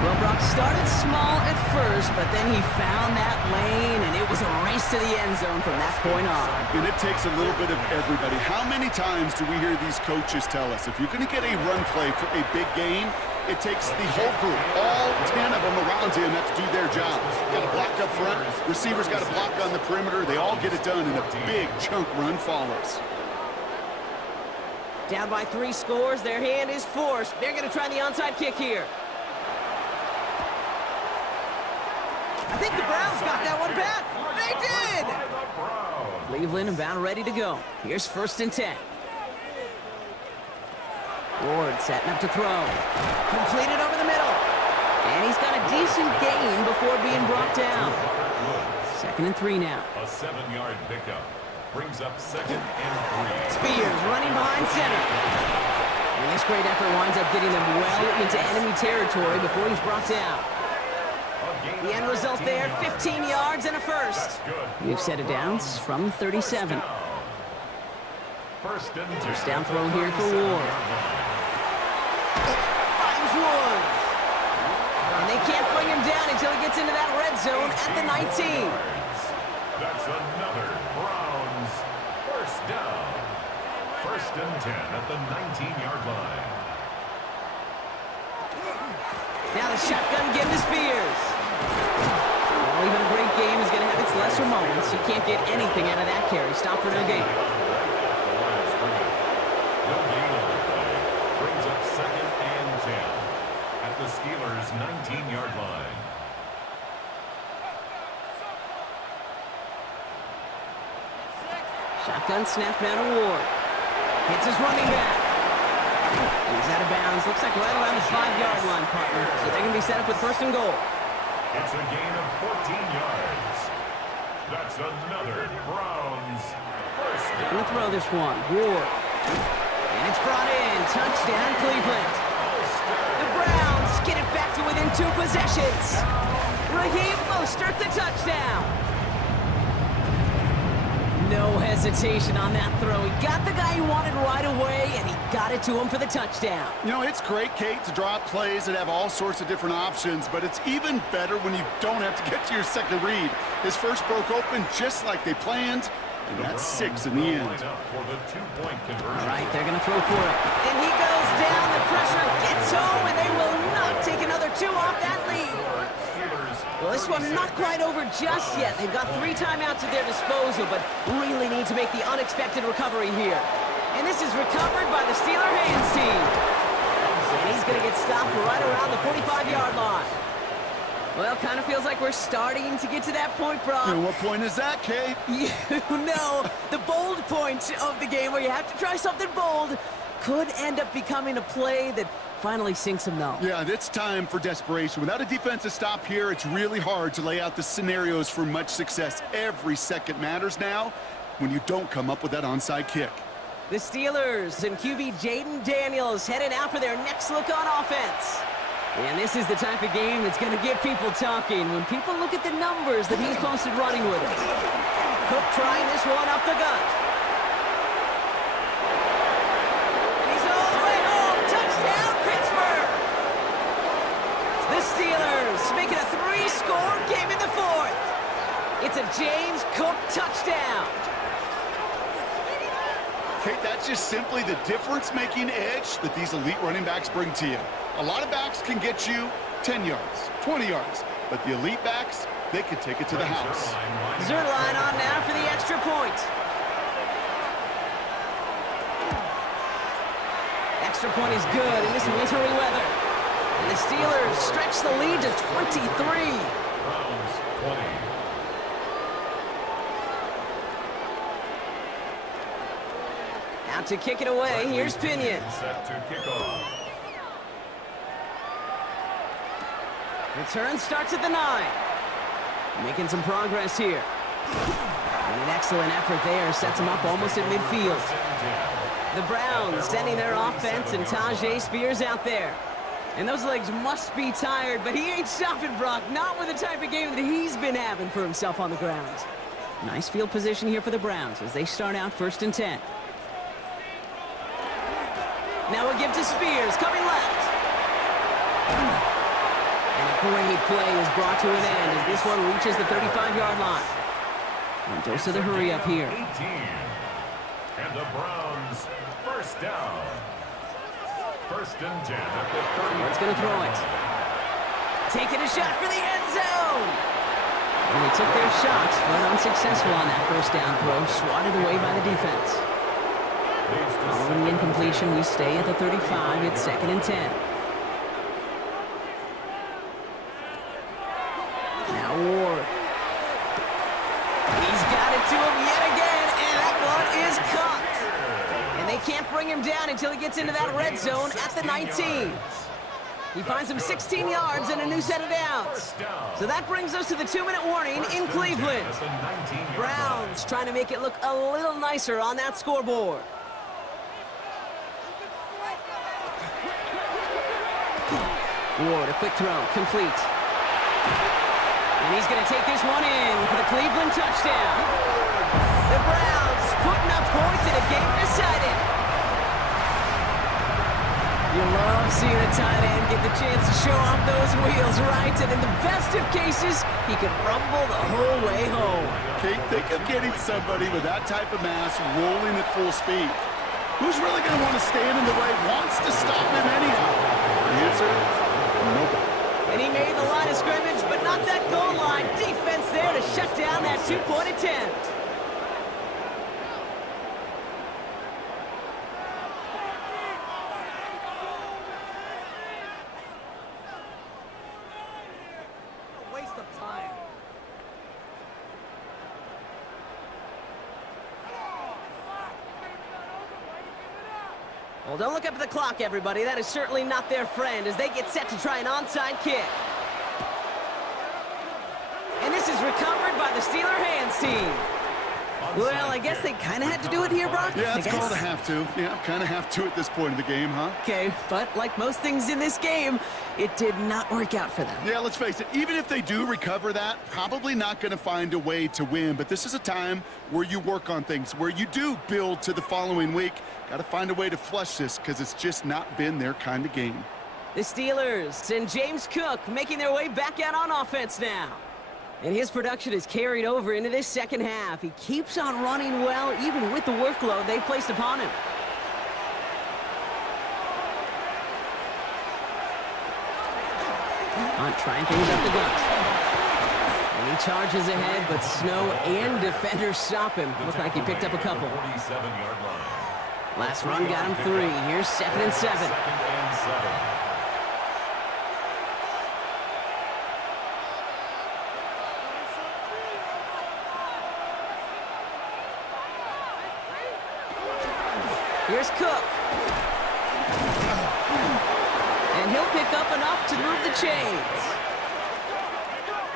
Well, Brock started small at first, but then he found that lane, and it was a race to the end zone from that point on. And it takes a little bit of everybody. How many times do we hear these coaches tell us, if you're going to get a run play for a big gain, it takes the whole group, all 10 of them around him have to do their job. Got to block up front. Receivers got to block on the perimeter. They all get it done, and a big chunk run follows. Down by 3 scores, their hand is forced. They're going to try the onside kick here. I think the Browns got that one back. They did! Cleveland about ready to go. Here's 1st and 10. Ward setting up to throw. Completed over the middle. And he's got a decent gain before being brought down. 2nd and 3 now. A 7-yard pickup brings up 2nd and 3. Spears running behind center. And this great effort winds up getting them well into enemy territory before he's brought down. The end result there, 15 yards and a first. We've set it down from 37. First down throw here for Ward. Finds Ward. And they can't bring him down until he gets into that red zone at the 19. That's another Browns first down. 1st and 10 at the 19-yard line. Now the shotgun given to Spears. Well, even a great game is going to have its lesser moments. You can't get anything out of that carry. Stop for no gain. No gain on the play. Brings up 2nd and 10 at the Steelers' 19-yard line. Shotgun snap now to Ward. Hits his running back. He's out of bounds. Looks like right around the 5-yard line, partner. So they're going to be set up with 1st and goal. It's a gain of 14 yards. That's another Browns first down. Going to throw this one. Ward. And it's brought in. Touchdown, Cleveland. The Browns get it back to within 2 possessions. Raheem Mostert the touchdown. No hesitation on that throw. He got the guy he wanted right away, and he got it to him for the touchdown. You know, it's great, Kate, to draw up plays that have all sorts of different options, but it's even better when you don't have to get to your second read. His first broke open just like they planned, and that's 6 in the end. All right, they're going to throw for it. And he goes down. The pressure gets home, and they will not take another 2 off that lead. Well, this one not quite over just yet. They've got 3 timeouts at their disposal, but really need to make the unexpected recovery here. And this is recovered by the Steeler hands team. And he's going to get stopped right around the 45-yard line. Well, kind of feels like we're starting to get to that point, Brock. And what point is that, Kate? You know, the bold point of the game where you have to try something bold could end up becoming a play that finally sinks him, though. Yeah, it's time for desperation. Without a defensive stop here, it's really hard to lay out the scenarios for much success. Every second matters now when you don't come up with that onside kick. The Steelers and QB Jaden Daniels headed out for their next look on offense. And this is the type of game that's going to get people talking when people look at the numbers that he's posted running with it. Cook trying this one up the gut. And he's all the way home. Touchdown, Pittsburgh! The Steelers making a 3-score game in the 4th. It's a James Cook touchdown. Kate, that's just simply the difference-making edge that these elite running backs bring to you. A lot of backs can get you 10 yards, 20 yards, but the elite backs, they can take it to the house. Zerline on now for the extra point. Extra point is good in this wintry weather. And the Steelers stretch the lead to 23. Browns 20. Out to kick it away, here's Pinion. Set to kick off. Return starts at the 9. Making some progress here. And an excellent effort there sets him up almost at midfield. The Browns sending their offense and Tajay Spears out there. And those legs must be tired, but he ain't stopping, Brock. Not with the type of game that he's been having for himself on the ground. Nice field position here for the Browns as they start out 1st and 10. Now we'll give to Spears, coming left. And a great play is brought to an end as this one reaches the 35-yard line. And dose of the hurry up here. 18. And the Browns, 1st down. 1st and 10 at the 30. Ward's going to throw it. Taking a shot for the end zone. And they took their shots, but unsuccessful on that 1st down throw, swatted away by the defense. Following the incompletion, we stay at the 35. It's 2nd and 10. Now Ward. He's got it to him yet again, and that one is caught. And they can't bring him down until he gets into that red zone at the 19. He finds him 16 yards and a new set of downs. So that brings us to the 2-minute warning in Cleveland. Browns trying to make it look a little nicer on that scoreboard. Ward, a quick throw, complete. And he's going to take this one in for the Cleveland touchdown. The Browns putting up points in a game decided. You love seeing a tight end get the chance to show off those wheels, right? And in the best of cases, he could rumble the whole way home. Kate, think of getting somebody with that type of mass rolling at full speed. Who's really going to want to stand in the way, wants to stop him anyhow? The answer is nobody. And he made the line of scrimmage, but not that goal line. Defense there to shut down that 2-point attempt. Waste of time. Well, don't look up at the clock, everybody. That is certainly not their friend as they get set to try an onside kick. And this is recovered by the Steeler hands team. Well, I guess they kind of had to do it here, Brock. Yeah, it's called a have to. Yeah, kind of have to at this point in the game, huh? Okay, but like most things in this game, it did not work out for them. Yeah, let's face it, even if they do recover that, probably not going to find a way to win. But this is a time where you work on things, where you do build to the following week. Got to find a way to flush this because it's just not been their kind of game. The Steelers and James Cook making their way back out on offense now. And his production is carried over into this second half. He keeps on running well, even with the workload they've placed upon him. Hunt trying things up the gut. And he charges ahead, but Snow and defenders stop him. Looked like he picked up a couple. 47-yard line. Last run got him 3. Here's 2nd and 7. 2nd and 7. Here's Cook. And he'll pick up enough to move the chains.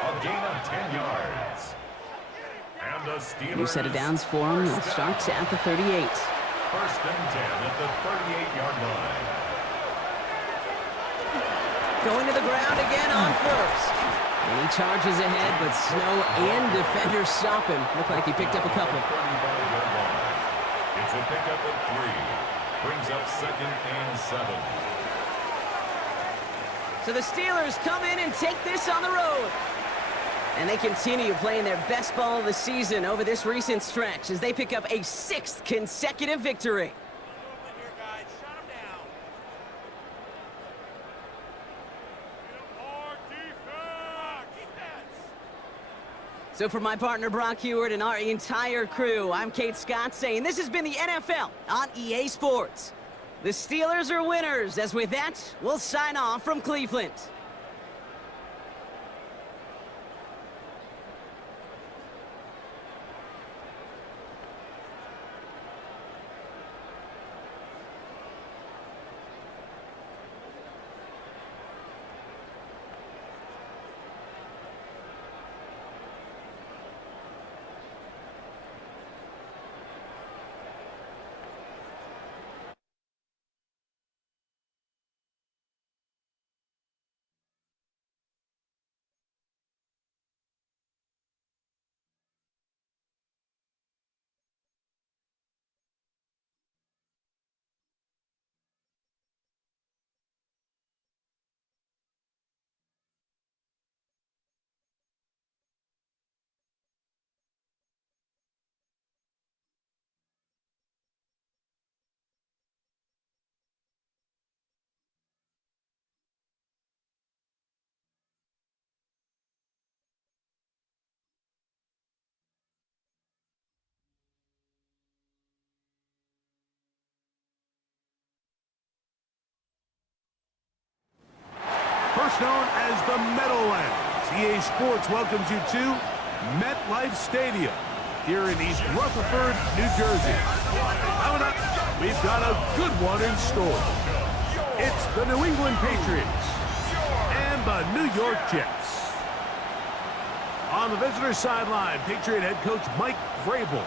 A gain of 10 yards. And the Steelers. New set of downs for him. It starts at the 38. 1st and 10 at the 38-yard line. Going to the ground again on 1st. And he charges ahead, but Snow and defenders stop him. Looked like he picked up a couple. 35-yard line. It's a pickup of 3. Brings up 2nd and 7. So the Steelers come in and take this on the road. And they continue playing their best ball of the season over this recent stretch as they pick up a 6th consecutive victory. So for my partner Brock Heward and our entire crew, I'm Kate Scott saying this has been the NFL on EA Sports. The Steelers are winners, as with that, we'll sign off from Cleveland. best known as the Meadowlands. EA Sports welcomes you to MetLife Stadium here in East Rutherford, New Jersey. Coming up, we've got a good one in store. It's the New England Patriots and the New York Jets. On the visitor sideline, Patriot head coach Mike Vrabel.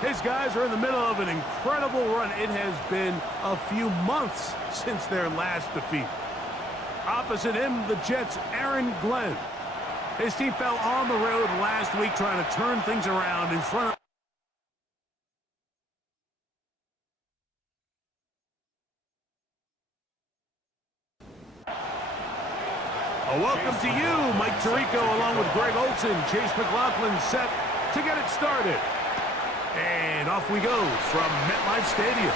His guys are in the middle of an incredible run. It has been a few months since their last defeat. Opposite him, the Jets' Aaron Glenn. His team fell on the road last week trying to turn things around in front of... A welcome to you, Mike Tirico, along with Greg Olson. Chase McLaughlin set to get it started. And off we go from MetLife Stadium.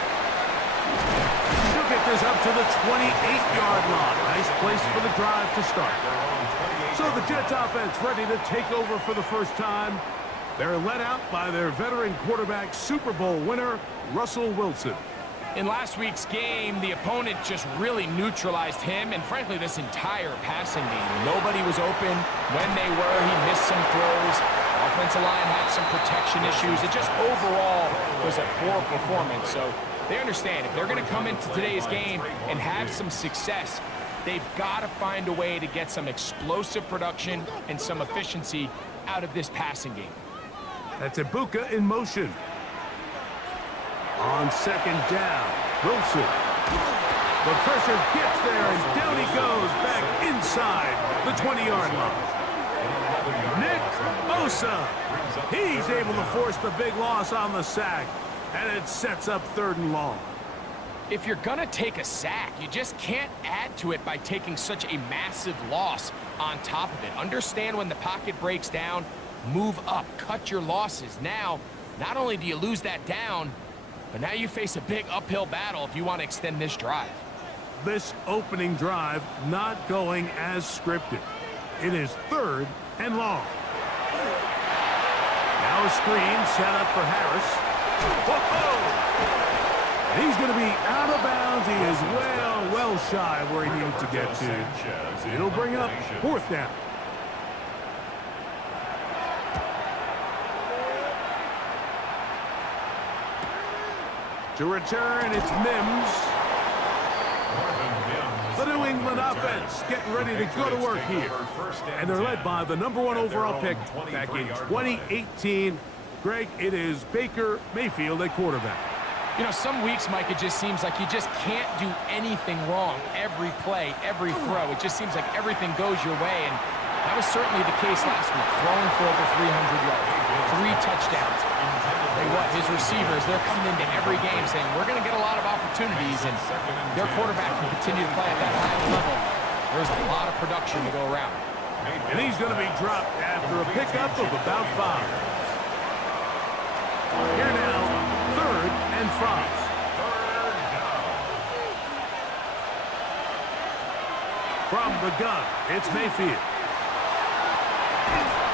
He'll get this up to the 28-yard line. Nice place for the drive to start. So the Jets offense ready to take over for the first time. They're led out by their veteran quarterback, Super Bowl winner, Russell Wilson. In last week's game, the opponent just really neutralized him and, frankly, this entire passing game. Nobody was open. When they were, he missed some throws. Offensive line had some protection issues. It just overall was a poor performance. So they understand if they're going to come into today's game and have some success, they've got to find a way to get some explosive production and some efficiency out of this passing game. That's Ibuka in motion. On second down, Wilson. The pressure gets there, and down he goes back inside the 20-yard line. Nick Bosa. He's able to force the big loss on the sack, and it sets up 3rd and long. If you're going to take a sack, you just can't add to it by taking such a massive loss on top of it. Understand when the pocket breaks down, move up, cut your losses. Now, not only do you lose that down, but now you face a big uphill battle if you want to extend this drive. This opening drive not going as scripted. It is 3rd and long. Now a screen set up for Harris. Whoa! He's going to be out of bounds. He is well shy of where he needed to get to. It'll bring up 4th down. To return, it's Mims. The New England offense getting ready to go to work here. And they're led by the #1 overall pick back in 2018. Greg, it is Baker Mayfield at quarterback. You know, some weeks, Mike, it just seems like you just can't do anything wrong. Every play, every throw, it just seems like everything goes your way. And that was certainly the case last week, throwing for over 300 yards, 3 touchdowns. His receivers, they're coming into every game saying, we're going to get a lot of opportunities, and their quarterback can continue to play at that high level. There's a lot of production to go around. And he's going to be dropped after a pickup of about 5. Here now, 3rd and 5. From the gun, it's Mayfield.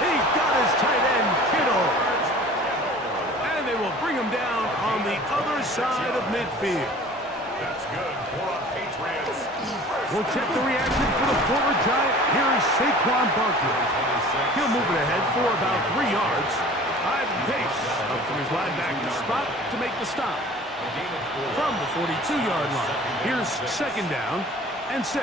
He's got his tight end, Kittle. And they will bring him down on the other side of midfield. That's good for the Patriots. We'll check the reaction for the former Giant. Here is Saquon Barkley. He'll move it ahead for about 3 yards. Ivan Pace up from his linebacker spot to make the stop. From the 42-yard line, here's 2nd down and 6.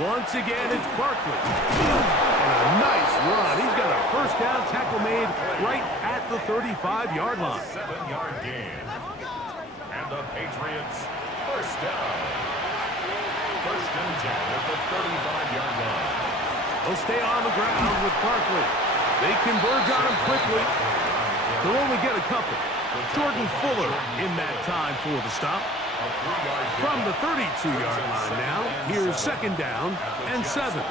Once again, it's Barkley. And a nice run. He's got a 1st down tackle made right at the 35-yard line. 7-yard gain. And the Patriots, 1st down. 1st and 10 at the 35-yard line. They'll stay on the ground with Barkley. They converge on him quickly. They'll only get a couple. Jordan Fuller in that time for the stop. From the 32-yard line now, here's 2nd down and 7.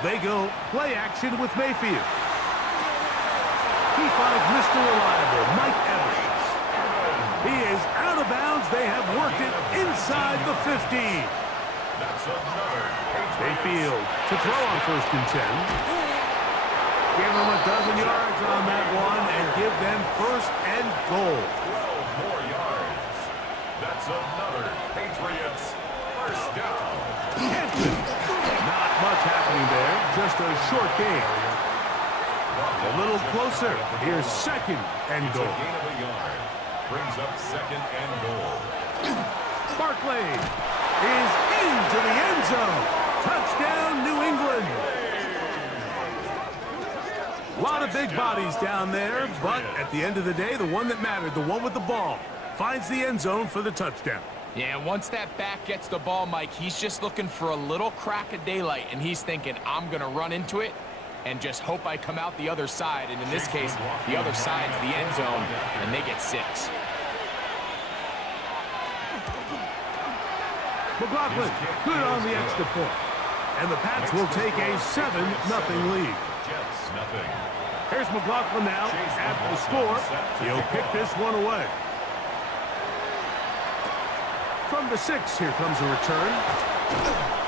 They go play action with Mayfield. He finds Mr. Reliable, Mike Evans. He is out of bounds. They have worked it inside the 15. Mayfield to throw on 1st and 10. Give them a dozen yards on that one and give them first and goal. 12 more yards. That's another Patriots first down. Hampton. Not much happening there. Just a short gain. A little closer. Here's second and It's a goal. gain of a yard. Brings up second and goal. Barkley is into the end zone. Touchdown, New England. A lot of big bodies down there, but at the end of the day, the one that mattered, the one with the ball, finds the end zone for the touchdown. Yeah, once that back gets the ball, Mike, he's just looking for a little crack of daylight, and he's thinking, I'm going to run into it and just hope I come out the other side. And in this case, the other side's the end zone, and they get 6. McLaughlin, good on the extra point. And the Pats will take a 7-0 lead. Jets, nothing. Here's McLaughlin now. After the score, he'll kick this one away. From the 6, here comes a return.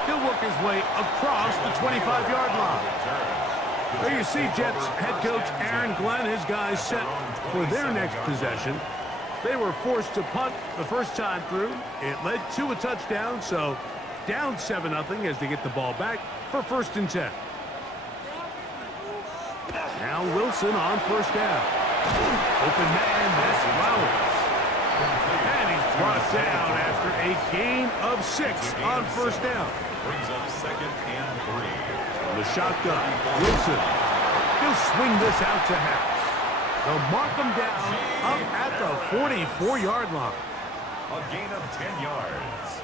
He'll work his way across the 25-yard line. There you see Jets head coach Aaron Glenn, his guys set for their next possession. They were forced to punt the first time through. It led to a touchdown, so down 7-0 as they get the ball back for first and 10. Now Wilson on first down. Open man, that's Flowers. And he's brought down after a gain of 6 on first down. Brings up second and 3. From the shotgun, Wilson. He'll swing this out to Harris. They'll mark him down up at the 44-yard line. A gain of 10 yards.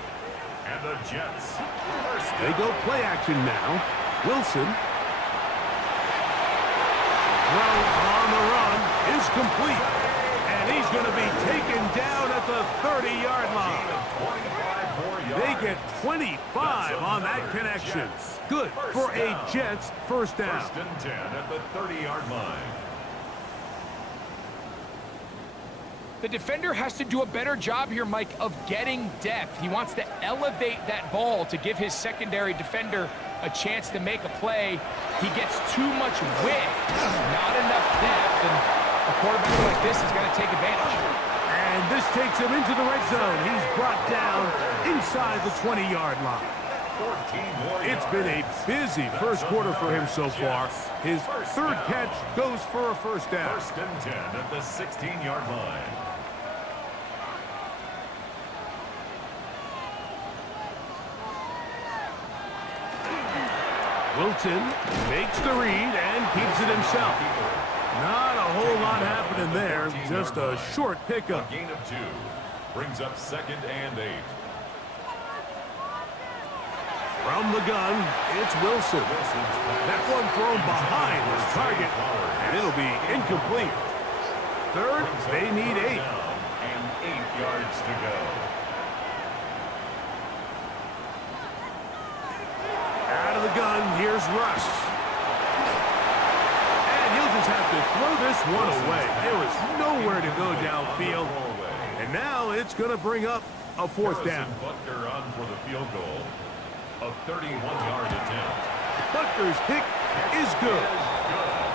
And the Jets first They down. go play action now. Wilson. Throw on the run is complete. And he's going to be taken down at the 30-yard line. 25 more yards. They get 25 on that connection. Good for a Jets first down. First and 10 at the 30-yard line. The defender has to do a better job here, Mike, of getting depth. He wants to elevate that ball to give his secondary defender a chance to make a play. He gets too much width, not enough depth, and a quarterback like this is going to take advantage. And this takes him into the red zone. He's brought down inside the 20-yard line. 14 more It's yards. been a busy first quarter for him so far. His third catch goes for a first down. First and 10 at the 16-yard line. Wilson makes the read and keeps it himself. Not a whole lot happening there, just a short pickup. A gain of 2. Brings up second and 8. From the gun, it's Wilson. That one thrown behind his target, and it'll be incomplete. Third, they need 8. And 8 yards to go. Out of the gun, here's Russ. And he'll just have to throw this one away. There was nowhere to go downfield. And now it's going to bring up a fourth down. Butker on for the field goal. A 31-yard attempt. Butker's kick is good.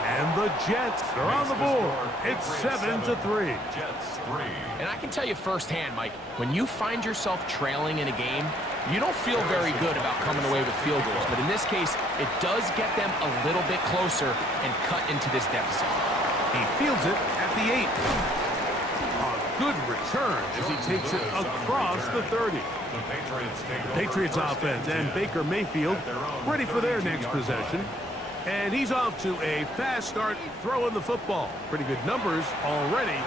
And the Jets are on the board. It's 7-3. Jets 3. And I can tell you firsthand, Mike, when you find yourself trailing in a game, you don't feel very good about coming away with field goals. But in this case, it does get them a little bit closer and cut into this deficit. He fields it at the 8. A good return as he takes it across the 30. The Patriots take over Patriots first offense and and 10. Baker Mayfield ready for their next possession. And he's off to a fast start throwing the football. Pretty good numbers already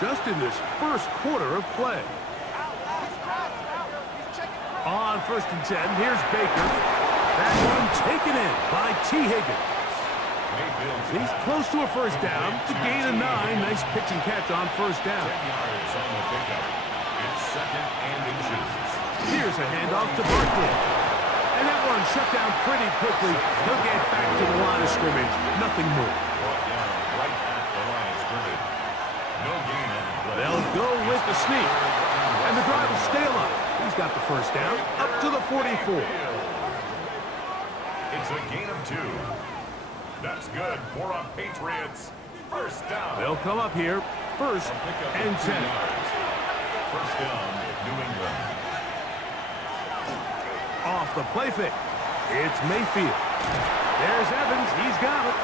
just in this first quarter of play. On first and 10, here's Baker. That one taken in by T. Higgins. Mayfield's He's close to a first down to gain a 9. Nice pitch and catch on first down. 10 yards on the pickup. It's second and inches. Here's a handoff to Barkley. And that one shut down pretty quickly. He'll get back to the line of scrimmage. Nothing more. Brought down right at the line of scrimmage. No gain on the play. They'll go with the sneak. And the drive will stay alive. He's got the first down up to the 44. It's a gain of 2. That's good for a Patriots first down. They'll come up here, first and 10. First down, New England. Off the play fake. It's Mayfield. There's Evans. He's got it.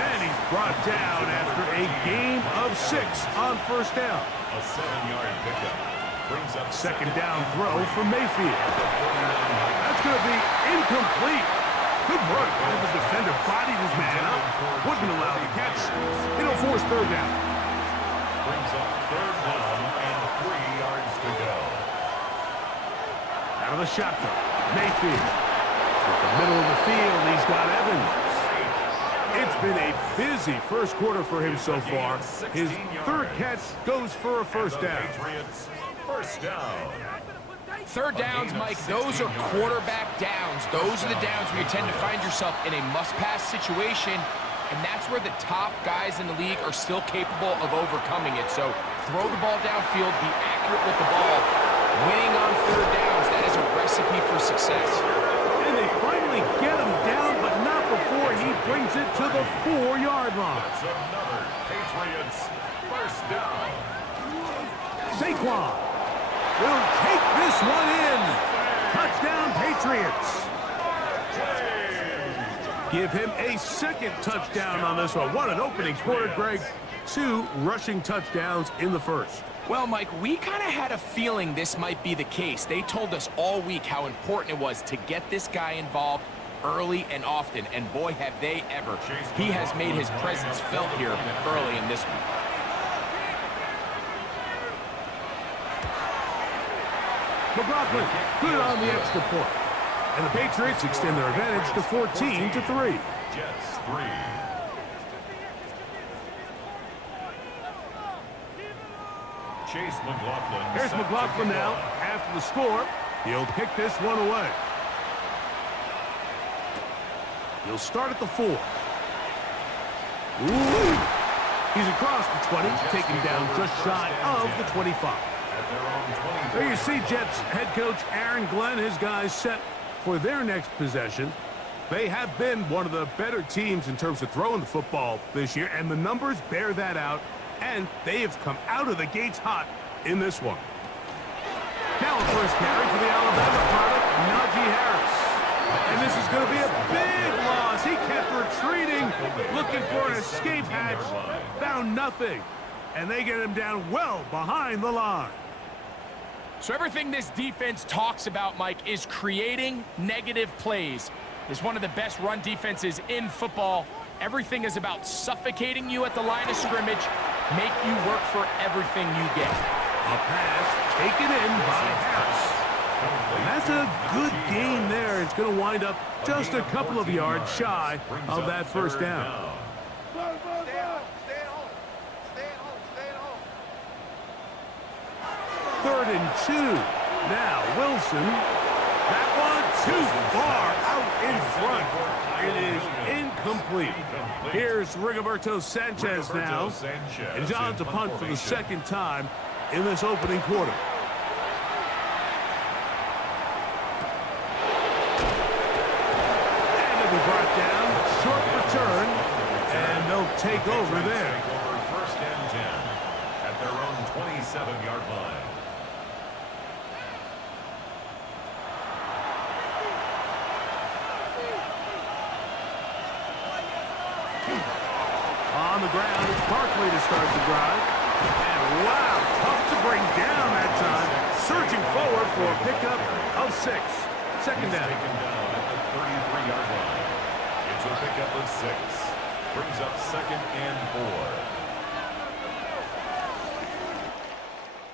And he's brought down after a gain of 6 on first down. A 7-yard pickup. Brings up Second down throw for Mayfield. That's going to be incomplete. Good work. The defender bodied his man up. Wouldn't allow the catch. It'll force third down. Brings up third down and 3 yards to go. Out of the shotgun. Mayfield. At the middle of the field, he's got Evans. It's been a busy first quarter for him so far. His third catch goes for a first down. Patriots first down. Third downs, Mike, those are quarterback downs. Those are the downs where you tend to find yourself in a must-pass situation, and that's where the top guys in the league are still capable of overcoming it. So throw the ball downfield, be accurate with the ball. Winning on third downs, that is a recipe for success. And they finally get him down, but not before he brings it to the 4-yard line. That's another Patriots first down. Saquon will take this one in. Touchdown, Patriots. Give him a second touchdown on this one. What an opening quarter, Greg. 2 rushing touchdowns in the first. Well, Mike, we kind of had a feeling this might be the case. They told us all week how important it was to get this guy involved early and often, and boy, have they ever. He has made his presence felt here early in this one. McLaughlin, good on the extra point. And the Patriots extend their advantage to 14-3. Jets 3. Chase McLaughlin. Here's McLaughlin now. After the score, he'll kick this one away. He'll start at the 4. Ooh. He's across the 20, taken down just shy of the 25. There you see Jets head coach Aaron Glenn, his guys set for their next possession. They have been one of the better teams in terms of throwing the football this year, and the numbers bear that out, and they have come out of the gates hot in this one. Now a first carry for the Alabama product, Najee Harris. And this is going to be a big loss. He kept retreating, looking for an escape hatch, found nothing, and they get him down well behind the line. So everything this defense talks about, Mike, is creating negative plays. It's one of the best run defenses in football. Everything is about suffocating you at the line of scrimmage, make you work for everything you get. A pass taken in by Harris. And that's a good gain there. It's going to wind up just a couple of yards shy of that first down. Third and 2. Now Wilson. That one too far out in front. It is incomplete. Here's Rigoberto Sanchez now. And John to punt for the second time in this opening quarter. And it'll be brought down. Short return. And they'll take over there. First and 10 at their own 27-yard line. On the ground, it's Barkley to start the drive. And wow, tough to bring down that time. Surging forward for a pickup of 6. Second down. Taken down at the 33-yard line. It's a pickup of 6. Brings up second and 4.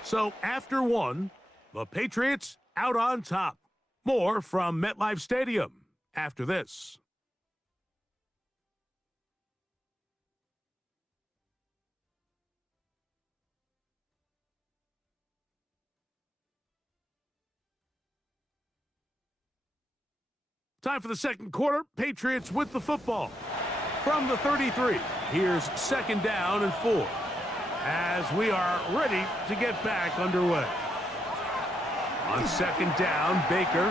So after 1, the Patriots out on top. More from MetLife Stadium after this. Time for the second quarter. Patriots with the football. From the 33, here's second down and 4. As we are ready to get back underway. On second down, Baker.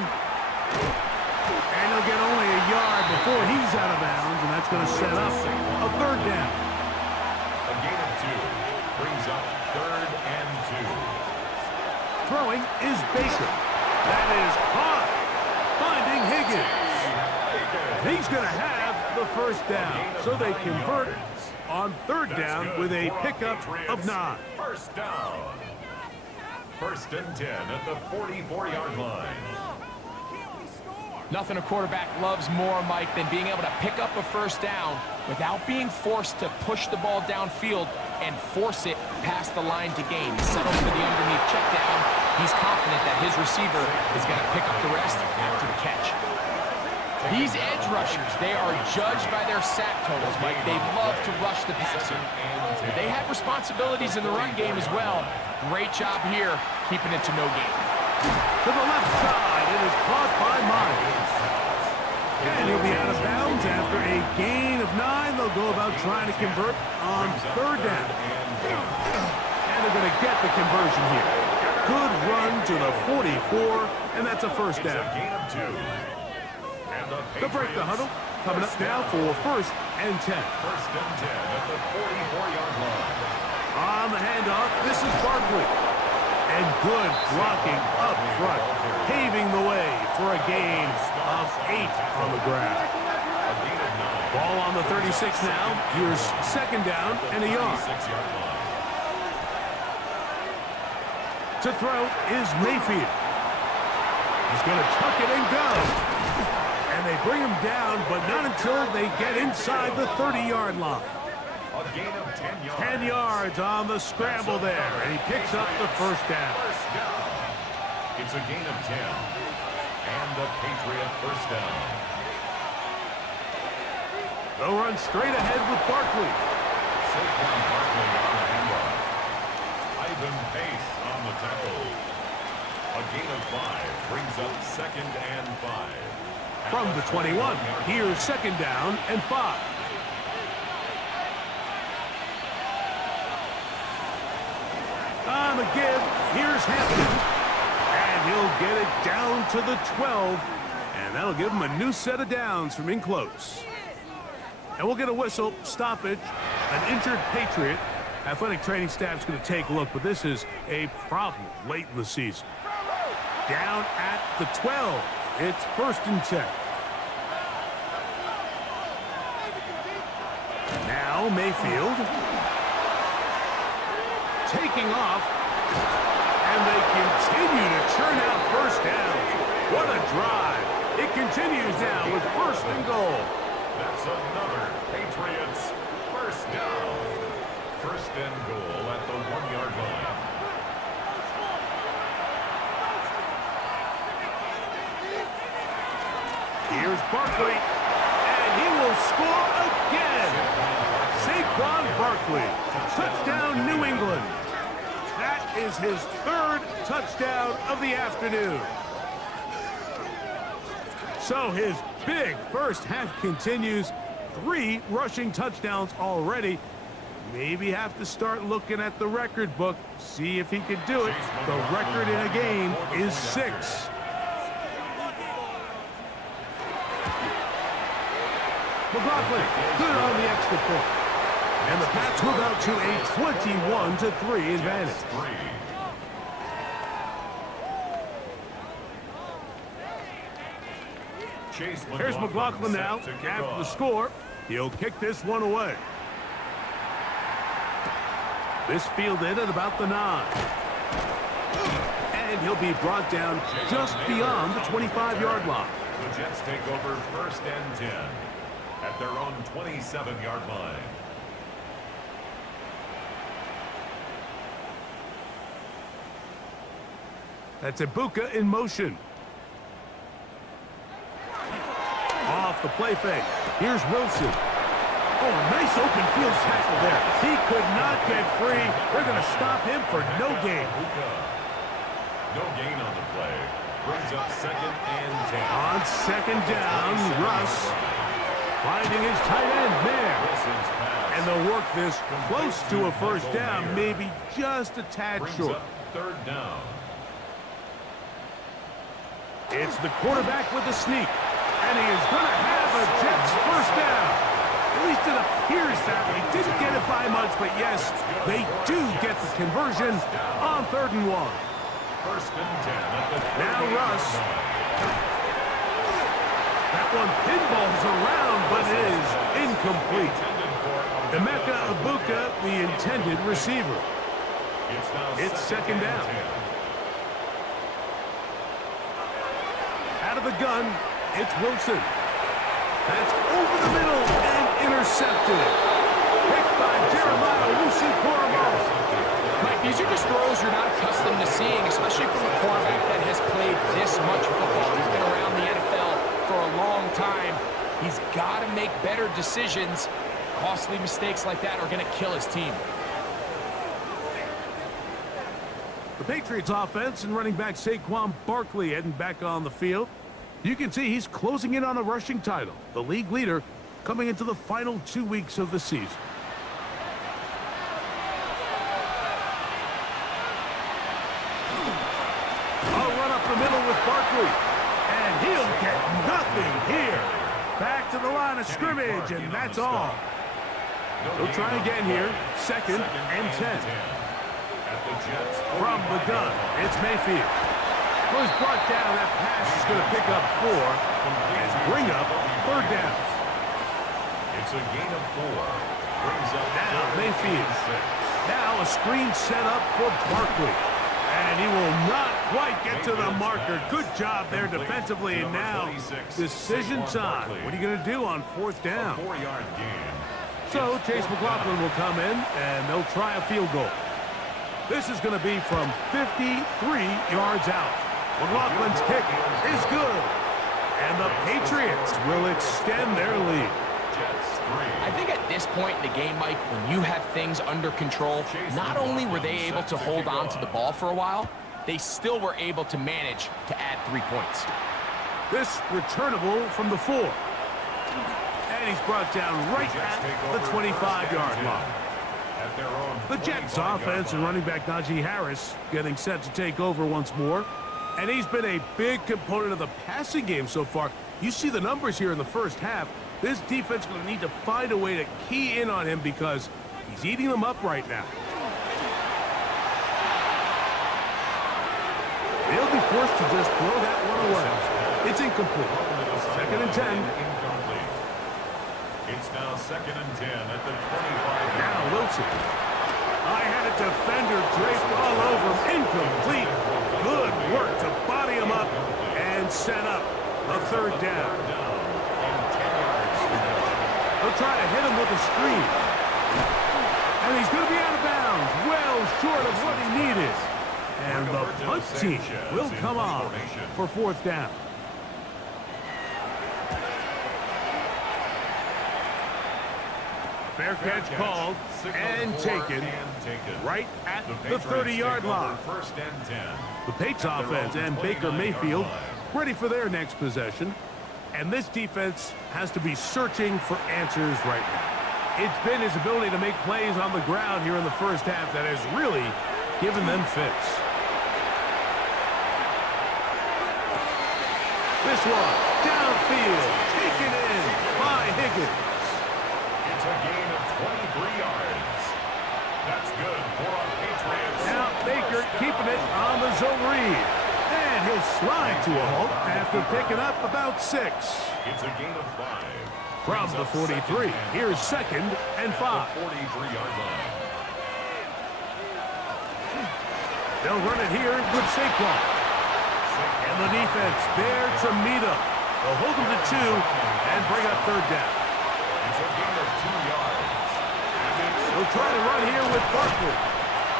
And he'll get only a yard before he's out of bounds, and that's going to set up a third down. A gain of 2 brings up 3rd and 2. Throwing is Baker. That is caught. Finding Higgins. He's going to have the first down. So they convert on 3rd down with a pickup of 9. First down. 1st and 10 at the 44-yard line. Nothing a quarterback loves more, Mike, than being able to pick up a first down without being forced to push the ball downfield and force it past the line to gain. He settles for the underneath check down. He's confident that his receiver is going to pick up the rest after the catch. These edge rushers, they are judged by their sack totals, Mike. They love to rush the passer. They have responsibilities in the run game as well. Great job here, keeping it to no gain. To the left side, it is caught by Myers. And he'll be out of bounds after a gain of 9. They'll go about trying to convert on 3rd down. And they're going to get the conversion here. Good run to the 44, and that's a first down. It's a gain of 2. They'll break the huddle. Coming up now for 1st and 10. 1st and 10 at the 44-yard line. On the handoff, this is Barkley. And good blocking up front, paving the way for a gain of 8 on the ground. Ball on the 36 now. Here's 2nd down and a yard. To throw is Mayfield. He's going to tuck it and go. And they bring him down, but not until they get inside the 30-yard line. A gain of 10 yards. 10 yards on the scramble there, and he picks up the first down. It's a gain of 10. And the Patriot first down. They'll run straight ahead with Barkley. Saquon Barkley on the handoff. Ivan Pace on the tackle. A gain of 5 brings up 2nd and 5. From the 21, here's 2nd down and 5. On the give, here's Hampton. And he'll get it down to the 12. And that'll give him a new set of downs from in close. And we'll get a whistle, stoppage, an injured Patriot. Athletic training staff's going to take a look, but this is a problem late in the season. Down at the 12. It's 1st and 10. Now Mayfield. Taking off. And they continue to churn out first downs. What a drive. It continues now with 1st and goal. That's another Patriots first down. 1st and goal at the 1-yard line. Here's Barkley, and he will score again. Saquon Barkley, touchdown New England. That is his 3rd touchdown of the afternoon. So his big first half continues. 3 rushing touchdowns already. Maybe have to start looking at the record book, see if he could do it. The record in a game is 6. McLaughlin, good on the extra point. And the Pats move out to a 21-3 advantage. Here's McLaughlin now. After the score, he'll kick this one away. This fielded at about the 9. And he'll be brought down just beyond the 25-yard line. The Jets take over 1st and 10 at their own 27-yard line. That's Ibuka in motion. Off the play fake. Here's Wilson. Oh, a nice open field tackle there. He could not get free. They're going to stop him for no gain. No gain on the play. Brings up 2nd and 10. On 2nd down, Russ finding his tight end there. And they'll work this close to a first down, maybe just a tad short. 3rd down. It's the quarterback with the sneak. And he is going to have a Jets first down. At least it appears that way. Didn't get it by much, but yes, they do get the conversion on 3rd and 1. First and 10 at the Now Russ. That one pinballs around, but it is incomplete. Emeka Ibuka, the intended receiver. It's 2nd down. Out of the gun, it's Wilson. That's over the middle and intercepted. Picked by Jeremiah Owusu-Koramoah. Mike, these are just throws you're not accustomed to seeing, especially from a quarterback that has played this much football. He's been around the NFL for a long time. He's got to make better decisions. Costly mistakes like that are going to kill his team. The Patriots offense and running back Saquon Barkley heading back on the field. You can see he's closing in on a rushing title, the league leader coming into the final 2 weeks of the season. A run up the middle with Barkley, and he'll get nothing here. Back to the line of scrimmage, and that's all. They'll try again here, 2nd and 10. From the gun, it's Mayfield. Was brought down. That pass is going to pick up 4 and bring up 3rd down. It's a gain of 4. Brings up now Mayfield. Now a screen set up for Barkley. And he will not quite get to the marker. Good job there defensively. And now decision time. What are you going to do on 4th down? 4-yard gain. So Chase McLaughlin will come in and they'll try a field goal. This is going to be from 53 yards out. McLaughlin's kick is good. And the Patriots will extend their lead. I think at this point in the game, Mike, when you have things under control, not only were they able to hold on to the ball for a while, they still were able to manage to add 3 points. This returnable from the 4. And he's brought down right at the 25-yard line. The Jets offense and running back Najee Harris getting set to take over once more. And he's been a big component of the passing game so far. You see the numbers here in the first half. This defense is going to need to find a way to key in on him because he's eating them up right now. They'll be forced to just throw that one away. It's incomplete. 2nd and 10. It's now 2nd and 10 at the 25. Now Wilson. I had a defender draped all over him. Incomplete. Good work to body him up and set up a 3rd down. They'll try to hit him with a screen. And he's going to be out of bounds. Well short of what he needed. And the punt team will come on for 4th down. Fair catch called and taken right at the 30-yard line. First and 10. The Patriots offense and Baker Mayfield ready for their next possession. And this defense has to be searching for answers right now. It's been his ability to make plays on the ground here in the first half that has really given them fits. This one, downfield, taken in by Higgins. It's a gain of 23 yards. That's good for a Patriots. Now Baker keeping it on the zone read. And he'll slide to a halt after picking up about 6. It's a gain of 5. From the 43, here's 2nd and 5. 43-yard line. They'll run it here with Saquon. And the defense there to meet up. They'll hold him to 2 and bring up 3rd down. It's a gain of 2 yards. They'll try to run here with Barkley.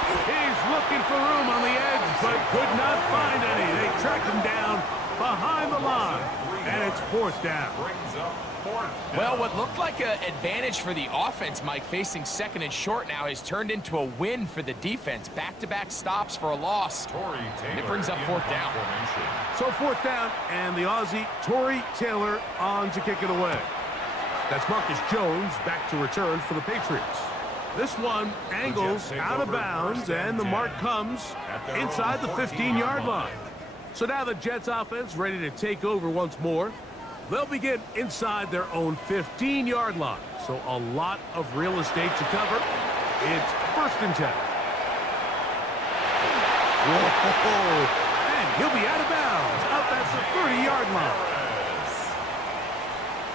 He's looking for room on the edge, but could not find any. They tracked him down behind the line, and it's 4th down. Brings up 4th down. Well, what looked like an advantage for the offense, Mike, facing 2nd and short now, has turned into a win for the defense. Back-to-back stops for a loss. And it brings up 4th down. So 4th down, and the Aussie, Torrey Taylor, on to kick it away. That's Marcus Jones back to return for the Patriots. This one angles out of bounds, and the mark comes inside the 15-yard line. So now the Jets offense ready to take over once more. They'll begin inside their own 15-yard line, so a lot of real estate to cover. It's 1st and 10. Whoa, and he'll be out of bounds, up at the 30-yard line.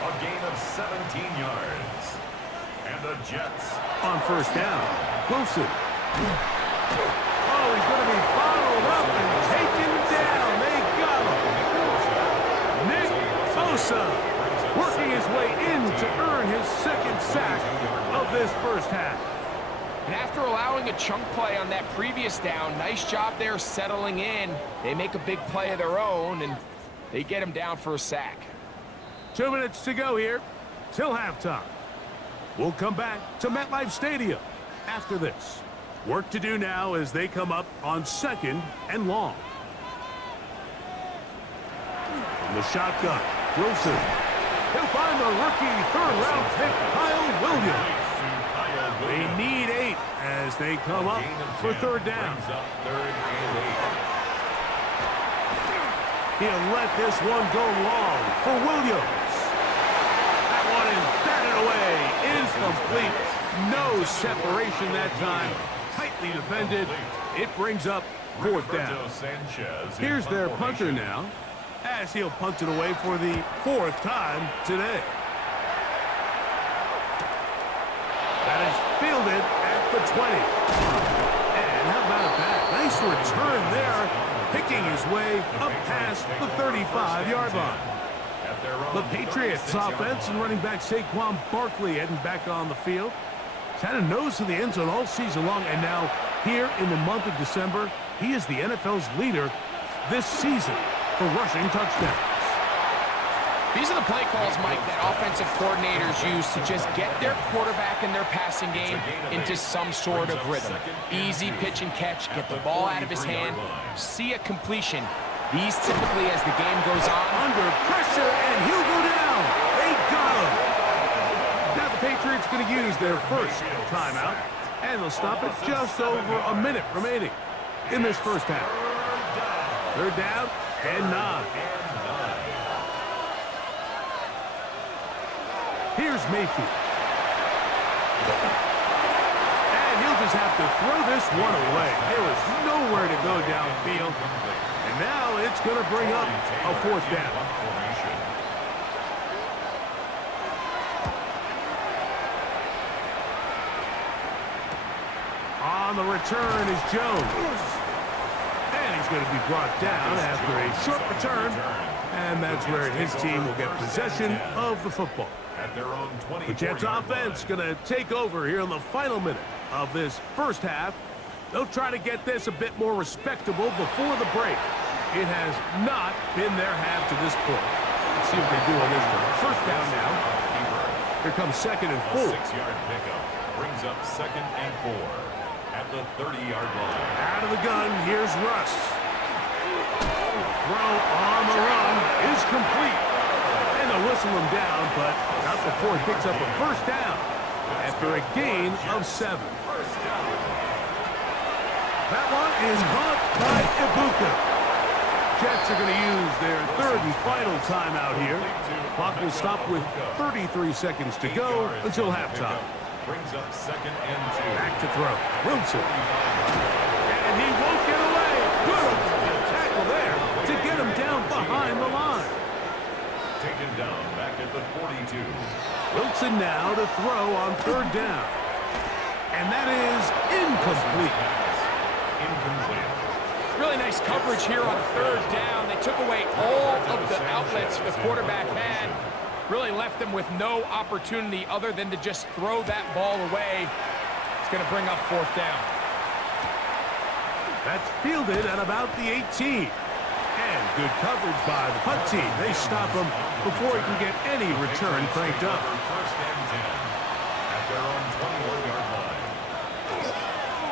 A gain of 17 yards. And the Jets. On 1st down, Wilson. Oh, he's going to be bottled up and taken down. They got him. Nick Bosa working his way in to earn his 2nd sack of this 1st half. And after allowing a chunk play on that previous down, nice job there settling in. They make a big play of their own, and they get him down for a sack. 2 minutes to go here till halftime. We'll come back to MetLife Stadium after this. Work to do now as they come up on 2nd and long. From the shotgun, Wilson. He'll find the rookie 3rd-round pick, Kyle Williams. They need 8 as they come up for 3rd down. He'll let this one go long for Williams. That one is batted away. Incomplete. No separation that time. Tightly defended. It brings up 4th down. Here's their punter now, as he'll punt it away for the 4th time today. That is fielded at the 20. And how about that? Nice return there, picking his way up past the 35-yard line. The Patriots offense and running back Saquon Barkley heading back on the field. He's had a nose to the end zone all season long, and now here in the month of December, he is the NFL's leader this season for rushing touchdowns. These are the play calls, Mike, that offensive coordinators use to just get their quarterback and their passing game into some sort of rhythm. Easy pitch and catch, get the ball out of his hand, see a completion. These typically, as the game goes on, under pressure, and he'll go down. They got him. Now the Patriots going to use their 1st timeout, and they'll stop it just over a minute remaining in this 1st half. 3rd down and 9. Here's Mayfield. And he'll just have to throw this one away. There was nowhere to go downfield. And now it's going to bring up a 4th down. On the return is Jones. And he's going to be brought down after a short return. And that's where his team will get possession of the football. The Jets offense going to take over here in the final minute of this 1st half. They'll try to get this a bit more respectable before the break. It has not been their half to this point. Let's see what they do on this one. 1st down now. Here comes 2nd and 4. 6-yard pickup brings up 2nd and 4 at the 30-yard line. Out of the gun, here's Russ. Throw on the run is complete. And they'll whistle him down, but not before he picks up a 1st down after a gain of 7. That one is caught by Ibuka. Jets are going to use their 3rd and final timeout here. Clock will stop with 33 seconds to go until halftime. Brings up 2nd and 2. Back to throw. Wilson. And he won't get away. Good tackle there to get him down behind the line. Taken down back at the 42. Wilson now to throw on 3rd down. And that is incomplete. Incomplete. really nice coverage here on 3rd down. They took away all of the outlets the quarterback had. Really left them with no opportunity other than to just throw that ball away. It's going to bring up 4th down. That's fielded at about the 18. And good coverage by the punt team. They stop him before he can get any return cranked up. 1st and 10 at their own 21-yard line.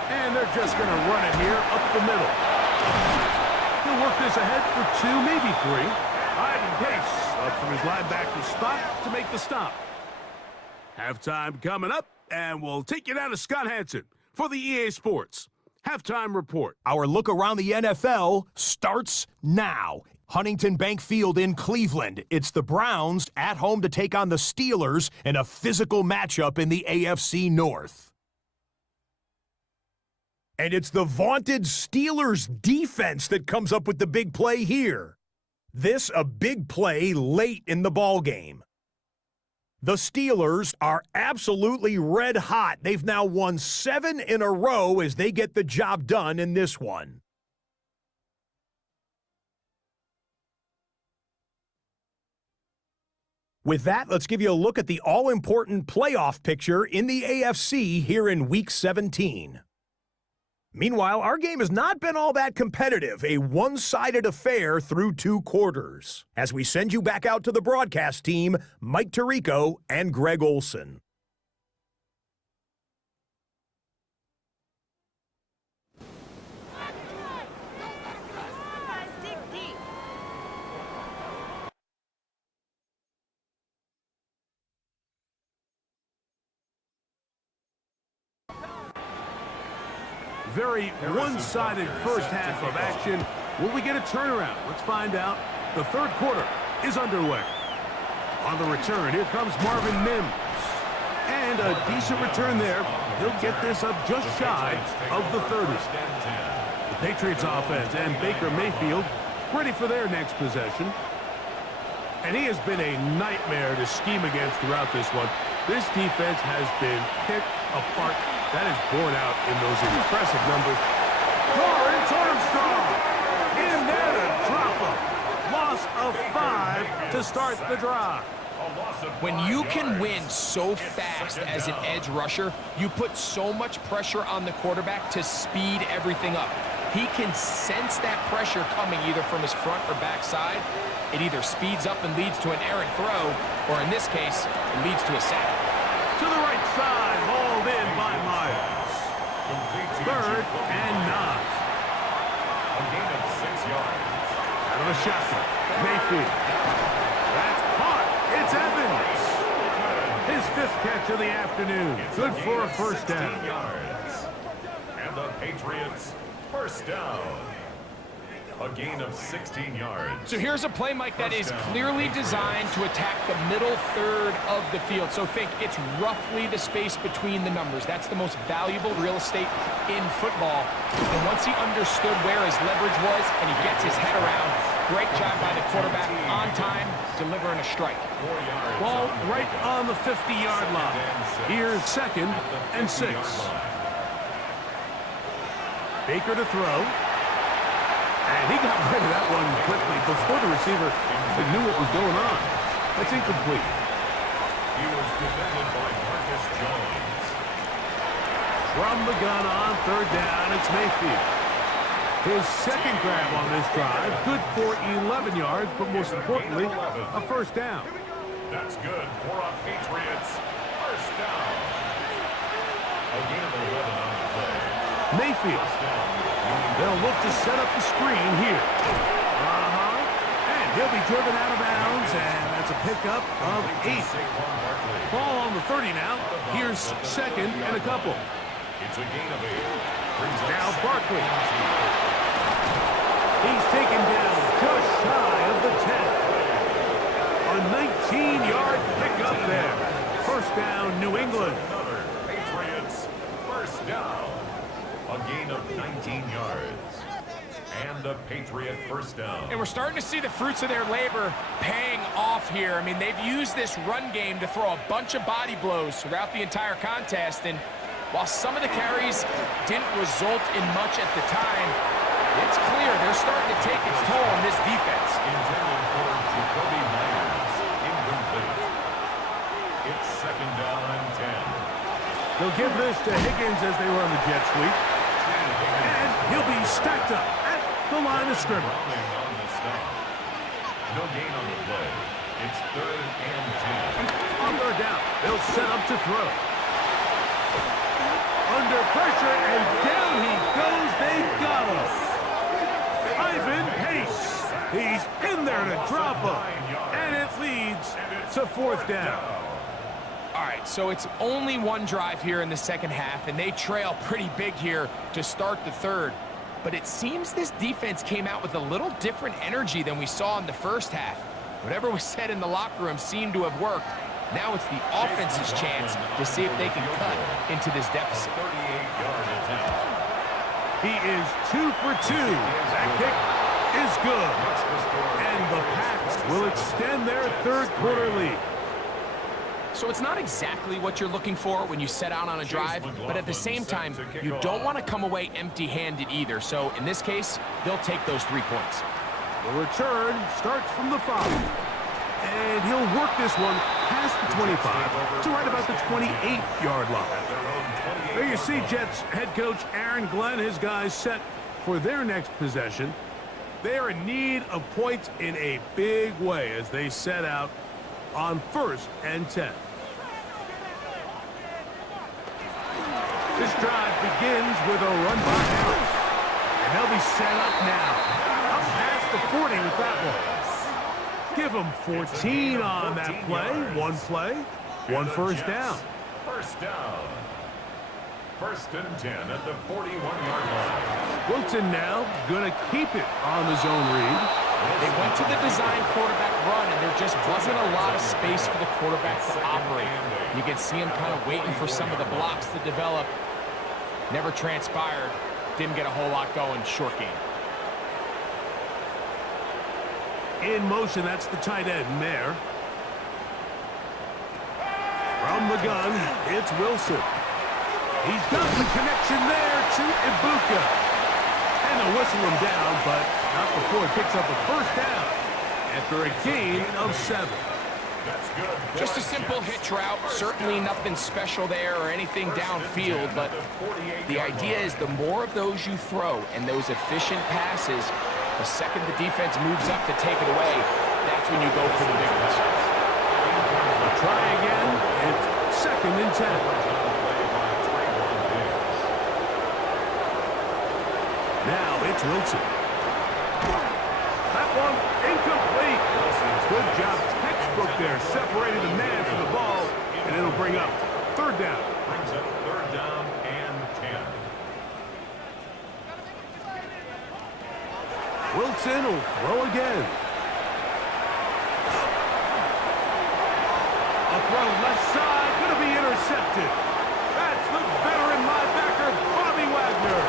And they're just going to run it here up the middle. He'll work this ahead for 2, maybe 3. Hiding pace up from his linebacker spot to make the stop. Halftime coming up, and we'll take you down to Scott Hansen for the EA Sports Halftime Report. Our look around the NFL starts now. Huntington Bank Field in Cleveland. It's the Browns at home to take on the Steelers in a physical matchup in the AFC North. And it's the vaunted Steelers defense that comes up with the big play here. This a big play late in the ballgame. The Steelers are absolutely red hot. They've now won 7 in a row as they get the job done in this one. With that, let's give you a look at the all-important playoff picture in the AFC here in Week 17. Meanwhile, our game has not been all that competitive, a one-sided affair through 2 quarters. As we send you back out to the broadcast team, Mike Tirico and Greg Olson. Very one-sided first half of action. Will we get a turnaround? Let's find out. The third quarter is underway. On the return, here comes Marvin Mims. And a decent return there. He'll get this up just shy of the 30. The Patriots offense and Baker Mayfield ready for their next possession. And he has been a nightmare to scheme against throughout this one. This defense has been picked apart. That is borne out in those impressive numbers. Lawrence Armstrong in there to drop him. Loss of 5 to start the drive. When you can win so fast as an edge rusher, you put so much pressure on the quarterback to speed everything up. He can sense that pressure coming either from his front or back side. It either speeds up and leads to an errant throw, or in this case, it leads to a sack. To the right side, hauled in by Myers. 3rd and 9. A gain of 6 yards. Out of the shotgun, Mayfield. That's caught. It's Evans. His 5th catch of the afternoon. Good for a first down. Yards. And the Patriots first down. A gain of 16 yards. So here's a play, Mike, that is clearly designed to attack the middle third of the field. So think it's roughly the space between the numbers. That's the most valuable real estate in football. And once he understood where his leverage was and he gets his head around, great job by the quarterback on time, delivering a strike. Ball right on the 50-yard line. Here's 2nd and 6. Baker to throw. And he got rid of that one quickly before the receiver knew what was going on. That's incomplete. He was defended by Marcus Jones. From the gun on 3rd down, it's Mayfield. His 2nd grab on this drive, good for 11 yards, but most importantly, a first down. That's good for a Patriots first down. A gain of 11 on the play. Mayfield. They'll look to set up the screen here. And he'll be driven out of bounds, and that's a pickup of 8. Ball on the 30 now. Here's 2nd and a couple. It's a gain of 8. Now Barkley. He's taken down just shy of the 10. A 19-yard pickup there. First down, New England. Another Patriots first down. A gain of 19 yards. And a Patriot first down. And we're starting to see the fruits of their labor paying off here. I mean, they've used this run game to throw a bunch of body blows throughout the entire contest. And while some of the carries didn't result in much at the time, it's clear they're starting to take its toll on this defense. Intended for Jacoby Myers. Incomplete. It's 2nd down and 10. They'll give this to Higgins as they run the jet sweep. And he'll be stacked up at the line of scrimmage. No gain on the play. It's 3rd and 10. On 3rd down, they'll set up to throw. Under pressure, and down he goes. They got him. Ivan Pace. He's in there to drop him. And it leads to 4th down. All right, so it's only one drive here in the second half, and they trail pretty big here to start the third. but it seems this defense came out with a little different energy than we saw in the first half. Whatever was said in the locker room seemed to have worked. Now it's the offense's chance to see if they can cut into this deficit. 38-yard attempt. He is 2 for 2. That kick is good. And the Pats will extend their third quarter lead. So it's not exactly what you're looking for when you set out on a drive, but at the same time, you don't want to come away empty-handed either. So in this case, they'll take those 3 points. The return starts from the 5. And he'll work this one past the 25 to right about the 28-yard line. There you see Jets head coach Aaron Glenn, his guys set for their next possession. They are in need of points in a big way as they set out on 1st and 10. This drive begins with a run by Harris. And they'll be set up now. Up past the 40 with that one. Give them 14 on that play. One play, one first down. First down. 1st and 10 at the 41-yard line. Wilson now going to keep it on the zone read. They went to the design quarterback run, and there just wasn't a lot of space for the quarterback to operate. You can see him kind of waiting for some of the blocks to develop. Never transpired. Didn't get a whole lot going. Short game. In motion, that's the tight end there. From the gun, it's Wilson. He's got the connection there to Ibuka. And they'll whistle him down, but not before he picks up a first down after a gain of 7. That's good. Just a simple hitch route. Certainly nothing special there or anything downfield, but the idea is the more of those you throw and those efficient passes, the second the defense moves up to take it away, that's when you go for the big ones. Try again. It's 2nd and 10. Now it's Wilson. That one incomplete. Good job. Textbook there. Separated the man from the ball. And it'll bring up 3rd down. Brings up 3rd down and 10. Wilson will throw again. A throw left side. Going to be intercepted. That's the veteran linebacker, Bobby Wagner.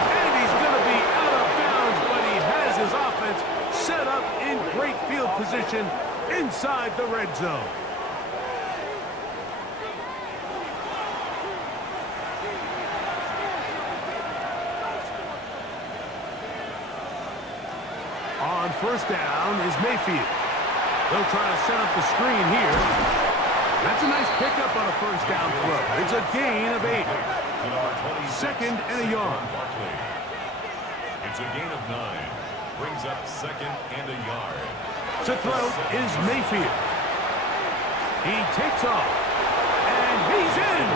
And he's going to be out of bounds, but he has his offense set up in great field position inside the red zone. On 1st down is Mayfield. They'll try to set up the screen here. That's a nice pickup on a 1st down throw. It's a gain of 8. 2nd and a yard. It's a gain of 9. Brings up 2nd and a yard. To throw is Mayfield. He takes off. And he's in.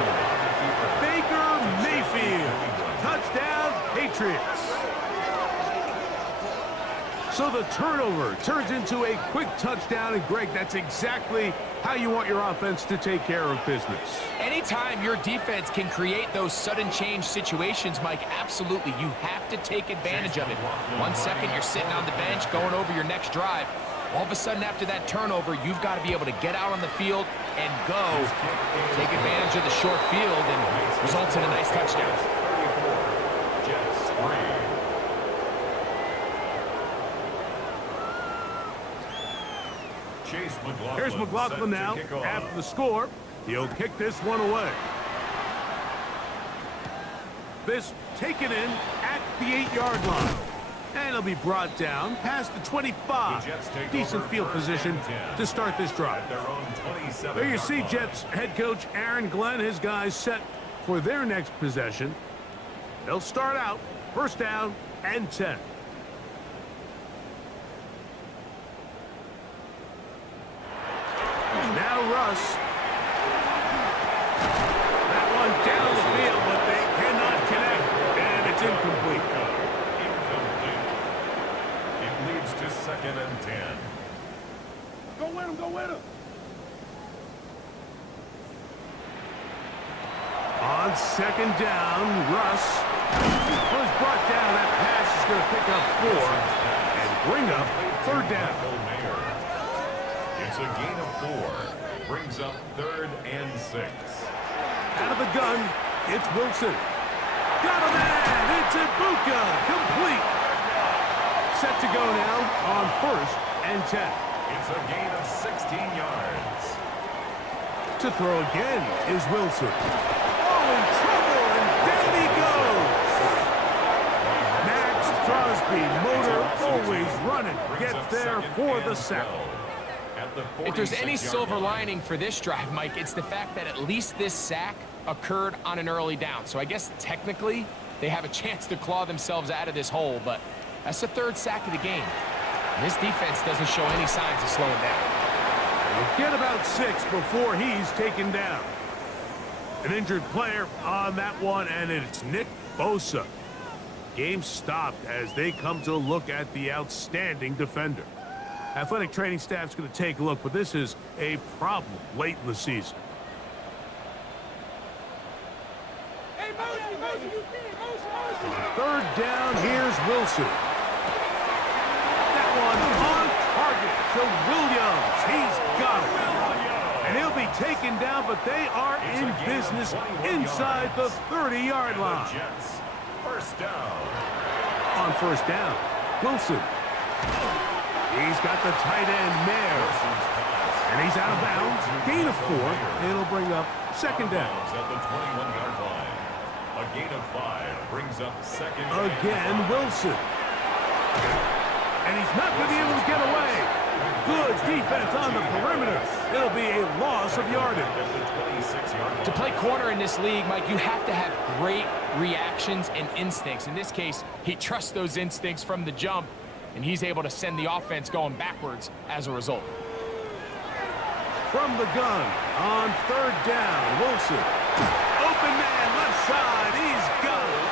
Baker Mayfield. Touchdown, Patriots. So the turnover turns into a quick touchdown. And, Greg, that's exactly how you want your offense to take care of business. Anytime your defense can create those sudden change situations, Mike, absolutely, you have to take advantage of it. 1 second, you're sitting on the bench, going over your next drive. All of a sudden, after that turnover, you've got to be able to get out on the field and go. Take advantage of the short field and result in a nice touchdown. 34, Jets 3. Here's McLaughlin now after the score. He'll kick this one away. This taken in at the 8-yard line. And it'll be brought down past the 25. Decent field position to start this drive. There you see Jets head coach Aaron Glenn, his guys set for their next possession. They'll start out 1st down and 10. Now Russ. That one down the field, but they cannot connect, and it's incomplete. It leads to 2nd and 10. Go win him, go win him. On 2nd down, Russ Was brought down. That pass is going to pick up 4 and bring up third down. It's a gain of 4. Brings up 3rd and 6. Out of the gun, it's Wilson. Got a man. It's Ibuka. Complete. Set to go now on 1st and 10. It's a gain of 16 yards. To throw again is Wilson. Oh, in trouble, and down he goes. Max Crosby, motor always running, gets there for the sack. If there's any silver lining for this drive, Mike, it's the fact that at least this sack occurred on an early down. So I guess technically they have a chance to claw themselves out of this hole, but that's the 3rd sack of the game. And this defense doesn't show any signs of slowing down. We'll get about 6 before he's taken down. An injured player on that one, and it's Nick Bosa. Game stopped as they come to look at the outstanding defender. Athletic training staff's going to take a look, but this is a problem late in the season. On 3rd down, here's Wilson. That one on target to Williams. He's got it. And he'll be taken down, but they are in business inside the 30-yard line. First down. On 1st down, Wilson. He's got the tight end, Mayer. And he's out of bounds. Gain of 4. It'll bring up 2nd down. At the 21-yard line. A gain of 5 brings up 2nd. Again, Wilson. And he's not going to be able to get away. Good defense on the perimeter. It'll be a loss of yardage. To play corner in this league, Mike, you have to have great reactions and instincts. In this case, he trusts those instincts from the jump, and he's able to send the offense going backwards as a result. From the gun on 3rd down, Wilson. Open man, left side, he's got it.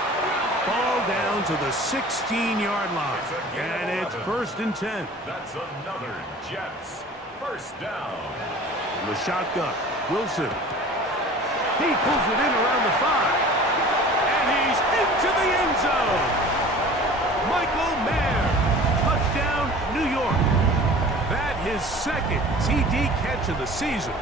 Ball down to the 16-yard line, and it's 1st and 10. That's another Jets. First down. From the shotgun, Wilson. He pulls it in around the 5, and he's into the end zone. Michael Mayer, touchdown, New York. That his 2nd TD catch of the season.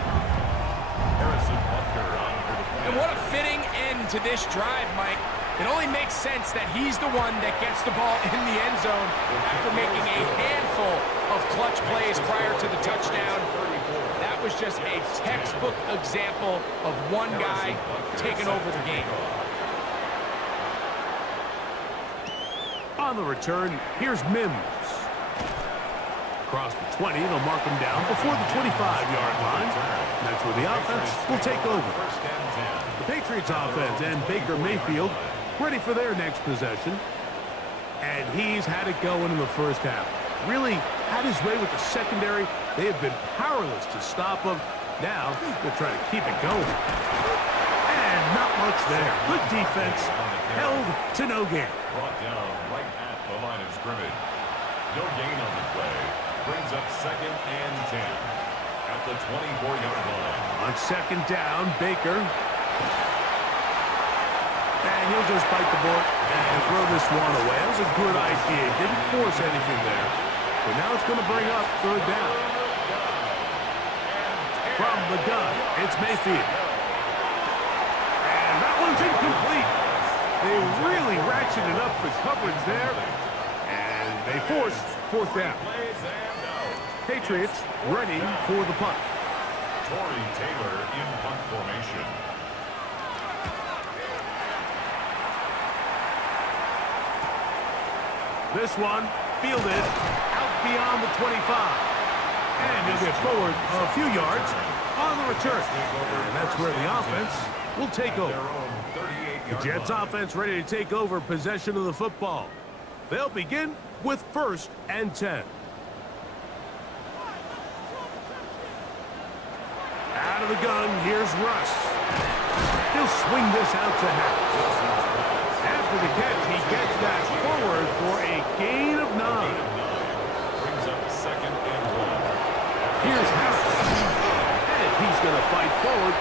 And what a fitting end to this drive, Mike. It only makes sense that he's the one that gets the ball in the end zone after making a handful of clutch plays prior to the touchdown. That was just a textbook example of one guy taking over the game. On the return, here's Mims. Across the 20, they'll mark him down before the 25-yard line. That's where the offense will take over. The Patriots offense and Baker Mayfield ready for their next possession. And he's had it going in the first half. Really had his way with the secondary. They have been powerless to stop him. Now they're trying to keep it going. And not much there. Good defense. Held to no gain. Brought down right at the line of scrimmage. No gain on the play. Brings up 2nd and 10 at the 24-yard line. On 2nd down, Baker. And he'll just bite the bullet and throw this one away. That was a good idea. Didn't force anything there. But now it's going to bring up 3rd down. From the gun, it's Mayfield. And that one's incomplete. They really ratcheted up the coverage there. And they forced 4th down. Patriots ready for the punt. Torrey Taylor in punt formation. This one fielded out beyond the 25. And he'll get forward a few yards on the return. And that's where the offense will take over. The Jets offense ready to take over possession of the football. They'll begin with 1st and 10. Out of the gun, here's Russ. He'll swing this out to Harris. After the catch, he gets that forward for a gain of 9. Brings up 2nd and 1. Here's Harris. And he's going to fight forward.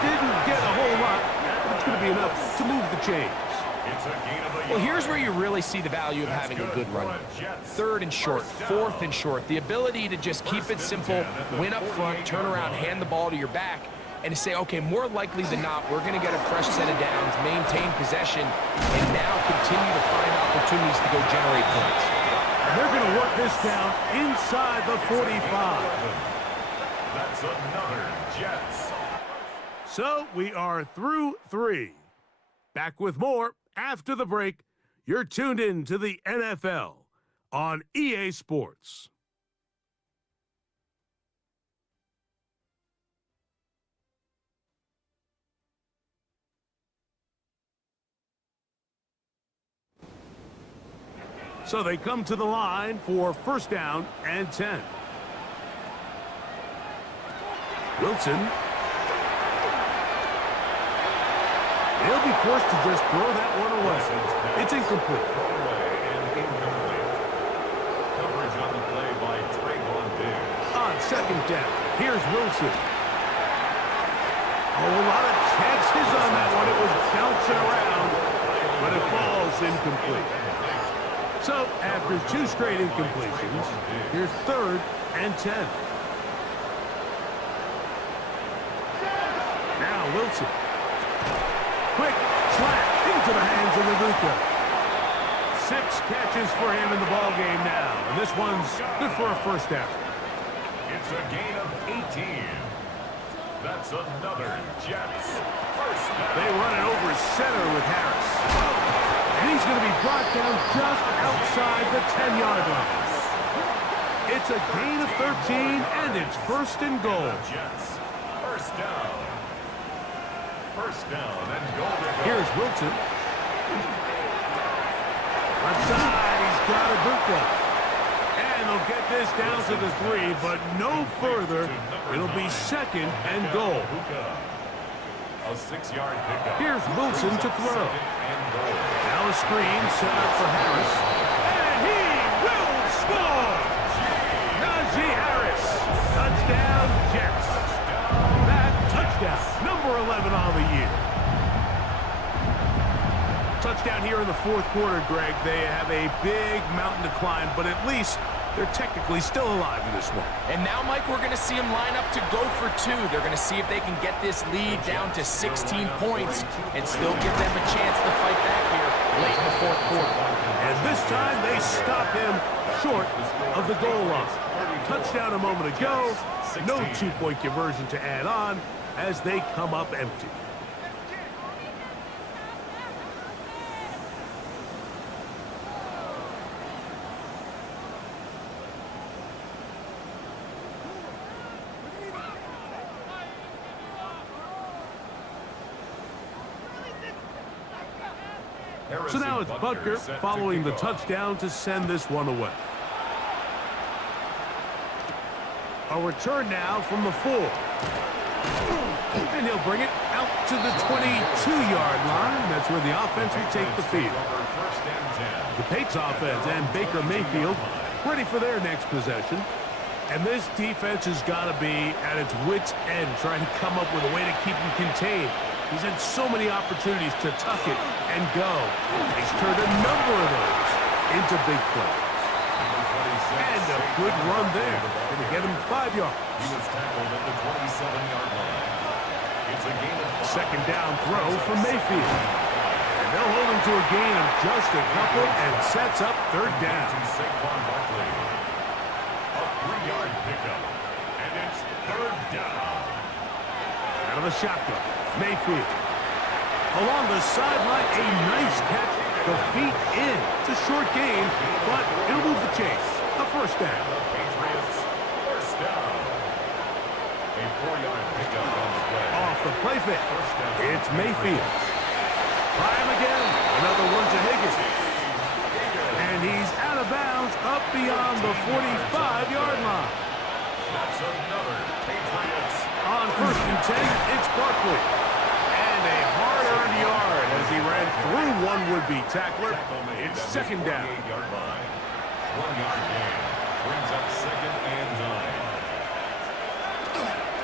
Didn't get a whole lot, but it's going to be enough to move the chains. It's a gain of a Well, yard. here's where you really see the value of having a good run game. 3rd and short, 4th and short. The ability to just keep it simple, win up front, turn around, hand the ball to your back, and to say, okay, more likely than not, we're going to get a fresh set of downs, maintain possession, and now continue to find opportunities to go generate points. And they're going to work this down inside the 45. That's another Jets. So we are through 3. Back with more after the break. You're tuned in to the NFL on EA Sports. So they come to the line for 1st down and 10. Wilson. He'll be forced to just throw that one away. It's incomplete. Coverage on the play by Trayvon Diggs. On 2nd down, here's Wilson. Oh, a lot of chances on that one. It was bouncing around, but it falls incomplete. So, after 2 straight incompletions, here's 3rd and 10. Now Wilson. Quick slap into the hands of Ibuka. 6 catches for him in the ball game now. And this one's good for a 1st down. It's a gain of 18. That's another Jets. 1st down. They run it over center with Harris. And he's going to be brought down just outside the 10-yard line. It's a gain of 13, and it's 1st and goal. Jets. 1st down. 1st down and goal to go. Here's Wilson. Left side, he's got Ibuka. And they'll get this down to the 3, but no further. It'll be 2nd and goal. A 6-yard pickup. Here's Wilson to throw. Now a screen set up for Harris. And he will score! Najee Harris. Touchdown, Jets. That touchdown, number 11 on the year. Touchdown here in the 4th quarter, Greg. They have a big mountain to climb, but at least they're technically still alive in this one. And now, Mike, we're going to see them line up to go for 2. They're going to see if they can get this lead down to 16 points and still give them a chance to fight back here late in the 4th quarter. And this time they stop him short of the goal line. Touchdown a moment ago. No 2-point conversion to add on as they come up empty. So now it's Butker following the touchdown to send this one away. A return now from the 4. And he'll bring it out to the 22-yard line. That's where the offense will take the field. The Patriots offense and Baker Mayfield ready for their next possession. And this defense has got to be at its wits' end, trying to come up with a way to keep him contained. He's had so many opportunities to tuck it and go. He's turned a number of those into big plays. And a good run there. Going to get him 5 yards. He was tackled at the 27-yard line. It's a gain of 5. 2nd down throw for Mayfield. And they'll hold him to a gain of just a couple and sets up 3rd down. Saquon Barkley. A 3-yard pickup. And it's 3rd down. Out of the shotgun, Mayfield. Along the sideline, a nice catch. The feet in. It's a short gain, but it'll move the chains. A 1st down. Patriots, 1st down. A 4-yard pickup on the play. Off the play fake. It's Mayfield. Try him again. Another one to Higgins. And he's out of bounds up beyond the 45-yard line. That's another Patriots. On 1st and 10, it's Barkley. And a hard-earned yard as he ran through one would-be tackler. It's 2nd down. 8-yard line. 1-yard gain. Brings up 2nd and 9.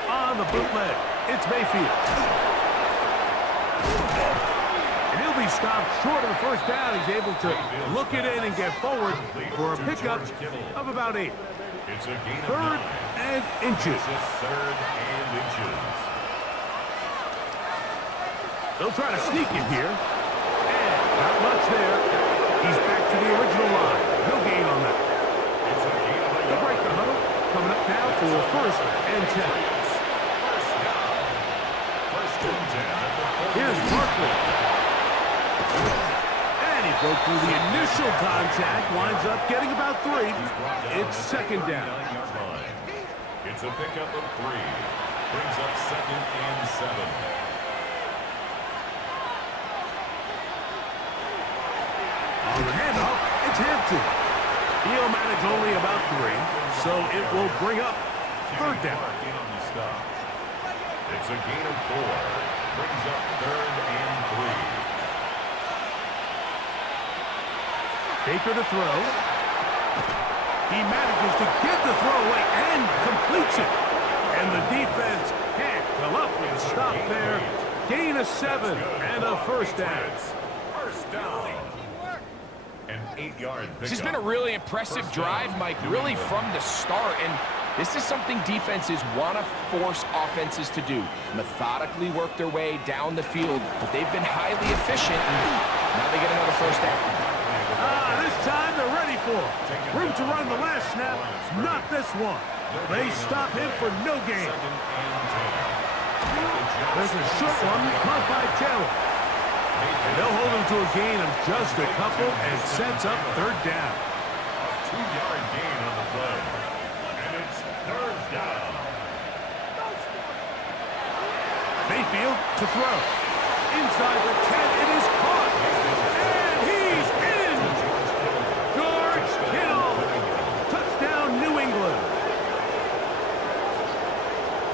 On the bootleg, it's Mayfield. And he'll be he stopped short of the first down. He's able to look it in and get forward for a pickup of about 8. It's a gain of 3rd 9. and inches. It's a 3rd and inches. They'll try to sneak it here. And not much there. He's back to the original line. No gain on that. It's a gain of a They'll break the huddle. Coming up now for 1st and 10. First down. 1st and 10 at the 40. Here's Barkley. And he broke through the initial contact. Winds up getting about 3. It's 2nd down. It's a pickup of 3. Brings up 2nd and 7. On the handoff, it's Hampton. He'll manage only about 3, so it will bring up 3rd down. It's a gain of 4. Brings up 3rd and 3. Baker to throw. He manages to get the throw away and completes it. And the defense can't come up with a stop there. Gain of 7 and a 1st down. First down. An 8-yard pickup. This has been a really impressive drive, Mike, really from the start. And this is something defenses want to force offenses to do. Methodically work their way down the field, but they've been highly efficient. And now they get another 1st down. This time they're ready for it. Room to run the last snap, not this one. They stop him for no gain. There's a short one caught by Taylor. And they'll hold him to a gain of just a couple and sets up 3rd down. 2-yard gain on the play. And it's 3rd down. Mayfield to throw. Inside the 10, it is caught. And he's in! George Kittle. Touchdown, New England.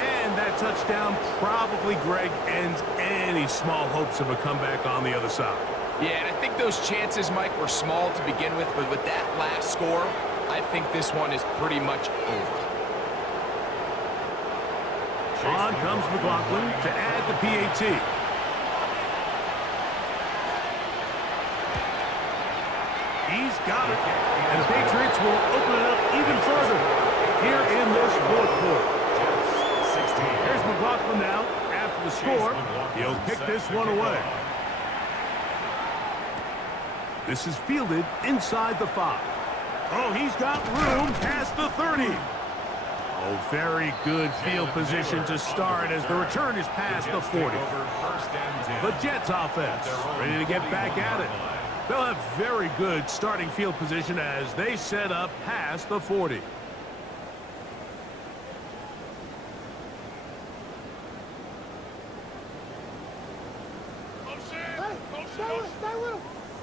And that touchdown probably, Greg, ends any small hopes of a comeback on the other side. Yeah, and I think those chances, Mike, were small to begin with, but with that last score, I think this one is pretty much over. On comes McLaughlin to add the PAT. He's got it. And the Patriots will open it up even further here in this 4th quarter. Here's McLaughlin now. After the score, he'll kick this one away. This is fielded inside the 5. Oh, he's got room past the 30. Oh, very good field position to start as the return is past the 40. The Jets offense ready to get back at it. They'll have very good starting field position as they set up past the 40.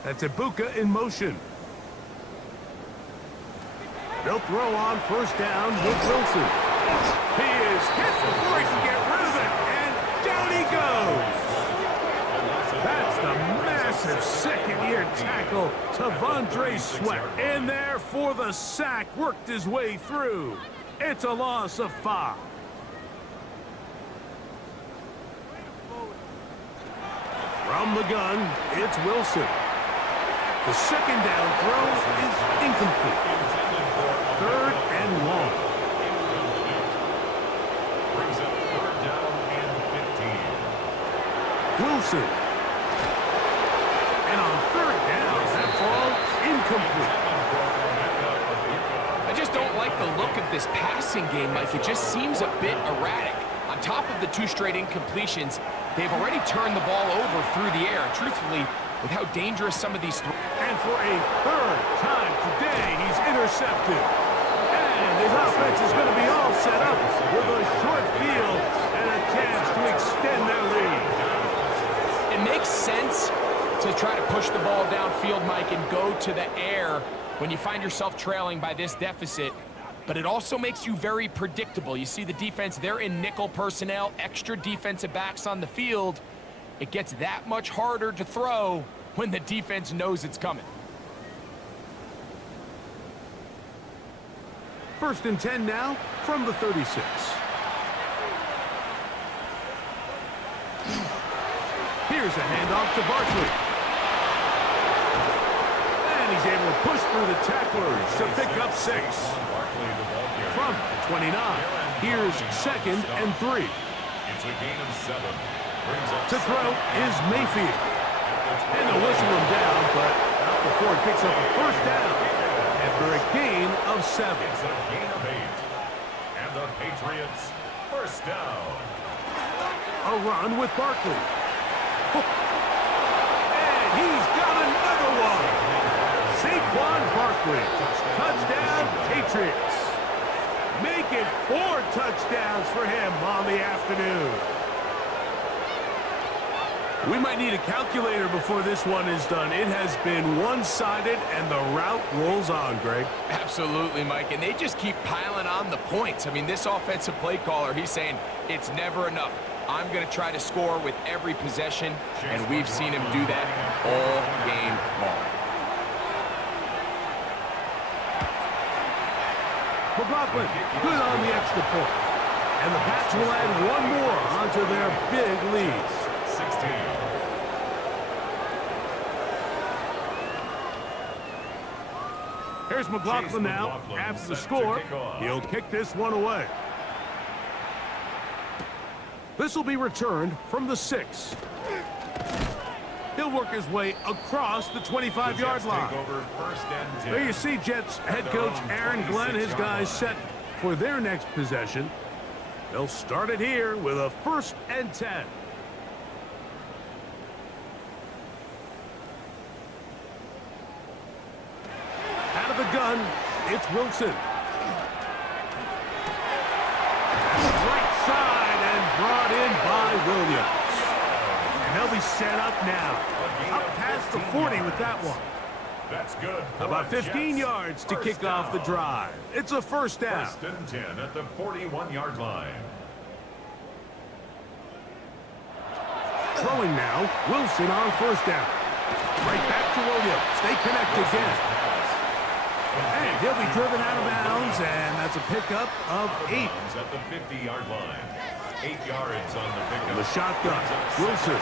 That's Ibuka in motion. They'll throw on 1st down with Wilson. He is hit before he can get rid of it, and down he goes. That's the massive 2nd-year tackle to T'Vondre Sweat. In there for the sack, worked his way through. It's a loss of 5. From the gun, it's Wilson. The 2nd down throw is incomplete. 3rd and long. Brings up 3rd down and 15. Wilson. And on 3rd down, that ball incomplete. I just don't like the look of this passing game, Mike. It just seems a bit erratic. On top of the 2 straight incompletions, they've already turned the ball over through the air. Truthfully, with how dangerous some of these and for a 3rd time today, he's intercepted. And his offense is going to be all set up with a short field and a chance to extend their lead. It makes sense to try to push the ball downfield, Mike, and go to the air when you find yourself trailing by this deficit. But it also makes you very predictable. You see the defense, they're in nickel personnel, extra defensive backs on the field. It gets that much harder to throw when the defense knows it's coming. 1st and 10 now from the 36. Here's a handoff to Barkley. And he's able to push through the tacklers to pick up 6. From 29, here's 2nd and 3. It's a gain of 7. To throw is Mayfield. And they'll whistle him down, but not before he picks up a first down after a gain of 7. It's a gain of 8. And the Patriots first down. A run with Barkley. And he's got another one. Saquon Barkley. Touchdown, Patriots. Make it 4 touchdowns for him on the afternoon. We might need a calculator before this one is done. It has been one-sided, and the route rolls on, Greg. Absolutely, Mike, and they just keep piling on the points. I mean, this offensive play caller, he's saying it's never enough. I'm going to try to score with every possession, and we've seen him do that all game long. McLaughlin, good on the extra point. And the Pats will add one more onto their big lead. 16. Here's McLaughlin now. After the score, he'll kick this one away. This will be returned from the 6. He'll work his way across the 25-yard line. There you see Jets head coach Aaron Glenn, his guys set for their next possession. They'll start it here with a 1st and 10. Out of the gun, it's Wilson. Right side and brought in by Williams. And they'll be set up now. Up past the 40 with that one. That's good. About 15 yards to kick off the drive. It's a first down. 1st and 10 at the 41-yard line. Throwing now, Wilson on 1st down. Right back to Williams. They connect again. And he'll be driven out of bounds, and that's a pickup of 8. At the 50-yard line. 8 yards on the pickup. The shotgun, Wilson.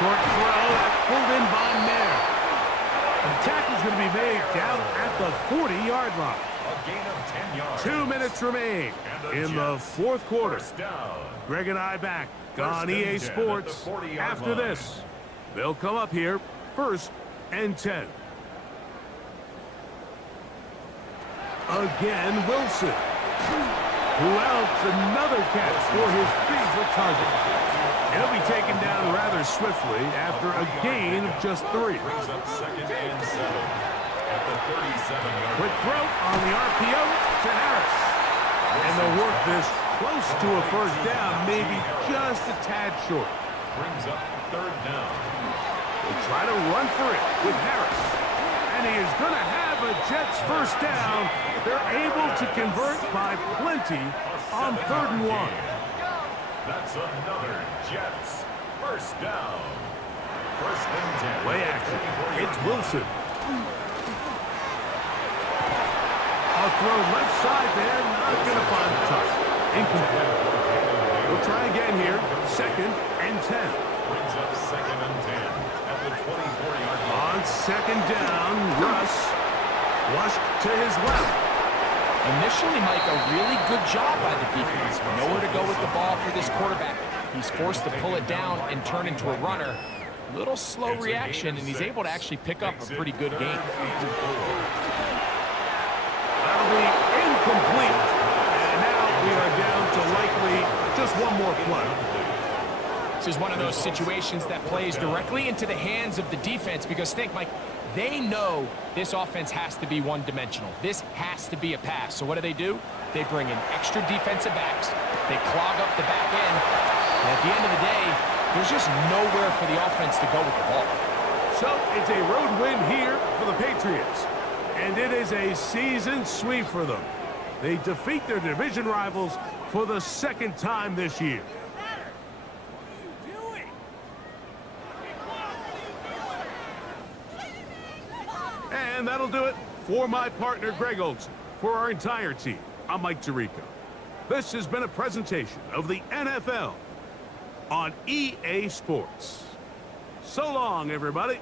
Short throw, that's pulled in by Mayer. The tackle's going to be made down at the 40-yard line. A gain of 10 yards. 2 minutes remain in the 4th quarter. First down. Greg and I back on EA Sports after this. They'll come up here 1st and 10. Again, Wilson. Who else? Another catch for his favorite target. He'll be taken down rather swiftly after a gain of just 3. Brings up 2nd and 7 at the 37-yard Quick throw on the RPO to Harris. And they'll work this close to a first down, maybe just a tad short. Brings up 3rd down. They'll try to run for it with Harris. And he is going to have a Jets first down. They're able to convert by plenty on 3rd and 1. That's another Jets first down. 1st and 10. Play action. It's Wilson. A throw left side there. Not going to find the touch. Incomplete. We'll try again here. 2nd and 10. Brings up 2nd and 10 at the 24-yard line. On 2nd down, Russ flushed to his left. Initially, Mike, a really good job by the defense. Nowhere to go with the ball for this quarterback. He's forced to pull it down and turn into a runner. Little slow reaction, and he's able to actually pick up a pretty good gain. That'll be incomplete. And now we are down to likely just one more play. This is one of those situations that plays directly into the hands of the defense because think, Mike, they know this offense has to be one-dimensional. This has to be a pass. So what do? They bring in extra defensive backs. They clog up the back end. And at the end of the day, there's just nowhere for the offense to go with the ball. So it's a road win here for the Patriots. And it is a season sweep for them. They defeat their division rivals for the 2nd time this year. And that'll do it for my partner, Greg Olson. For our entire team, I'm Mike Tirico. This has been a presentation of the NFL on EA Sports. So long, everybody.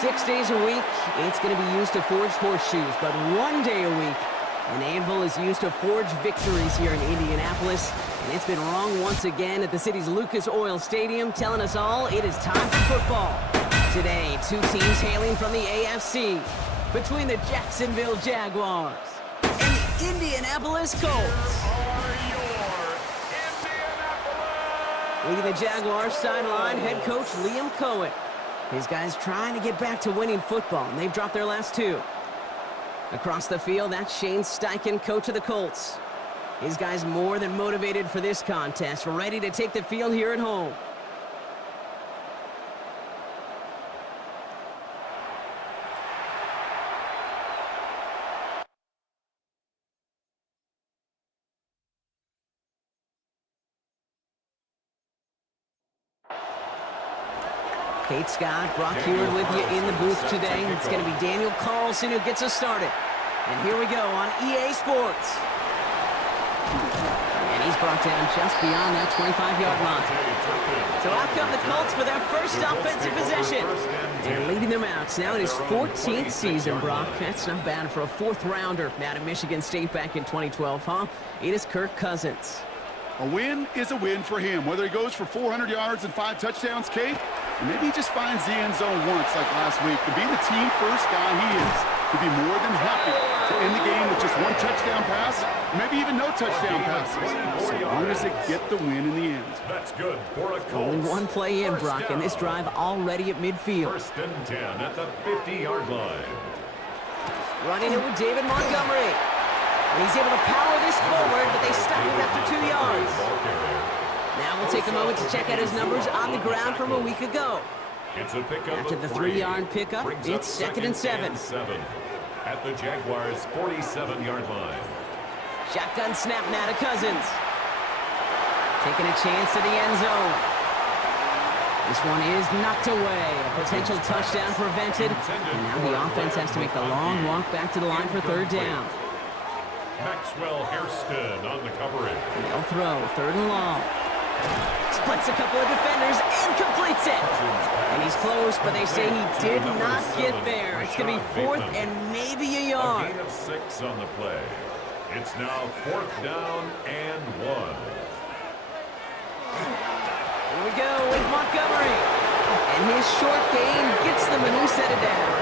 6 days a week, it's going to be used to forge horseshoes, but 1 day a week, an anvil is used to forge victories here in Indianapolis. And it's been wrong once again at the city's Lucas Oil Stadium, telling us all it is time for football. Today, two teams hailing from the AFC, between the Jacksonville Jaguars and the Indianapolis Colts. Leading the Jaguars sideline, head coach Liam Cohen. His guys trying to get back to winning football, and they've dropped their last two. Across the field, that's Shane Steichen, coach of the Colts. His guys more than motivated for this contest, ready to take the field here at home. Kate Scott, Brock Heward with you in the booth today. It's going to be Daniel Carlson who gets us started. And here we go on EA Sports. And he's brought down just beyond that 25-yard line. So out come the Colts for their first offensive possession. They're leading them out. Now in his 14th season, Brock. That's not bad for a fourth-rounder out of Michigan State back in 2012, huh? It is Kirk Cousins. A win is a win for him, whether he goes for 400 yards and 5 touchdowns, Kate, or maybe he just finds the end zone once like last week. To be the team-first guy he is, he'd be more than happy to end the game with just 1 touchdown pass, maybe even no touchdown passes, so long as they get the win in the end. That's good for a Colts. Only one play in, Brock, and this drive already at midfield. First and 10 at the 50-yard line. Running it with David Montgomery. And he's able to power this forward, but they stop him after 2 yards. Now we'll take a moment to check out his numbers on the ground from a week ago. It's a pickup After the 3-yard pickup, it's second and 7. At the Jaguars' 47-yard line. Shotgun snap now to Cousins. Taking a chance to the end zone. This one is knocked away. A potential touchdown prevented. And now the offense has to make the long walk back to the line for third down. Maxwell Hairston on the coverage. They'll throw, third and long. Splits a couple of defenders and completes it. And he's close, but they say he did not get there. It's going to be fourth and maybe a yard. A gain of 6 on the play. It's now 4th down and 1. Here we go with Montgomery. And his short gain gets them a new set of downs.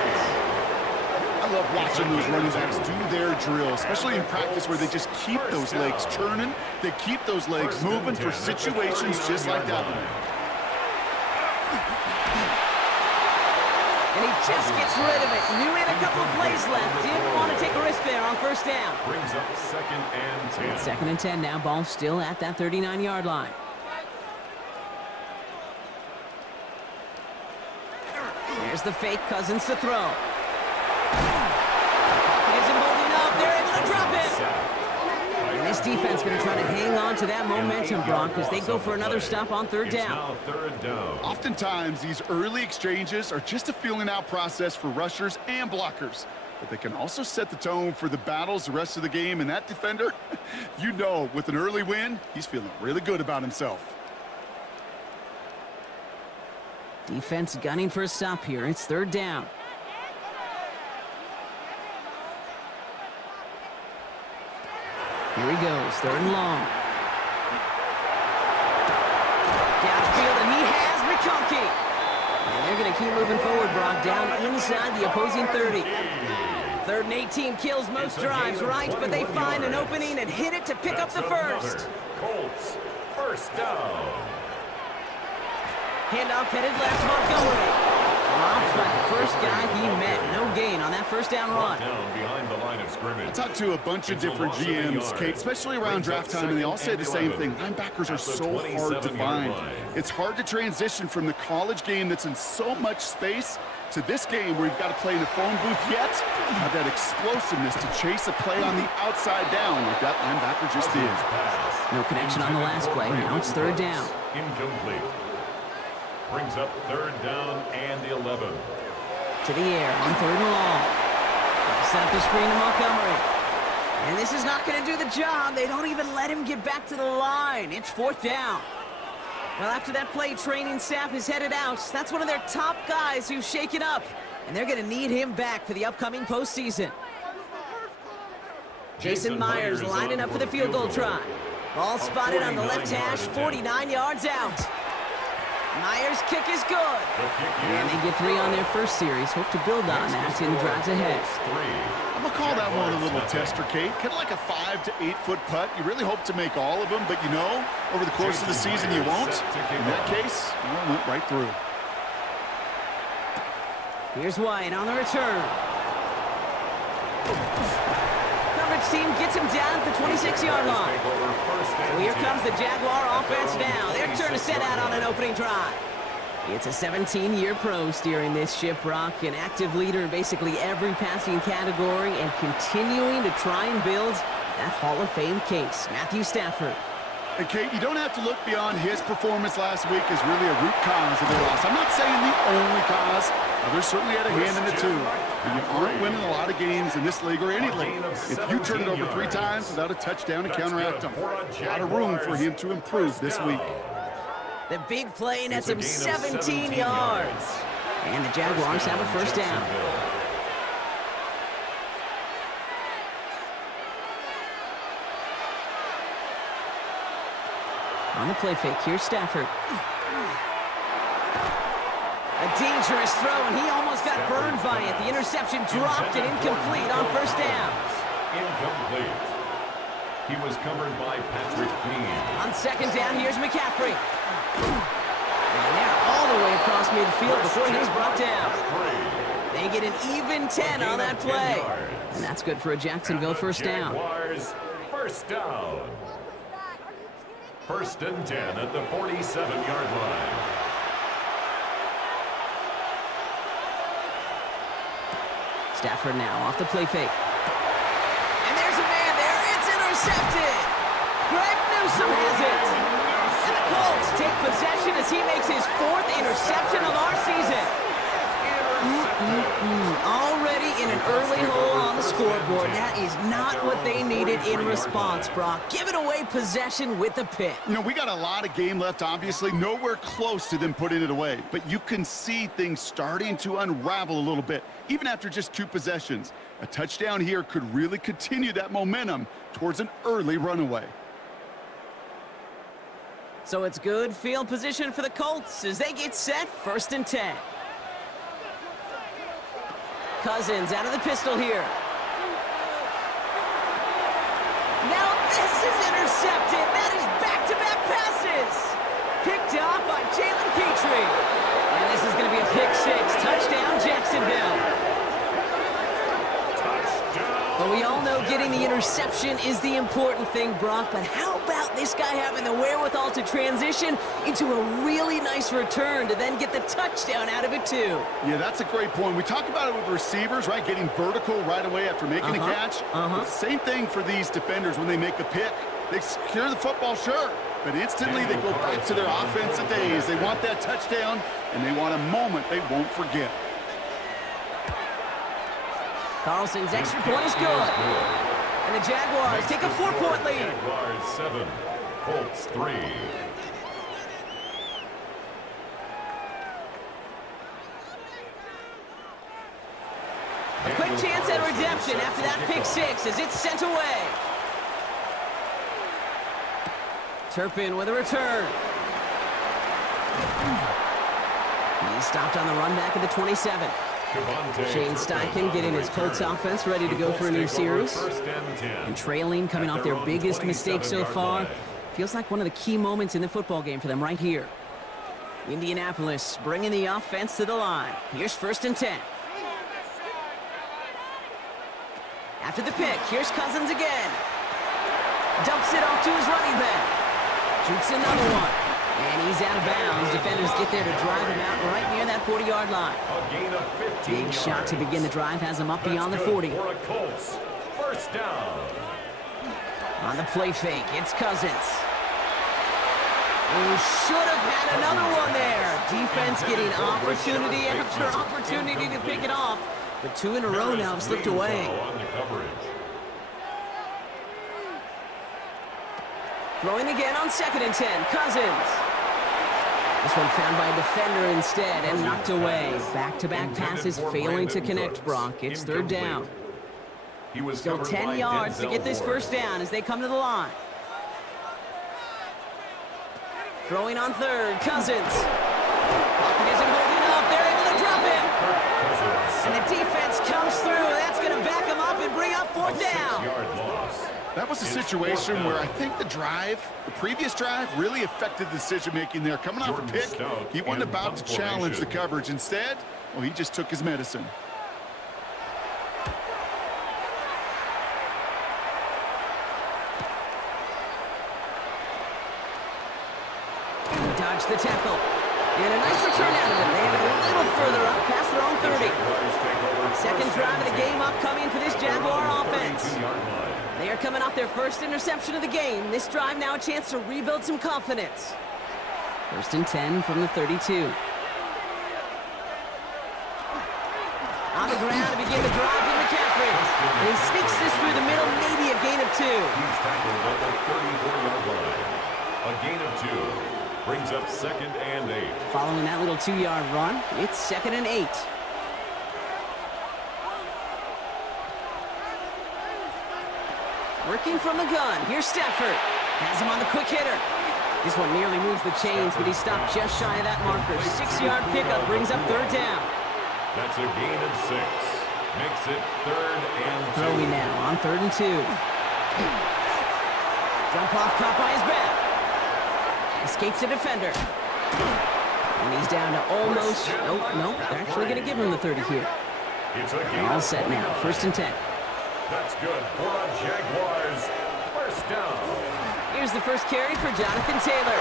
I love watching those running backs do their drill, especially in practice where they just keep those legs churning. They keep those legs moving for situations just like that one. And he just gets rid of it. Knew he had a couple of plays left. Didn't want to take a risk there on first down. Brings up second and 10. It's second and 10 now. Ball still at that 39-yard line. There's the fake. Cousins to throw. Isn't holding up. They're able to drop it. And this defense going to try to hang on to that momentum, Brock, as they go for another stop on third down. Now third down. Oftentimes, these early exchanges are just a feeling out process for rushers and blockers. But they can also set the tone for the battles the rest of the game. And that defender, you know, with an early win, he's feeling really good about himself. Defense gunning for a stop here. It's third down. Here he goes, third and long. Downfield, and he has McConkey. And they're going to keep moving forward, Brock, down inside the opposing 30. Third and 18 kills most drives, right? But they find an opening and hit it to pick up the first. Colts, first down. Handoff headed left, Montgomery. Dropped by the first guy he met. No gain on that first down run. Down behind the line of scrimmage. I talked to a bunch of different GMs, Kate, especially around draft time, and they all say the same thing. Linebackers are so hard to find. It's hard to transition from the college game that's in so much space to this game where you've got to play in a phone booth, yet have that explosiveness to chase a play on the outside down like that linebacker just did. No connection on the last play. Now it's third down. Incomplete. Brings up third down and 11. To the air on third and long. They'll set up the screen to Montgomery. And this is not going to do the job. They don't even let him get back to the line. It's fourth down. Well, after that play, training staff is headed out. That's one of their top guys who's shaken up. And they're going to need him back for the upcoming postseason. Jason Myers lining up for the field goal try. Ball spotted on the left hash, 49 yards out. Myers' kick is good. And they get 3 on their first series. Hope to build on that in the drives ahead. I'm going to call that one a little tester, Kate. Kind of like a 5 to 8 foot putt. You really hope to make all of them, but you know, over the course of the season you won't. In that case, it went right through. Here's White on the return. Coverage team gets him down at the 26-yard line. So here comes the Jaguar offense now. Their turn to set out on an opening drive. It's a 17-year pro steering this ship, Brock, an active leader in basically every passing category and continuing to try and build that Hall of Fame case. Matthew Stafford. And Kate, you don't have to look beyond his performance last week as really a root cause of their loss. I'm not saying the only cause. Others certainly had a hand in it too. And you aren't winning a lot of games in this league or any league if you turn it over 3 times without a touchdown to counteract them. A lot of room for him to improve this week. The big play nets him 17 yards. And the Jaguars have a first down. On the play fake, here's Stafford. A dangerous throw, and he almost got burned by it. The interception dropped and incomplete on first down. Incomplete. He was covered by Patrick Queen. On second down, here's McCaffrey. And they're all the way across midfield before he's brought down. They get an even 10 on that play. And that's good for a Jacksonville first down. First down. First and 10 at the 47-yard line. Stafford now off the play fake. And there's a man there. It's intercepted. Greg Newsome has it. And the Colts take possession as he makes his 4th interception of our season. Already in an early hole on the scoreboard. That is not what they needed in response, Brock. Giving away possession with the pick. You know, we got a lot of game left, obviously. Nowhere close to them putting it away. But you can see things starting to unravel a little bit, even after just 2 possessions. A touchdown here could really continue that momentum towards an early runaway. So it's good field position for the Colts as they get set, first and 10. Cousins out of the pistol here. Now this is intercepted. That is back-to-back passes. Picked off by Jalen Petrie. And this is going to be a pick 6. Touchdown, Jacksonville. But we all know getting the interception is the important thing, Brock. But how about this guy having the wherewithal to transition into a really nice return to then get the touchdown out of it, too? Yeah, that's a great point. We talk about it with receivers, right? Getting vertical right away after making a catch. Same thing for these defenders when they make a pick. They secure the football, sure. But instantly they go back to their offensive days. They want that touchdown, and they want a moment they won't forget. Carlson's extra point is good. And the Jaguars take a 4-point lead. Jaguars 7, Colts 3. A quick chance at redemption after that pick 6 as it's sent away. Turpin with a return. He's stopped on the run back at the 27. Shane Steichen getting his Colts offense ready to go for a new series. And trailing, coming off their biggest mistake so far. Feels like one of the key moments in the football game for them right here. Indianapolis bringing the offense to the line. Here's first and 10. After the pick, here's Cousins again. Dumps it off to his running back. Shoots another one. And he's out of bounds. Defenders get there to drive him out right near that 40-yard line. Big shot to begin the drive has him up beyond the 40. First down. On the play fake, it's Cousins. Who should have had another one there. Defense getting opportunity after opportunity to pick it off. But 2 in a row now have slipped away. Throwing again on second and 10. Cousins. This one found by a defender instead and knocked away. Back-to-back passes failing to connect, Brock. It's third down. He was Still covered 10 by yards to Denzel get this Ward. first down as they come to the line. Throwing on third, Cousins. Pocket isn't holding up. They're able to drop him. Cousins. And the defense comes through. That's going to back him up and bring up fourth down. 6-yard loss. That was a situation where I think the previous drive, really affected the decision-making there. Coming off a Jordan pick, Stout he wasn't in about to punt challenge the formation. coverage. Instead, well, he just took his medicine. He dodged the tackle. And a nice return out of it. They have it a little further up past their own 30. Jaguars take over Second first drive of the and 10. game upcoming for this Jaguar offense. 32-yard line. They are coming off their first interception of the game. This drive now a chance to rebuild some confidence. First and 10 from the 32. On the ground to begin the drive with McCaffrey. And he sneaks this through the middle, maybe a gain of 2. He's tackled at the 34-yard line. A gain of 2 brings up second and 8. Following that little 2-yard run, it's second and 8. Working from the gun, here's Stafford. Has him on the quick hitter. This one nearly moves the chains, but he stopped just shy of that marker. 6-yard pickup brings up third down. That's a gain of 6. Makes it third and 2. Throwing now on third and 2. Jump off caught by his back. Escapes a defender. And he's down to almost, nope, they're actually going to give him the 30 here. It's a gain All of set now, 4. first and 10. That's good for a Jaguars. First down. Here's the first carry for Jonathan Taylor.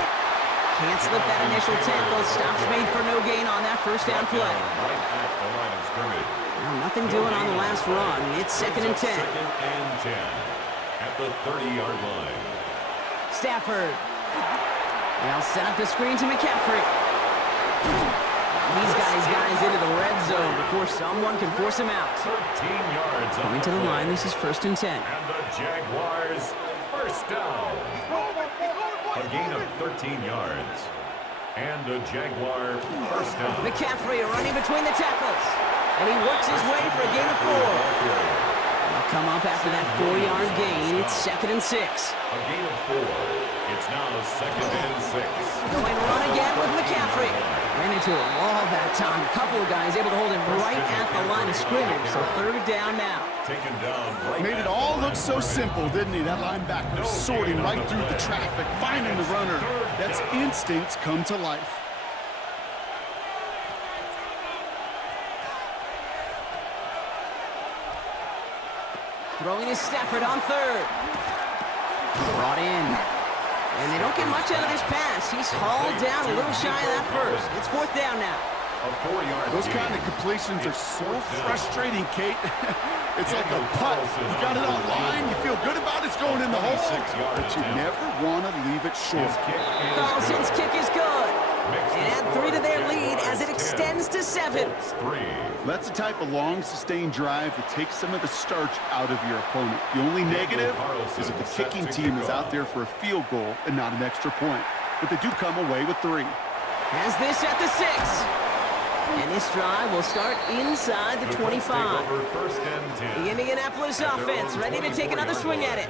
Can't slip that initial tackle. Stops made for no gain on that first down play. Right at the line of scrimmage. Well, nothing doing on the last run. It's second and 10. Second and 10 at the 30-yard line. Stafford. They'll set up the screen to McCaffrey. He's got his guys into the red zone before someone can force him out. 13 yards. Coming to the line, this is first and 10. And the Jaguars first down. A gain of 13 yards. And a Jaguar first down. McCaffrey running between the tackles. And he works his way for a gain of 4. They'll come up after that 4-yard gain. It's second and 6. A gain of 4. It's now second and 6. Going run again with McCaffrey. Ran into a wall that time. A couple of guys able to hold him right at the line of scrimmage. So third down now. Taken down right Made it at all the look so simple, didn't he? That linebacker sorting right through the traffic, finding the runner. That's instincts come to life. Throwing is Stafford on third. Brought in. And they don't get much out of this pass. He's hauled down a little shy of that first. It's fourth down now. A 4-yard Those gain. kind of completions are so frustrating, Kate. It's like a putt. You got it on line. You feel good about it's going in the hole. 26 yards But you attempt. never want to leave it short. His kick is Carlson's good. kick is good. Makes And the add score 3 to their lead Jaguars as it 10. extends to 7. Colts 3. That's the type of long, sustained drive that takes some of the starch out of your opponent. The only negative is that the kicking team is out there for a field goal and not an extra point. But they do come away with 3. Has this at the 6. And this drive will start inside the 25. Over first and 10. The Indianapolis offense ready to take another swing at it.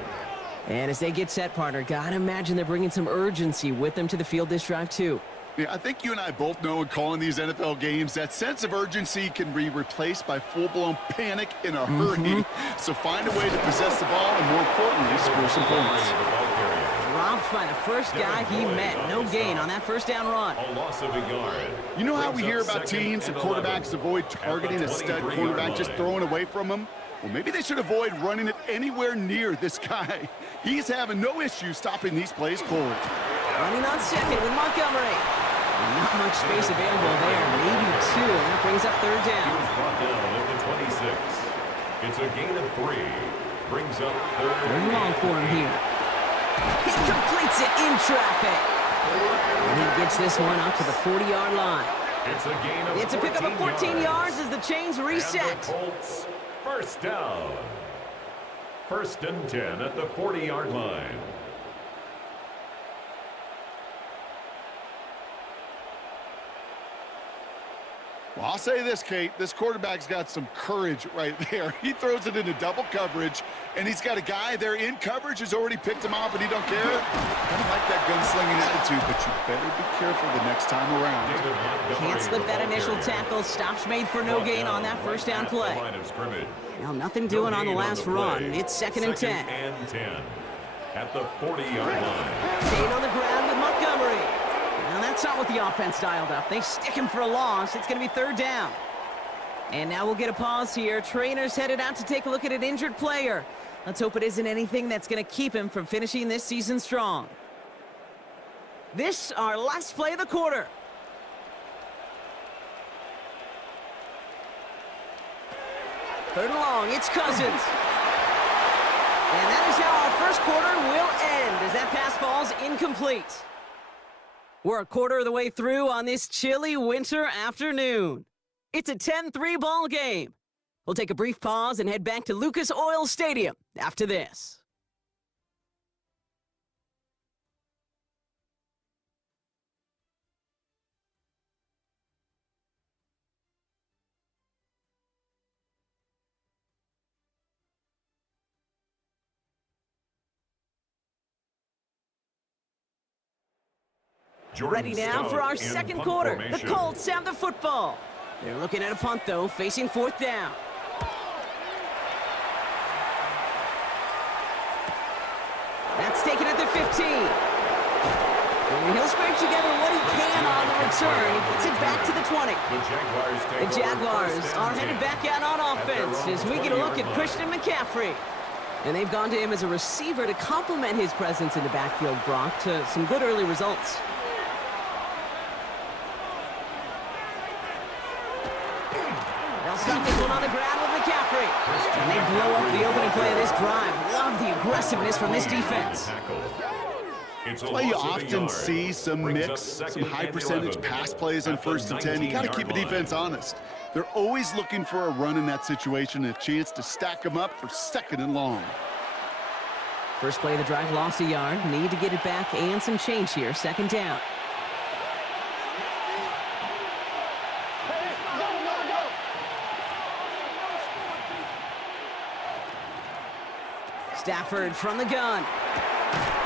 And as they get set, partner, gotta imagine they're bringing some urgency with them to the field this drive, too. Yeah, I think you and I both know in calling these NFL games that sense of urgency can be replaced by full-blown panic in a hurry. So find a way to possess the ball and, more importantly, score some points. The ball carrier. Dropped by the first guy he met. No gain on that first down run. A loss of a yard. You know how we Brings hear up about second teams and and quarterbacks 11 avoid at the targeting a stud 23-yard quarterback, just line. throwing away from him? Well, maybe they should avoid running it anywhere near this guy. He's having no issue stopping these plays cold. Running on second with Montgomery. And not much space available there. Maybe 2, and that brings up third He down. was brought down at the 26. It's a gain of 3. Brings up third Third and long for him here. He completes it in traffic. And he gets this one up to the 40-yard line. It's a gain of It's a pickup of 14 yards as the chains And reset. the Colts first down. First and 10 at the 40-yard line. Well, I'll say this, Kate. This quarterback's got some courage right there. He throws it into double coverage, and he's got a guy there in coverage who's already picked him off, and he don't care. Kind of like that gunslinging attitude, but you better be careful the next time around. Can't slip that initial tackle. Stops made for no gain on that first down play. Well, nothing doing on the last run. It's 2nd and 10. At the 40-yard line. Staying on the ground with Montgomery. Now that's not what the offense dialed up. They stick him for a loss. It's going to be 3rd down. And now we'll get a pause here. Trainer's headed out to take a look at an injured player. Let's hope it isn't anything that's going to keep him from finishing this season strong. This, our last play of the quarter. Third and long, it's Cousins. And that is how our first quarter will end as that pass falls incomplete. We're a quarter of the way through on this chilly winter afternoon. It's a 10-3 ball game. We'll take a brief pause and head back to Lucas Oil Stadium after this. Ready now for our second quarter. The Colts have the football. They're looking at a punt, though, facing 4th down. That's taken at the 15. And he'll scrape together what he can on the return. He gets it back to the 20. The Jaguars are headed back out on offense as we get a look at Christian McCaffrey. And they've gone to him as a receiver to complement his presence in the backfield, Brock, to some good early results. Stop this one on the ground with McCaffrey. And they blow up the opening play of this drive. Love the aggressiveness from this defense. That's why you often see some mix, some high percentage pass plays on 1st and 10. You got to keep a defense honest. They're always looking for a run in that situation, a chance to stack them up for 2nd and long. First play of the drive lost a yard. Need to get it back and some change here. 2nd down. Stafford from the gun.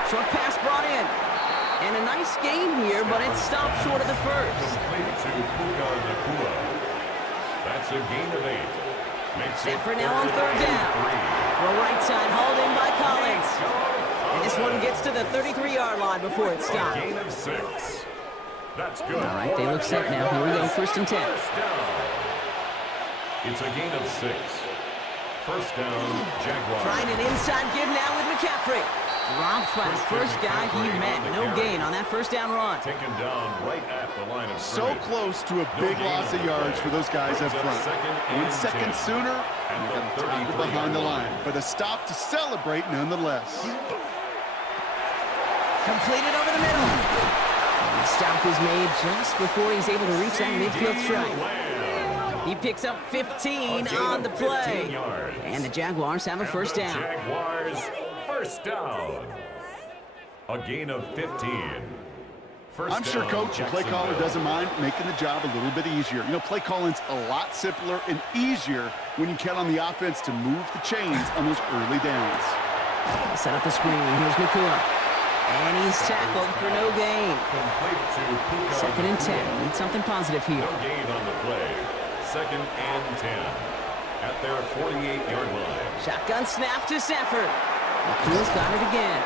Short pass brought in. And a nice game here, but it stopped short of the first. That's a gain of 8. Stafford now on 3rd down. Throw right side, hauled in by Collins. And this one gets to the 33-yard line before it stops. Gain of 6. That's good. All right, they look set now. Here we go, 1st and 10. It's a gain of 6. 1st down, Jaguars. Trying an inside give now with McCaffrey. Dropped by the first guy he met. No gain on that 1st down run. Taken down right at the line of so close to a big loss of yards for those guys up front. 1 second sooner, and they're going to tackle behind the line. But a stop to celebrate nonetheless. Completed over the middle. And the stop is made just before he's able to reach that midfield strike. He picks up 15 on the play. And the Jaguars have a 1st down. Jaguars, 1st down. A gain of 15. I'm sure Coach, the play caller, doesn't mind making the job a little bit easier. You know, play calling's a lot simpler and easier when you count on the offense to move the chains on those early downs. Set up the screen. Here's Nakua. And he's tackled for no gain. 2nd and 10. Need something positive here. No gain on the play. 2nd and 10 at their 48-yard line. Shotgun snap to Stafford. Nakua's got it again.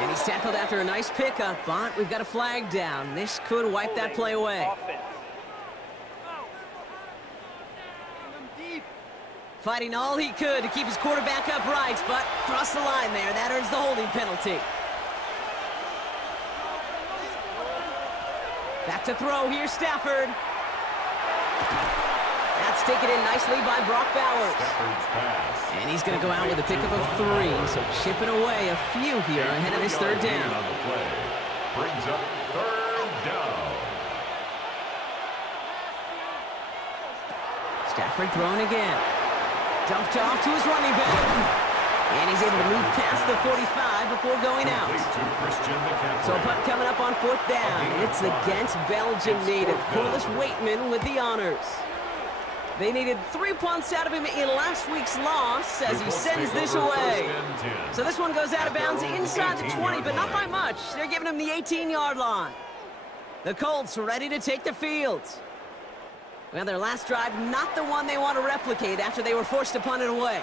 And he's tackled after a nice pickup, but we've got a flag down. This could wipe that play away. Fighting all he could to keep his quarterback upright, but crossed the line there. That earns the holding penalty. Back to throw here, Stafford. That's taken in nicely by Brock Bowers. And he's going to go out with a pickup of 3, so chipping away a few here ahead of this 3rd down. Brings up 3rd down. Stafford throwing again. Dumped off to his running back. And he's able to move past the the 45 before going out. So a punt coming up on 4th down. It's against Belgian native Corliss Waitman with the honors. They needed 3 punts out of him in last week's loss as he sends this away. So this one goes out of bounds inside the 20, but not by much. They're giving him the 18-yard line. The Colts ready to take the field. Well, their last drive, not the one they want to replicate after they were forced to punt it away.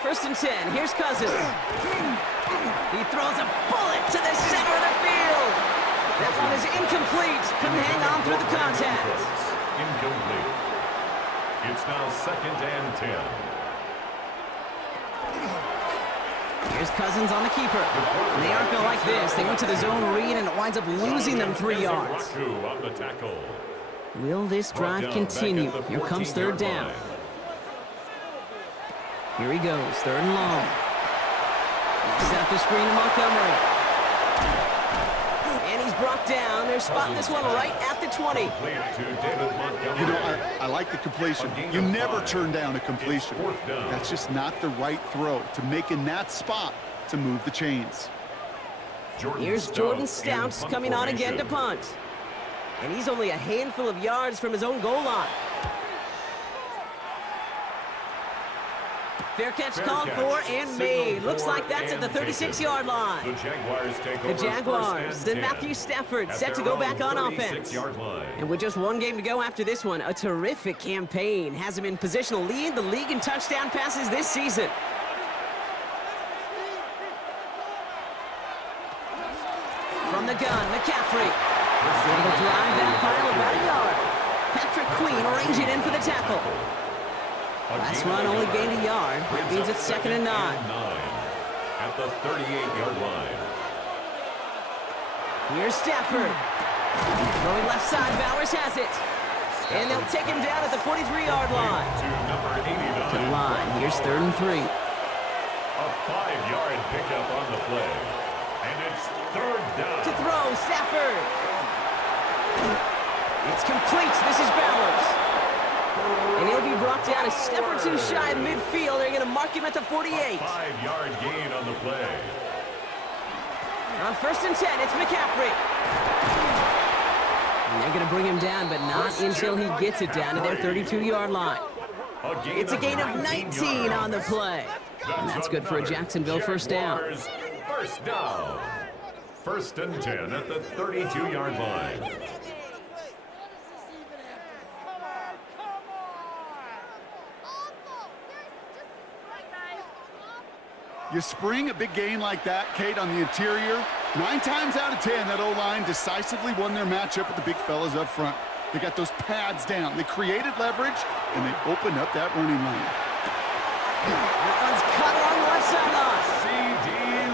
1st and 10. Here's Cousins. He throws a bullet to the center of the field. That one is incomplete. Couldn't hang on through the contact. Incomplete. It's now 2nd and 10. Here's Cousins on the keeper. And they aren't going to like this. They went to the zone read, and it winds up losing them 3 yards. On the tackle. Will this drive continue? Here comes 3rd down. Here he goes, 3rd and long. Set up the screen to Montgomery. And he's brought down. They're spotting this one right at the 20. You know, I like the completion. You never turn down a completion. That's just not the right throw to make in that spot to move the chains. Here's Jordan Stouts coming on again to punt. And he's only a handful of yards from his own goal line. Fair catch called for and made. Looks like that's at the 36-yard line. The Jaguars, then Matthew Stafford set to go back on offense. And with just 1 game to go after this one, a terrific campaign has him in position to lead the league in touchdown passes this season. From the gun, McCaffrey. He's able to drive that pile about a yard. Patrick Queen arranging in for the tackle. Last run only gained a yard. That means it's 2nd and 9. At the 38-yard line. Here's Stafford. Going left side, Bowers has it. And they'll take him down at the 43-yard line. To the line, here's 3rd and 3. A 5-yard pickup on the play. And it's 3rd down. To throw, Stafford. It's complete. This is Bowers. And he'll be brought down a step or 2 shy of midfield. They're going to mark him at the 48. 5-yard gain on the play. On 1st and 10, it's McCaffrey. And they're going to bring him down, but not until he gets it down to their 32-yard line. It's a gain of 19 on the play. And that's good for a Jacksonville 1st down. 1st down. 1st and 10 at the 32-yard line. You spring a big gain like that, Kate, on the interior. 9 times out of 10, that O-line decisively won their matchup with the big fellas up front. They got those pads down. They created leverage, and they opened up that running lane. That one's cut along the left sideline.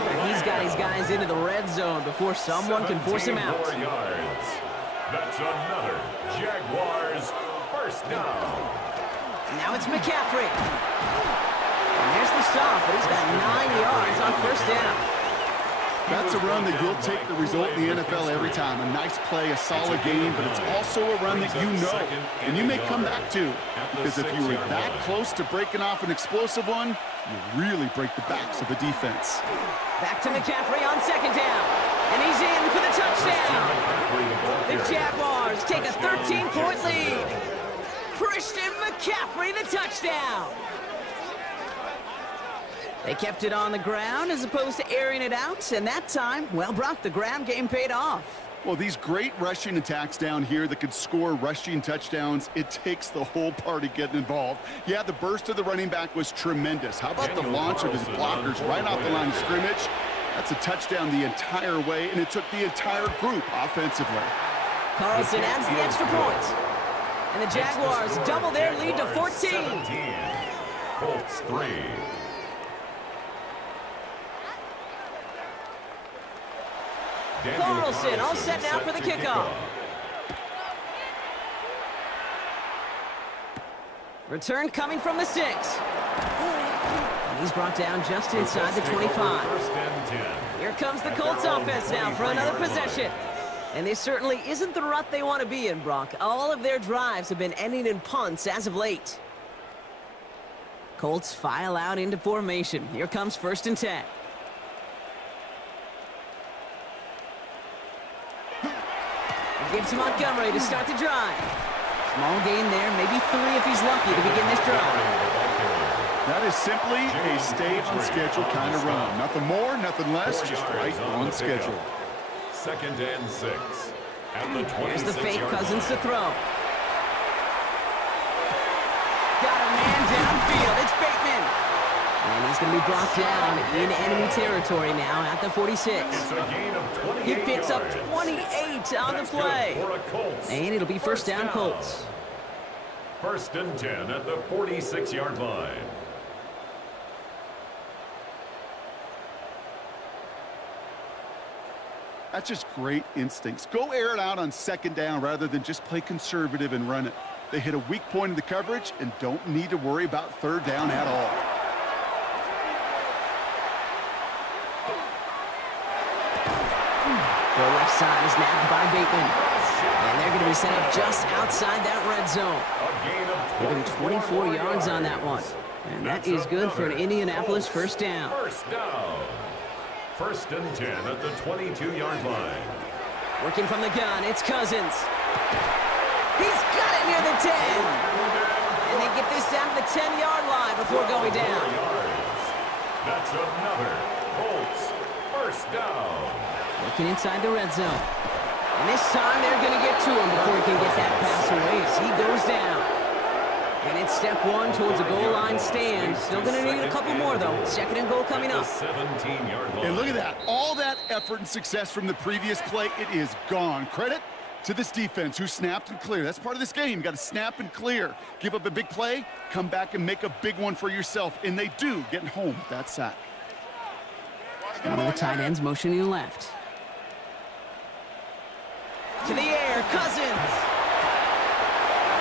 And he's got his guys into the red zone before someone can force him out. Yards. That's another Jaguars 1st down. Now it's McCaffrey. And there's the stop, but he's got 9 yards on 1st down. That's a run that you'll take the result in the NFL every time. A nice play, a solid game, but it's also a run that you know, and you may come back to. Because if you were that close to breaking off an explosive one, you really break the backs of the defense. Back to McCaffrey on 2nd down. And he's in for the touchdown. The Jaguars take a 13-point lead. Christian McCaffrey, the touchdown. They kept it on the ground as opposed to airing it out, and that time, well, Brock, the ground game paid off. Well, these great rushing attacks down here that could score rushing touchdowns, it takes the whole party getting involved. Yeah, the burst of the running back was tremendous. How about the launch of his blockers right off the line of scrimmage? That's a touchdown the entire way, and it took the entire group offensively. Carlson adds the extra point. And the Jaguars double their lead to 14. Colts 3. Carlson all set now for the kickoff. Return coming from the 6. And he's brought down just inside the 25. Here comes the Colts offense now for another possession. And this certainly isn't the rut they want to be in, Brock. All of their drives have been ending in punts as of late. Colts file out into formation. Here comes 1st and 10. Gives to Montgomery to start the drive. Small gain there, maybe 3 if he's lucky to begin this drive. That is simply a stay-on-schedule kind of run. Nothing more, nothing less, just right on schedule. 2nd and 6. At the 26-yard line. Here's the fake, Cousins to throw. Got a man downfield. It's Bateman. And he's going to be brought down in enemy territory now at the 46. It's a gain of 28 He picks up yards. 28 on the That's good play. for a Colts. And it'll be first down Colts. 1st and 10 at the 46-yard line. That's just great instincts. Go air it out on 2nd down rather than just play conservative and run it. They hit a weak point in the coverage and don't need to worry about 3rd down at all. The left side is nabbed by Bateman. And they're going to be set up just outside that red zone. Give him 24 yards on that one. And that is good for an Indianapolis first down. First down. 1st and 10 at the 22-yard line. Working from the gun, it's Cousins. He's got it near the 10. And they get this down to the 10-yard line before going down. 4 yards. That's another Colts first down. Working inside the red zone. And this time they're going to get to him before he can get that pass away as he goes down. And it's step 1 towards a goal line stand. Still going to need a couple more, though. 2nd and goal coming up. 17-yard line. And look at that. All that effort and success from the previous play, it is gone. Credit to this defense who snapped and cleared. That's part of this game. You got to snap and clear. Give up a big play, come back and make a big one for yourself. And they do, getting home with that sack. One of the tight ends motioning left. To the air, Cousins.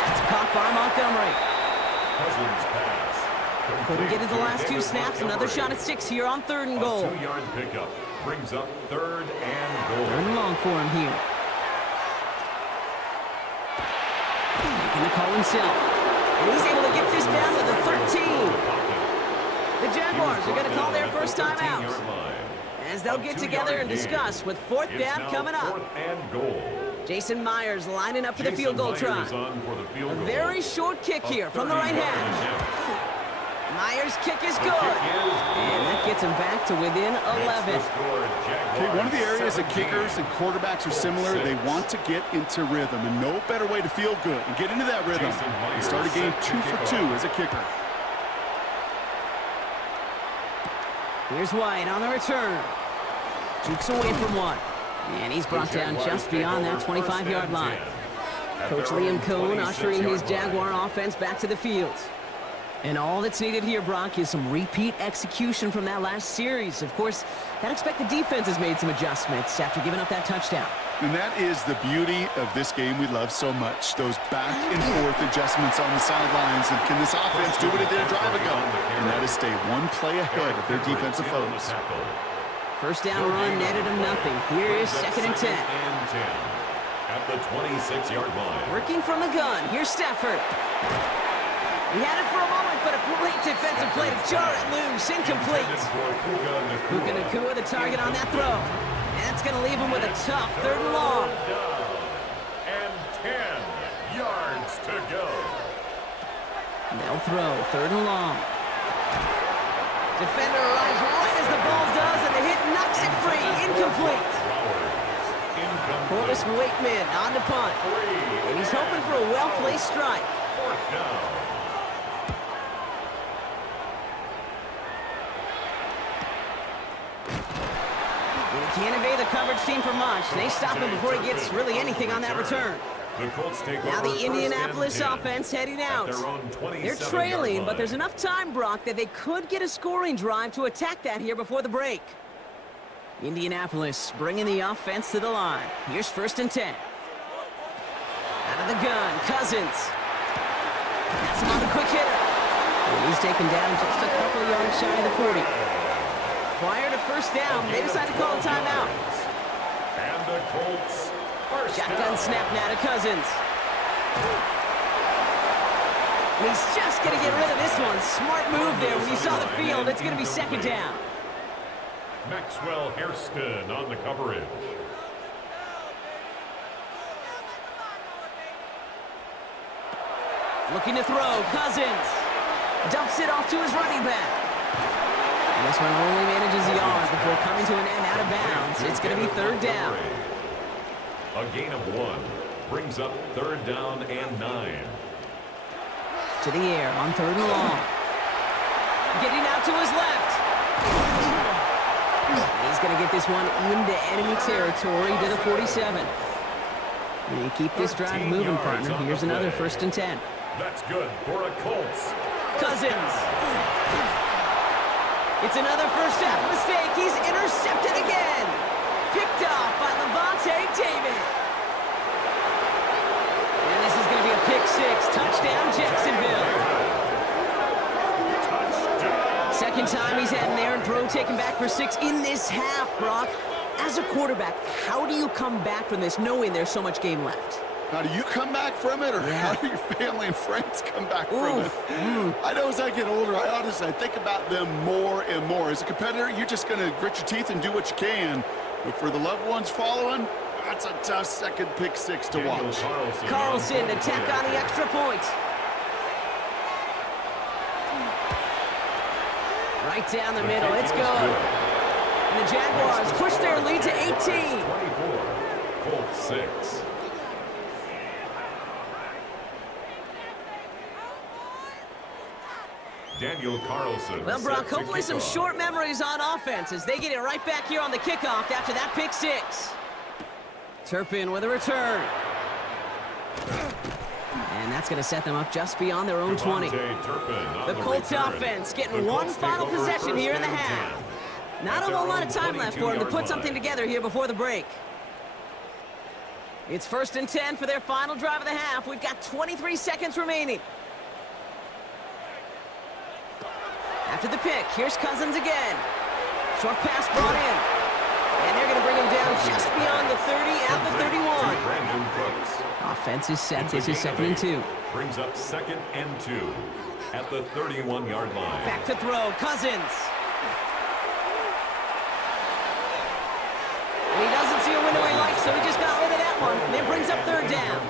That's caught by Montgomery. Cousins pass. Couldn't get it the last 2 snaps. Another shot at 6 here on 3rd and goal. A 2-yard pickup brings up 3rd and goal. 3rd and long for him here. Making the call himself. And he's able to get this down to the 13. The Jaguars are going to call their first time out, as they'll get together and discuss with 4th down coming up. 4th and goal. Jason Myers lining up for the field goal try. A very short kick here from the right hand. Myers' kick is good. And that gets him back to within 11. Okay, one of the areas that kickers and quarterbacks are similar, they want to get into rhythm. And no better way to feel good and get into that rhythm and start a game 2 for 2 as a kicker. Here's White on the return. Jukes away from one. And he's brought down just beyond that 25-yard line. Coach Liam Cohn ushering his Jaguar offense back to the field. And all that's needed here, Brock, is some repeat execution from that last series. Of course, I'd expect the defense has made some adjustments after giving up that touchdown. And that is the beauty of this game we love so much. Those back and forth adjustments on the sidelines. And can this offense do what it did a drive ago? And that is stay one play ahead of their defensive foes. First down run netted him nothing. Here is 2nd and 10. At the 26-yard line. Working from the gun. Here's Stafford. He had it for a moment, but a great defensive play to jar it loose. Incomplete. Puka Nacua the target on that throw. And that's going to leave him with a tough 3rd and long. And 10 yards to go. They'll throw 3rd and long. Defender arrives right as the ball does, and the hit knocks it free. Incomplete. Corliss Wakeman on the punt. And he's hoping for a well-placed strike. 4th down. And he can't evade the coverage team for much. They stop him before he gets really anything on that return. The Colts take Now over the Indianapolis 1st and 10 offense heading out. at their own They're 27-yard trailing, line. but there's enough time, Brock, that they could get a scoring drive to attack that here before the break. Indianapolis bringing the offense to the line. Here's 1st and 10. Out of the gun, Cousins. That's him on the quick hitter. And he's taken down just a couple of yards shy of the 40. Prior to first down, they decided to call a timeout. And the Colts first Shotgun down. snap now to Cousins. And he's just going to get rid of this one. Smart move there. When you saw the field, it's going to be second down. Maxwell Hairston on the coverage. Looking to throw. Cousins dumps it off to his running back. And this one only manages the yard before coming to an end out of bounds. It's going to be third down. A gain of 1 brings up third down and 9. To the air on third and long. Getting out to his left. He's going to get this one into enemy territory to the 47. And keep this drive moving, partner. Here's another 1st and 10. That's good for a Colts. Cousins. It's another first half mistake. He's intercepted again. Picked off by Levante David. And this is going to be a pick 6. Touchdown, Jacksonville. Second time he's had an errant throw taken back for 6 in this half, Brock. As a quarterback, how do you come back from this knowing there's so much game left? How do you come back from it, or how do your family and friends come back from it? I know as I get older, I think about them more and more. As a competitor, you're just going to grit your teeth and do what you can. But for the loved ones following, that's a tough second pick 6 to watch. Carlson to tack on the extra point. Right down the middle. It's good. And the Jaguars push their lead to 18. 24, Colts 6. Daniel Carlson. Well, Brock, hopefully some short memories on offense as they get it right back here on the kickoff after that pick 6. Turpin with a return. And that's going to set them up just beyond their own 20. The Colts offense getting one final possession here in the half. Not a whole lot of time left for them to put something together here before the break. It's 1st and 10 for their final drive of the half. We've got 23 seconds remaining. After the pick, here's Cousins again. Short pass brought in. And they're going to bring him down just beyond the 30 at the 31. Offense is set. This is 2nd and 2. Brings up 2nd and 2 at the 31-yard line. Back to throw. Cousins. And he doesn't see a window he likes, so he just got rid of that one. And it brings up 3rd down.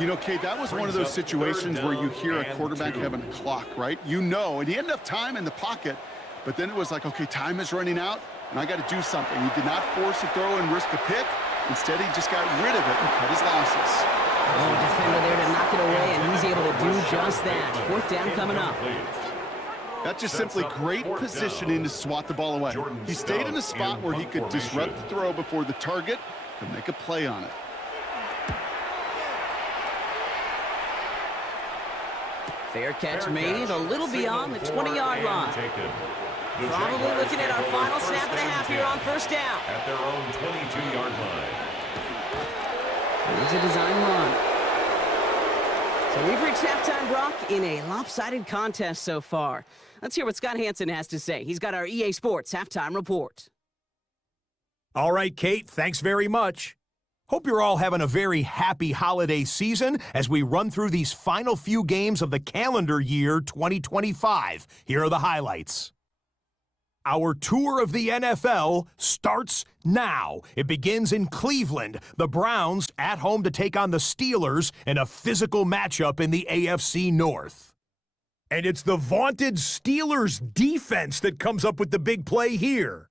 You know, Kate, that was one of those situations where you hear a quarterback having a clock, right? You know, and he had enough time in the pocket, but then it was like, okay, time is running out, and I got to do something. He did not force a throw and risk a pick. Instead, he just got rid of it and cut his losses. Oh, defender there to knock it away, and he's able to do just that. 4th down coming up. That's just simply great positioning to swat the ball away. He stayed in a spot where he could disrupt the throw before the target could make a play on it. Fair catch made a little beyond the 20-yard line. Probably looking at our final snap of the half here on 1st down. At their own 22-yard line. Here's a design run. So we've reached halftime, Brock, in a lopsided contest so far. Let's hear what Scott Hansen has to say. He's got our EA Sports halftime report. All right, Kate, thanks very much. Hope you're all having a very happy holiday season as we run through these final few games of the calendar year 2025. Here are the highlights. Our tour of the NFL starts now. It begins in Cleveland. The Browns at home to take on the Steelers in a physical matchup in the AFC North. And it's the vaunted Steelers defense that comes up with the big play here.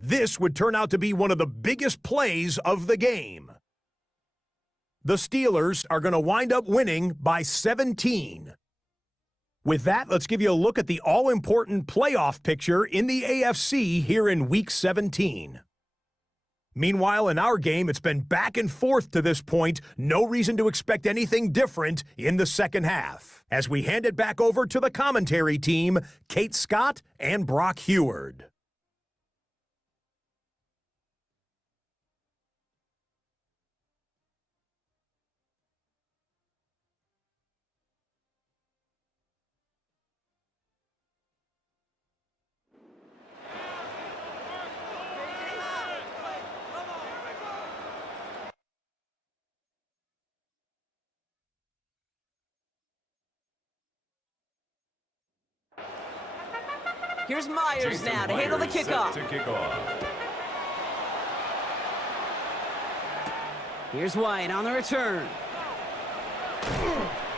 This would turn out to be one of the biggest plays of the game. The Steelers are going to wind up winning by 17. With that, let's give you a look at the all-important playoff picture in the AFC here in Week 17. Meanwhile, in our game, it's been back and forth to this point. No reason to expect anything different in the second half. As we hand it back over to the commentary team, Kate Scott and Brock Heward. Here's Myers now to handle the kickoff. To kick off. Here's White on the return.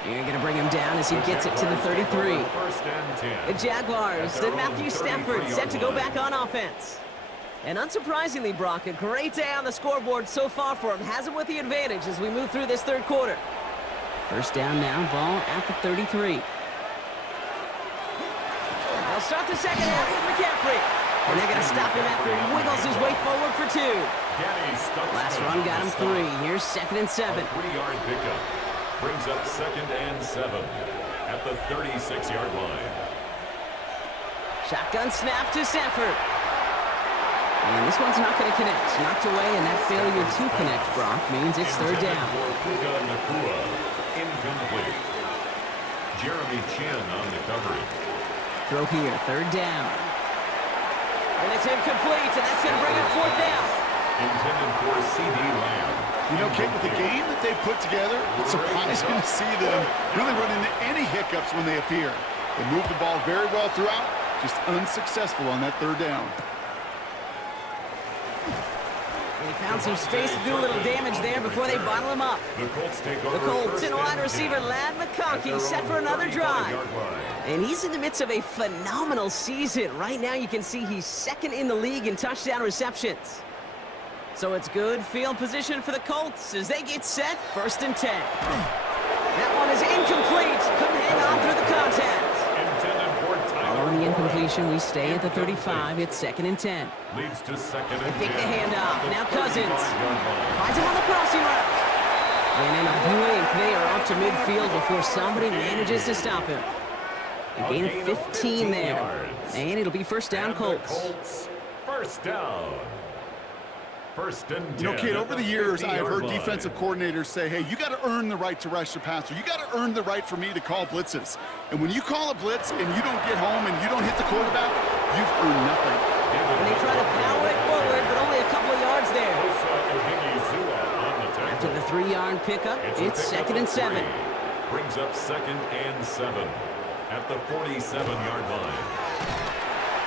You're going to bring him down as he gets it to the 33. First and 10. The Jaguars, then Matthew Stafford set to go back on offense. And unsurprisingly, Brock, a great day on the scoreboard so far for him. Has him with the advantage as we move through this third quarter. First down now, ball at the 33. They'll start the second half with McCaffrey. And they're going to stop him after he wiggles his way forward for 2. Last run got him 3. Here's second and 7. 3-yard pickup. Brings up second and 7 at the 36-yard line. Shotgun snap to Stafford. And this one's not going to connect. Knocked away, and that failure to connect, Brock, means it's third down. Incomplete. Jeremy Chin on the coverage. Throw here, third down. And it's incomplete, and that's going to bring up fourth down. Intended for C.D. Lamb. You know, Kate, with the game that they've put together, it's surprising to see them really run into any hiccups when they appear. They move the ball very well throughout, just unsuccessful on that third down. They found some space to do a little damage there before they bottle him up. The Colts take over. The Colts and wide receiver Lad McConkey set for another drive. And he's in the midst of a phenomenal season. Right now you can see he's second in the league in touchdown receptions. So it's good field position for the Colts as they get set, first and 10. That one is incomplete. Couldn't hang on through the contact. Following the incompletion, we stay at the 35. It's second and 10. Leads to second and 10. They fake the handoff. Now Cousins finds him on the crossing route. And in a blink, they are off to midfield before somebody manages to stop him. A gain of 15 there. And it'll be first down, Colts. First down. First and 10. You know, Kate, over the years, I have heard defensive coordinators say, hey, you got to earn the right to rush the passer. You got to earn the right for me to call blitzes. And when you call a blitz and you don't get home and you don't hit the quarterback, you've earned nothing. And they try to power it forward, but only a couple of yards there. After the 3-yard pickup, it's second and 7. Brings up second and 7 at the 47-yard line.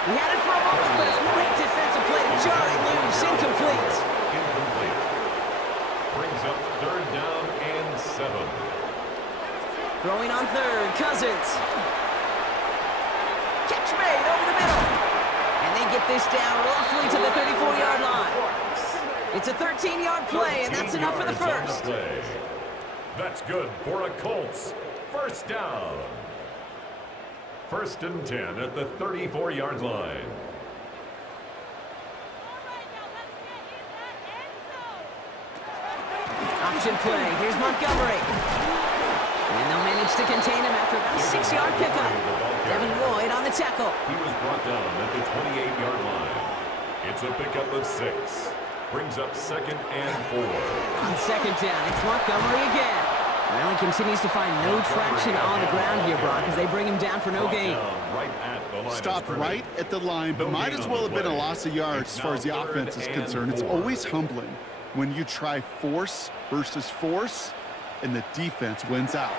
He had it for a moment, but a great defensive play to Charlie loose, incomplete. Incomplete. Brings up third down and 7. Throwing on third, Cousins. Catch made over the middle. And they get this down roughly to the 34-yard line. It's a 13-yard play, and that's enough for the first. That's good for a Colts. First down. First and 10 at the 34-yard line. Option play. Here's Montgomery. And they'll manage to contain him after about a 6-yard pickup. Devin Lloyd on the tackle. He was brought down at the 28-yard line. It's a pickup of 6. Brings up second and 4. On second down, it's Montgomery again. Well, he continues to find no traction on the ground here, Brock, as they bring him down for no gain. Stopped right at the line, but might as well have been a loss of yards as far as the offense is concerned. It's always humbling when you try force versus force, and the defense wins out.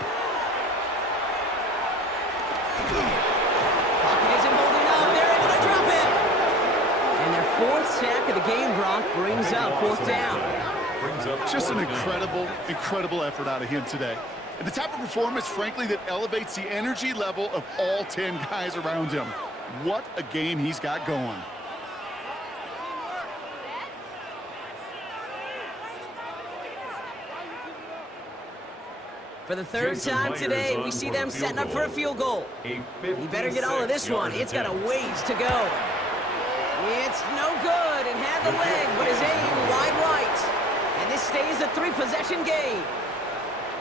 Pocket isn't holding up. They're able to drop it. And their fourth sack of the game, Brock, brings up fourth down. Just an incredible effort out of him today. And the type of performance, frankly, that elevates the energy level of all 10 guys around him. What a game he's got going. For the third time today, we see them setting up for a field goal. He better get all of this one. It's got a ways to go. It's no good. It had the leg, but his aim wide right. And this stays a 3-possession game.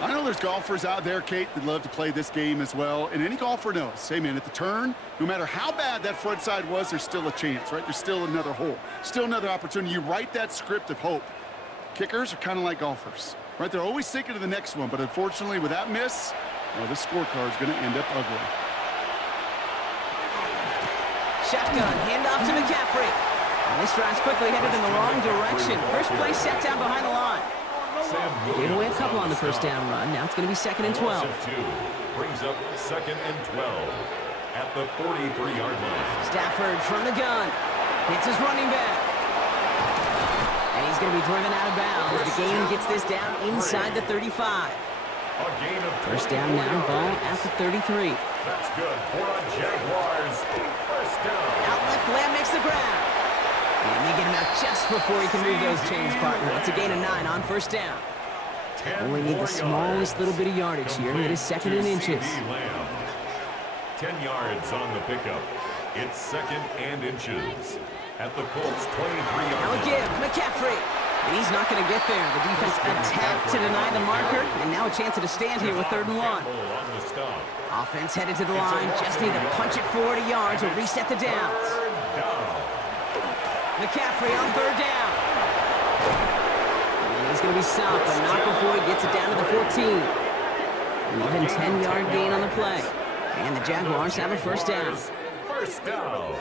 I know there's golfers out there, Kate, that love to play this game as well. And any golfer knows, hey, man, at the turn, no matter how bad that front side was, there's still a chance, right? There's still another hole, still another opportunity. You write that script of hope. Kickers are kind of like golfers, right? They're always thinking of the next one. But unfortunately, with that miss, well, this scorecard is going to end up ugly. Shotgun, handoff to McCaffrey. And this drive's quickly headed in the wrong direction. First play set down behind the line. Gave away a couple on the first down run. Now it's going to be second and 12. Brings up second and 12. at the 43-yard line. Stafford from the gun. Hits his running back. And he's going to be driven out of bounds. The gain gets this down inside the 35. A gain of First down now, ball at the 33. That's good for a Jaguars first down. Out left, Lamb makes the grab. And they get him out just before he can move those chains, partner. It's a gain of 9 on first down. Only need the smallest little bit of yardage here. It is second and inches. 10 yards on the pickup. It's second and inches. At the Colts 23-yard Now a line. give, McCaffrey. And he's not going to get there. The defense attacked to deny the marker. And now a chance at a stand here with 3rd and 1. On the stop. Offense headed to the line. Just need to punch it 40 yards or reset the downs. Down. McCaffrey on 3rd down. And he's going to be stopped, but not before he gets it down to the 14. An even 10-yard gain on the play. And the Jaguars have a first down. First down.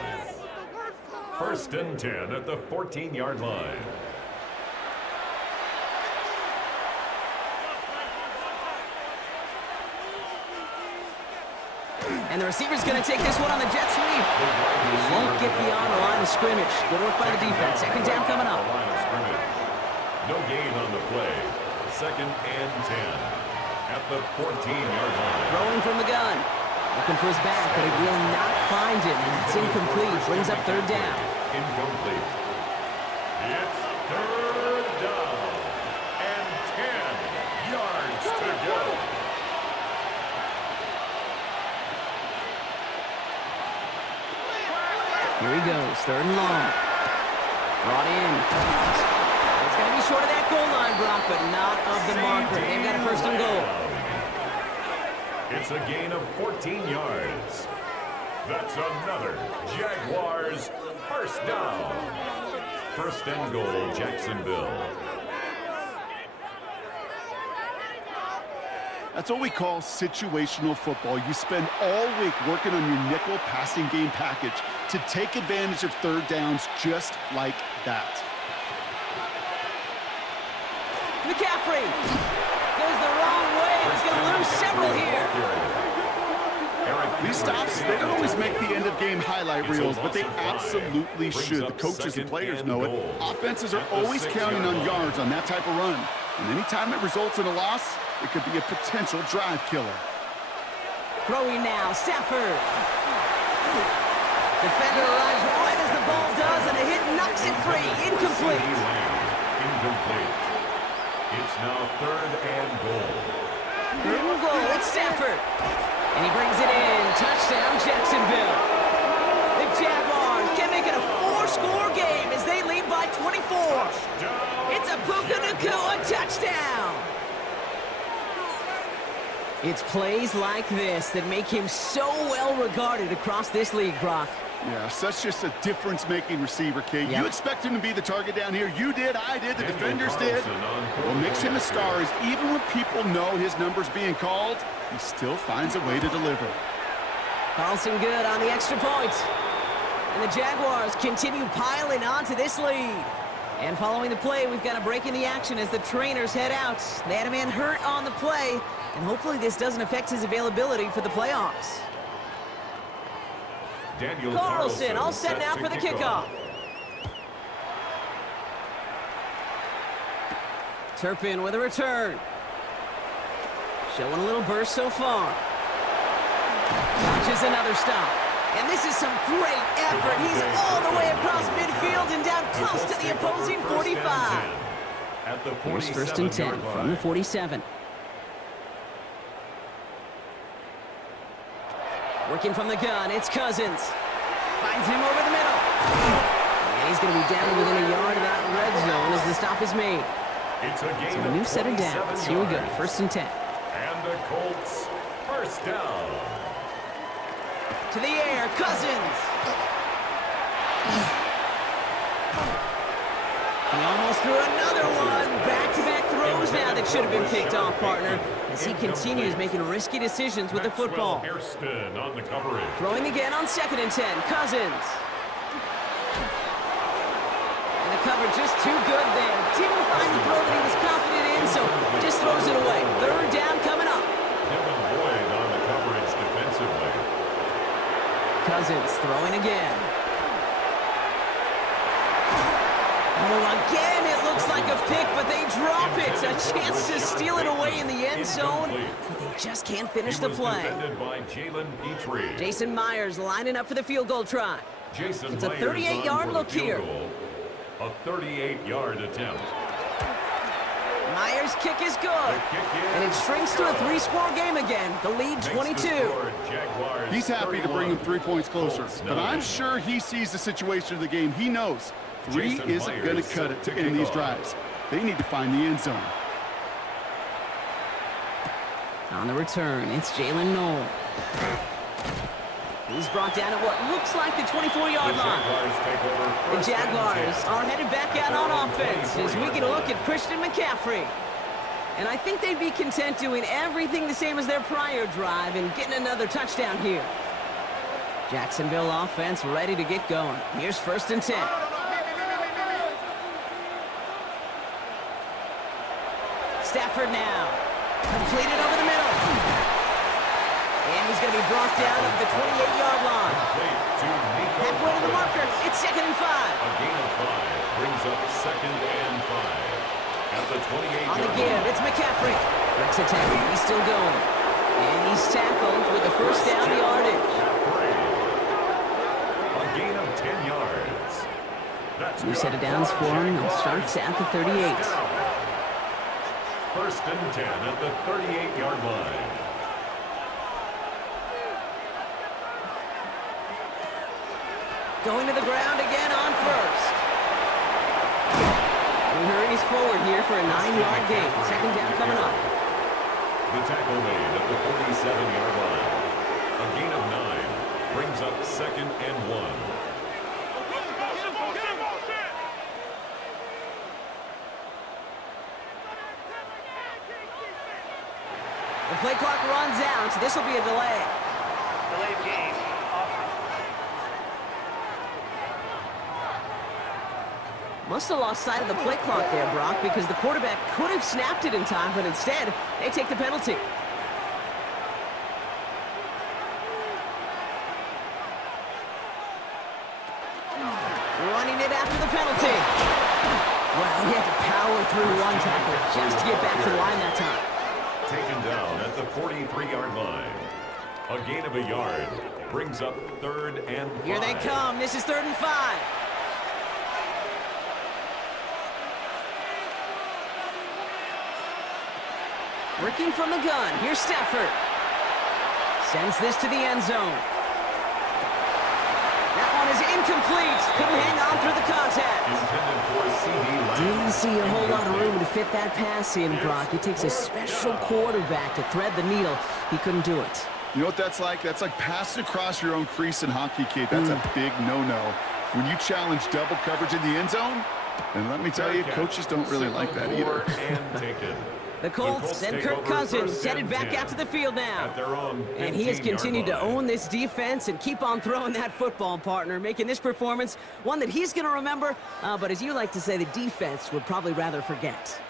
First and 10 at the 14-yard line. And the receiver's going to take this one on the jet sweep. And he won't get beyond the line of scrimmage. Good work by the defense. Second down coming up. Line of scrimmage. No gain on the play. Second and 10 at the 14-yard line. Throwing from the gun. Looking for his back, but he will not find him. It's incomplete. Brings up 3rd down. Incomplete. It's 3rd down and 10 yards to go. Here he goes. 3rd and long. Brought in. It's going to be short of that goal line, Brock, but not of the marker. They've got a first and goal. It's a gain of 14 yards. That's another Jaguars first down. First and goal, Jacksonville. That's what we call situational football. You spend all week working on your nickel passing game package to take advantage of 3rd downs just like that. McCaffrey goes the wrong way. He's going to lose several here. These stops, they don't always make the end-of-game highlight reels, but they absolutely should. The coaches and players know it. Offenses are always counting on yards on that type of run. And anytime it results in a loss, it could be a potential drive killer. Throwing now, Stafford. Defender arrives right as the ball does, and the hit knocks it free. Incomplete. Incomplete. It's now 3rd and goal. 3rd and goal, it's Stafford. And he brings it in. Touchdown, Jacksonville. The Jaguars can make it a 4-score game as they lead by 24. It's a Puka Nacua touchdown. It's plays like this that make him so well regarded across this league, Brock. Yeah, such just a difference-making receiver, Kate. Yep. You expect him to be the target down here. You did, I did, the defenders did. What makes him a star is even when people know his number's being called, he still finds a way to deliver. Carlson good on the extra point. And the Jaguars continue piling on to this lead. And following the play, we've got a break in the action as the trainers head out. They had a man hurt on the play, and hopefully this doesn't affect his availability for the playoffs. Daniel Carlson all set now for the kickoff. Turpin with a return. Showing a little burst so far. Watches another stop. And this is some great effort. He's all the way across midfield and down close to the opposing 45. Here's 1st and 10 from the 47. Working from the gun, it's Cousins. Finds him over the middle. And he's going to be down to within a yard of that red zone as the stop is made. It's a game So a new set of downs. Here we go, 1st and 10. And the Colts first down. To the air, Cousins. He almost threw another one. Back-to-back throws now that should have been picked off, partner, as he continues making risky decisions with the football. Hairston on the coverage. Throwing again on 2nd and 10, Cousins. And the cover just too good there. Didn't find the throw that he was confident in, so just throws it away. 3rd down coming up. Devin Boyd on the coverage defensively. Cousins throwing again. Oh, again, it looks like a pick, but they drop it. A chance to steal it away in the end zone, but they just can't finish the play. Jason Myers lining up for the field goal try. It's a 38-yard look here. A 38-yard attempt. Myers' kick is good, and it shrinks to a 3-score game again. The lead 22. He's happy to bring him 3 points closer, but I'm sure he sees the situation of the game. He knows 3 isn't going to cut it to end these drives. They need to find the end zone. On the return, it's Jalen Noel. He's brought down at what looks like the 24-yard line. The Jaguars are headed back out on offense as we get a look at Christian McCaffrey. And I think they'd be content doing everything the same as their prior drive and getting another touchdown here. Jacksonville offense ready to get going. Here's 1st and 10. Stafford now. Completed over the middle. And he's going to be brought down at the 28-yard line. Halfway to the marker. It's 2nd and 5. A gain of 5 brings up 2nd and 5. At the 28-yard On the give, it's McCaffrey. Breaks a tackle. He's still going. And he's tackled with the 1st down yardage. A gain of 10 yards. That's New set of downs for him. He'll start at the 38. 1st and 10 at the 38-yard line. Going to the ground again on 1st. And hurries forward here for a 9-yard gain. 2nd down coming up. The tackle made at the 47-yard line. A gain of 9 brings up 2nd and 1. The play clock runs out. This will be a delay. Delayed game. Must have lost sight of the play clock there, Brock, because the quarterback could have snapped it in time, but instead, they take the penalty. Running it after the penalty. Well, he had to power through one tackle just to get back to the line that time. Taken down at the 43-yard line. A gain of a yard brings up 3rd and 5. Here they come. This is 3rd and 5. Working from the gun. Here's Stafford. Sends this to the end zone. That one is incomplete. Couldn't hang on through the contact. Intended for CD. Didn't see a whole lot of room to fit that pass in, Brock. It takes a special quarterback to thread the needle. He couldn't do it. You know what that's like? That's like passing across your own crease in hockey, kid. That's a big no-no. When you challenge double coverage in the end zone, and let me tell you, coaches don't really like that either. The Colts and Kirk Cousins headed back out to the field now. And he has continued to own this defense and keep on throwing that football, partner, making this performance one that he's going to remember, but as you like to say, the defense would probably rather forget.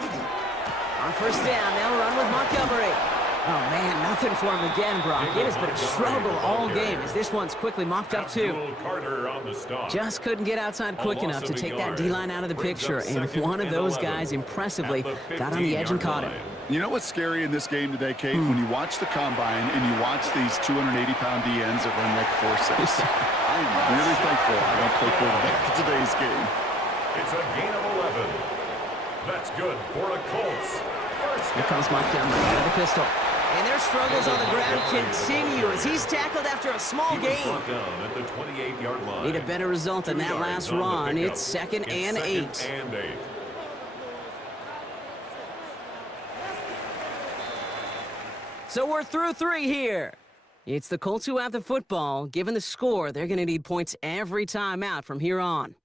On 1st down, they'll run with Montgomery. Oh, man, nothing for him again, Brock. It has been a struggle all game as this one's quickly mopped up, too. Just couldn't get outside quick enough to take that D-line out of the picture, and one of those guys impressively got on the edge and caught him. You know what's scary in this game today, Kate? When you watch the combine and you watch these 280-pound DNs that run like 4.6. I am really thankful I don't play quarterback in today's game. It's a gain of 11. That's good for the Colts. Here comes Montgomery out of the pistol. And their struggles on the ground continue as he's tackled after a small gain. Need a better result than that last run. It's 2nd and 8. So we're through 3 here. It's the Colts who have the football. Given the score, they're going to need points every time out from here on.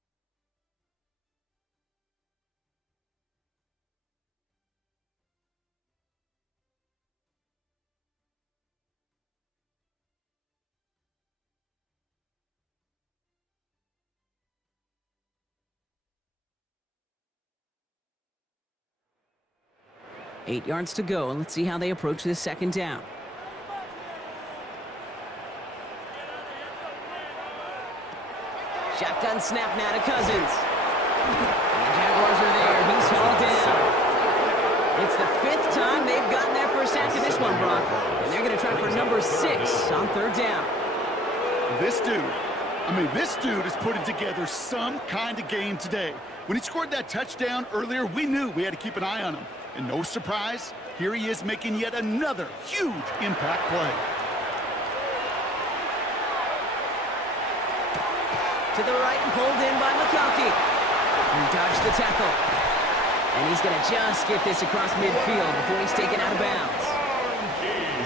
$8 yards to go, and let's see how they approach this 2nd down. Shotgun snap now to Cousins. And the Jaguars are there. He's hauled down. It's the 5th time they've gotten their first sack in this one, Brock. And they're going to try for number 6 on 3rd down. This dude is putting together some kind of game today. When he scored that touchdown earlier, we knew we had to keep an eye on him. And no surprise, here he is making yet another huge impact play. To the right and pulled in by McConkey. He dodged the tackle. And he's going to just get this across midfield before he's taken out of bounds.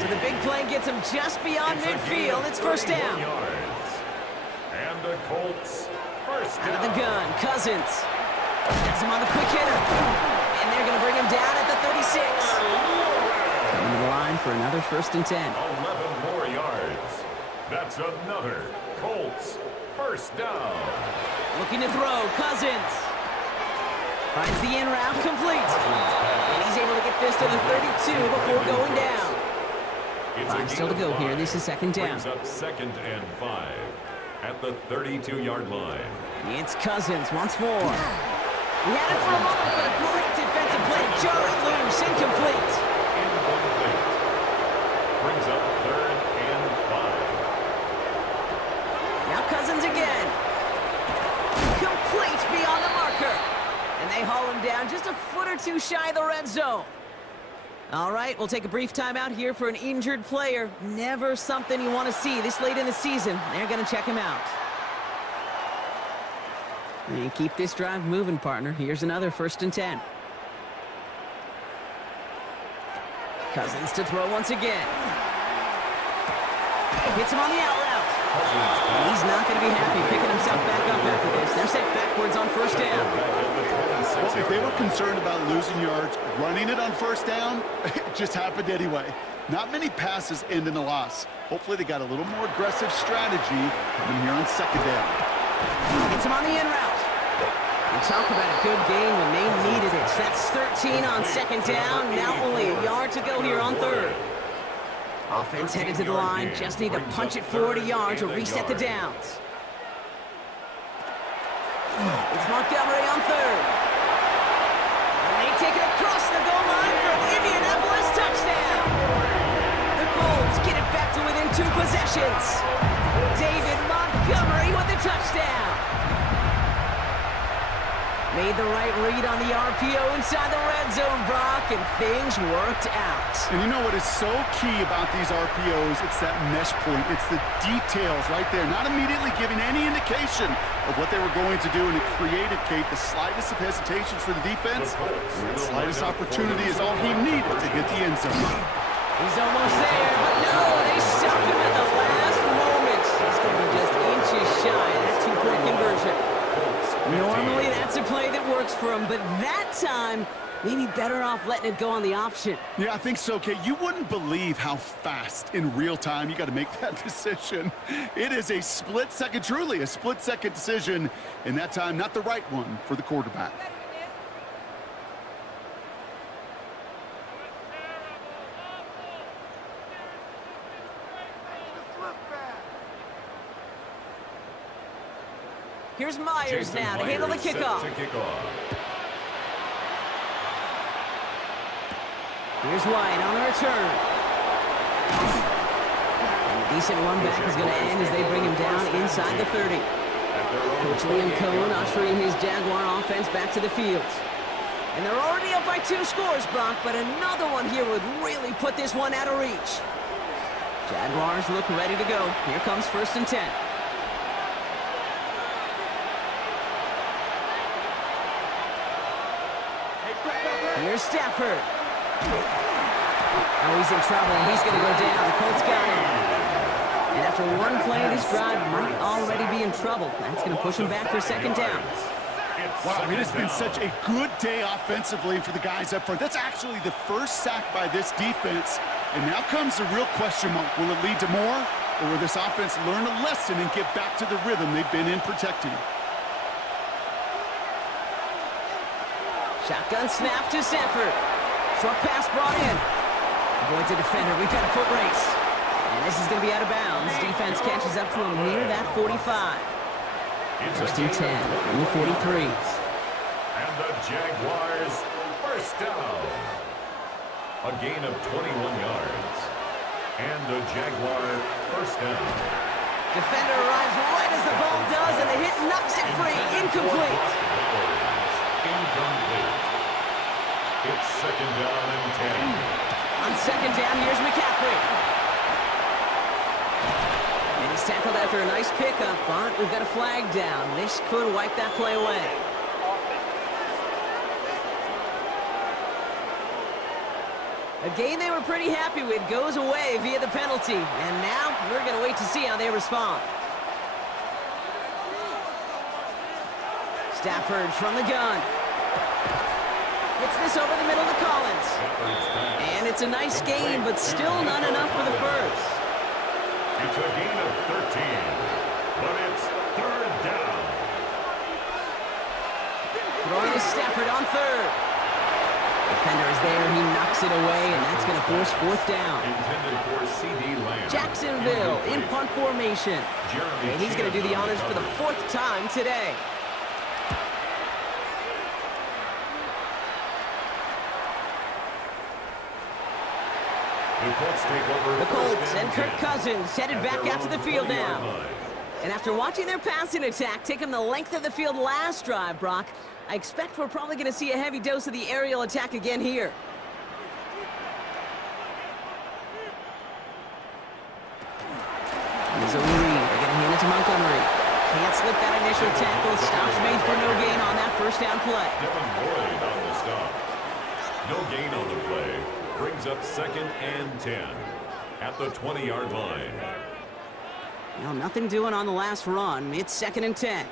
So the big play gets him just beyond midfield. It's 1st down. And the Colts, 1st down. Out of the gun, Cousins. Has him on the quick hitter. And they're going to bring him down at the 36. Coming to the line for another 1st and 10. 11 more yards. That's another Colts 1st down. Looking to throw, Cousins. Finds the in route, complete. And he's able to get this to the 32 before going down. 5 still to go here. This is 2nd down. Brings up 2nd and 5 at the 32-yard line. It's Cousins once more. He had it for a moment, but a great defensive play. Jarring loose, incomplete. Incomplete. Brings up 3rd and 5. Now Cousins again. Complete beyond the marker. And they haul him down just a foot or two shy of the red zone. All right, we'll take a brief timeout here for an injured player. Never something you want to see this late in the season. They're going to check him out. And keep this drive moving, partner. Here's another 1st and 10. Cousins to throw once again. Hits him on the out route. And he's not going to be happy picking himself back up after this. They're set backwards on 1st down. Well, if they were concerned about losing yards, running it on 1st down, it just happened anyway. Not many passes end in a loss. Hopefully they got a little more aggressive strategy coming here on 2nd down. Hits him on the in route. And talk about a good game when they needed it. That's 13 on 2nd down. Now only a yard to go here on 3rd. Offense headed to the line. Just need to punch it forward a yard to reset the downs. It's Montgomery on 3rd. And they take it across the goal line for an Indianapolis touchdown. The Colts get it back to within 2 possessions. David Montgomery with the touchdown. Made the right read on the RPO inside the red zone, Brock, and things worked out. And you know what is so key about these RPOs? It's that mesh point. It's the details right there. Not immediately giving any indication of what they were going to do, and it created, Kate, the slightest of hesitations for the defense. And that slightest opportunity is all he needed to hit the end zone. He's almost there, but no, they stopped him at the last moment. He's going to be just inches shy of that 2-point conversion. Normally, that's a play that works for him, but that time, maybe better off letting it go on the option. Yeah, I think so, Kate. You wouldn't believe how fast in real time you got to make that decision. It is a split second, truly a split second decision, and that time not the right one for the quarterback. Here's Myers now to handle the kickoff. Here's White on the return. And a decent run back is going to end as they bring him down inside the 30. Coach Liam Cohn ushering his Jaguar offense back to the field. And they're already up by 2 scores, Brock, but another one here would really put this one out of reach. Jaguars look ready to go. Here comes 1st and 10. Here's Stafford. Oh, he's in trouble. He's going to go down. The Colts got him. And after one play, this drive might already be in trouble. That's going to push him back for 2nd down. Wow, it has been such a good day offensively for the guys up front. That's actually the first sack by this defense. And now comes the real question mark. Will it lead to more? Or will this offense learn a lesson and get back to the rhythm they've been in protecting? Shotgun snap to Stafford. Short pass brought in. Avoids a defender. We've got a foot race. And this is going to be out of bounds. Defense catches up to him near that 45. It's First a and gain 10 of from the 43. And the Jaguars first down. A gain of 21 yards. And the Jaguar first down. Defender arrives right as the ball does, and the hit knocks it free. Incomplete. Incomplete. It's second down and 10. On second down, here's McCaffrey. And he's tackled after a nice pickup, but we've got a flag down. This could wipe that play away. A game they were pretty happy with goes away via the penalty. And now we're going to wait to see how they respond. Stafford from the gun. Hits this over the middle to Collins. And it's a nice gain, but still not enough for the first. It's a gain of 13, but it's third down. Throwing to Stafford on third. Defender is there, he knocks it away, and that's going to force fourth down. Intended for C.D. Lamb. Jacksonville in punt formation. And he's going to do the honors for the fourth time today. The Colts and Kirk Cousins headed back out to the field now. And after watching their passing attack take them the length of the field last drive, Brock, I expect we're probably going to see a heavy dose of the aerial attack again here. There's a read. They're going to hand it to Montgomery. Can't slip that initial tackle. Stops made for no gain on that first down play. Devin Lloyd on the stop. No gain on the play. Brings up second and 10 at the 20-yard line. Well, nothing doing on the last run. It's second and 10.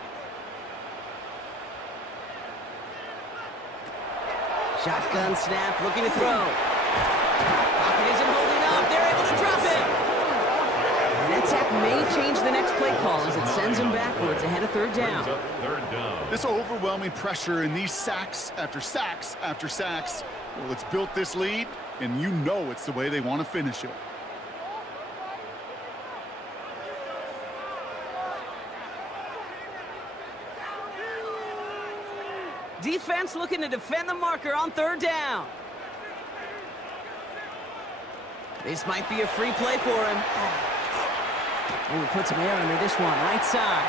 Shotgun snap, looking to throw. Pocket isn't holding up. They're able to drop it. And that sack may change the next play call as it sends them backwards ahead of third down. Third down. This overwhelming pressure and these sacks after sacks after sacks, well, it's built this lead, and you know it's the way they want to finish it. Defense looking to defend the marker on third down. This might be a free play for him. Oh, put some air under this one, right side.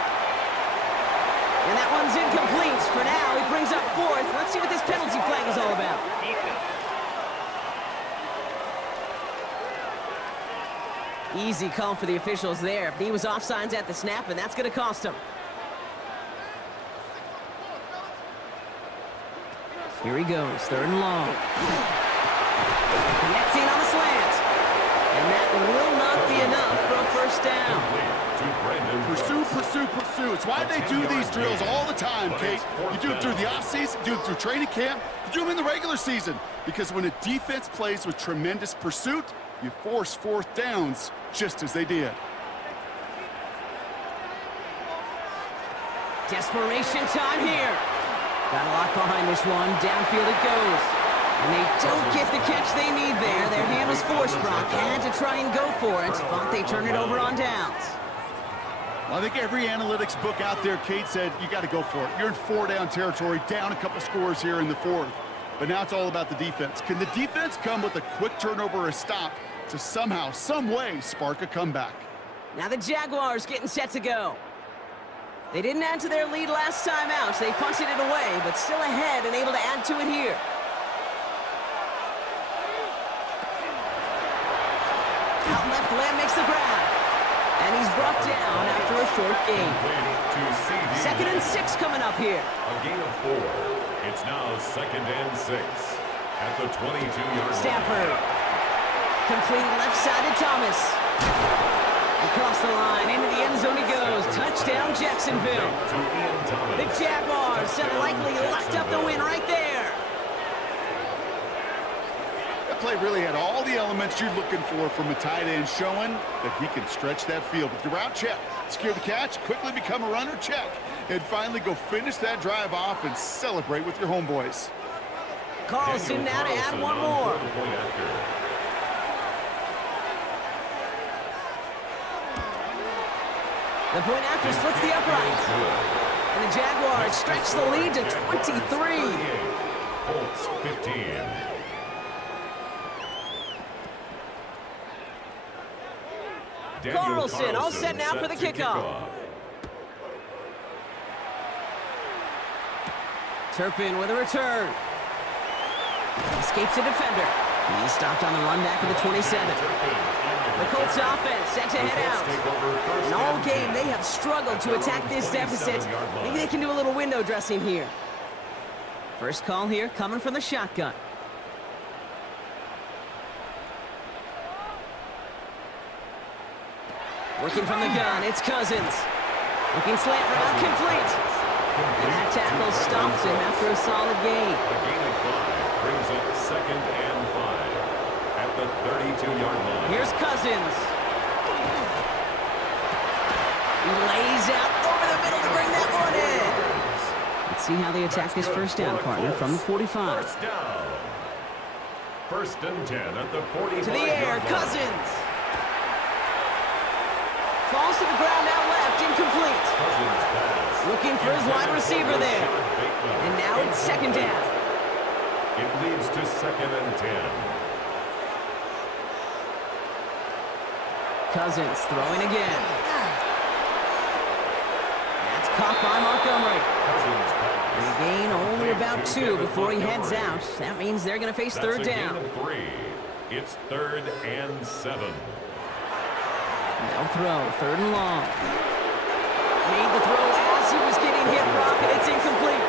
And that one's incomplete. For now, he brings up fourth. Let's see what this penalty flag is all about. Easy call for the officials there. He was offsides at the snap, and that's going to cost him. Here he goes, third and long. Connecting on the slant. And that will not be enough for a first down. Pursue, pursue, pursue. It's why they do these drills all the time, Kate. You do it through the offseason, do it through training camp, you do them in the regular season. Because when a defense plays with tremendous pursuit, you force fourth downs just as they did. Desperation time here. Got a lot behind this one. Downfield it goes. And they don't get the catch they need there. Their hand was forced, Brock. Had to try and go for it, but they turn it over on downs. Well, I think every analytics book out there, Kate, said you got to go for it. You're in four-down territory, down a couple scores here in the fourth. But now it's all about the defense. Can the defense come with a quick turnover or a stop to somehow, some way, spark a comeback? Now the Jaguars getting set to go. They didn't add to their lead last time out, so they punted it away, but still ahead and able to add to it here. Out left, Lamb makes the grab. And he's brought down after a short gain. Second and 6 coming up here. A gain of 4. It's now second and 6 at the 22-yard line. Stafford. Complete left side to Thomas. Across the line, into the end zone he goes. Touchdown, Jacksonville. The Jaguars have likely locked up the win right there. That play really had all the elements you're looking for from a tight end, showing that he can stretch that field. With the route, check. Secure the catch, quickly become a runner, check. And finally go finish that drive off and celebrate with your homeboys. Carlson now to add one more. The point after splits the uprights. And the Jaguars stretch the lead to 23. Colts 15. Carlson all set now for the kickoff. Turpin with a return. Escapes a defender. He's stopped on the run back of the 27. The Colts offense set to head out. And all game, they have struggled to attack this deficit. Maybe they can do a little window dressing here. First call here coming from the shotgun. Working from the gun, it's Cousins. Looking slant route, complete. And that tackle stops him after a solid gain. A gain of 5 brings up 2nd and 5 at the 32-yard line. Here's Cousins. He lays out over the middle to bring that one in. Let's see how they attack this first down, partner, from the 45. First down. 1st and 10 at the 45. To the air, Cousins. Falls to the ground out left, incomplete. Looking for his wide receiver there. And now it's 2nd down. It leads to 2nd and 10. Cousins throwing again. That's caught by Montgomery. And a gain only about 2 before he heads out. That means they're going to face 3rd down. Gain of 3. It's 3rd and 7. They'll throw, 3rd and long. Made the throw as he was getting hit, Brock, and it's incomplete.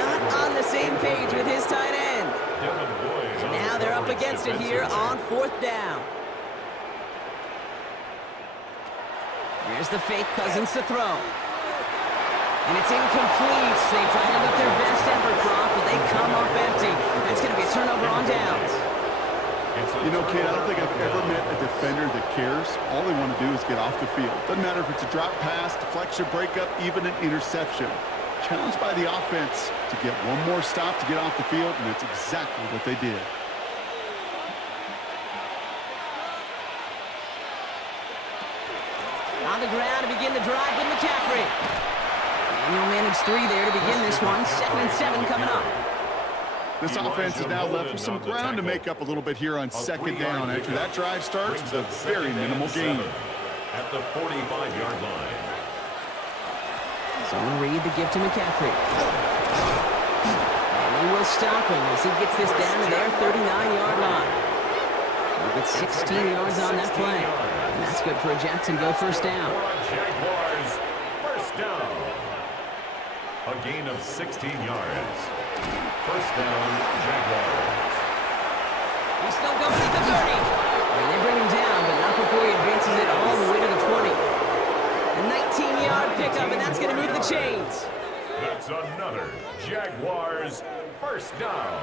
Not on the same page with his tight end. And now they're up against it here on 4th down. Here's the fake, Cousins to throw. And it's incomplete. They dialed up their best effort, Brock, but they come up empty. That's going to be a turnover on downs. You know, Kate, I don't think I've ever met a defender that cares. All they want to do is get off the field. Doesn't matter if it's a drop pass, deflection, breakup, even an interception. Challenged by the offense to get one more stop to get off the field, and that's exactly what they did. On the ground to begin the drive with McCaffrey. And he'll manage 3 there to begin this one. 2nd and 7 coming up. This offense is now left with some ground to make up a little bit here on 2nd down. After that drive starts with a very minimal gain. At the 45-yard line. So Reed to give to McCaffrey. And he will stop him as he gets this down to their 39-yard line. He'll get 16 yards on that play. And that's good for a Jacksonville first down. Jaguars, first down. A gain of 16 yards. First down, Jaguars. He's still going at the 30. And they bring him down, but not before he advances it all the way to the 20. A 19-yard pickup, and that's going to move the chains. That's another Jaguars first down.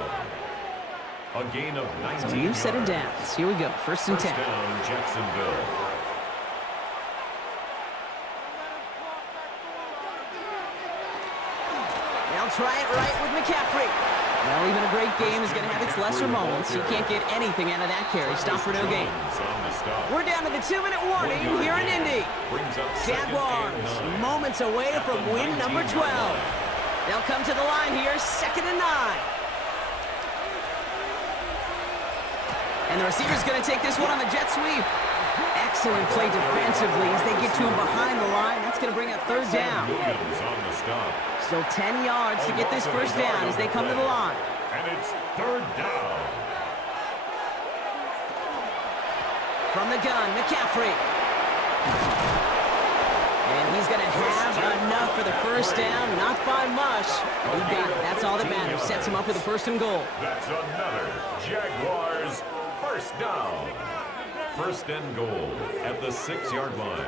A gain of 19 So new set of yards. downs. Here we go, 1st and 10. First down, Jacksonville. They'll try it right with McCaffrey. Well, even a great game is going to have its lesser moments. You can't get anything out of that carry. Stop for no gain. We're down to the 2-minute warning here in Indy. Jaguars, moments away from win number 12. They'll come to the line here, 2nd and 9. And the receiver's going to take this one on the jet sweep. Excellent play defensively as they get to him behind the line. That's going to bring up 3rd down. Still 10 yards to get this first down as they come to the line. And it's 3rd down. From the gun, McCaffrey. And he's going to have enough for the first down. Not by much. He got it. That's all that matters. Sets him up with a 1st and goal. That's another Jaguars first down. 1st and goal at the 6-yard line.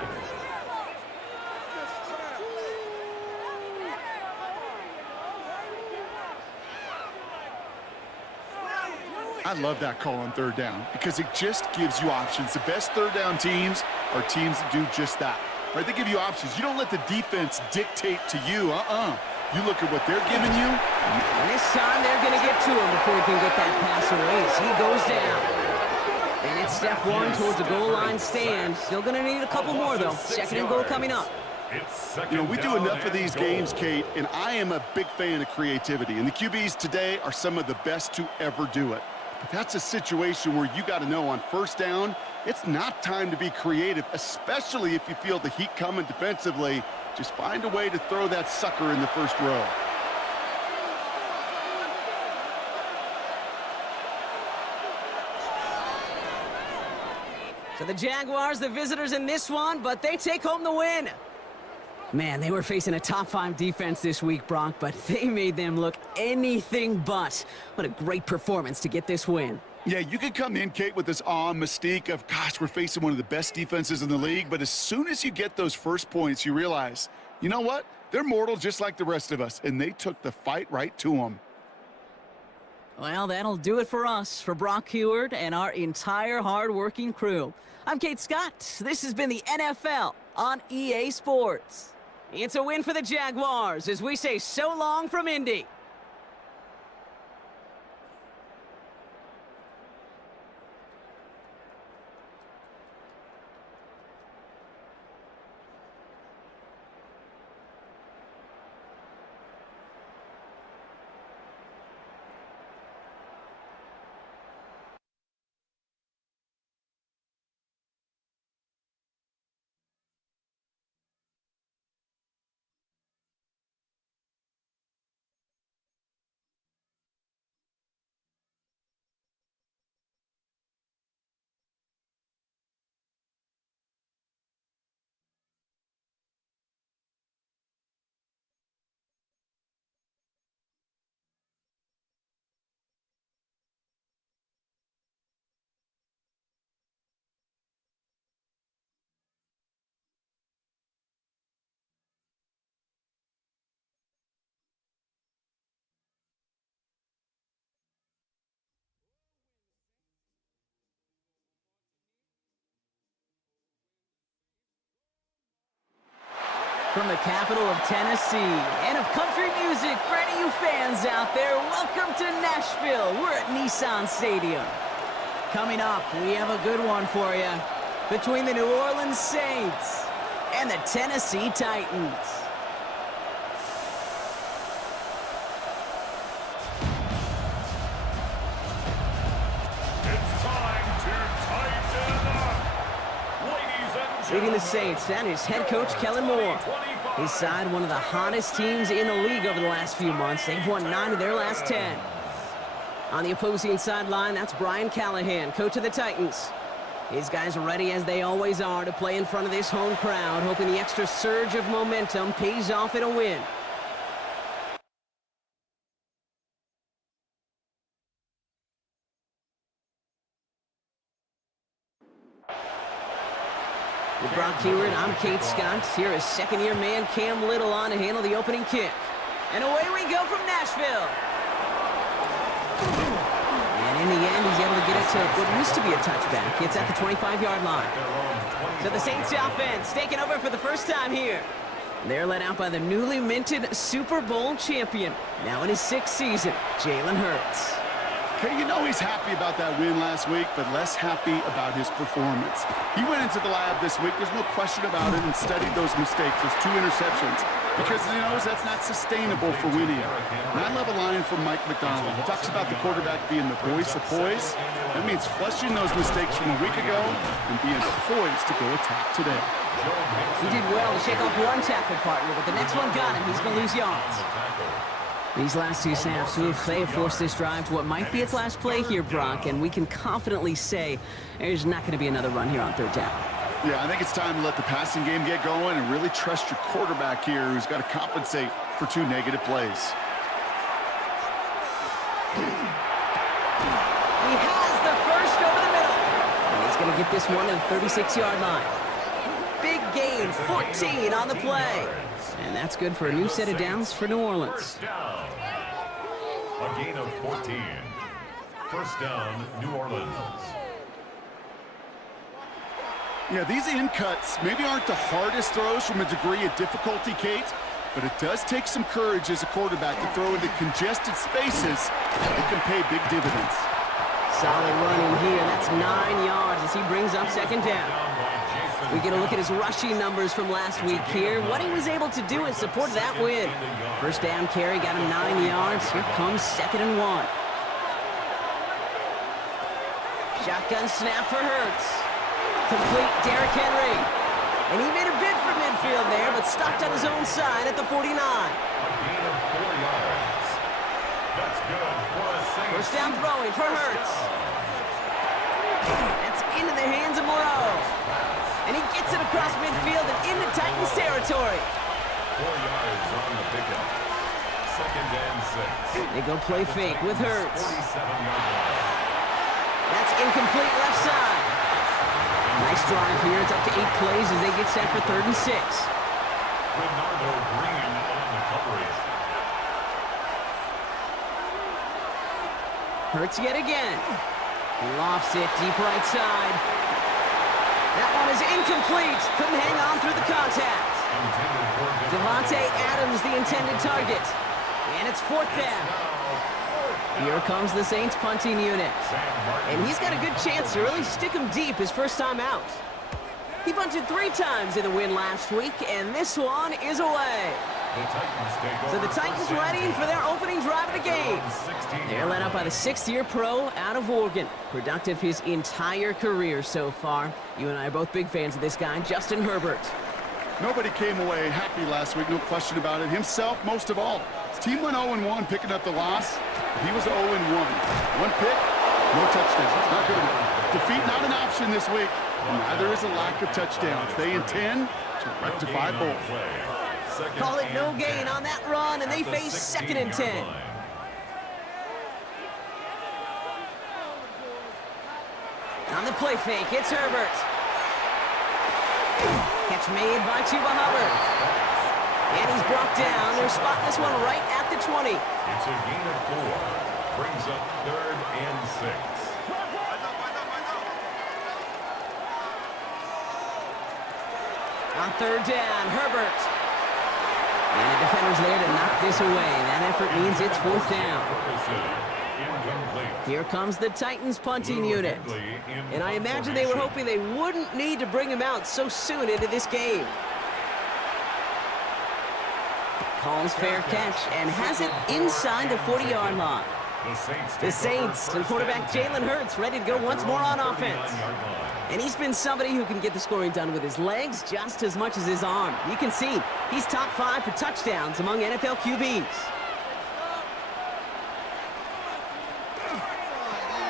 I love that call on 3rd down because it just gives you options. The best 3rd down teams are teams that do just that. Right? They give you options. You don't let the defense dictate to you. You look at what they're giving you. And this time they're going to get to him before he can get that pass away as he goes down. And it's step 1 towards a goal line stand. Still going to need a couple more, though. 2nd and goal coming up. It's second You know, we do down enough of and these goal. games, Kate, and I am a big fan of creativity. And the QBs today are some of the best to ever do it. But that's a situation where you got to know on first down, it's not time to be creative, especially if you feel the heat coming defensively. Just find a way to throw that sucker in the first row. So the Jaguars, the visitors in this one, but they take home the win. Man, they were facing a top-5 defense this week, Brock, but they made them look anything but. What a great performance to get this win. Yeah, you could come in, Kate, with this awe and mystique of, gosh, we're facing one of the best defenses in the league, but as soon as you get those first points, you realize, you know what? They're mortal just like the rest of us, and they took the fight right to them. Well, that'll do it for us, for Brock Heward and our entire hard-working crew. I'm Kate Scott. This has been the NFL on EA Sports. It's a win for the Jaguars as we say so long from Indy. From the capital of Tennessee and of country music, for any of you fans out there, welcome to Nashville. We're at Nissan Stadium. Coming up, we have a good one for you between the New Orleans Saints and the Tennessee Titans. It's time to tighten up. Ladies and Leading the gentlemen, Saints, that is head coach Kellen Moore. His side, one of the hottest teams in the league over the last few months. They've won 9 of their last 10. On the opposing sideline, that's Brian Callahan, coach of the Titans. His guys are ready, as they always are, to play in front of this home crowd, hoping the extra surge of momentum pays off in a win. With Brock Heward, I'm Kate Scott. Here is second-year man Cam Little on to handle the opening kick. And away we go from Nashville. And in the end, he's able to get it to what used to be a touchback. It's at the 25-yard line. So the Saints offense taking over for the first time here. They're led out by the newly minted Super Bowl champion, now in his 6th season, Jalen Hurts. Okay, you know he's happy about that win last week, but less happy about his performance. He went into the lab this week, there's no question about it, and studied those mistakes, those 2 interceptions, because he knows that's not sustainable for winning. And I love a line from Mike McDonald. He talks about the quarterback being the voice of poise. That means flushing those mistakes from a week ago and being poised to go attack today. He did well to shake off one tackle partner, but the next one got him. He's going to lose yards. These last 2 snaps, they have forced this drive to what might be its last play here, Brock, and we can confidently say there's not going to be another run here on 3rd down. Yeah, I think it's time to let the passing game get going and really trust your quarterback here, who's got to compensate for 2 negative plays. He has the first over the middle, and he's going to get this one to the 36-yard line. Big gain, 14 on the play. And that's good for a new set of downs for New Orleans. First down. A gain of 14. First down, New Orleans. Yeah, these in cuts maybe aren't the hardest throws from a degree of difficulty, Kate, but it does take some courage as a quarterback to throw into congested spaces that can pay big dividends. Solid running here. That's 9 yards as he brings up 2nd down. We get a look at his rushing numbers from last week here, what he was able to do in support of that win. First down carry got him 9 yards. Here comes 2nd and 1. Shotgun snap for Hurts. Complete Derrick Henry. And he made a bid for midfield there, but stopped on his own side at the 49. A gain of 4 yards. That's good for a Saints. First down throwing for Hurts. That's into the hands of Moreau. And he gets it across midfield and into Titans territory. 4 yards on the pickup. 2nd and 6. They go play fake with Hurts. 47-yard line. That's incomplete left side. Nice drive here. It's up to 8 plays as they get set for 3rd and 6. Bernardo Green on the coverage. Hurts yet again. He lofts it deep right side. That one is incomplete. Couldn't hang on through the contact. Devontae Adams, the intended target. And it's 4th down. Here comes the Saints punting unit. And he's got a good chance to really stick him deep his first time out. He punted 3 times in the win last week, and this one is away. So the Titans ready for their opening drive of the game. They're led up by the 6th-year pro out of Oregon. Productive his entire career so far. You and I are both big fans of this guy, Justin Herbert. Nobody came away happy last week, no question about it. Himself, most of all. His team went 0-1 picking up the loss. He was 0-1. 1 pick, no touchdowns. Not good enough. Defeat not an option this week. And neither is a lack of touchdowns. They intend to rectify both. Call it no gain on that run, and they face 2nd and 10. On the play fake, it's Herbert. Catch made by Chuba Hubbard. And he's brought down. They're spotting this one right at the 20. It's a gain of 4. Brings up 3rd and 6. On 3rd down, Herbert. And the defender's there to knock this away. That effort means it's 4th down. Here comes the Titans punting unit. And I imagine they were hoping they wouldn't need to bring him out so soon into this game. Calls fair catch and has it inside the 40-yard line. The Saints and quarterback Jalen Hurts ready to go once more on offense. And he's been somebody who can get the scoring done with his legs just as much as his arm. You can see he's top 5 for touchdowns among NFL QBs.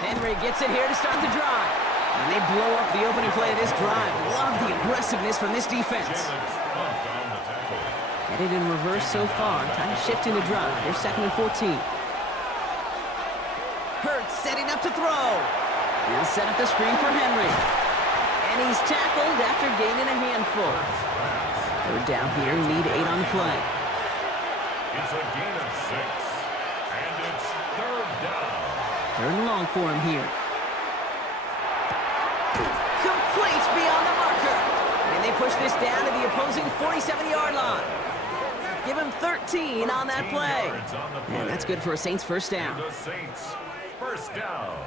Henry gets it here to start the drive. And they blow up the opening play of this drive. Love the aggressiveness from this defense. Headed in reverse so far. Time to shift into drive. They're 2nd and 14. Hurts setting up to throw. He'll set up the screen for Henry. And he's tackled after gaining a handful. 3rd down here, need 8 on the play. It's a gain of 6. And it's 3rd down. 3rd and long for him here. Complete beyond the marker. And they push this down to the opposing 47-yard line. Give him 13 on that play. And that's good for a Saints first down. The Saints first down.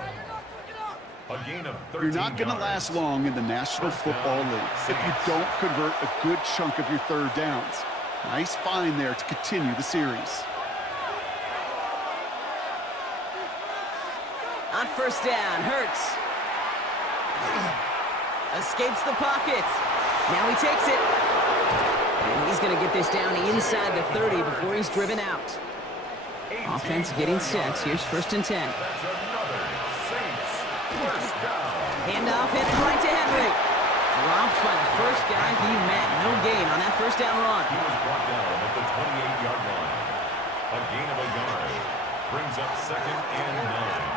A gain of 13 You're not going to last long in the National Football League if you don't convert a good chunk of your 3rd downs. Nice find there to continue the series. On 1st down, Hurts. Escapes the pocket. Now he takes it. And he's going to get this down inside the 30 before he's driven out. Offense getting set. Here's 1st and 10. Handoff hit right to Henry. Dropped by the first guy he met. No gain on that 1st down run. He was brought down at the 28-yard line. A gain of a yard. Brings up 2nd and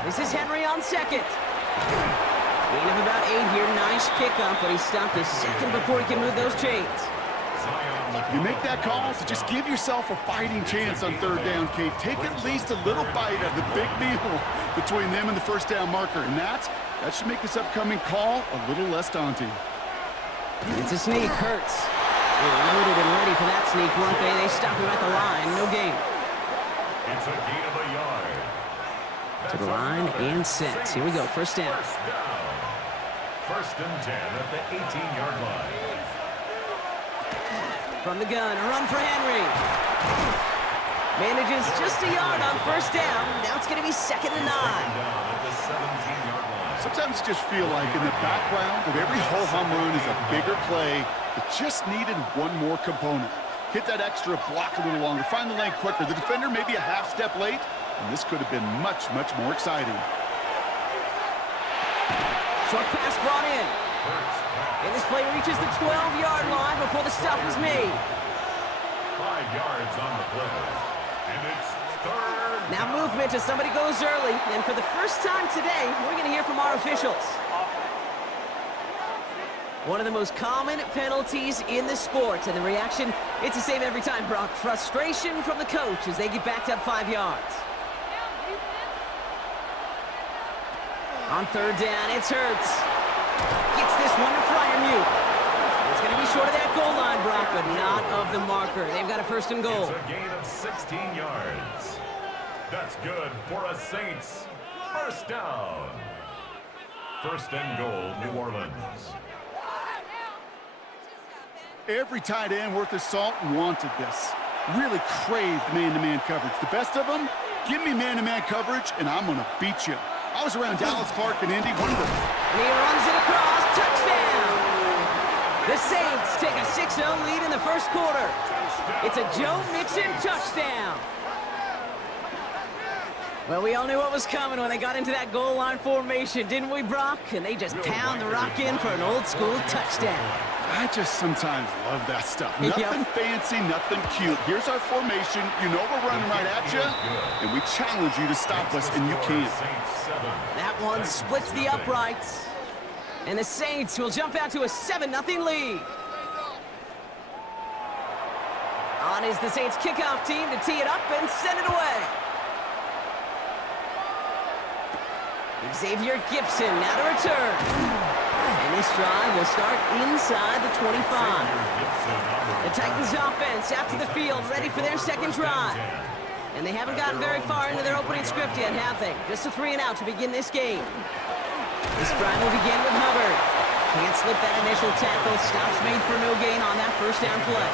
9. This is Henry on 2nd. Gain of about 8 here. Nice pickup, but he stopped a second before he can move those chains. You make that call to just give yourself a fighting chance on 3rd down, Kate. Take at least a little bite of the big meal between them and the 1st down marker. And that should make this upcoming call a little less daunting. It's a sneak. Hurts. They're loaded and ready for that sneak, weren't they? They stop him at the line. No gain. It's a gain of a yard. To the line and set. Here we go. 1st down. First and 10 at the 18-yard line. From the gun, a run for Henry. Manages just a yard on first down. Now it's going to be 2nd and 9. Down at the 17-yard line. Sometimes you just feel like in the background of every ho-hum run is a bigger play that just needed one more component. Hit that extra block a little longer, find the lane quicker. The defender may be a half step late, and this could have been much, much more exciting. Short pass brought in. And this play reaches the 12-yard line before the stop is made. 5 yards on the play. And it's third. Now movement as somebody goes early. And for the first time today, we're going to hear from our officials. One of the most common penalties in the sport. And the reaction, it's the same every time, Brock. Frustration from the coach as they get backed up 5 yards. On third down, it's Hurts. Gets this one to Freiermuth. It's going to be short of that goal line, Brock, but not of the marker. They've got a 1st and goal. It's a gain of 16 yards. That's good for a Saints. First down. 1st and goal, New Orleans. Every tight end worth his salt wanted this. Really craved man-to-man coverage. The best of them, give me man-to-man coverage, and I'm going to beat you. I was around Dallas Clark and Indy. One of them. And he runs it across. Touchdown! The Saints take a 6-0 lead in the first quarter. It's a Joe Mixon touchdown. Well, we all knew what was coming when they got into that goal line formation, didn't we, Brock? And they just pound the rock in for an old-school touchdown. I just sometimes love that stuff. Nothing fancy, nothing cute. Here's our formation. You know we're running right at you, and we challenge you to stop us, and you can't. That one splits the uprights. And the Saints will jump out to a 7-0 lead. On is the Saints kickoff team to tee it up and send it away. Xavier Gipson now to return. And this drive will start inside the 25. The Titans offense out to the field, ready for their second drive. And they haven't gotten very far into their opening script yet, have they? Just a 3-and-out to begin this game. This drive will begin with Hubbard. Can't slip that initial tackle. Stops made for no gain on that first down play.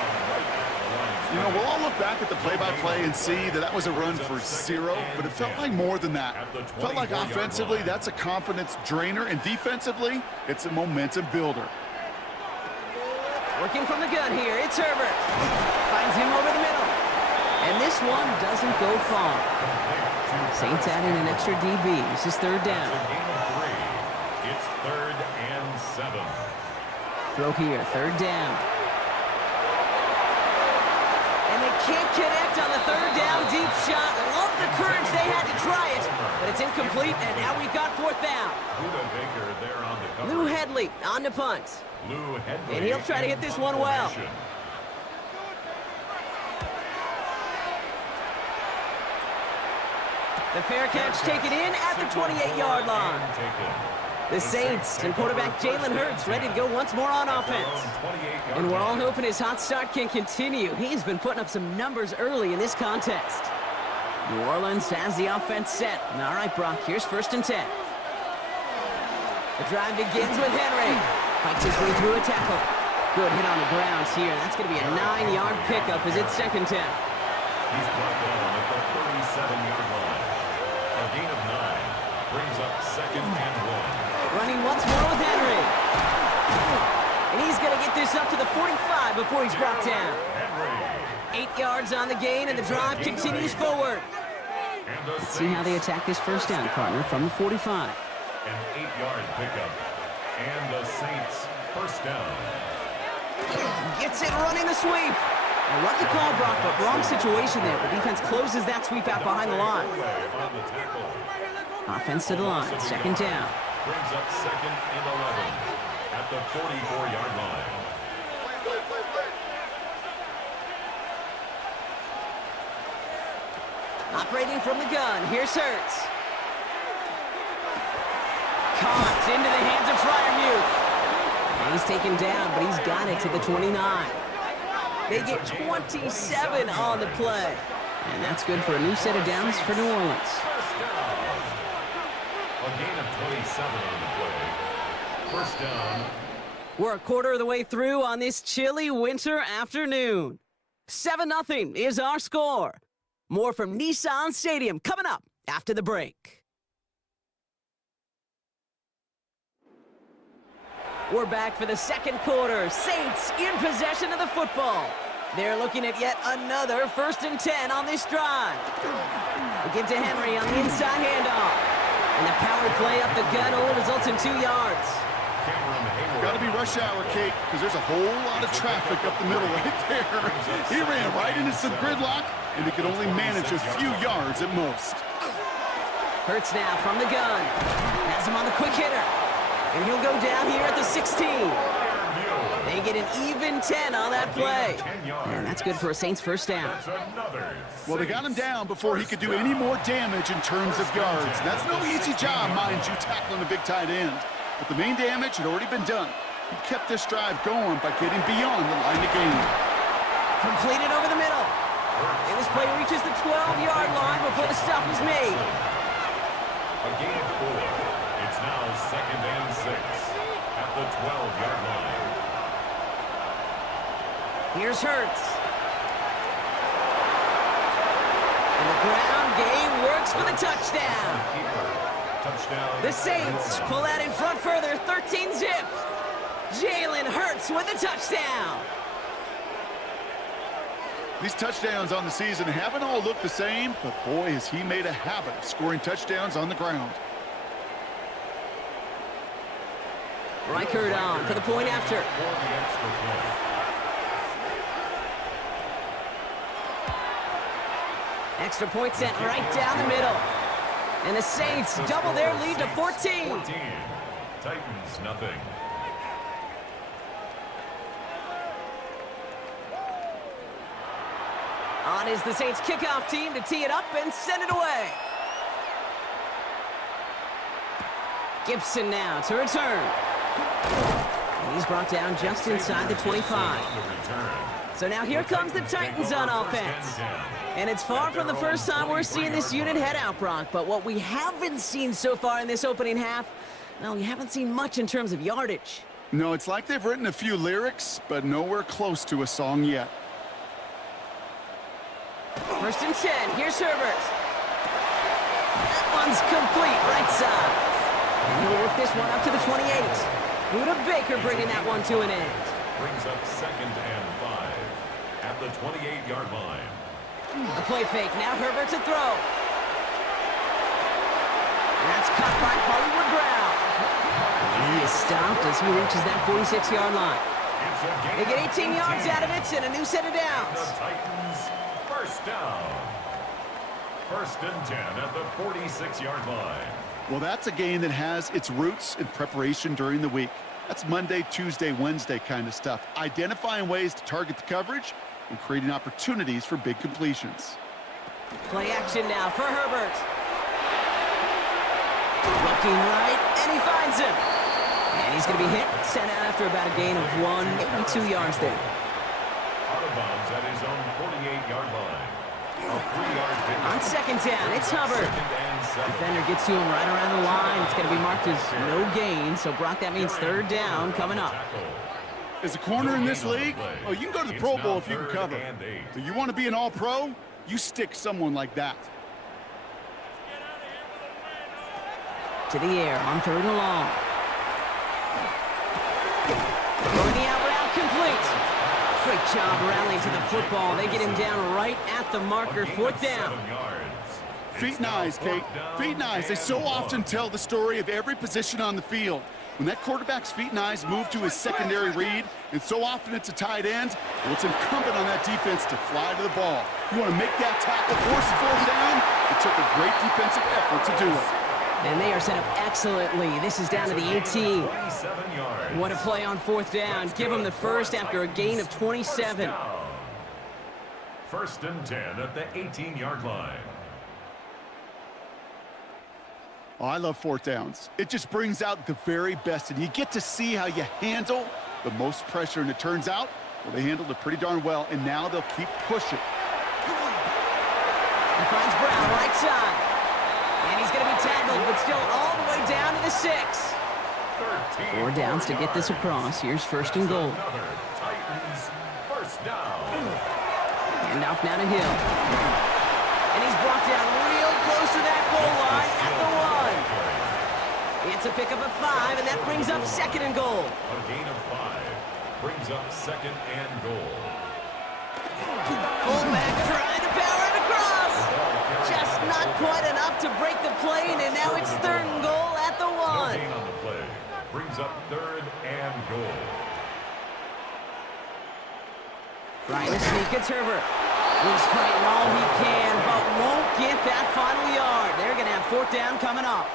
You know, we'll all look back at the play-by-play and see that was a run for 0, but it felt like more than that. It felt like offensively, that's a confidence drainer, and defensively, it's a momentum builder. Working from the gun here, it's Herbert. Finds him over the middle. And this one doesn't go far. Saints add in an extra DB. This is third down. It's 3rd and 7. Throw here, third down. And they can't connect on the third down deep shot. Love the courage they had to try it, but it's incomplete, and now we've got 4th down. Lou Hedley on the punt. And he'll try to hit this one well. The fair catch taken in at the 28-yard line. The Saints and quarterback Jalen Hurts ready to go once more on offense. And we're all hoping his hot start can continue. He's been putting up some numbers early in this contest. New Orleans has the offense set. All right, Brock, here's 1st and 10. The drive begins with Henry. Fights his way through a tackle. Good hit on the ground here. That's going to be a 9-yard pickup as it's 2nd down. He's brought down at the 37-yard line. A gain of 9 brings up 2nd and 1. Running once more with Henry. And he's going to get this up to the 45 before he's brought down. 8 yards on the gain, and the drive continues forward. Let's see how they attack this first down, partner, from the 45. An 8-yard pickup. And the Saints first down. Gets it running the sweep. A lucky call, Brock, but wrong situation there. The defense closes that sweep out behind the line. Offense to the line, 2nd down. Brings up 2nd and 11 at the 44-yard line. Operating from the gun, here's Hurts. Caught into the hands of Freiermuth. And he's taken down, but he's got it to the 29. They get 27 on the play. And that's good for a new set of downs for New Orleans. A gain of 27 on the play. first down. We're a quarter of the way through on this chilly winter afternoon. 7-0 is our score. More from Nissan Stadium coming up after the break. We're back for the second quarter. Saints in possession of the football. They're looking at yet another 1st and 10 on this drive. We give to Henry on the inside handoff. And the power play up the gut only results in 2 yards. Got to be rush hour, Kate, because there's a whole lot of traffic up the middle right there. He ran right into some gridlock, and he could only manage a few yards at most. Hurts now from the gun. Has him on the quick hitter. And he'll go down here at the 16. They get an even 10 on that play. And that's good for a Saints first down. Well, they got him down before he could do any more damage in terms of yards. That's no easy job, mind you, tackling a big tight end. But the main damage had already been done. He kept this drive going by getting beyond the line of game. Completed over the middle. And this play reaches the 12-yard line before the stop is made. A gain of 4. It's now 2nd and 6 at the 12-yard line. Here's Hurts. And the ground game works for the touchdown. Touchdown. The Saints pull out in front further, 13-zip. Jalen Hurts with the touchdown. These touchdowns on the season haven't all looked the same, but boy, has he made a habit of scoring touchdowns on the ground. Reichert on for the point after. Extra point sent right down the middle. And the Saints double their lead to 14. Titans, nothing. On is the Saints kickoff team to tee it up and send it away. Gibson now to return. And he's brought down just inside the 25. So now here comes the Titans on offense. And it's far from the first time we're seeing this unit head out, Brock. But what we haven't seen so far in this opening half, well, we haven't seen much in terms of yardage. No, it's like they've written a few lyrics, but nowhere close to a song yet. 1st and 10. Here's Herbert. That one's complete, right side. And he'll work this one up to the 28. Buda Baker bringing that one to an end. Brings up 2nd and 5 at the 28-yard line. A play fake. Now Herbert to throw. That's caught by Hollywood Brown. And he is stopped as he reaches that 46-yard line. They get 18 yards out of it and a new set of downs. The Titans, first down. 1st and 10 at the 46-yard line. Well, that's a game that has its roots in preparation during the week. That's Monday, Tuesday, Wednesday kind of stuff. Identifying ways to target the coverage and creating opportunities for big completions. Play action now for Herbert. Looking right, and he finds him. And he's going to be hit, sent out after about a gain of 1, maybe 2 yards there. Out of bounds at his own 48-yard line. A 3-yard pickup. On 2nd down, it's Hubbard. Defender gets to him right around the line. It's going to be marked as no gain. So, Brock, that means 3rd down coming up. As a corner in this league, oh, you can go to the Pro Bowl if you can cover. So you want to be an all-pro? You stick someone like that. To the air on 3rd and long. Going the out route complete. Great job rallying to the football. They get him down right at the marker, 4th down. Feet and eyes, Kate. Feet and eyes. They so often tell the story of every position on the field. When that quarterback's feet and eyes move to his secondary read, and so often it's a tight end, well, it's incumbent on that defense to fly to the ball. You want to make that tackle, force the 4th down? It took a great defensive effort to do it. And they are set up excellently. This is down to the 18. 27 yards. What a play on 4th down. Give them the first after a gain of 27. 1st and 10 at the 18-yard line. Oh, I love 4th downs. It just brings out the very best, and you get to see how you handle the most pressure, and it turns out, well, they handled it pretty darn well, and now they'll keep pushing. He finds Brown right side. And he's going to be tackled, but still all the way down to the 6. 4 downs to get this across. Here's first and goal. Another Titans first down. And off now to Hill. And he's brought down real close to that goal line at the 1. It's a pickup of 5, and that brings up second and goal. A gain of 5 brings up second and goal. Fullback trying to power it across. Just not quite enough to break the plane, and now it's third and goal at the 1. No gain on the play. Brings up third and goal. Trying to sneak it, Herbert. He's fighting all he can, but won't get that final yard. They're going to have 4th down coming up.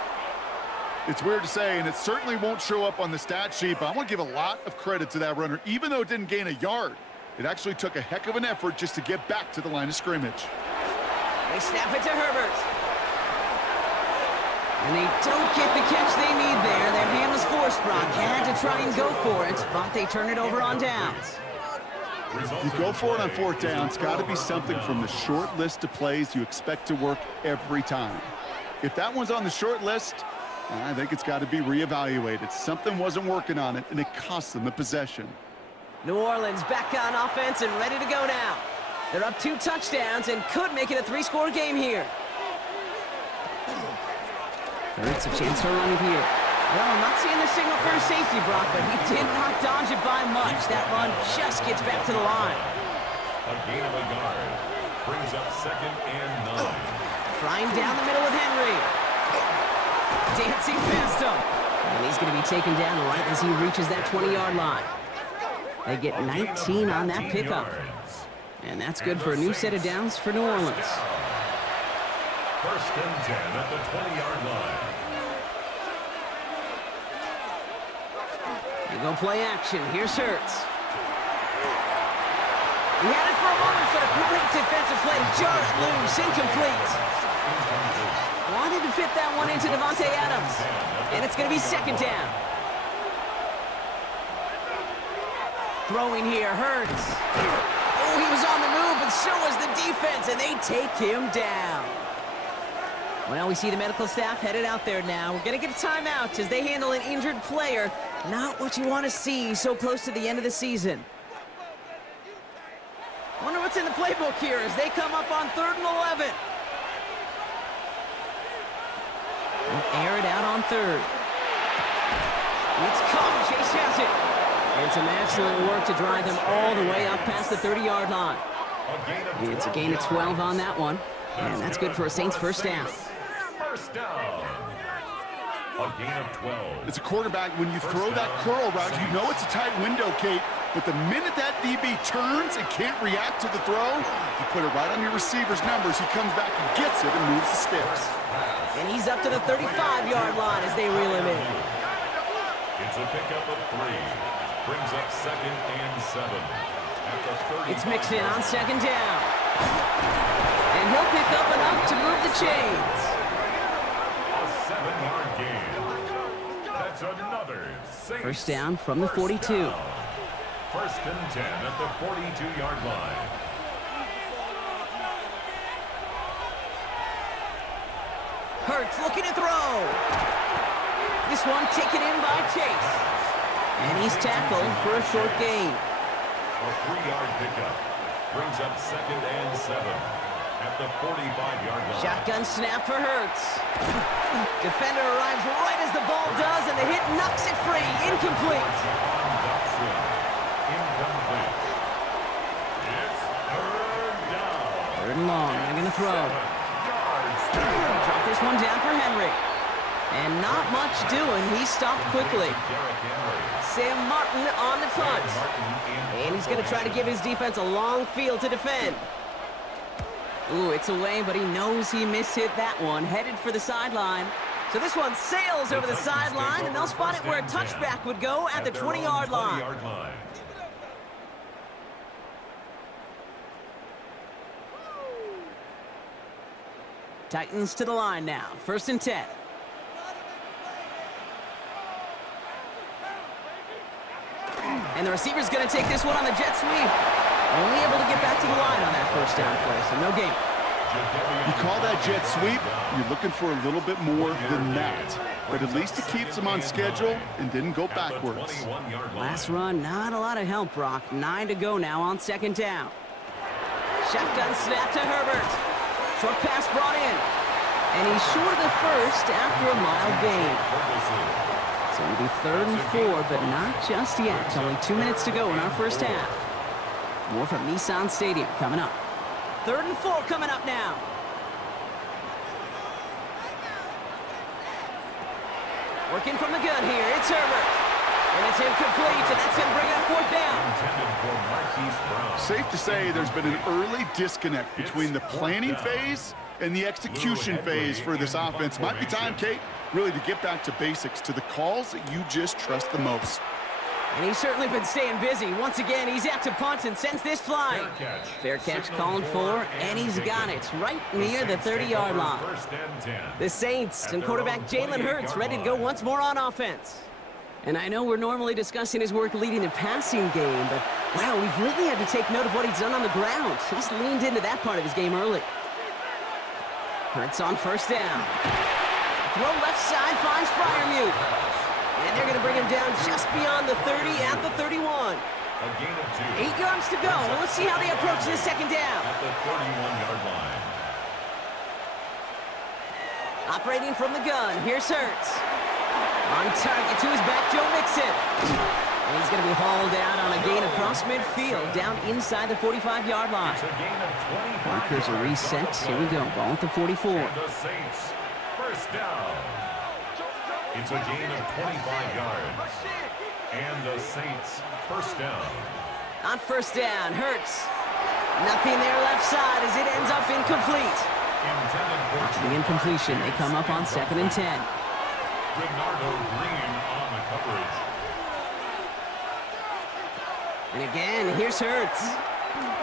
It's weird to say, and it certainly won't show up on the stat sheet, but I want to give a lot of credit to that runner. Even though it didn't gain a yard, it actually took a heck of an effort just to get back to the line of scrimmage. They snap it to Herbert. And they don't get the catch they need there. Their hand was forced. Brock had to try and go for it, but they turn it over on downs. You go for it on 4th down. It's got to be something from the short list of plays you expect to work every time. If that one's on the short list, I think it's got to be reevaluated. Something wasn't working on it, and it cost them the possession. New Orleans back on offense and ready to go now. They're up 2 touchdowns and could make it a 3-score game here. Hurts a chance to run it here. Well, I'm not seeing the signal for a safety, Brock, but he did not dodge it by much. That run just gets back to the line. A gain of a yard brings up second and 9. Flying down the middle with Henry. Dancing past him. And he's going to be taken down right as he reaches that 20-yard line. They get 19 on that pickup. And that's good for a new set of downs for New Orleans. First and 10 at the 20-yard line. They go play action. Here's Hurts. He had it for a moment, but a great defensive play to jar it loose. Incomplete. Wanted to fit that one into Devontae Adams. And it's going to be second down. Throwing here, Hurts. Oh, he was on the move, but so was the defense, and they take him down. Well, we see the medical staff headed out there now. We're going to get a timeout as they handle an injured player. Not what you want to see so close to the end of the season. Wonder what's in the playbook here as they come up on 3rd and 11. Air it out on 3rd. It's caught. Chase has it. And some excellent work to drive them all the way up past the 30-yard line. It's a gain of 12 on that one. And that's good for a Saints first down. First down. A gain of 12. As a quarterback, when you throw that curl route, you know it's a tight window, Kate. But the minute that DB turns and can't react to the throw, you put it right on your receiver's numbers. He comes back and gets it and moves the sticks. And he's up to the 35-yard line as they reel him in. It's a pickup of 3. Brings up second and 7. At the 30. It's mixed in on second down. And he'll pick up enough to move the chains. A 7-yard gain. That's another Saints First down from the 42. down. First and 10 at the 42-yard line. Hurts looking to throw. This one taken in by Chase. And he's tackled for a short gain. A 3-yard pickup. Brings up second and 7 at the 45-yard line. Shotgun snap for Hurts. Defender arrives right as the ball does, and the hit knocks it free. Incomplete. Incomplete. It's third down. 3rd and long. They're going to throw. Yards. Drop this one down for Henry. And not much doing. He stopped quickly. Derrick Henry. Sam Martin on the punt. Martin in And he's going to try to give his defense a long field to defend. Ooh, it's away, but he knows he mishit that one. Headed for the sideline. So this one sails over the sideline, and they'll spot it where a touchback would go at the 20-yard line. Titans to the line now. First and 10. And the receiver's going to take this one on the jet sweep. Only able to get back to the line on that first down play, so no gain. You call that jet sweep, you're looking for a little bit more than that. But at least it keeps them on schedule and didn't go backwards. Last run, not a lot of help, Brock. 9 to go now on second down. Shotgun snap to Herbert. Short pass brought in. And he's short of the first after a mild gain. So it'll be 3rd and 4, but not just yet. Only 2 minutes to go in our first half. More from Nissan Stadium coming up. 3rd and 4 coming up now. Working from the gun here, it's Herbert. And it's incomplete, and that's going to bring up 4th down. Safe to say there's been an early disconnect between the planning phase and the execution phase for this offense. Might be time, Kate, really to get back to basics, to the calls that you just trust the most. And he's certainly been staying busy. Once again, he's out to punt and sends this flying. Fair catch called for, and he's got it right near the 30-yard line. The Saints and quarterback Jalen Hurts ready to go once more on offense. And I know we're normally discussing his work leading the passing game, but wow, we've really had to take note of what he's done on the ground. He's leaned into that part of his game early. Hurts on 1st down. Throw left side finds Freiermuth. And they're going to bring him down just beyond the 30 at the 31. 8 yards to go. Let's see how they approach this second down. At the 31-yard line. Operating from the gun, here's Hurts. On target to his back, Joe Mixon. And he's going to be hauled out on a gain across midfield, down inside the 45-yard line. Markers are reset. Here we go, ball at the 44. And the Saints, 1st down. It's a gain of 25 yards. And the Saints, 1st down. On 1st down, Hurts. Nothing there left side as it ends up incomplete. After the incompletion, they come up on 2nd and 10. Bernardo Green on the coverage. And again, here's Hurts.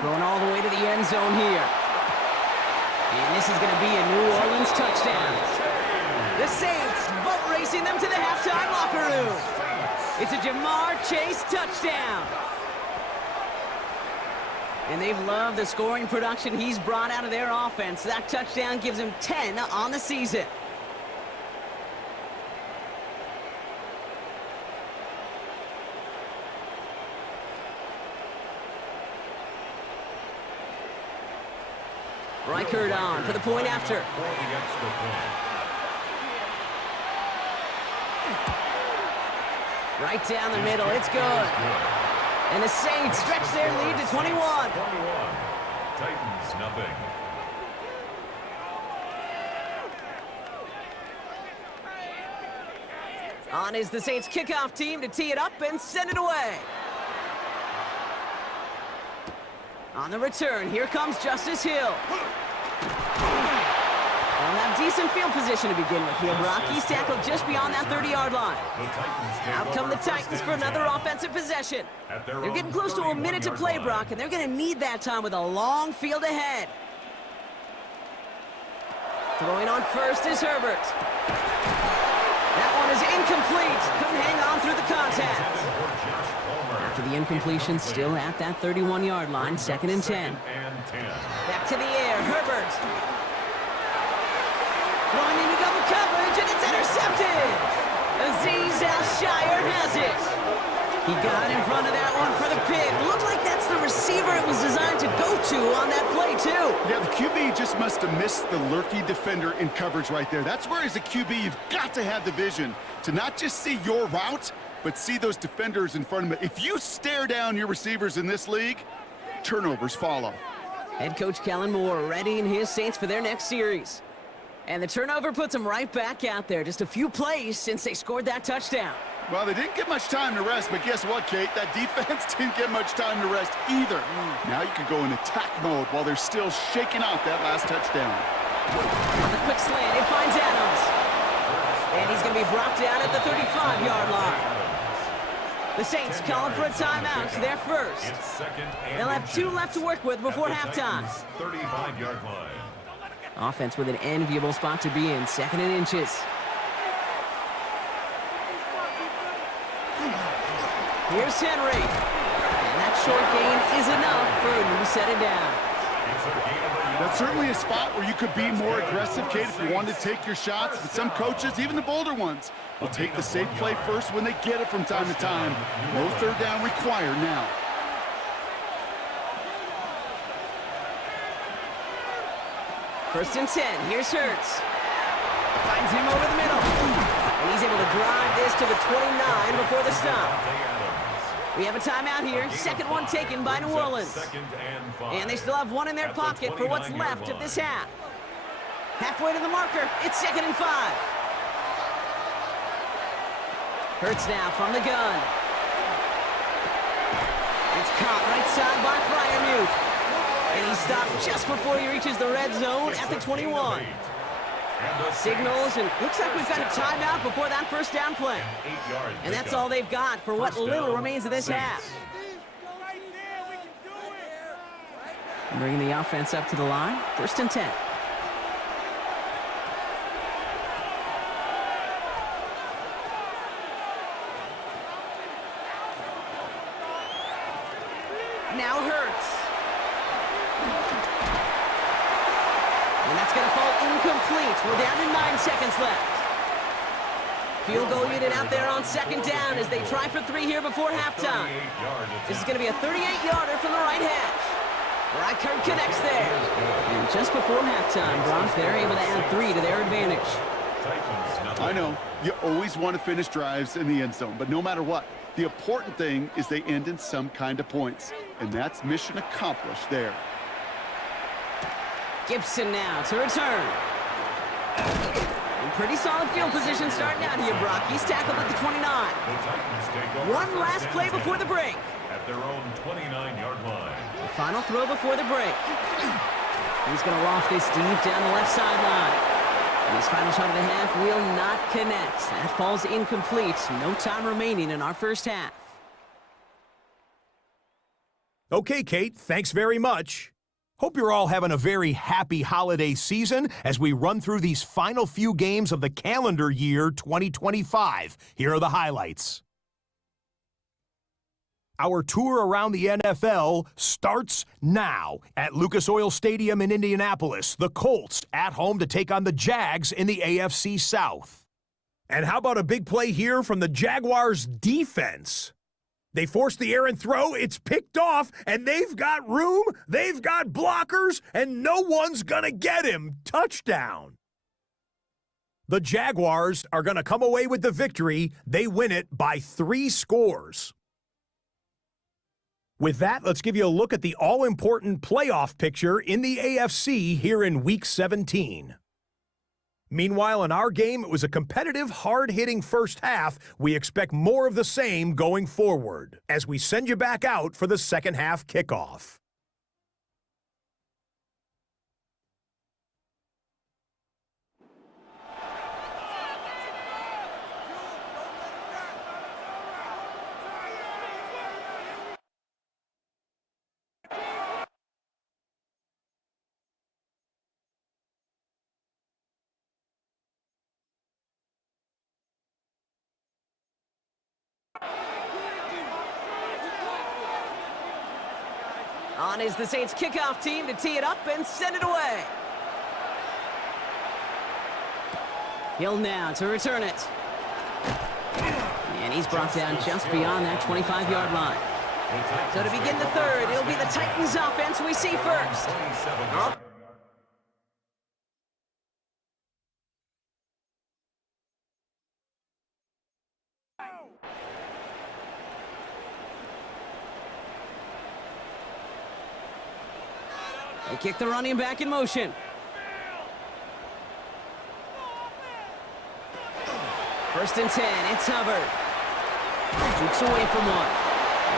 Going all the way to the end zone here. And this is going to be a New Orleans touchdown. The Saints boat racing them to the halftime locker room. It's a Jamar Chase touchdown. And they've loved the scoring production he's brought out of their offense. That touchdown gives him 10 on the season. Reichert on for the point after. Right down the middle, it's good. And the Saints stretch their lead to 21. Titans, nothing. On is the Saints kickoff team to tee it up and send it away. On the return, here comes Justice Hill. They'll have decent field position to begin with here, Brock. He's tackled just beyond that 30-yard line. Out come the Titans for another offensive possession. They're getting close to a minute to play, Brock, and they're going to need that time with a long field ahead. Throwing on first is Herbert. That one is incomplete. Couldn't hang on through the contact. After the incompletion, still at that 31-yard line, 2nd and 10. Back to the air, Herbert. Throwing into double coverage, and it's intercepted. Azeez Al-Shire has it. He got in front of that one for the pick. Looked like that's the receiver it was designed to go to on that play, too. Yeah, the QB just must have missed the lurky defender in coverage right there. That's where, as a QB, you've got to have the vision to not just see your route, but see those defenders in front of it. If you stare down your receivers in this league, turnovers follow. Head coach Kellen Moore readying his Saints for their next series. And the turnover puts them right back out there. Just a few plays since they scored that touchdown. Well, they didn't get much time to rest, but guess what, Kate? That defense didn't get much time to rest either. Now you can go in attack mode while they're still shaking off that last touchdown. On the quick slant, it finds Adams. And he's going to be brought down at the 35-yard line. The Saints calling for a timeout. They're first. They'll have 2 left to work with before halftime. 35-yard line. Offense with an enviable spot to be in, 2nd and inches. Here's Henry. And that short gain is enough for a new set of down. It's a gain of a That's certainly a spot where you could be more aggressive, Kate, if you wanted to take your shots. But some coaches, even the bolder ones, will take the safe play first when they get it from time to time. No third down required now. First and 10. Here's Hurts. Finds him over the middle. And he's able to drive this to the 29 before the stop. We have a timeout here. Second one taken by New Orleans. And they still have one in their pocket for what's left of this half. Halfway to the marker. It's 2nd and 5. Hurts now from the gun. It's caught right side by Freiermuth. And he's stopped just before he reaches the red zone at the 21. Signals, and looks like we've got a timeout before that first down play. And that's all they've got for what little remains of this half. Bringing the offense up to the line. 1st and 10. Now Hurts. And that's going to fall incomplete. We're down to 9 seconds left. Field goal unit out there on 2nd down as they try for 3 here before halftime. This is going to be a 38-yarder from the right hash. Reichert connects there. And just before halftime, Bronx, they're able to add 3 to their advantage. I know, you always want to finish drives in the end zone, but no matter what, the important thing is they end in some kind of points. And that's mission accomplished there. Gibson now to return. In pretty solid field position starting out here, Brock. He's tackled at the 29. One last play before the break. At their own 29-yard line. The final throw before the break. He's going to loft this deep down the left sideline. And his final shot of the half will not connect. That falls incomplete. No time remaining in our first half. Okay, Kate, thanks very much. Hope you're all having a very happy holiday season as we run through these final few games of the calendar year 2025. Here are the highlights. Our tour around the NFL starts now at Lucas Oil Stadium in Indianapolis. The Colts at home to take on the Jags in the AFC South. And how about a big play here from the Jaguars' defense? They force the errant throw, it's picked off, and they've got room, they've got blockers, and no one's gonna get him. Touchdown. The Jaguars are gonna come away with the victory. They win it by 3 scores. With that, let's give you a look at the all-important playoff picture in the AFC here in Week 17. Meanwhile, in our game, it was a competitive, hard-hitting first half. We expect more of the same going forward as we send you back out for the second half kickoff. On is the Saints kickoff team to tee it up and send it away. Hill now to return it. And he's brought down just beyond that 25-yard line. So to begin the third, it'll be the Titans offense we see first. They kick the running back in motion. First and 10, it's Hubbard. Shoots away from one.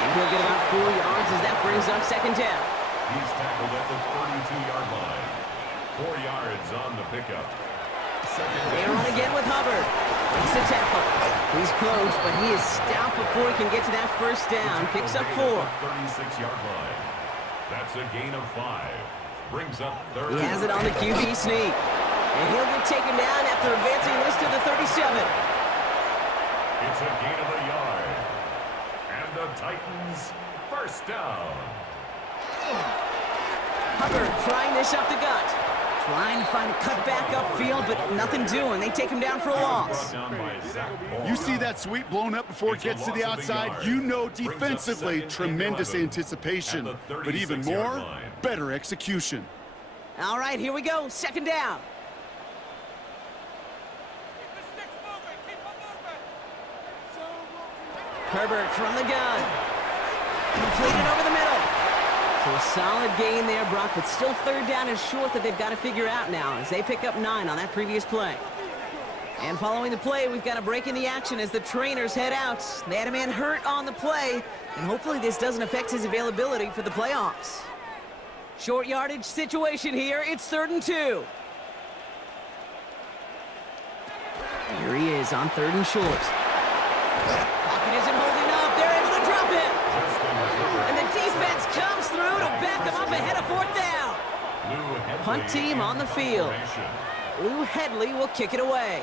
And he'll get about 4 yards as that brings up second down. He's tackled at the 32-yard line. 4 yards on the pickup. They run again with Hubbard. Makes the tackle. He's close, but he is stout before he can get to that first down. Picks up 4. 36-yard line. That's a gain of 5. Brings up third. He has it on the QB sneak. And he'll get taken down after advancing this to the 37. It's a gain of a yard. And the Titans first down. Hubbard trying this up the gut. Trying to find a cutback upfield, but nothing doing. They take him down for a loss. You see that sweep blown up before it gets to the outside, you know defensively, tremendous anticipation. But even more, better execution. All right, here we go. Second down. Herbert from the gun. Completed over the middle. So a solid gain there, Brock, but still third down and short that they've got to figure out now as they pick up 9 on that previous play. And following the play, we've got a break in the action as the trainers head out. They had a man hurt on the play, and hopefully this doesn't affect his availability for the playoffs. Short yardage situation here. It's 3rd and 2. Here he is on 3rd and short. Pocket isn't holding up. They're able to drop it. And the defense comes through to back them up ahead of 4th down. Punt team on the field. Lou Headley will kick it away.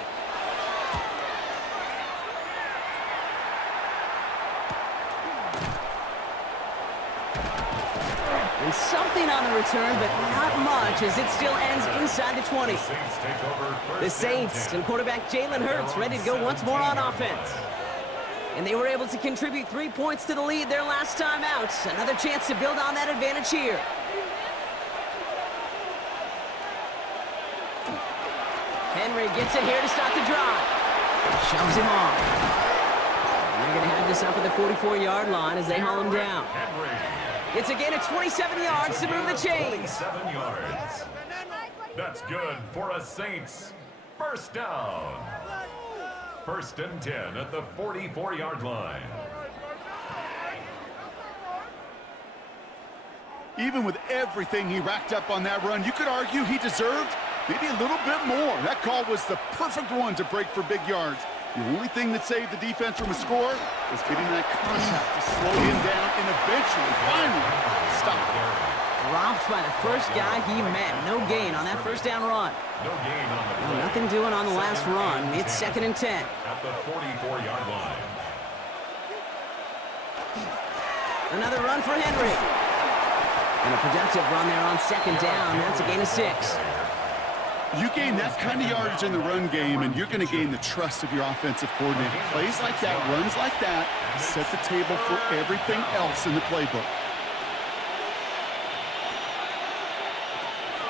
And something on the return, but not much as it still ends inside the 20. The Saints and quarterback Jalen Hurts ready to go once more on offense. And they were able to contribute 3 points to the lead their last time out. Another chance to build on that advantage here. Henry gets it here to start the drive. Shoves him off. And they're going to have this up at the 44-yard line as they haul him down. It's a gain of 27 yards to move the chains. 7 yards. That's good for a Saints first down. 1st and 10 at the 44-yard line. Even with everything he racked up on that run, you could argue he deserved maybe a little bit more. That call was the perfect one to break for big yards. The only thing that saved the defense from a score was getting that contact to slow him down and eventually, finally, stop it. Dropped by the first guy he met. No gain on that first down run. No gain on the play. Nothing doing on the last run. It's 2nd and 10. At the 44-yard line. Another run for Henry. And a productive run there on 2nd down. That's a gain of 6. You gain that kind of yardage in the run game, and you're going to gain the trust of your offensive coordinator. Plays like that, runs like that, set the table for everything else in the playbook.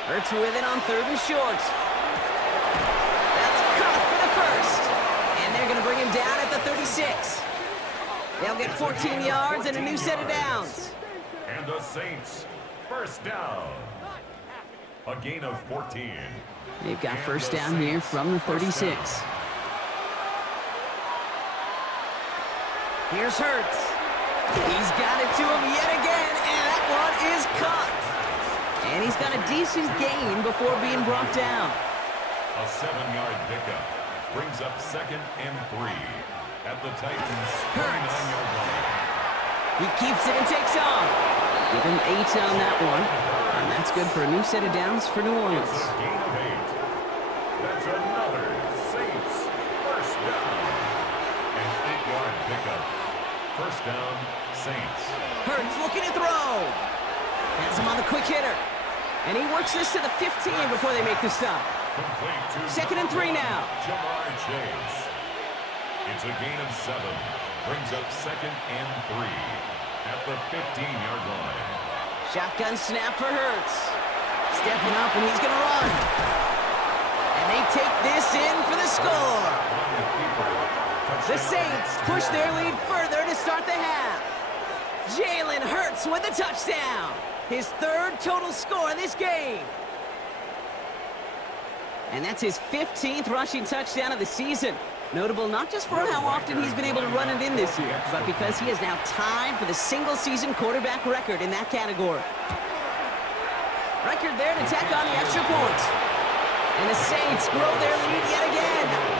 Hurts with it on 3rd and short. That's caught for the first. And they're going to bring him down at the 36. They'll get 14 yards and a new set of downs. And the Saints first down. A gain of 14. They've got first down here from the 36. Here's Hurts. He's got it to him yet again, and that one is caught. And he's got a decent gain before being brought down. A 7-yard pickup brings up 2nd and 3 at the Titans' 39-yard line. He keeps it and takes off. Give him 8 on that one. And that's good for a new set of downs for New Orleans. Gain of 8. That's another Saints first down. An 8-yard pickup. First down, Saints. Hurts looking to throw. Has him on the quick hitter. And he works this to the 15 before they make the stop. Complete to 2nd and 3 now. Jamar Chase. It's a gain of 7. Brings up 2nd and 3 at the 15-yard line. Shotgun snap for Hurts. Stepping up, and he's going to run. And they take this in for the score. The Saints push their lead further to start the half. Jalen Hurts with the touchdown. His 3rd total score in this game. And that's his 15th rushing touchdown of the season. Notable not just for how often he's been able to run it in this year, but because he is now tied for the single-season quarterback record in that category. Record there to tack on the extra point. And the Saints grow their lead yet again.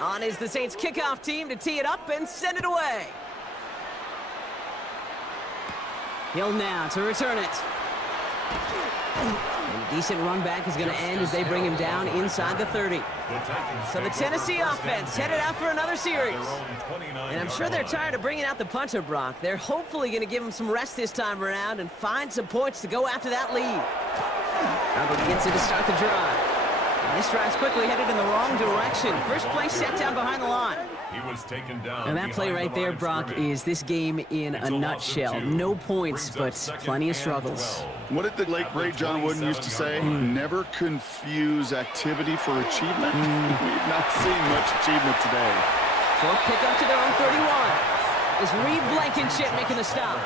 On is the Saints kickoff team to tee it up and send it away. Hill now to return it. And a decent run back is going to end as they bring him down inside the 30. So the Tennessee offense headed out for another series. And I'm sure they're tired of bringing out the punter, Brock. They're hopefully going to give him some rest this time around and find some points to go after that lead. Hubbard gets it to start the drive. And this drive's quickly headed in the wrong direction. First play set down behind the line. He was taken down. And that play right there, Brock, is this game in a nutshell. No points, but plenty of struggles. What did the late, great John Wooden used to say? Never confuse activity for achievement. We've not seen much achievement today. Short pickup to their own 31. Is Reed Blankenship making the stop?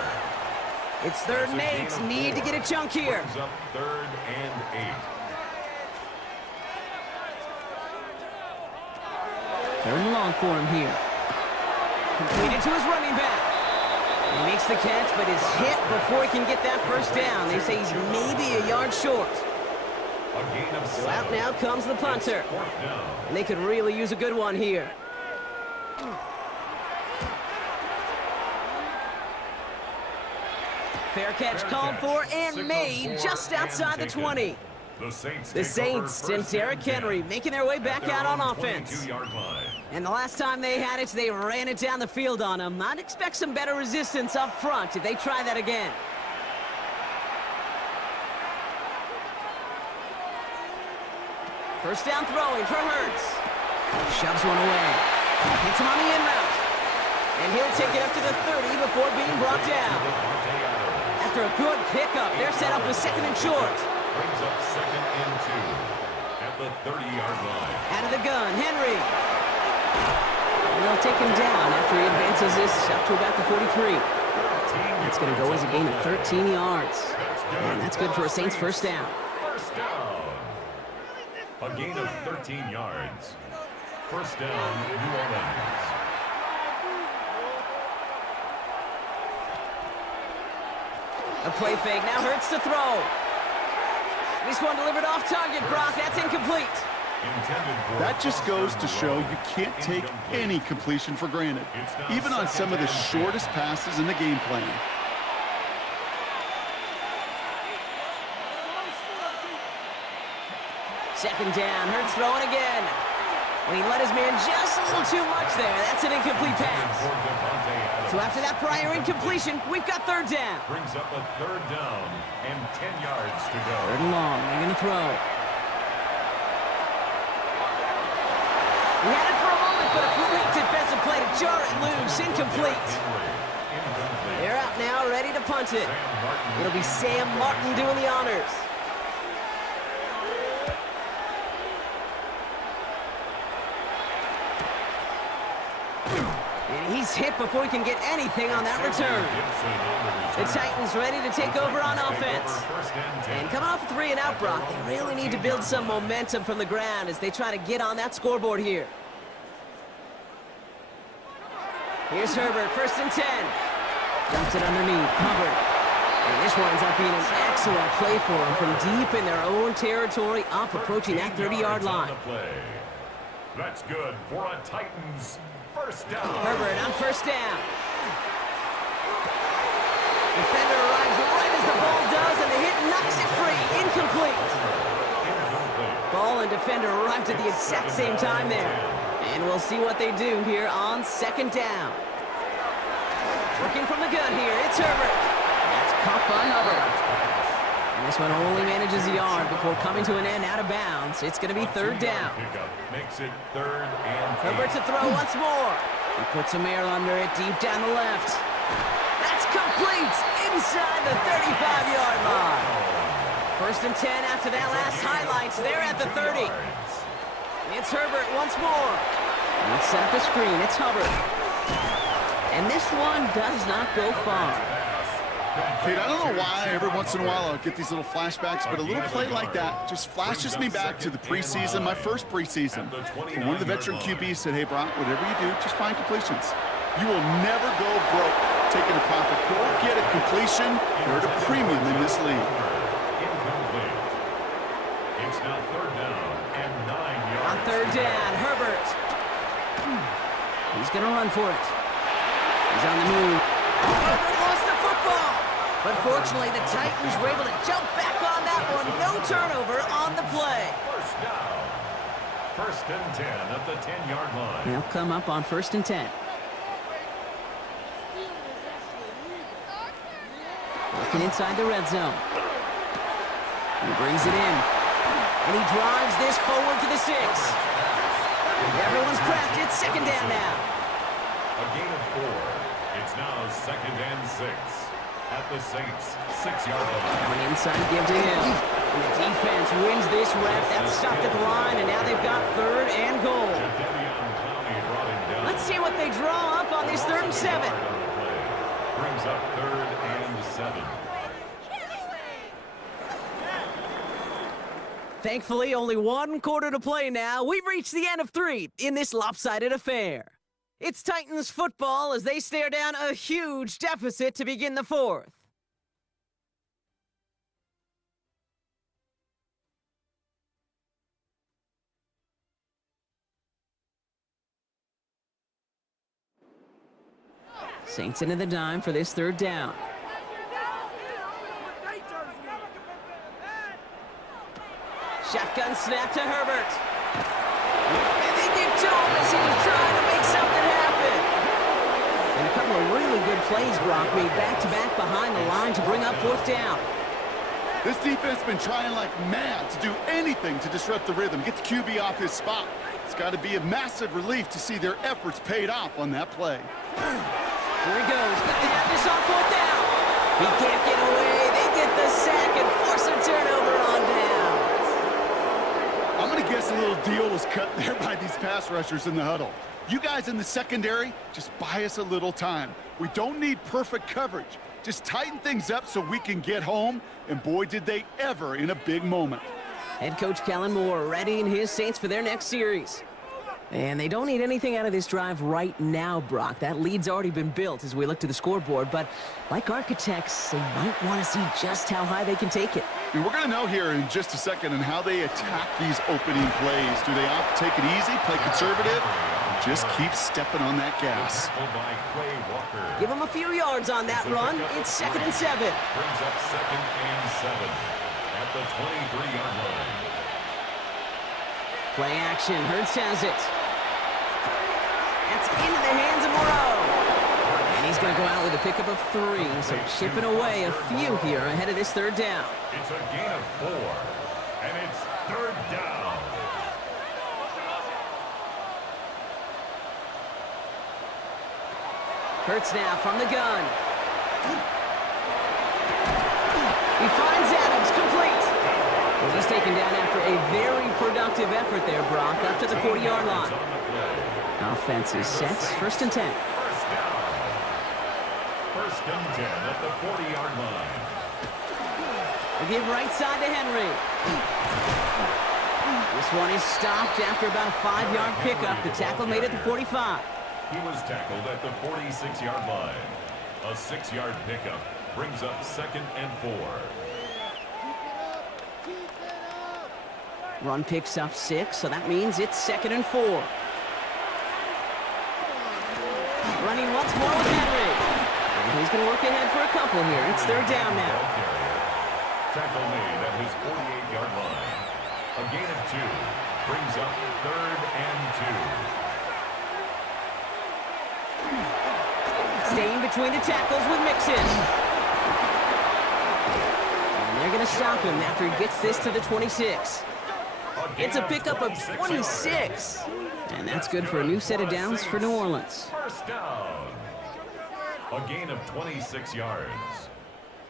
It's 3rd and 8. Need to get a chunk here. Brings up 3rd and 8. 3rd and long for him here. Completed to his running back. He makes the catch, but is hit before he can get that first down. They say he's maybe a yard short. A gain of 7. So out now comes the punter. And they could really use a good one here. Fair catch called for and made just outside the 20. The Saints and Derrick Henry making their way back out on offense. And the last time they had it, they ran it down the field on him. I'd expect some better resistance up front if they try that again. First down throwing for Hurts. Shoves one away. Hits him on the in route. And he'll take it up to the 30 before being brought down. After a good pickup, they're set up with 2nd and short. Brings up 2nd and 2 at the 30-yard line. Out of the gun, Henry. And they'll take him down after he advances this up to about the 43. That's going to go as a gain of 13 yards. And that's good for a Saints first down. First down. A gain of 13 yards. First down, New Orleans. A play fake, now Hurts to throw. This one delivered off target, Brock. That's incomplete. That just goes to show you can't take any completion for granted, even on some of the shortest passes in the game plan. Second down, Hurts throwing again. And he let his man just a little too much there. That's an incomplete pass. So after that prior incompletion, we've got 3rd down. Brings up a 3rd down and 10 yards to go. 3rd and long, they're going to throw. He had it for a moment, but a great defensive play to jar it loose. Incomplete. They're out now, ready to punt it. It'll be Sam Martin doing the honors. And he's hit before he can get anything on that return. The Titans ready to take over on offense. And coming off a 3 and out, Brock, they really need to build some momentum from the ground as they try to get on that scoreboard here. Here's Herbert, 1st and 10. Dumps it underneath, Hubbard. And this winds up being an excellent play for them from deep in their own territory, up approaching that 30-yard line. That's good for a Titans first down. Herbert on 1st down. Defender arrives right as the ball does, and the hit knocks it free. Incomplete. Ball and defender arrived at the exact same time there. And we'll see what they do here on 2nd down. Working from the gun here, it's Herbert. That's caught by Hubbard. And this one only manages a yard before coming to an end out of bounds. It's going to be 3rd down. Makes it 3rd and 8. Herbert to throw once more. He puts some air under it deep down the left. That's complete inside the 35-yard line. 1st and 10 after that last highlights. They're at the 30. It's Herbert once more. Let's set up the screen. It's Hubbard. And this one does not go far. Kate, I don't know why every once in a while I'll get these little flashbacks, but a little play like that just flashes me back to the preseason, my first preseason. And one of the veteran QBs said, hey, Brock, whatever you do, just find completions. You will never go broke taking a profit. Go get a completion. They're at a premium in this league. Incomplete. It's now 3rd down and 9 yards. On 3rd down, Herbert. He's going to run for it. He's on the move. Herbert lost the football. But fortunately, the Titans were able to jump back on that one. No turnover on the play. First down. First and 10 at the 10-yard line. They'll come up on 1st and 10. Looking inside the red zone. He brings it in. And he drives this forward to the 6. Everyone's prepped. It's 2nd down now. A gain of 4. It's now 2nd and 6 at the Saints' 6-yard line. Coming inside, give to him. And the defense wins this rep. That's stopped at the line, and now they've got 3rd and goal. Let's see what they draw up on this 3rd and 7. Brings up 3rd and 7. Thankfully, only 1 quarter to play now. We've reached the end of 3 in this lopsided affair. It's Titans football as they stare down a huge deficit to begin the 4th. Saints into the dime for this 3rd down. Shotgun snap to Herbert. And they get to him as he was trying to make something happen. And a couple of really good plays, Brock, made back-to-back behind the line to bring up 4th down. This defense has been trying like mad to do anything to disrupt the rhythm, get the QB off his spot. It's got to be a massive relief to see their efforts paid off on that play. Here he goes. Got to have this on 4th down. He can't get away. They get the sack and force a turnover on down. I'm going to guess a little deal was cut there by these pass rushers in the huddle. You guys in the secondary, just buy us a little time. We don't need perfect coverage. Just tighten things up so we can get home, and boy, did they ever in a big moment. Head coach Kellen Moore readying his Saints for their next series. And they don't need anything out of this drive right now, Brock. That lead's already been built as we look to the scoreboard, but like architects, they might want to see just how high they can take it. And we're going to know here in just a second on how they attack these opening plays. Do they opt to take it easy, play conservative, or just keep stepping on that gas? Give them a few yards on that run. It's 2nd and 7. Brings up 2nd and 7 at the 23-yard line. Play action. Hurts has it. That's into the hands of Moreau. And he's going to go out with a pickup of 3, so chipping away a few here ahead of this 3rd down. It's a gain of 4, and it's 3rd down. Hurts now from the gun. He finds Adams, complete. Well, he's taken down after a very productive effort there, Brock, up to the 40-yard line. Offense is set. 1st and 10. First down. 1st and 10 at the 40-yard line. They give right side to Henry. This one is stopped after about a 5-yard pickup. The tackle made at the 45. He was tackled at the 46-yard line. A 6-yard pickup brings up 2nd and 4. Run picks up 6, so that means it's 2nd and 4. Running once more with Henry. And he's going to work ahead for a couple here. It's 3rd down now. Tackle made at his 48-yard line. A gain of 2 brings up 3rd and 2. Staying between the tackles with Mixon. And they're going to stop him after he gets this to the 26. It's a pickup of 26. And that's good for a new set of downs for New Orleans. First down. A gain of 26 yards.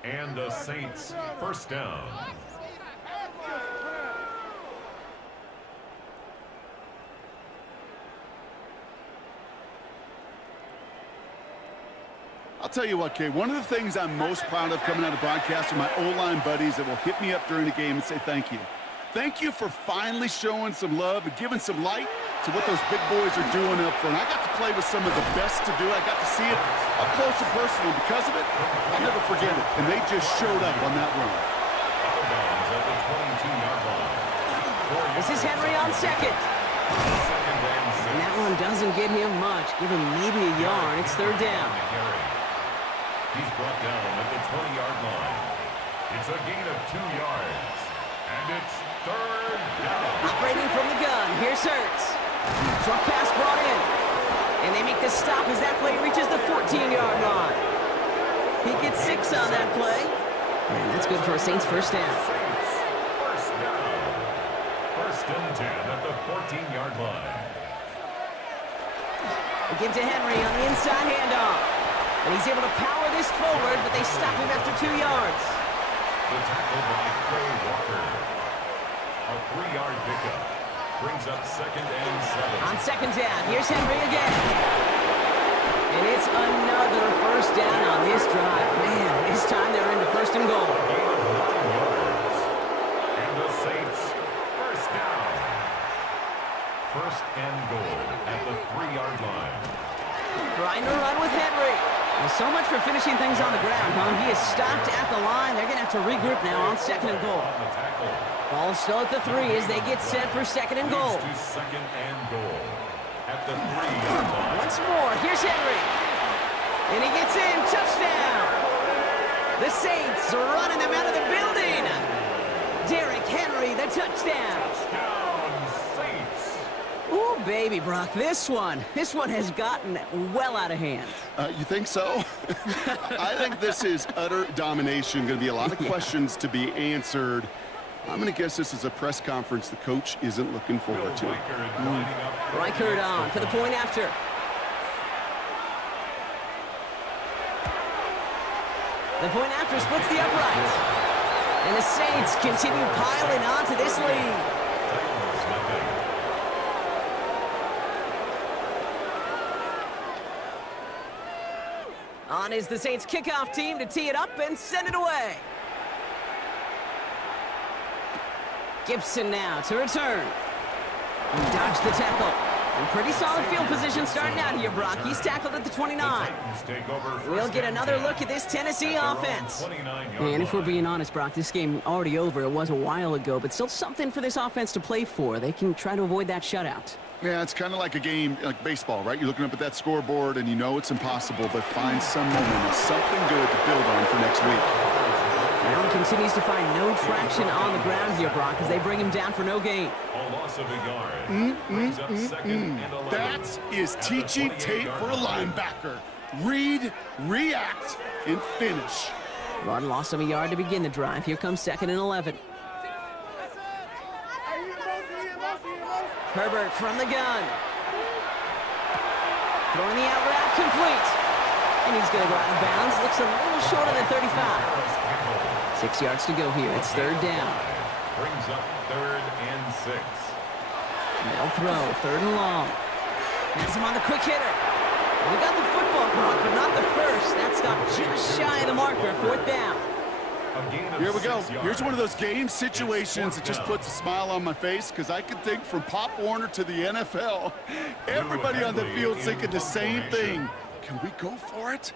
And the Saints first down. I'll tell you what, Kay, one of the things I'm most proud of coming out of broadcast are my O-line buddies that will hit me up during the game and say thank you. Thank you for finally showing some love and giving some light to what those big boys are doing up front. I got to play with some of the best to do it. I got to see it up close and personal. Because of it, I'll never forget it. And they just showed up on that run. This is Henry on 2nd. And that one doesn't get him much. Give him maybe a yard. It's 3rd down. He's brought down at the 20-yard line. It's a gain of 2 yards. And it's third down. Operating from the gun. Here's Hurts. Short pass brought in. And they make the stop as that play reaches the 14-yard line. He gets 6 on that play. And that's good for a Saints first down. Saints first down. First and 10 at the 14-yard line. They give to Henry on the inside handoff. And he's able to power this forward, but they stop him after 2 yards. The tackle by Quay Walker. A 3-yard pickup. Brings up second and 7. On second down, here's Henry again. And it's another first down on this drive. Man, this time they're into first and goal. Gain of 9 yards. And the Saints first down. First and goal at the 3-yard line. Trying to run with Henry. Well, so much for finishing things on the ground, huh? He is stopped at the line. They're going to have to regroup now on second and goal. On the tackle. Ball still at the 3 as they get set for second and goal. To second and goal at the 3-yard line. Once more, here's Henry. And he gets in, touchdown. The Saints are running them out of the building. Derrick Henry, the touchdown. Touchdown, Saints. Ooh, baby, Brock, this one has gotten well out of hand. You think so? I think this is utter domination. Going to be a lot of questions to be answered. I'm going to guess this is a press conference the coach isn't looking forward to. Reichard on for the point after. The point after splits the upright. And the Saints continue piling on to this lead. On is the Saints kickoff team to tee it up and send it away. Gibson now to return. He dodged the tackle. And pretty solid field position starting out here, Brock. He's tackled at the 29. We'll get another look at this Tennessee offense. And if we're being honest, Brock, this game already over. It was a while ago, but still something for this offense to play for. They can try to avoid that shutout. Yeah, it's kind of like a game, like baseball, right? You're looking up at that scoreboard, and you know it's impossible, but find some momentum, something good to build on for next week. Allen continues to find no traction on the ground here, Brock, as they bring him down for no gain. A loss of a yard. Brings up second and 11. That is teaching tape for a linebacker. Read, react, and finish. Run loss of a yard to begin the drive. Here comes second and 11. Herbert from the gun. Throwing the out route complete. And he's going to go out of bounds. Looks a little short of the 35. 6 yards to go here. It's third down. Brings up third and 6. They'll throw. Third and long. Has him on the quick hitter. We got the football, Brock, but not the first. That stopped just shy of the marker. Fourth down. Here we go. Here's one of those game situations that just puts a smile on my face because I can think from Pop Warner to the NFL. Everybody on the field thinking the same thing. Can we go for it?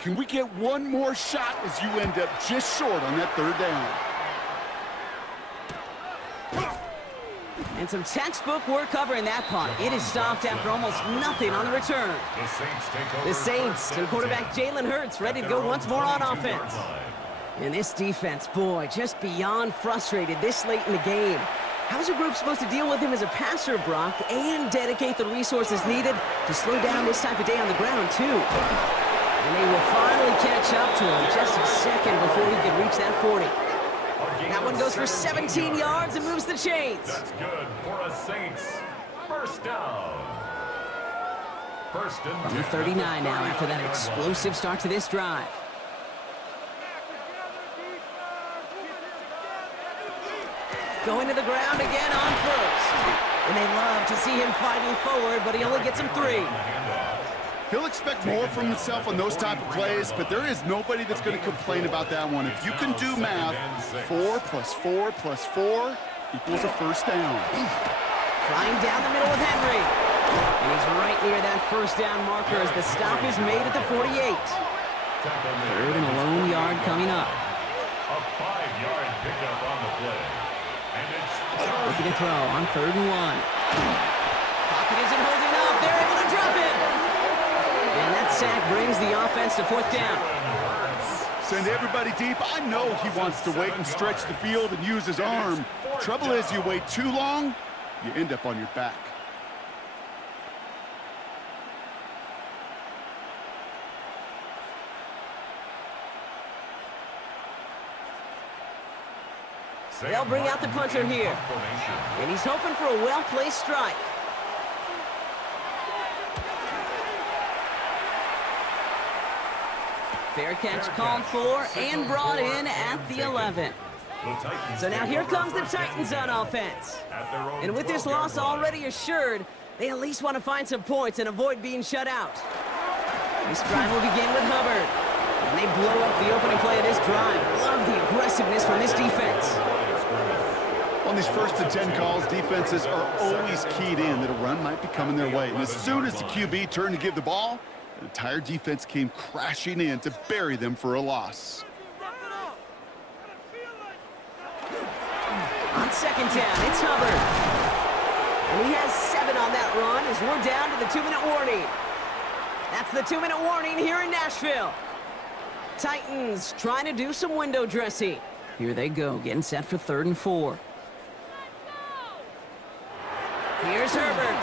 Can we get one more shot as you end up just short on that third down? And some textbook work covering that punt. It is stopped after almost nothing on the return. The Saints and quarterback Jalen Hurts ready to go once more on offense. And this defense, boy, just beyond frustrated this late in the game. How's a group supposed to deal with him as a passer, Brock, and dedicate the resources needed to slow down this type of day on the ground, too? And they will finally catch up to him just a second before he could reach that 40. That one goes for 17 yards and moves the chains. That's good for a Saints first down. First and From the 39 now after that explosive start to this drive. Going to the ground again on first. And they love to see him fighting forward, but he only gets him 3. He'll expect more from himself on those type of plays, but there is nobody that's going to complain about that one. If you can do math, 4 + 4 + 4 equals a first down. Flying down the middle with Henry. And he's right near that first down marker as the stop is made at the 48. Third and a lone yard coming up. a 5-yard pickup on the play. And it's Looking to throw on third and 1. Pocket isn't holding up. They're able to drop it. And that sack brings the offense to fourth down. Send everybody deep. I know he wants to wait and stretch the field and use his arm. The trouble is, you wait too long, you end up on your back. They'll bring out the punter here. And he's hoping for a well-placed strike. Fair catch called for and brought in at the 11. So now here comes the Titans on offense. And with this loss already assured, they at least want to find some points and avoid being shut out. This drive will begin with Hubbard. And they blow up the opening play of this drive. Love the aggressiveness from this defense. On these 1st and 10 calls, defenses are always keyed in that a run might be coming their way. And as soon as the QB turned to give the ball, the entire defense came crashing in to bury them for a loss. On 2nd down, it's Hubbard. And he has 7 on that run as we're down to the 2-minute warning. That's the 2-minute warning here in Nashville. Titans trying to do some window dressing. Here they go, getting set for 3rd and 4. Here's Herbert.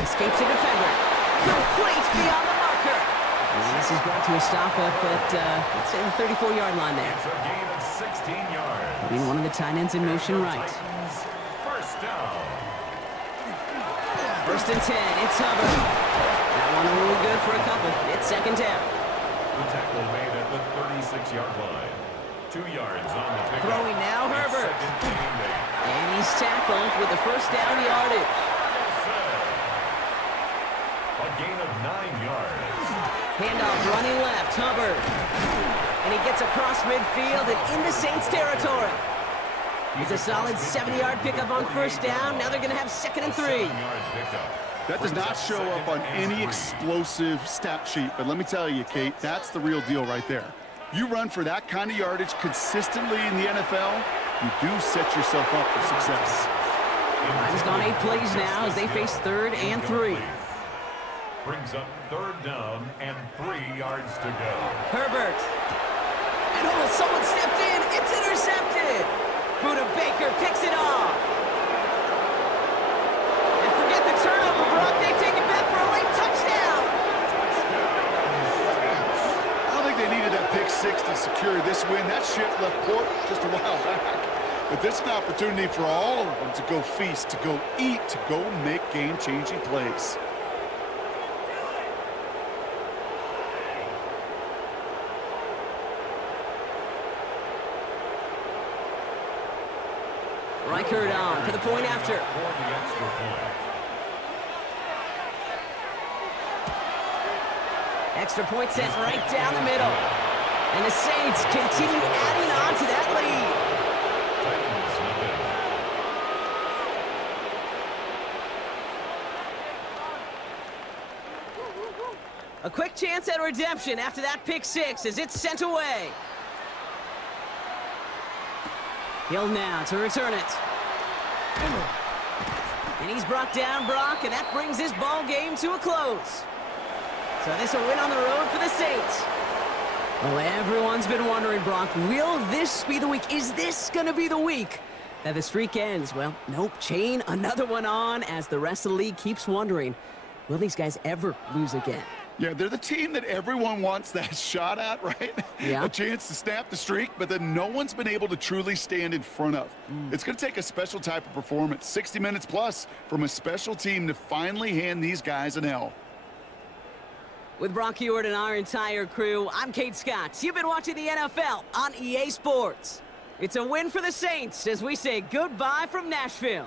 Escapes a defender. Complete beyond the marker. And this is brought to a stop up at, let's say, the 34-yard line there. It's a gain of 16 yards. Putting one of the tight ends in motion right. First down. 1st and 10, it's Hubbard. That one only good for a couple. It's 2nd down. The tackle made at the 36-yard line. 2 yards on the pickup. Throwing now, Herbert. And he's tackled with the 1st down yardage. A gain of 9 yards. Handoff running left, Hubbard. And he gets across midfield and into Saints territory. It's a solid 70-yard pickup on 1st down. Now they're going to have 2nd and 3. That does not show up on any explosive stat sheet, but let me tell you, Kate, that's the real deal right there. You run for that kind of yardage consistently in the NFL, you do set yourself up for success. Time's gone 8 plays now as they face 3rd and 3. Brings up 3rd down and 3 yards to go. Herbert. And oh, someone stepped in. It's intercepted. Buda Baker picks it off. And forget the turnover, Brock. They take it back for a late touchdown. I don't think they needed that pick 6 to secure this win. That ship left port just a while back. But this is an opportunity for all of them to go feast, to go eat, to go make game-changing plays. Reichert on for the point after. For the extra point. Extra point sent right down the middle. And the Saints continue adding on to that lead. A quick chance at redemption after that pick 6 as it's sent away. Hill now to return it. And he's brought down, Brock, and that brings this ball game to a close. So this a win on the road for the Saints. Well, everyone's been wondering, Brock, will this be the week? Is this going to be the week that the streak ends? Well, nope, chain another one on as the rest of the league keeps wondering, will these guys ever lose again? Yeah, they're the team that everyone wants that shot at, right? Yeah. A chance to snap the streak, but then no one's been able to truly stand in front of. It's going to take a special type of performance, 60 minutes plus, from a special team to finally hand these guys an L. With Brock Ewart and our entire crew, I'm Kate Scott. You've been watching the NFL on EA Sports. It's a win for the Saints as we say goodbye from Nashville.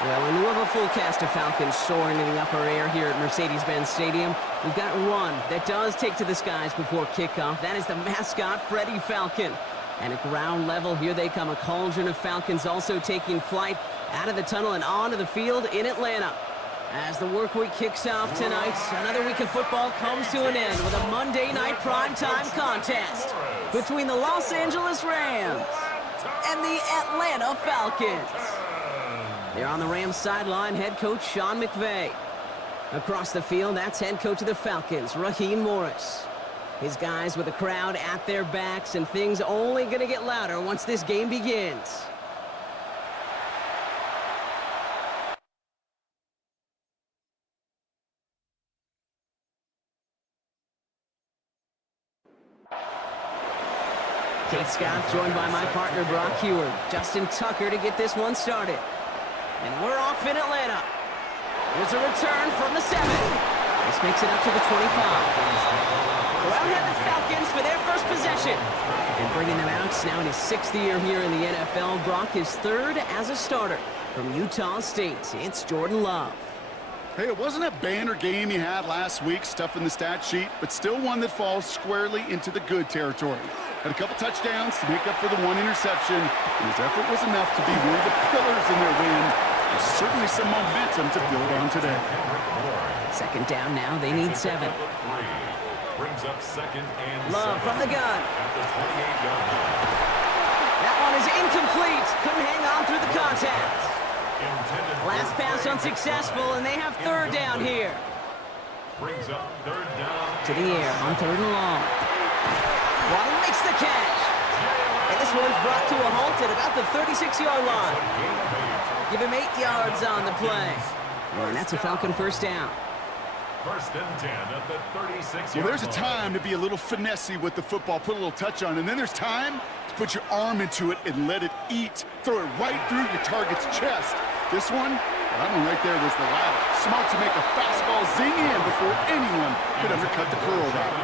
Well, in lieu of a full cast of Falcons soaring in the upper air here at Mercedes-Benz Stadium, we've got one that does take to the skies before kickoff. That is the mascot, Freddie Falcon. And at ground level, here they come, a cauldron of Falcons also taking flight out of the tunnel and onto the field in Atlanta. As the work week kicks off tonight, another week of football comes to an end with a Monday night primetime contest between the Los Angeles Rams and the Atlanta Falcons. They're on the Rams sideline, head coach Sean McVay. Across the field, that's head coach of the Falcons, Raheem Morris. His guys with the crowd at their backs, and things only going to get louder once this game begins. Kate Scott joined by my partner Brock Heward, Justin Tucker to get this one started. And we're off in Atlanta. Here's a return from the 7. This makes it up to the 25. So out head the Falcons for their first possession. And bringing them out now in his 6th year here in the NFL, Brock his 3rd as a starter. From Utah State, it's Jordan Love. Hey, it wasn't a banner game you had last week, stuff in the stat sheet, but still one that falls squarely into the good territory. Had a couple touchdowns to make up for the 1 interception, and his effort was enough to be one of the pillars in their win. There's certainly some momentum to build on today. 2nd down now, they need 7. Brings up 2nd and Love 7 from the gun. at the 28-yard line. That one is incomplete. Couldn't hang on through the contact. Last pass unsuccessful, and they have 3rd down here. Brings up 3rd down. To the air on 3rd and long. Waddle makes the catch. And this one's brought to a halt at about the 36-yard line. Give him 8 yards on the play. And that's a Falcon 1st down. 1st and 10 at the 36-yard Well, there's a line. time to be a little finessey with the football, put a little touch on it, and then there's time to put your arm into it and let it eat. Throw it right through your target's chest. This one, well, that one right there was the latter. Smart to make a fastball zing in before anyone could undercut the curl route.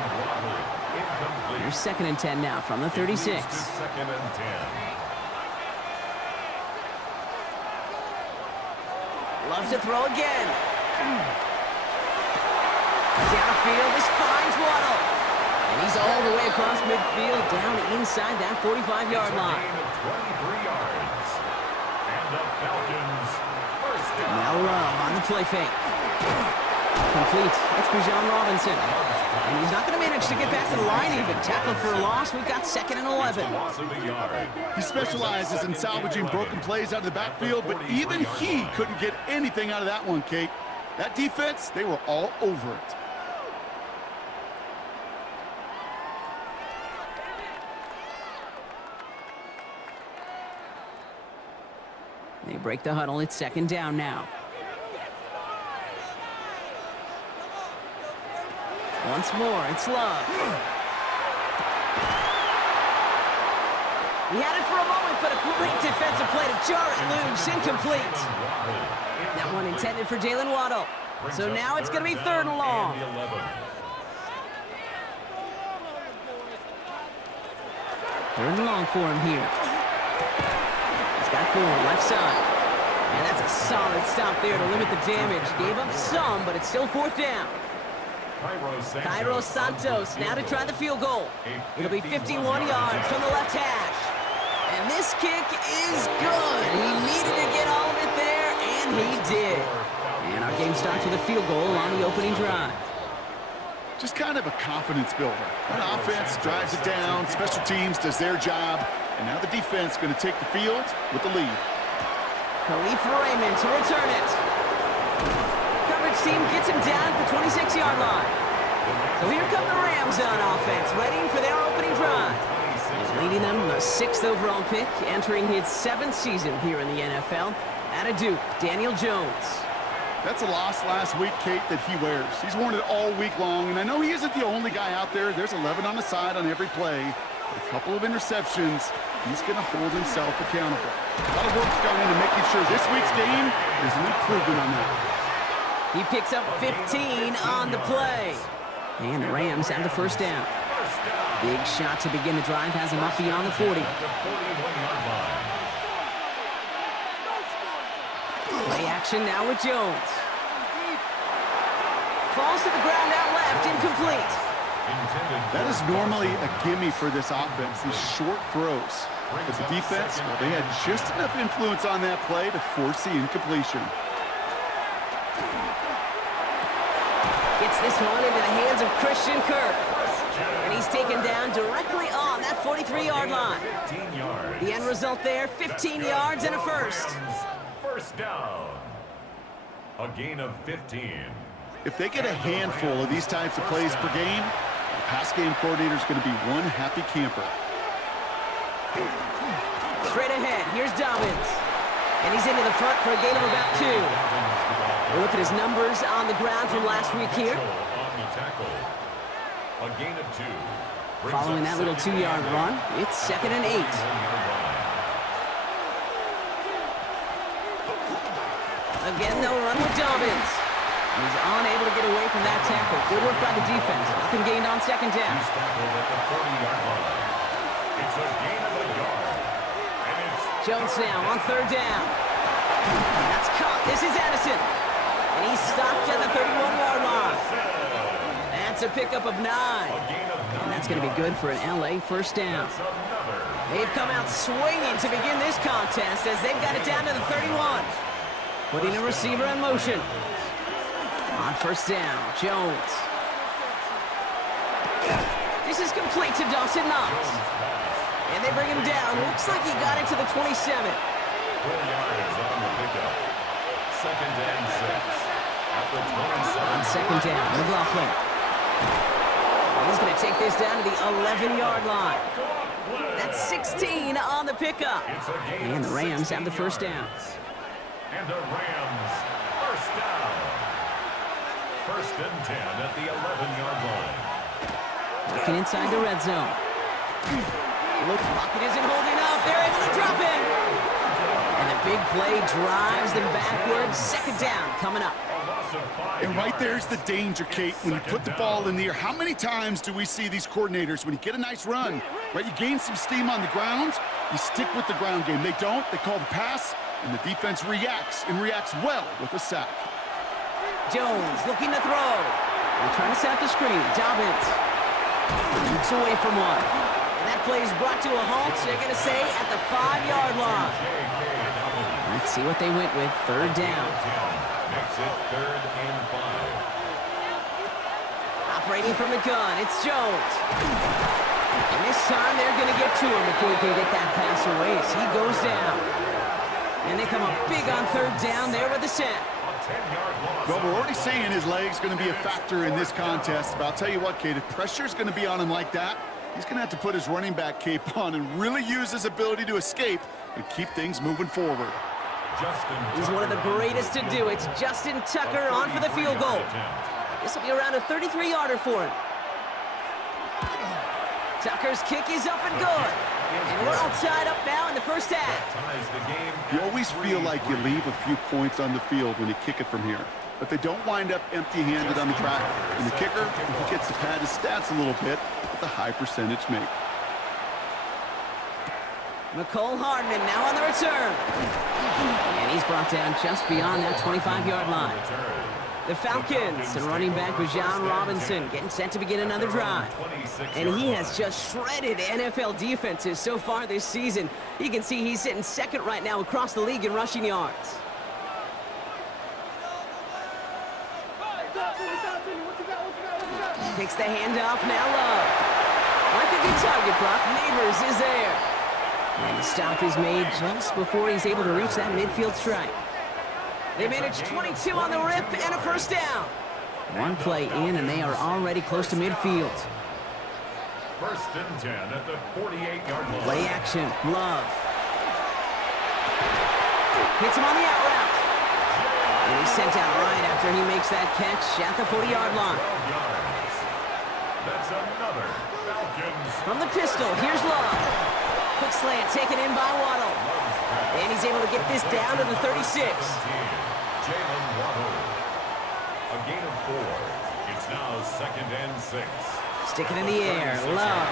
Here's 2nd and 10 now from the 36. 2nd and 10. Loves to throw again. Downfield, this finds Waddle. And he's all the way across midfield, down inside that 45-yard line. Gain of 23 yards. And the Falcons first down. Now Love on the play fake. Complete. It's Bijan Robinson. And he's not going to manage to get back to the line even. Tackled for a loss. We've got 2nd and 11. Loss of a yard. He specializes in salvaging broken plays out of the backfield, but even he couldn't get anything out of that one, Kate. That defense, they were all over it. They break the huddle. It's 2nd down now. Once more, it's Love. He had it for a moment, but a great defensive play to jar it loose. Incomplete. That one intended for Jalen Waddle. So now it's going to be 3rd and long. 3rd and long for him here. He's got Bourne left side. And that's a solid stop there to limit the damage. Gave up some, but it's still 4th down. Cairo Santos now to try the field goal. It'll be 51 yards from the left hash. And this kick is good. He needed to get all of it there, and he did. And our game starts with a field goal on the opening drive. Just kind of a confidence builder. That offense drives it down, special teams does their job, and now the defense going to take the field with the lead. Khalif Raymond to return it. Coverage team gets him down at the 26-yard line. So here come the Rams on offense, ready for their opening drive. He's leading them, the 6th overall pick, entering his 7th season here in the NFL. Out of Duke, Daniel Jones. That's a loss last week, Kate, that he wears. He's worn it all week long, and I know he isn't the only guy out there. There's 11 on the side on every play. A couple of interceptions. He's going to hold himself accountable. A lot of work's going into making sure this week's game is an improvement on that. He picks up 15 on the play. And the Rams have the 1st down. Big shot to begin the drive has him up beyond the 40. Play action now with Jones. Falls to the ground out left, incomplete. That is normally a gimme for this offense, these short throws. But the defense, well, they had just enough influence on that play to force the incompletion. Gets this one into the hands of Christian Kirk. And he's taken down directly on that 43-yard line. The end result there, 15 yards and a first. First down. A gain of 15. If they get a handful of these types of plays per game, the pass game coordinator is going to be one happy camper. Straight ahead, here's Dobbins. And he's into the front for a gain of about 2. We'll look at his numbers on the ground from last week here. A gain of 2. Following that little 2-yard run, it's 2nd and 8. Again, they'll run with Dobbins. He's unable to get away from that tackle. Good work by the defense. Nothing gained on 2nd down. It's a gain of a yard. And it's Jones now on 3rd down. That's caught. This is Addison. And he's stopped at the 31-yard line. That's a pickup of 9. And that's going to be good for an LA first down. They've come out swinging to begin this contest as they've got it down to the 31. Putting a receiver in motion. On 1st down, Jones. This is complete to Dawson Knox. And they bring him down. Looks like he got it to the 27. 4 yards on the pickup. 2nd and 6. At the 27. On 2nd down, McLaughlin. He's going to take this down to the 11-yard line. That's 16 on the pickup. And the Rams have the first down. And the Rams first down. 1st and 10 at the 11-yard line. Looking inside the red zone. Look, pocket isn't holding up. They're able to drop it. And the big play drives them backwards. 2nd down coming up. And right there's the danger, Kate, when you put the ball in the air. How many times do we see these coordinators, when you get a nice run, right, you gain some steam on the ground, you stick with the ground game. They don't, they call the pass, and the defense reacts, and reacts well with a sack. Jones looking to throw. They're trying to set up the screen. Dobbins shoots away from one. And that play is brought to a halt, they're going to say, at the 5-yard line. Let's see what they went with. 3rd down. Makes it 3rd and 5. Operating from the gun, it's Jones. And this time they're going to get to him before he can get that pass away as he goes down. And they come up big on 3rd down there with the sack. Well, we're already saying his leg's going to be a factor in this contest. But I'll tell you what, Kate, if pressure's going to be on him like that, he's going to have to put his running back cape on and really use his ability to escape and keep things moving forward. He's one of the greatest to do. It's Justin Tucker on for the field goal. This will be around a 33-yarder for him. Tucker's kick is up and good. And we're all tied up now in the first half. You always feel like you leave a few points on the field when you kick it from here. But they don't wind up empty-handed on the track. And the kicker, he gets to pad his stats a little bit with a high percentage make. McCole Hardman now on the return. And he's brought down just beyond that 25-yard line. The Falcons and running back Bijan Robinson getting set to begin another drive. And he has just shredded NFL defenses so far this season. You can see he's sitting 2nd right now across the league in rushing yards. Takes the handoff, now Love. Like a good target block, Neighbors is there. And the stop is made just before he's able to reach that midfield strike. They managed 22 on the rip and a first down. One play in and they are already close to midfield. 1st and 10 at the 48-yard line. Play action, Love. Hits him on the out route. And he's sent out right after he makes that catch at the 40-yard line. That's another Falcons. From the pistol, here's Love. Quick slant taken in by Waddle. And he's able to get this down to the 36. Jalen Waddle. A gain of 4. It's now 2nd and 6. Stick it in the air, Love.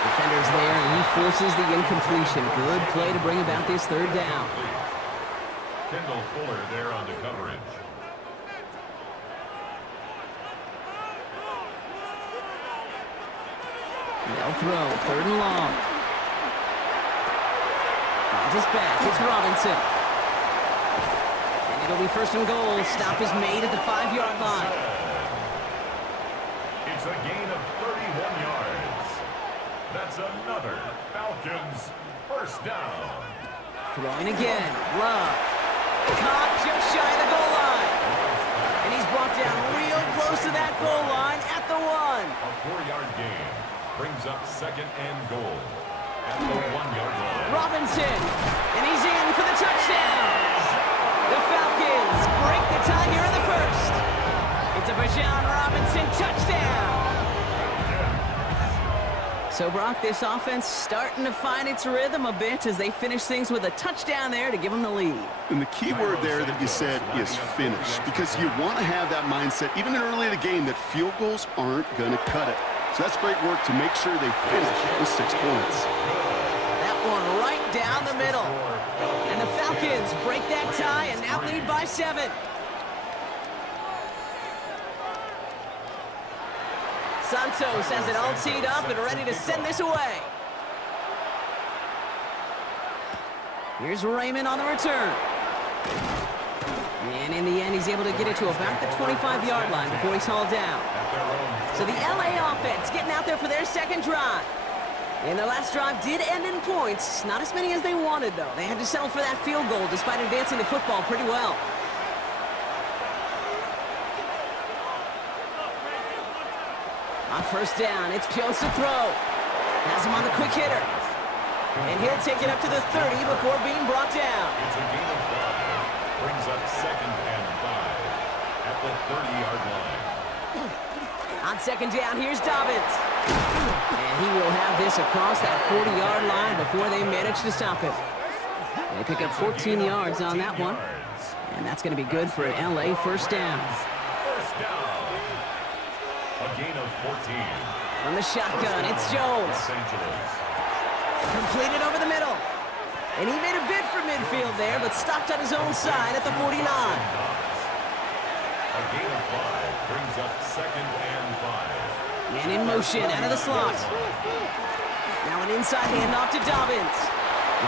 Defender's there, and he forces the incompletion. Good play to bring about this 3rd down. Kendall Fuller there on the coverage. They'll throw, 3rd and long. Finds his back, it's Robinson. And it'll be 1st and goal. Stop is made at the 5-yard line. It's a gain of 31 yards. That's another Falcons 1st down. Throwing again, Love. Caught just shy of the goal line. And he's brought down real close to that goal line at the 1. A 4-yard gain brings up 2nd and goal at the 1-yard line. Robinson, and he's in for the touchdown. The Falcons break the tie here in the 1st. It's a Bijan Robinson touchdown. So, Brock, this offense starting to find its rhythm a bit as they finish things with a touchdown there to give them the lead. And the key word there that you said is finish, because you want to have that mindset, even early in the game, that field goals aren't going to cut it. So that's great work to make sure they finish with 6 points. That one right down the middle. And the Falcons break that tie and now lead by 7. Santos has it all teed up and ready to send this away. Here's Raymond on the return. And in the end, he's able to get it to about the 25-yard line before he's hauled down. So the LA offense getting out there for their 2nd drive. And their last drive did end in points. Not as many as they wanted, though. They had to settle for that field goal despite advancing the football pretty well. On 1st down, it's Jones to throw. Has him on the quick hitter. And he'll take it up to the 30 before being brought down. It's a gain of 5. Brings up 2nd and 5 at the 30-yard line. On 2nd down, here's Dobbins. And he will have this across that 40-yard line before they manage to stop him. They pick up 14 yards on that one. And that's going to be good for an LA 1st down. 1st down. A gain of 14. From the shotgun, it's Jones. Los Angeles. Completed over the middle. And he made a bid for midfield there, but stopped on his own side at the 49. A gain of 5 brings up 2nd and 5. Man in motion out of the slot. Now an inside handoff to Dobbins.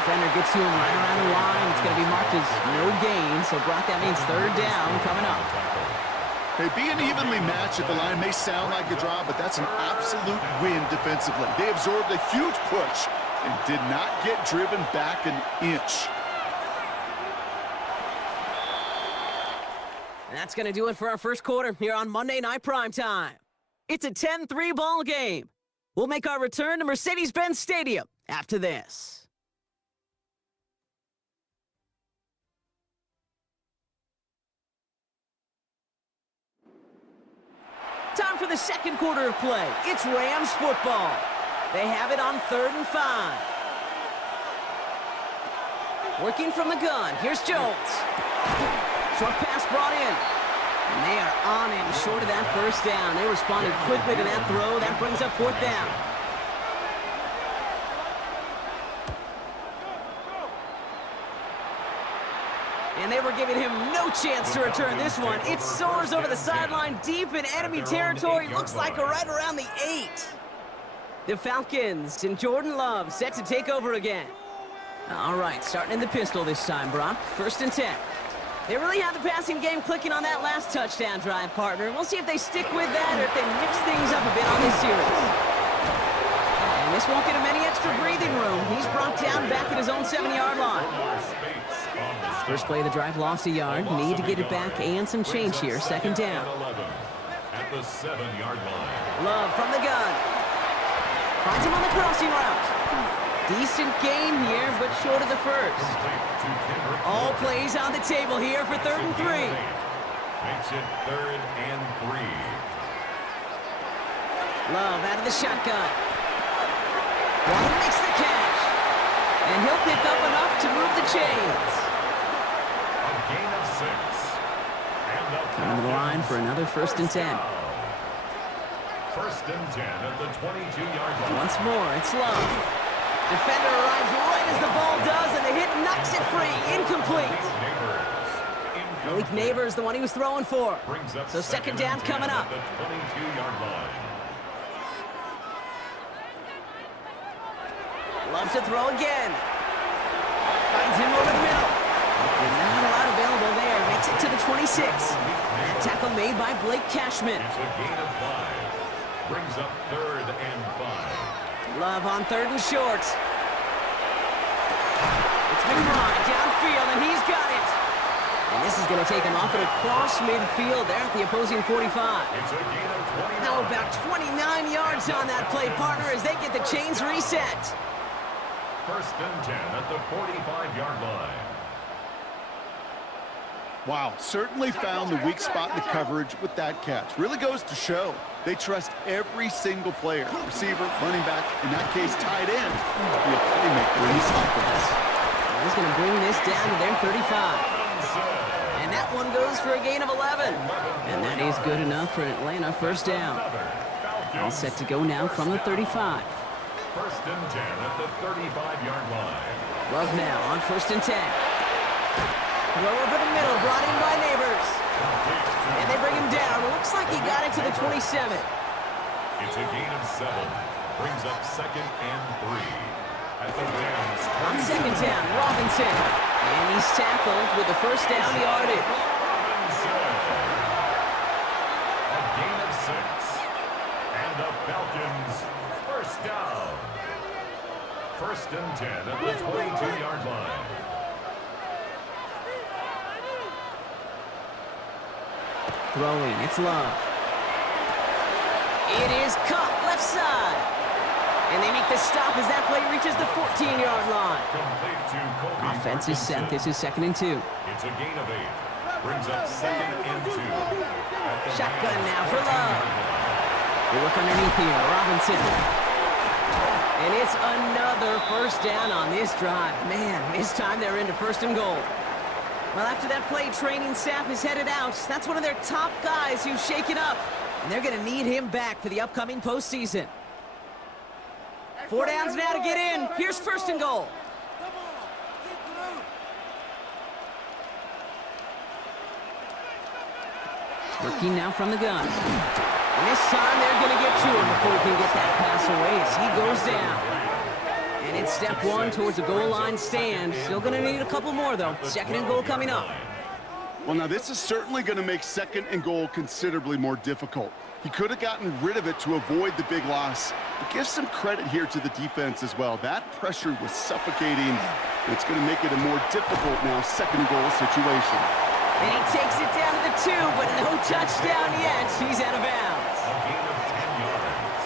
Defender gets to him right around the line. It's going to be marked as no gain, so Brock, that means 3rd down coming up. Hey, being evenly matched at the line may sound like a draw, but that's an absolute win defensively. They absorbed a huge push and did not get driven back an inch. And that's going to do it for our 1st quarter here on Monday Night Primetime. It's a 10-3 ball game. We'll make our return to Mercedes-Benz Stadium after this. Time for the 2nd quarter of play. It's Rams football. They have it on 3rd and 5. Working from the gun. Here's Jones. Short pass brought in. And they are on him short of that 1st down. They responded quickly to that throw. That brings up 4th down. And they were giving him no chance to return this one. It soars over the sideline deep in enemy territory. Looks like right around the 8. The Falcons and Jordan Love set to take over again. All right, starting in the pistol this time, Brock. 1st and 10. They really have the passing game clicking on that last touchdown drive, partner. We'll see if they stick with that or if they mix things up a bit on this series. And this won't get him any extra breathing room. He's brought down back at his own 7-yard line. First play of the drive, lost a yard. Need to get it back and some change here. 2nd down. At the 7-yard line. Love from the gun. Finds him on the crossing route. Decent gain here, but short of the 1st. All plays on the table here for 3rd and 3. Makes it 3rd and 3. Love out of the shotgun. One makes the catch. And he'll pick up enough to move the chains. A gain of 6. And Coming to the line for another 1st and 10. 1st and 10 at the 22-yard line. Once more, it's Love. Defender arrives right as the ball does, and the hit knocks it free. Incomplete. Malik Neighbors, the one he was throwing for. Brings up So second down coming up. at the 22-yard line. Loves to throw again. Finds him over the middle. And not a lot available there. Makes it to the 26. That tackle made by Blake Cashman. It's a gain of 5. Brings up 3rd and 5. Love on 3rd and short. It's McBride downfield, and he's got it. And this is going to take him off and across midfield there at the opposing 45. It's a gain of 29. Now about 29 yards on that play, partner, as they get the chains reset. 1st and 10 at the 45-yard line. Wow, certainly found the weak spot in the coverage with that catch. Really goes to show they trust every single player, receiver, running back, in that case tight end, to be a playmaker in this offense. He's going to bring this down to their 35. And that one goes for a gain of 11. And that is good enough for an Atlanta first down. All set to go now from the 35. 1st and 10 at the 35-yard line. Love now on 1st and 10. Throw over the middle, brought in by Neighbors. And they bring him down. Looks like he got it to the 27. It's a gain of 7. Brings up 2nd and 3. At the Rams. On 2nd down, Robinson. And he's tackled with the first down yardage. A gain of 6. And the Falcons first down. 1st and 10 at the 22-yard line. Throwing, it's Love. It is caught left side. And they make the stop as that play reaches the 14-yard line. Complete to Kobe Offense is set. This is 2nd and 2. It's a gain of 8. Brings up 2nd and 2. Shotgun now for Love. They look underneath here. Robinson. And it's another first down on this drive. Man, this time they're into 1st and goal. Well, after that play, training staff is headed out. That's one of their top guys who's shaken up. And they're going to need him back for the upcoming postseason. 4 downs now to get in. Here's 1st and goal. Working now from the gun. And this time they're going to get to him before he can get that pass away as he goes down. And it's step 1 towards a goal line stand. Still going to need a couple more, though. 2nd and goal coming up. Well, now this is certainly going to make 2nd and goal considerably more difficult. He could have gotten rid of it to avoid the big loss. But give some credit here to the defense as well. That pressure was suffocating. It's going to make it a more difficult now 2nd and goal situation. And he takes it down to the 2, but no touchdown yet. He's out of bounds. A gain of 10 yards.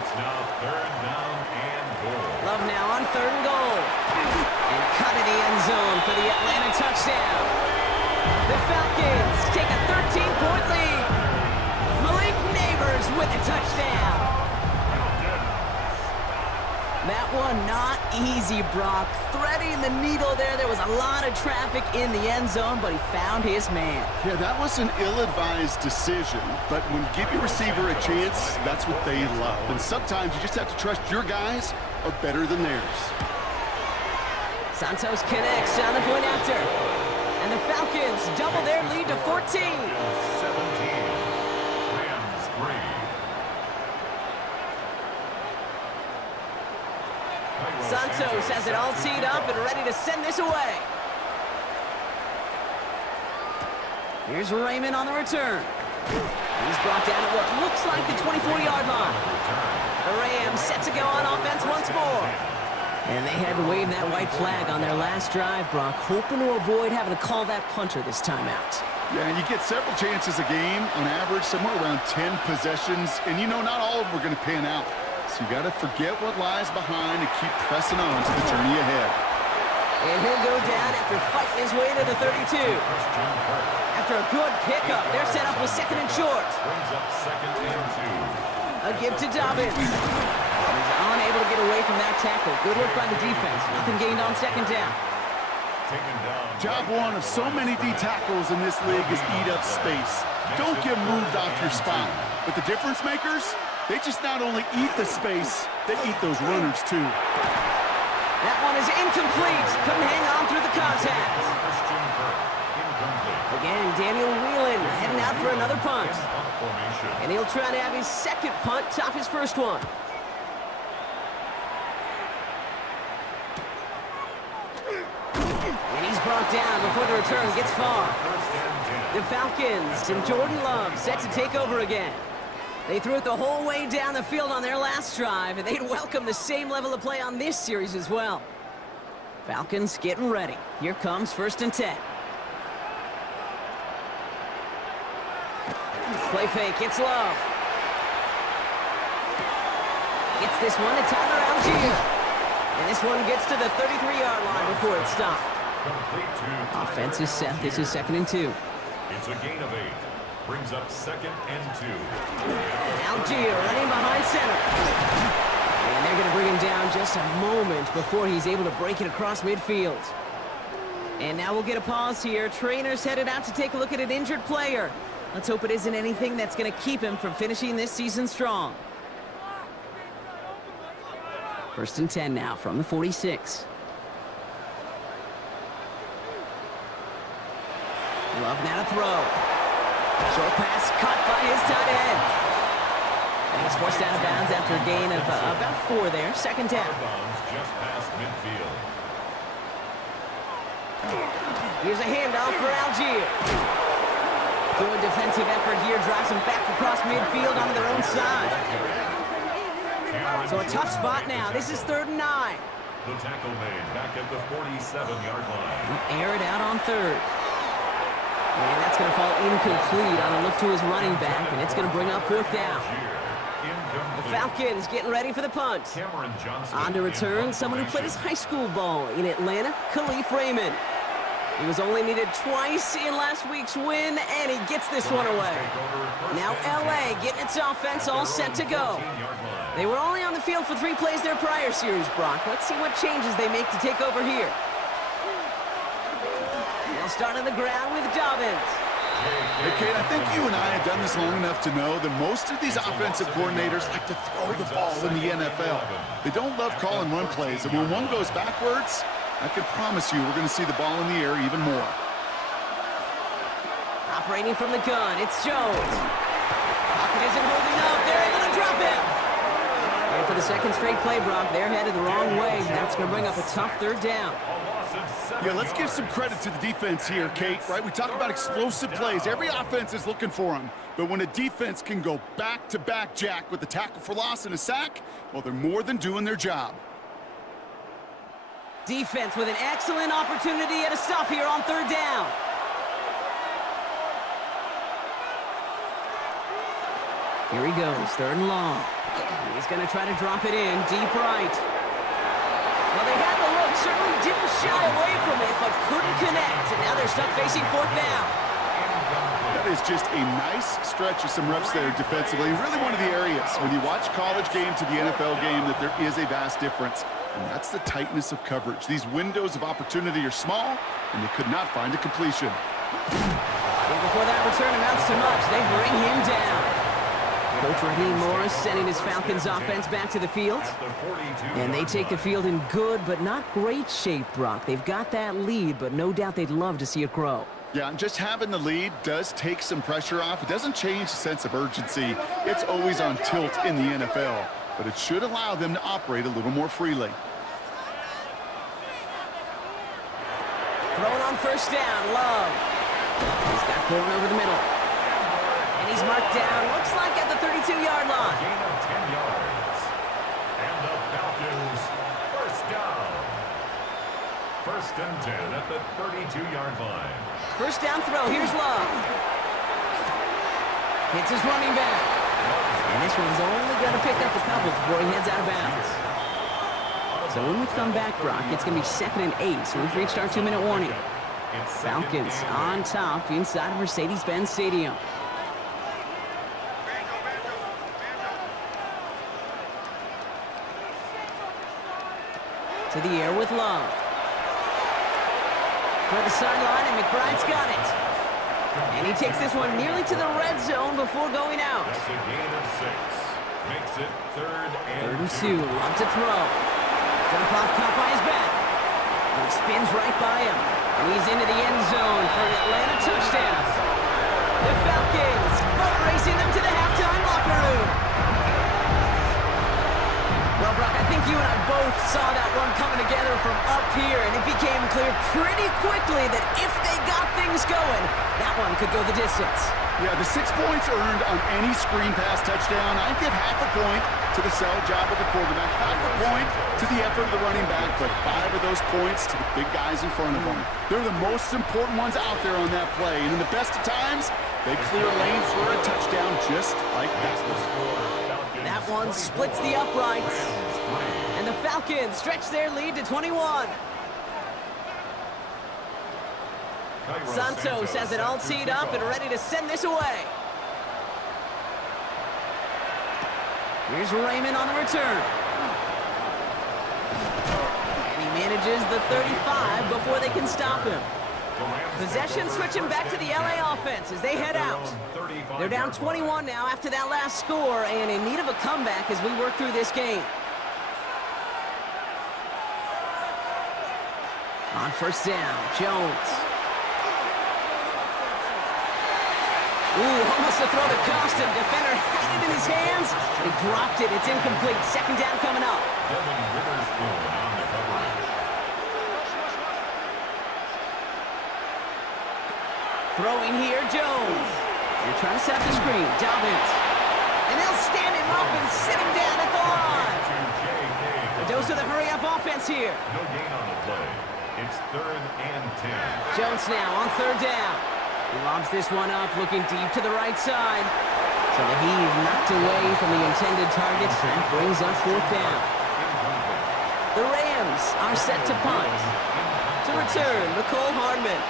It's now 3rd down and goal. Love now on 3rd and goal. And cut in the end zone for the Atlanta touchdown. The Falcons take a 13-point lead. Malik Neighbors with a touchdown. That one not easy, Brock. Threading the needle there. There was a lot of traffic in the end zone, but he found his man. Yeah, that was an ill-advised decision, but when you give your receiver a chance, that's what they love. And sometimes you just have to trust your guys are better than theirs. Santos connects on the point after. And the Falcons double their lead to 14. 17. Rams 3. Santos has it all teed up and ready to send this away. Here's Raymond on the return. He's brought down at what looks like the 24-yard line. The Rams set to go on offense once more. And they had to wave that white flag on their last drive, Brock, hoping to avoid having to call that punter this time out. Yeah, you get several chances a game, on average, somewhere around 10 possessions, and you know not all of them are going to pan out. So you got to forget what lies behind and keep pressing on to the journey ahead. And he'll go down after fighting his way to the 32. After a good pickup, they're set up with 2nd and short. Brings up 2nd and 2. A give to Dobbins. He's unable to get away from that tackle. Good work by the defense. Nothing gained on 2nd down. Taken down. Job one of so many D tackles in this league is eat up space. Don't get moved off your spot. But the difference makers, they just not only eat the space, they eat those runners too. That one is incomplete. Couldn't hang on through the contact. Christian Kirk in Incomplete. Again, Daniel Whelan heading out for another punt. Punt formation. And he'll try to have his second punt top his first one. And he's brought down before the return gets far. First and 10. The Falcons and Jordan Love set to take over again. They threw it the whole way down the field on their last drive, and they'd welcome the same level of play on this series as well. Falcons getting ready. Here comes first and 10. Play fake, it's Love. Gets this one to Tyler Algier. And this one gets to the 33-yard line before it's stopped. Complete to Offense is set. This is 2nd and 2. It's a gain of 8. Brings up 2nd and 2. Algier running behind center. And they're going to bring him down just a moment before he's able to break it across midfield. And now we'll get a pause here. Trainers headed out to take a look at an injured player. Let's hope it isn't anything that's going to keep him from finishing this season strong. First and 10 now from the 46. Love now to throw. Short pass caught by his tight end. And he's forced out of bounds after a gain of about 4 there. Second down. Bounds just past midfield. Here's a handoff for Algier. Good defensive effort here. Drives him back across midfield onto their own side. So a tough spot now. This is 3rd and 9. The tackle made back at the 47-yard line. Air it out on 3rd. And that's going to fall incomplete on a look to his running back, and it's going to bring up 4th down. The Falcons getting ready for the punt. Cameron Johnston On to return, someone who played his high school ball in Atlanta, Khalif Raymond. He was only needed twice in last week's win, and he gets this one away. Now LA getting its offense all set to go. They were only on the field for 3 plays their prior series, Brock. Let's see what changes they make to take over here. They'll start on the ground with Dobbins. Hey, Kate, I think you and I have done this long enough to know that most of these offensive coordinators like to throw the ball in the NFL. They don't love calling run plays, and when one goes backwards, I can promise you we're going to see the ball in the air even more. Operating from the gun, it's Jones. Pocket isn't holding up. They're able to drop him. And for the second straight play, Brock, they're headed the wrong way. That's going to bring up a tough 3rd down. Yeah, let's give some credit to the defense here, Kate, right? We talk about explosive plays. Every offense is looking for them. But when a defense can go back-to-back, Jack, with a tackle for loss and a sack, well, they're more than doing their job. Defense with an excellent opportunity at a stop here on 3rd down. Here he goes, 3rd and long. He's going to try to drop it in, deep right. Well, they had the look, certainly didn't shy away from it, but couldn't connect. And now they're stuck facing 4th down. That is just a nice stretch of some reps there defensively. Really one of the areas when you watch college game to the NFL game that there is a vast difference. And that's the tightness of coverage. These windows of opportunity are small, and they could not find a completion. And before that return amounts to much, they bring him down. Coach Raheem Morris sending his Falcons offense back to the field. And they take the field in good but not great shape, Brock. They've got that lead, but no doubt they'd love to see it grow. Yeah, and just having the lead does take some pressure off. It doesn't change the sense of urgency. It's always on tilt in the NFL, but it should allow them to operate a little more freely. Thrown on 1st down, Love. He's got Bourne over the middle. And he's marked down, looks like at the 32-yard line. Gain of 10 yards. And the Falcons, 1st down. 1st and 10 at the 32-yard line. 1st down throw, here's Love. Hits his running back. And this one's only going to pick up a couple before he heads out of bounds. So when we come back, Brock, it's going to be 2nd and 8, so we've reached our 2-minute warning. Falcons on top inside of Mercedes-Benz Stadium. To the air with Love. Toward the sideline, and McBride's got it. And he takes this one nearly to the red zone before going out. That's a gain of 6. Makes it 3rd and 2. Love to throw. Jump off caught by his back. And he spins right by him. And he's into the end zone for an Atlanta touchdown. The Falcons boat racing them to the halftime locker room. Well, Brock, I think you and I both saw that one coming together from up here, and it became clear pretty quickly that if they got things going, that one could go the distance. Yeah, the 6 points earned on any screen pass touchdown. I'd give half a point to the sell job of the quarterback, half a point to the effort of the running back, but 5 of those points to the big guys in front of them. They're the most important ones out there on that play, and in the best of times, they clear lanes for a touchdown just like that. That one splits the uprights, and the Falcons stretch their lead to 21. Santos has it all teed up and ready to send this away. Here's Raymond on the return. And he manages the 35 before they can stop him. Possession switching back to the LA offense as they head out. They're down 21 now after that last score and in need of a comeback as we work through this game. On first down, Jones. Ooh, almost a throw to cost him. Defender had it in his hands. He dropped it. It's incomplete. Second down coming up. Throwing here, Jones. They're trying to set up the screen. Dobbins. And they'll stand him up and sit him down at the line. A dose of the hurry-up offense here. No gain on the play. It's 3rd and 10. Jones now on third down. He lobs this one up, looking deep to the right side. So the heave knocked away from the intended target. That brings up fourth down. The Rams are set to punt. To return, McCole Hardman.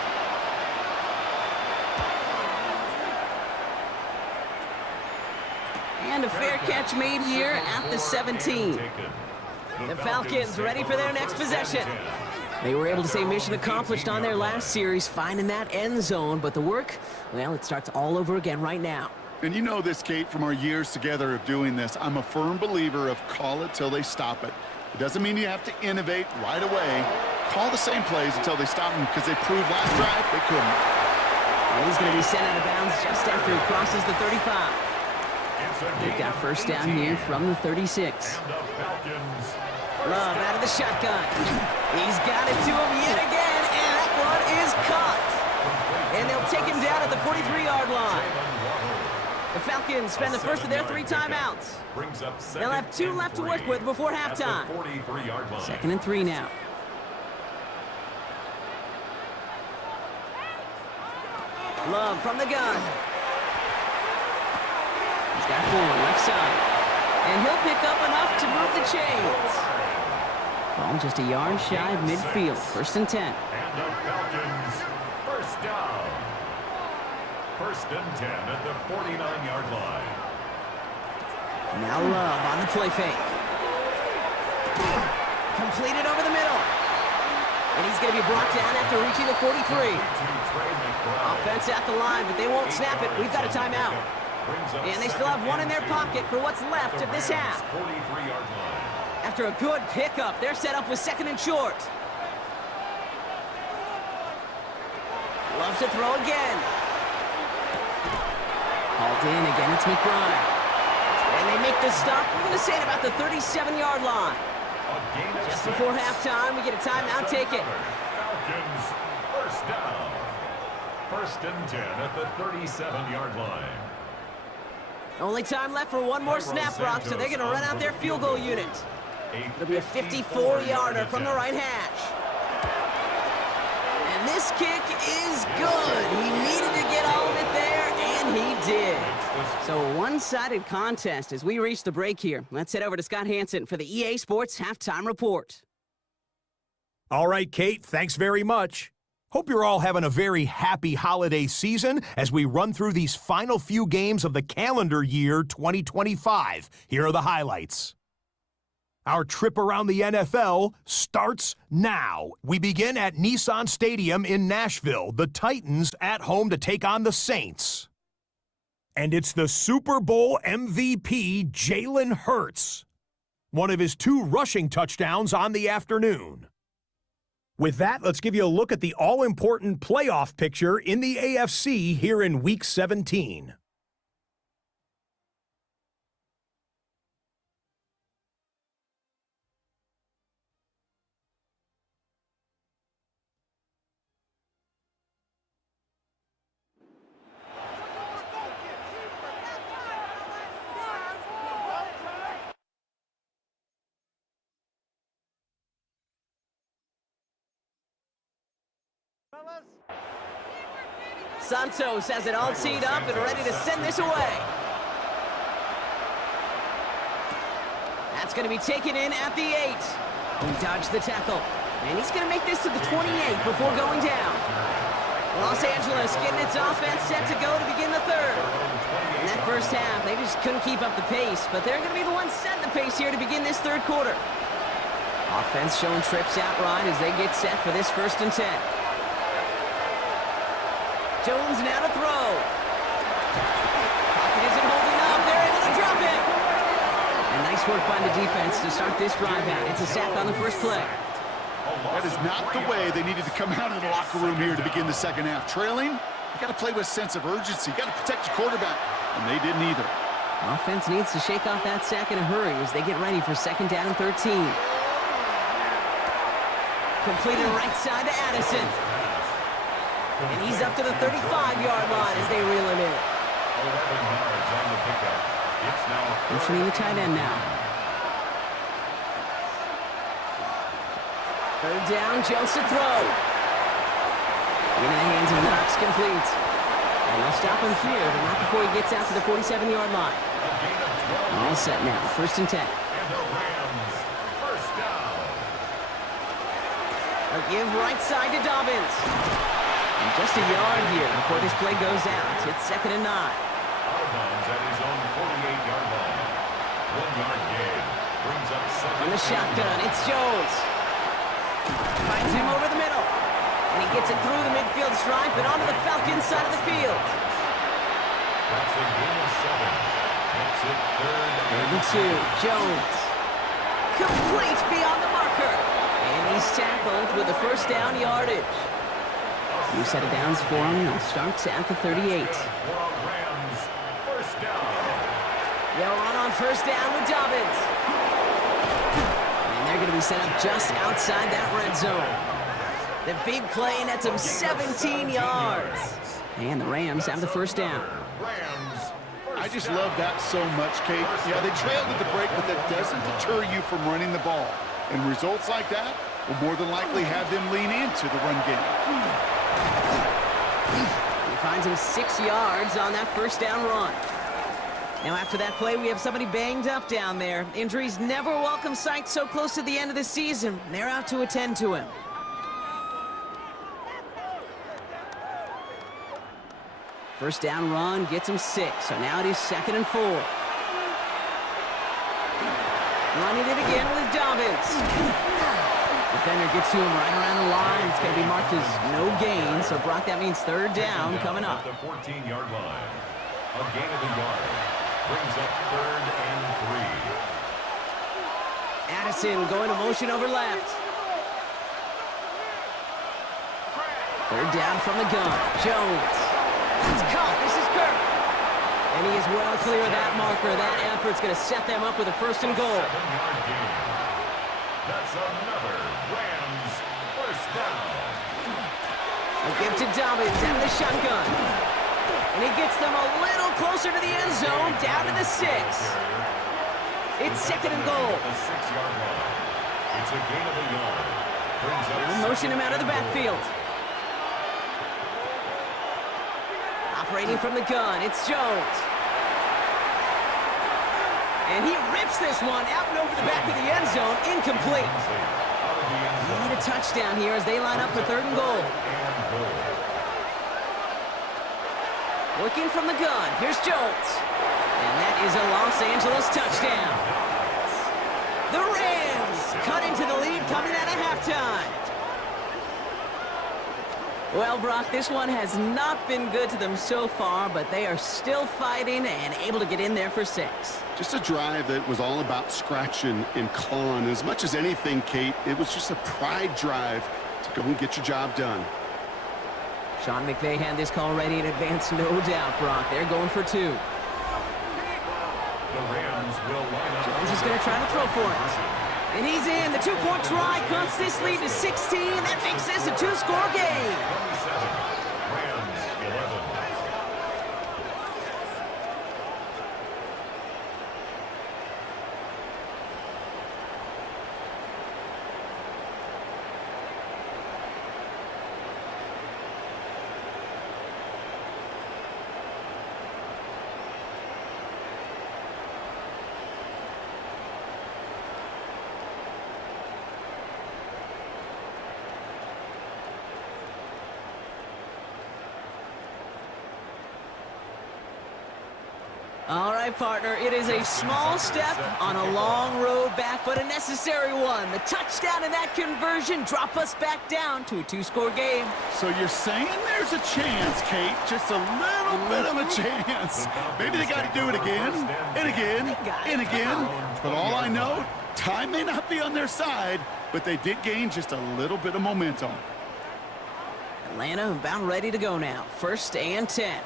And a fair catch made here at the 17. The Falcons ready for their next possession. They were able to say mission accomplished on their last series, finding that end zone, but the work, well, it starts all over again right now. And you know this, Kate, from our years together of doing this. I'm a firm believer of call it till they stop it. It doesn't mean you have to innovate right away. Call the same plays until they stop them because they proved last drive they couldn't. And he's going to be sent out of bounds just after he crosses the 35. They've got first down here from the 36. Love out of the shotgun. He's got it to him yet again, and that one is caught. And they'll take him down at the 43-yard line. The Falcons spend the first of their 3 timeouts. They'll have 2 left to work with before halftime. 2nd and 3 now. Love from the gun. He's got 4 left side. And he'll pick up enough to move the chains. Ball just a yard shy of midfield. 1st and 10. And the Falcons, first down. 1st and 10 at the 49-yard line. Now Love on the play fake. Completed over the middle. And he's going to be brought down after reaching the 43. Offense at the line, but they won't snap it. We've got a timeout. And they still have 1 in their pocket for what's left of this half. After a good pickup, they're set up with 2nd and short. Loves to throw again. Hauled in again, it's McBride. And they make the stop, we're going to say it about the 37-yard line. Just before halftime, we get a timeout, take it. Falcons, first down. 1st and 10 at the 37-yard line. Only time left for 1 more snap, Brock, so they're going to run out their field goal unit. It'll be a 54-yarder from the right hash. And this kick is good. He needed to get all of it there, and he did. So a one-sided contest as we reach the break here. Let's head over to Scott Hansen for the EA Sports Halftime Report. All right, Kate, thanks very much. Hope you're all having a very happy holiday season as we run through these final few games of the calendar year 2025. Here are the highlights. Our trip around the NFL starts now. We begin at Nissan Stadium in Nashville. The Titans at home to take on the Saints. And it's the Super Bowl MVP, Jalen Hurts. One of his 2 rushing touchdowns on the afternoon. With that, let's give you a look at the all-important playoff picture in the AFC here in Week 17. Santos has it all teed up and ready to send this away. That's going to be taken in at the 8. He dodged the tackle. And he's going to make this to the 28 before going down. Los Angeles getting its offense set to go to begin the third. In that first half, they just couldn't keep up the pace, but they're going to be the ones setting the pace here to begin this third quarter. Offense showing trips out right as they get set for this 1st and 10. Jones now to throw. Pocket isn't holding up. They're able to drop it. And nice work by the defense to start this drive out. It's a sack on the first play. That is not the way they needed to come out of the locker room here to begin the second half. Trailing, you got to play with a sense of urgency. You got to protect your quarterback, and they didn't either. Offense needs to shake off that sack in a hurry as they get ready for 2nd down and 13. Completed right side to Addison. And he's up to the 35-yard line as they reel him in. 11 yards on the pickup. It's now motioning the tight end now. 3rd down, Jones to throw. Into the hands of Knox, complete. And they'll stop him here, but not before he gets out to the 47-yard line. All set now, 1st and 10. and the Rams. First down. A give right side to Dobbins. And just a yard here before this play goes out. It's 2nd and 9. Out of bounds at his own 48-yard line. 1-yard gain. Brings up 7. On the shotgun, it's Jones. Finds him over the middle. And he gets it through the midfield stripe and onto the Falcons side of the field. That's a gain of 7. Makes it 3rd and 2. Jones. Complete beyond the marker. And he's tackled with the 1st down yardage. New set of downs for him. They'll start at the 38. Rams. First down. They'll run on 1st down with Dobbins. And they're going to be set up just outside that red zone. The big play nets him 17 yards. And the Rams have the 1st down. Rams. I just love that so much, Kate. Yeah, they trailed at the break, but that doesn't deter you from running the ball. And results like that will more than likely have them lean into the run game. He finds him 6 yards on that 1st down run. Now after that play, we have somebody banged up down there. Injuries never a welcome sight so close to the end of the season. They're out to attend to him. First down run gets him 6, so now it is 2nd and 4. Running it again with Dobbins. Defender gets to him right around the line. It's going to be marked as no gain, so Brock, that means 3rd down coming up. At the 14-yard line. A gain of a yard. Brings up 3rd and 3. Addison going to motion over left. 3rd down from the gun. Jones. It's caught. This is Kirk. And he is well clear of that marker. That effort's going to set them up with a 1st and goal. 7-yard gain. That's another Rams first down. A give to Dobbins out of the shotgun. And he gets them a little closer to the end zone, down to the 6. It's 2nd and goal. The 6-yard line. It's a gain of a yard. Brings up They'll motion him out of the backfield. Operating from the gun, it's Jones. And he rips this one out and over the back of the end zone, incomplete. Need a touchdown here as they line up for 3rd and goal. Working from the gun, here's Jones. And that is a Los Angeles touchdown. The Rams cut into the lead coming out of halftime. Well, Brock, this one has not been good to them so far, but they are still fighting and able to get in there for 6. Just a drive that was all about scratching and clawing. As much as anything, Kate, it was just a pride drive to go and get your job done. Sean McVay had this call ready in advance, no doubt, Brock. They're going for 2. The Rams will line up. Jones is going to try to throw for it. And he's in. The 2-point try cuts this lead to 16. That makes this a 2-score game. 27. Rams 11. All right, partner, it is a small step on a long road back, but a necessary one. The touchdown and that conversion drop us back down to a 2-score game. So you're saying there's a chance, Kate, just a little bit of a chance. Maybe they got to do it again, and again, and again. But all I know, time may not be on their side, but they did gain just a little bit of momentum. Atlanta about ready to go now. 1st and 10.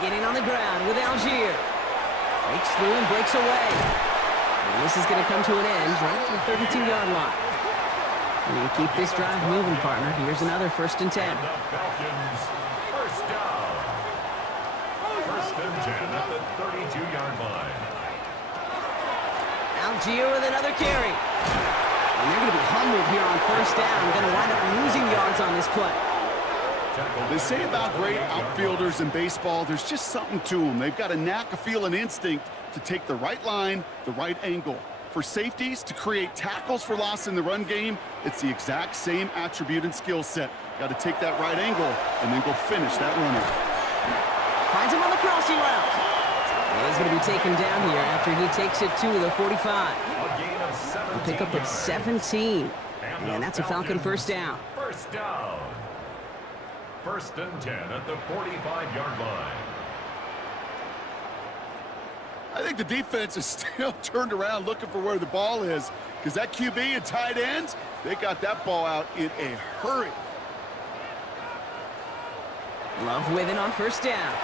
Beginning on the ground with Algier. Breaks through and breaks away. And this is going to come to an end right at the 32-yard line. You keep this drive moving, partner. Here's another 1st and 10. The Falcons, first down. 1st and 10 at the 32-yard line. Algier with another carry. And they're going to be humbled here on 1st down. Going to wind up losing yards on this play. They say about great outfielders in baseball, there's just something to them. They've got a knack, a feel, and instinct to take the right line, the right angle. For safeties, to create tackles for loss in the run game, it's the exact same attribute and skill set. Got to take that right angle and then go finish that runner. Finds him on the crossing route. And he's going to be taken down here after he takes it to the 45. A gain of 17 A pickup of 17. And that's a Falcon 1st down. 1st down. 1st and 10 at the 45-yard line. I think the defense is still turned around looking for where the ball is, because that QB and tight ends, they got that ball out in a hurry. Love with it on 1st down.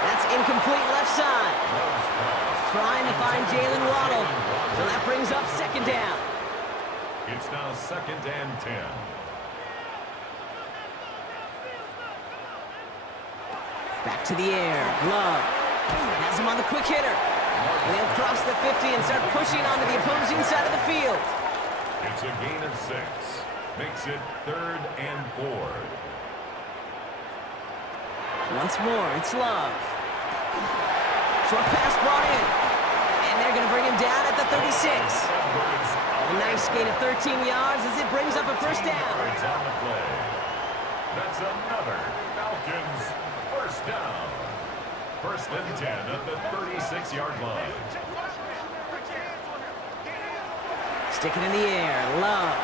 That's incomplete left side. Trying to find Jalen Waddle. So that brings up 2nd down. It's now 2nd and 10. Back to the air. Love has him on the quick hitter. And he'll cross the 50 and start pushing onto the opposing side of the field. It's a gain of 6. Makes it 3rd and 4. Once more, it's Love. Short pass brought in. And they're going to bring him down at the 36. A nice gain of 13 yards as it brings up a 1st down. Yards on the play. That's another Falcons 1st down. 1st and 10 at the 36-yard line. Stick it in the air. Love.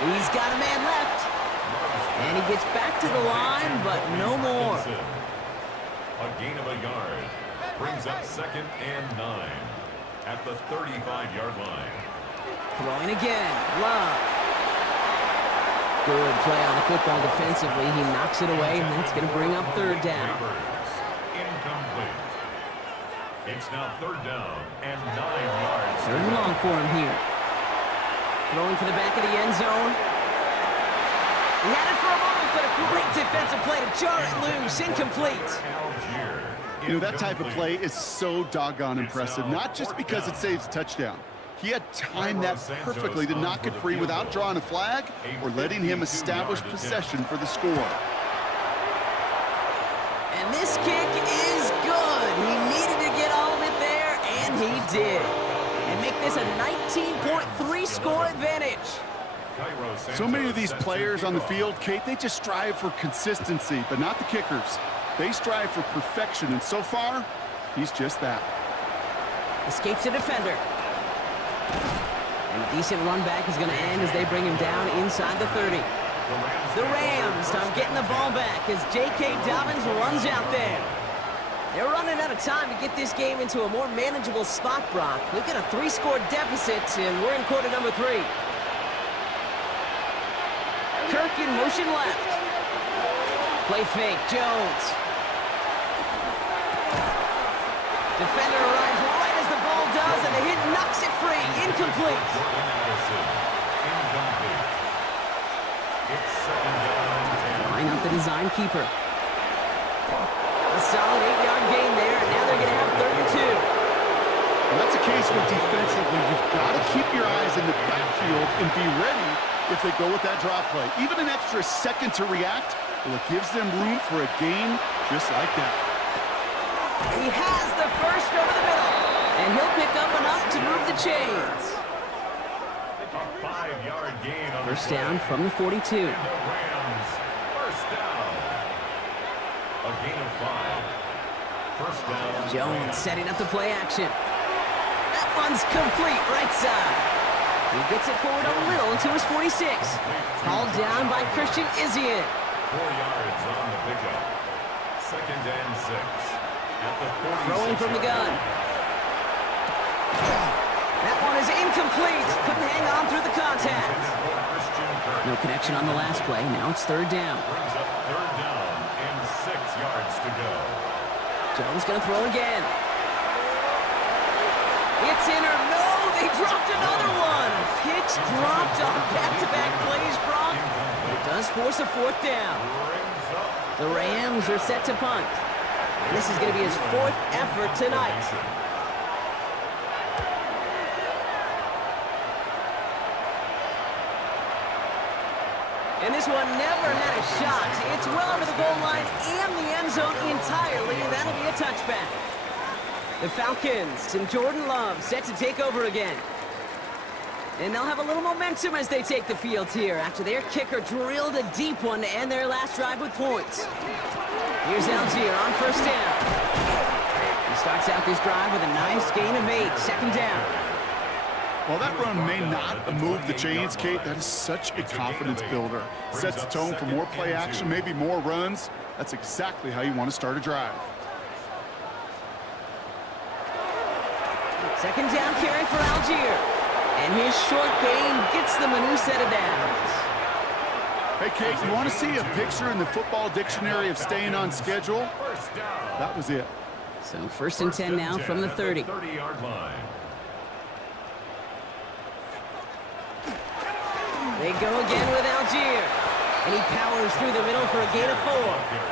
He's got a man left. And he gets back to the line, but no more. A gain of a yard. Brings up 2nd and 9 at the 35-yard line. Throwing again. Love. Good play on the football defensively. He knocks it away, and that's going to bring up 3rd down. Incomplete. It's now 3rd down and 9 yards. 3rd and long for him here. Throwing for the back of the end zone. He had it for a moment, but a great defensive play to jar it loose. Incomplete. You know, that type of play is so doggone impressive, not just because it saves a touchdown. He had timed that perfectly to knock it free without drawing a flag or letting him establish possession for the score. And this kick is good. He needed to get all of it there, and he did. And make this a 19.3 score advantage. So many of these players on the field, Kate, they just strive for consistency, but not the kickers. They strive for perfection, and so far, he's just that. Escapes a defender. And a decent run back is going to end as they bring him down inside the 30. The Rams are getting the ball back as J.K. Dobbins runs out there. They're running out of time to get this game into a more manageable spot, Brock. We've got a 3-score deficit, and we're in quarter number 3. Kirk in motion left. Play fake, Jones. Defender arrives right as the ball does, and the hit knocks it free. Incomplete. Line up the design keeper. A solid 8-yard gain there, and now they're going to have 3rd and 2. Well, that's a case where defensively you've got to keep your eyes in the backfield and be ready if they go with that drop play. Even an extra second to react, well, it gives them room for a gain just like that. He has the first over the middle, and he'll pick up enough to move the chains. A 5-yard gain on First down from the 42. the Rams. First down. A gain of 5. First down. Jones setting up the play action. That one's complete right side. He gets it forward a little to his 46. Called down by Christian Izien. 4 yards on the pickup. 2nd and 6. At the 46. Throwing from the gun. That one is incomplete. Couldn't hang on through the contact. No connection on the last play. Now it's 3rd down. Brings up 3rd down and 6 yards to go. Jones gonna throw again. It's in or no, they dropped another one. Pitch dropped on back-to-back plays, Brock. It does force a 4th down. The Rams are set to punt. And this is gonna be his 4th effort tonight. And this one never had a shot. It's well over the goal line and the end zone entirely, and that'll be a touchback. The Falcons and Jordan Love set to take over again. And they'll have a little momentum as they take the field here after their kicker drilled a deep one to end their last drive with points. Here's Algier on first down. He starts out this drive with a nice gain of 8, 2nd down. While that run may not move the chains, Kate, that is such a confidence builder. Sets the tone for more play action, maybe more runs. That's exactly how you want to start a drive. 2nd down carry for Algier. And his short gain gets them a new set of downs. Hey, Kate, you want to see a picture in the football dictionary of staying on schedule? That was it. So 1st and 10 now from the 30. 30-yard line. They go again with Algier. And he powers through the middle for a gain of 4.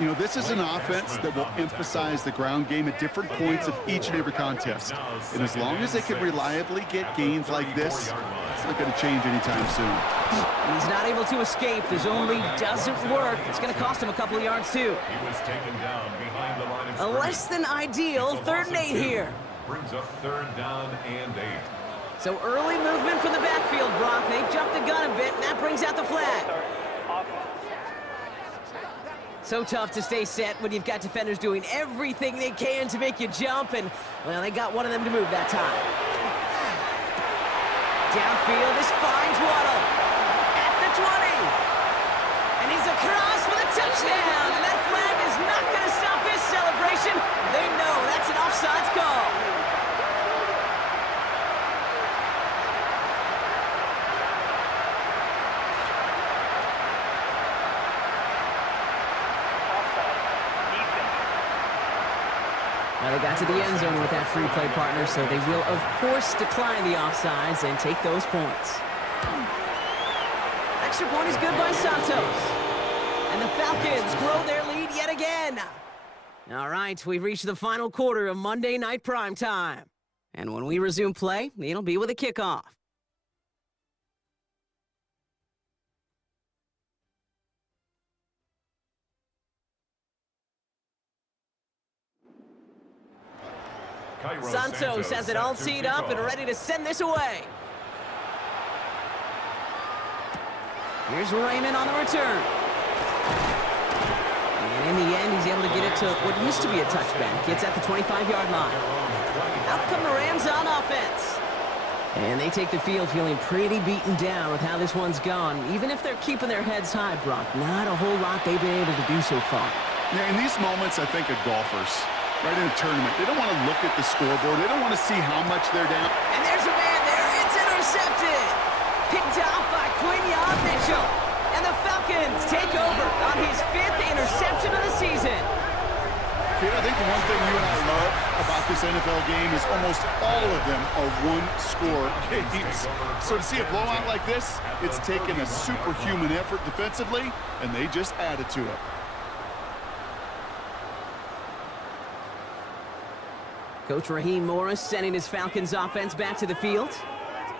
You know, this is an offense that will emphasize the ground game at different points of each and every contest. And as long as they can reliably get gains like this, it's not going to change anytime soon. And he's not able to escape. His own lead doesn't work. It's going to cost him a couple of yards, too. He was taken down behind the line of A less than ideal 3rd and 8 here. Brings up 3rd down and 8. So early movement from the backfield, Brock. They jumped the gun a bit, and that brings out the flag. So tough to stay set when you've got defenders doing everything they can to make you jump, and, well, they got one of them to move that time. Downfield, this finds Waddle at the 20. And he's across for the touchdown, and that flag is not going to stop this celebration. They know that's an offsides call. Now they got to the end zone with that free play partner, so they will, of course, decline the offsides and take those points. Extra point is good by Santos. And the Falcons grow their lead yet again. All right, we've reached the final quarter of Monday Night Primetime. And when we resume play, it'll be with a kickoff. Santos has it all teed up and ready to send this away. Here's Raymond on the return. And in the end, he's able to get it to what used to be a touchback. It's at the 25-yard line. Out come the Rams on offense. And they take the field feeling pretty beaten down with how this one's gone. Even if they're keeping their heads high, Brock, not a whole lot they've been able to do so far. Yeah, in these moments, I think of golfers, right in a tournament. They don't want to look at the scoreboard. They don't want to see how much they're down. And there's a man there. It's intercepted. Picked off by Quinion Mitchell. And the Falcons take over on his 5th interception of the season. Kid, I think the one thing you and I love about this NFL game is almost all of them are one-score games. So to see a blowout like this, it's taken a superhuman effort defensively, and they just added to it. Coach Raheem Morris sending his Falcons offense back to the field.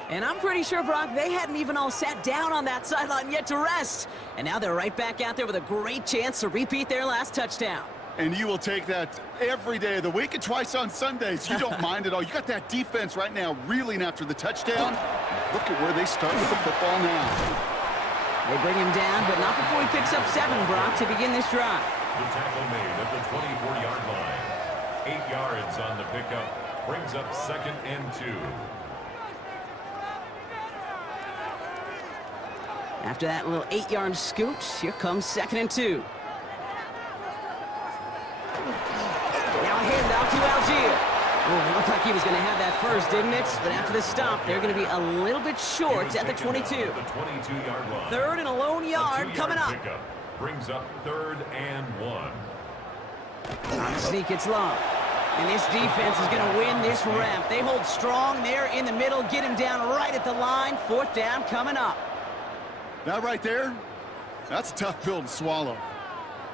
And I'm pretty sure, Brock, they hadn't even all sat down on that sideline yet to rest. And now they're right back out there with a great chance to repeat their last touchdown. And you will take that every day of the week and twice on Sundays. You don't mind at all. You got that defense right now reeling after the touchdown. Look at where they start with the football now. They bring him down, but not before he picks up 7, Brock, to begin this drive. The tackle made at the 24-yard line. 8 yards on the pickup. Brings up 2nd and 2. After that little 8-yard scoot, here comes 2nd and 2. Now a handoff to Algier. Oh, it looked like he was going to have that first, didn't it? But after the stop, they're going to be a little bit short at the 22. The 22-yard line. 3rd and a lone yard coming up. Pickup. Brings up 3rd and 1. On the sneak, it's Love. And this defense is going to win this ramp. They hold strong there in the middle, get him down right at the line. 4th down coming up. That right there, that's a tough pill to swallow.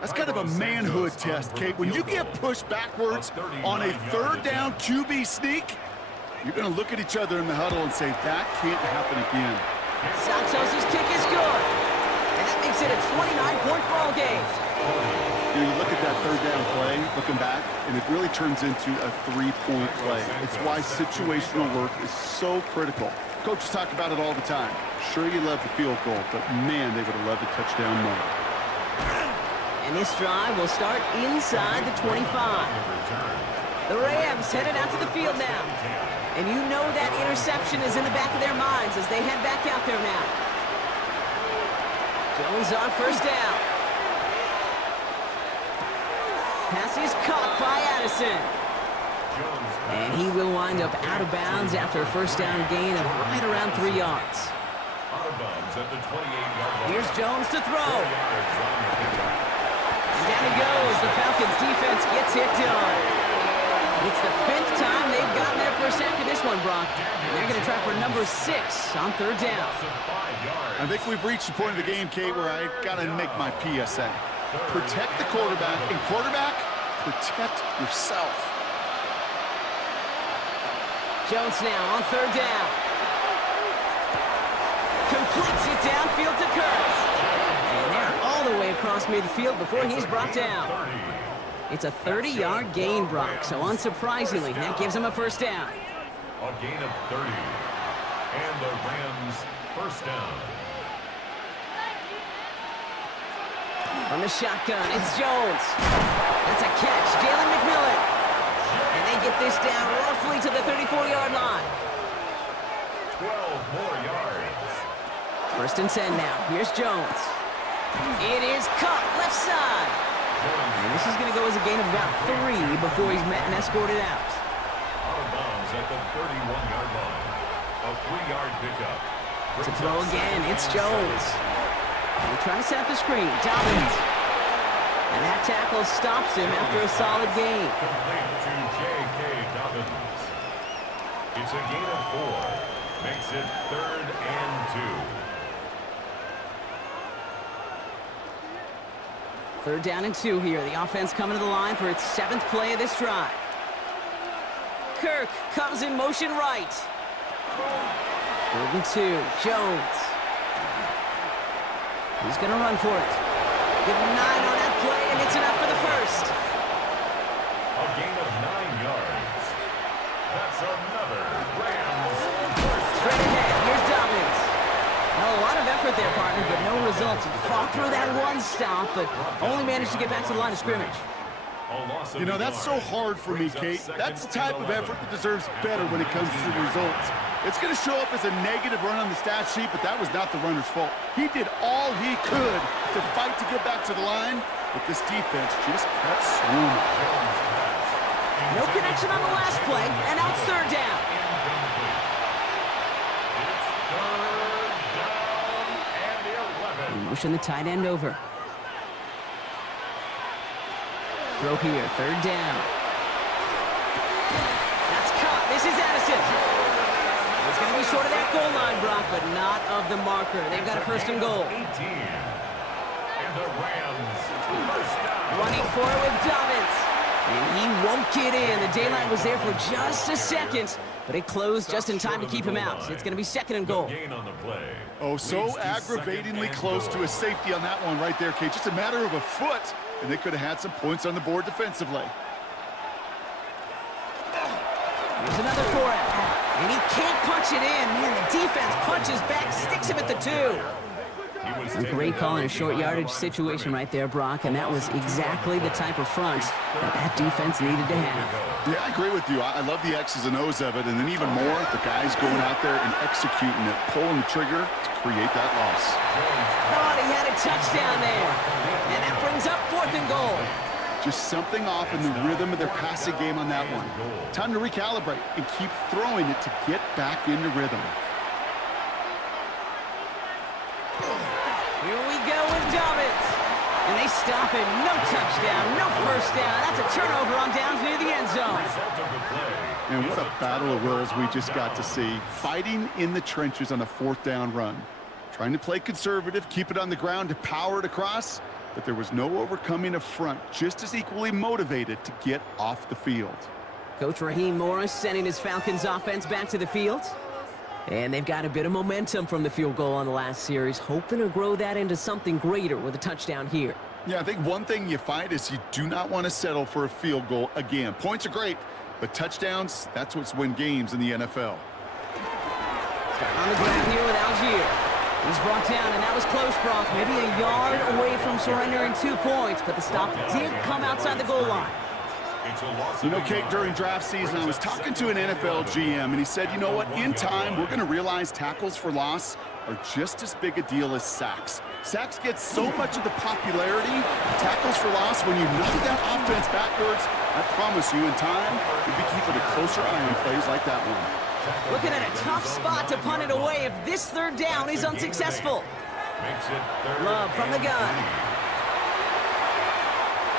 That's kind of a manhood test, Kate. When you get pushed backwards on a 3rd down QB sneak, you're going to look at each other in the huddle and say, that can't happen again. Santos' kick is good. And that makes it a 29-point ball game. You look at that 3rd down play, looking back, and it really turns into a 3-point play. It's why situational work is so critical. Coaches talk about it all the time. Sure, you love the field goal, but man, they would have loved a touchdown more. And this drive will start inside the 25. The Rams headed out to the field now. And you know that interception is in the back of their minds as they head back out there now. Jones on 1st down. Pass is caught by Addison. And he will wind up out of bounds after a 1st down gain of right around 3 yards. Out of bounds at the 28-yard line. Here's Jones to throw. 4 yards on the pickup. And down he goes. The Falcons defense gets it done. It's the 5th time they've gotten their first sack of this one, Brock. And they're going to try for number 6 on 3rd down. I think we've reached the point of the game, Kate, where I got to make my PSA. Protect the quarterback, and quarterback, protect yourself. Jones now on 3rd down. Completes it downfield to Kirk. And they're all the way across midfield before he's brought down. It's a 30-yard gain, Brock, so unsurprisingly, that gives him a 1st down. A gain of 30. And the Rams 1st down. From the shotgun, it's Jones. That's a catch. Jalen McMillan. And they get this down roughly to the 34-yard line. 12 more yards. 1st and 10 now. Here's Jones. It is caught left side. And this is going to go as a gain of about 3 before he's met and escorted out. Out of bounds at the 31-yard line. A 3-yard pickup. To throw again, it's Jones. And he's trying to set up the screen. Dobbins. And that tackle stops him after a solid gain. Complete to J.K. Dobbins. It's a gain of 4. Makes it 3rd and 2. 3rd down and 2 here. The offense coming to the line for its 7th play of this drive. Kirk comes in motion right. 3rd and 2. Jones. He's going to run for it. Give him 9 on that play, and it's enough for the 1st. A gain of 9 yards. That's another Rams. Straight ahead. Here's Dobbins. Well, a lot of effort there, partner, but no results. He fought through that one stop, but only managed to get back to the line of scrimmage. You know, that's so hard for me, Kate. That's the type of effort that deserves better when it comes to the results. It's going to show up as a negative run on the stat sheet, but that was not the runner's fault. He did all he could to fight to get back to the line, but but this defense just kept swarming. No connection on the last play, and now it's third down. Motion the tight end over. Throw here, third down. That's caught. This is Addison. It's going to be short of that goal line, Brock, but not of the marker. They've got a first and goal. Running for it with Dobbins. And he won't get in. The daylight was there for just a second, but it closed just in time to keep him out. It's going to be second and goal. Oh, so aggravatingly close to a safety on that one right there, Kate. Just a matter of a foot, and they could have had some points on the board defensively. Here's another for him. And he can't punch it in. Man, the defense punches back, sticks him at the 2. A great call in a short yardage situation right there, Brock, and that was exactly the type of front that defense needed to have. Yeah, I agree with you. I love the X's and O's of it, and then even more, the guys going out there and executing it, pulling the trigger to create that loss. Thought he had a touchdown there, and that brings up fourth and goal. Just something off in the rhythm of their passing game on that one. Time to recalibrate and keep throwing it to get back into rhythm. Here we go with Dobbins. And they stop it. No touchdown, no first down. That's a turnover on downs near the end zone. And what a battle of wills we just got to see. Fighting in the trenches on a fourth down run. Trying to play conservative, keep it on the ground to power it across. But there was no overcoming a front just as equally motivated to get off the field. Coach Raheem Morris sending his Falcons offense back to the field. And they've got a bit of momentum from the field goal on the last series, hoping to grow that into something greater with a touchdown here. Yeah, I think one thing you find is you do not want to settle for a field goal again. Points are great, but touchdowns, that's what's win games in the NFL. On the ground here with Algier. He's brought down, and that was close, Brock. Maybe a yard away from surrendering 2 points, but the stop did come outside the goal line. You know, Kate, during draft season, I was talking to an NFL GM, and he said, you know what, in time, we're going to realize tackles for loss are just as big a deal as sacks. Sacks get so much of the popularity. Tackles for loss, when you knock that offense backwards, I promise you, in time, you'll be keeping a closer eye on plays like that one. Looking at a tough spot to punt it away if this third down is unsuccessful. Love from the gun.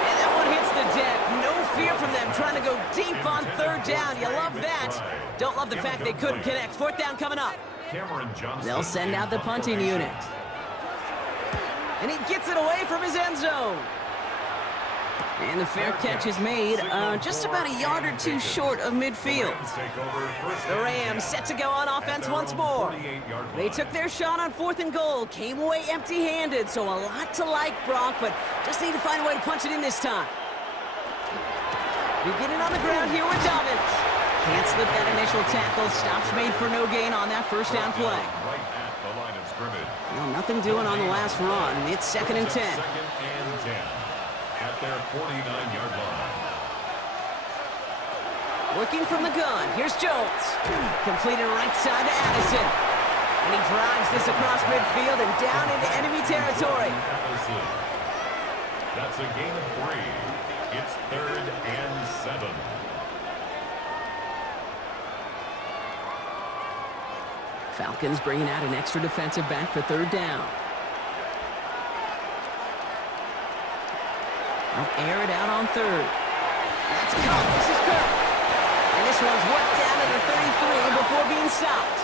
And that one hits the deck. No fear from them trying to go deep on third down. You love that. Don't love the fact they couldn't connect. Fourth down coming up. They'll send out the punting unit. And he gets it away from his end zone. And the fair catch is made just about a yard or two short of midfield. The Rams set to go on offense once more. They took their shot on fourth and goal, came away empty-handed, so a lot to like, Brock, but just need to find a way to punch it in this time. Beginning on the ground here with Dobbins. Can't slip that initial tackle. Stops made for no gain on that first down play. Well, nothing doing on the last run. It's 2nd and 10. At their 49-yard line. Working from the gun. Here's Jones. Completed right side to Addison. And he drives this across midfield and down into enemy territory. That's a gain of 3. It's 3rd and 7. Falcons bringing out an extra defensive back for third down. They'll air it out on third. That's caught. This is good. And this one's worked down to the 33 before being stopped.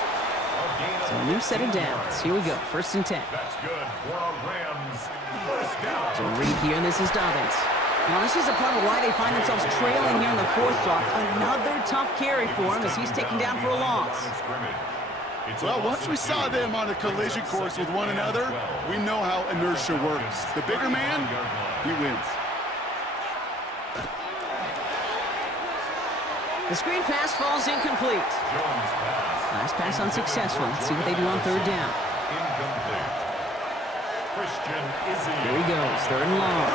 So a new set of downs. Here we go. 1st and 10. That's good for a Rams. First down. So read here, and this is Dobbins. Now, this is a part of why they find themselves trailing here in the 4th block. Another tough carry for him as he's taken down for a loss. Well, once we saw them on a collision course with one another, we know how inertia works. The bigger man, he wins. The screen pass falls incomplete. Last pass unsuccessful. Let's see what they do on third down. Here he goes, 3rd and long.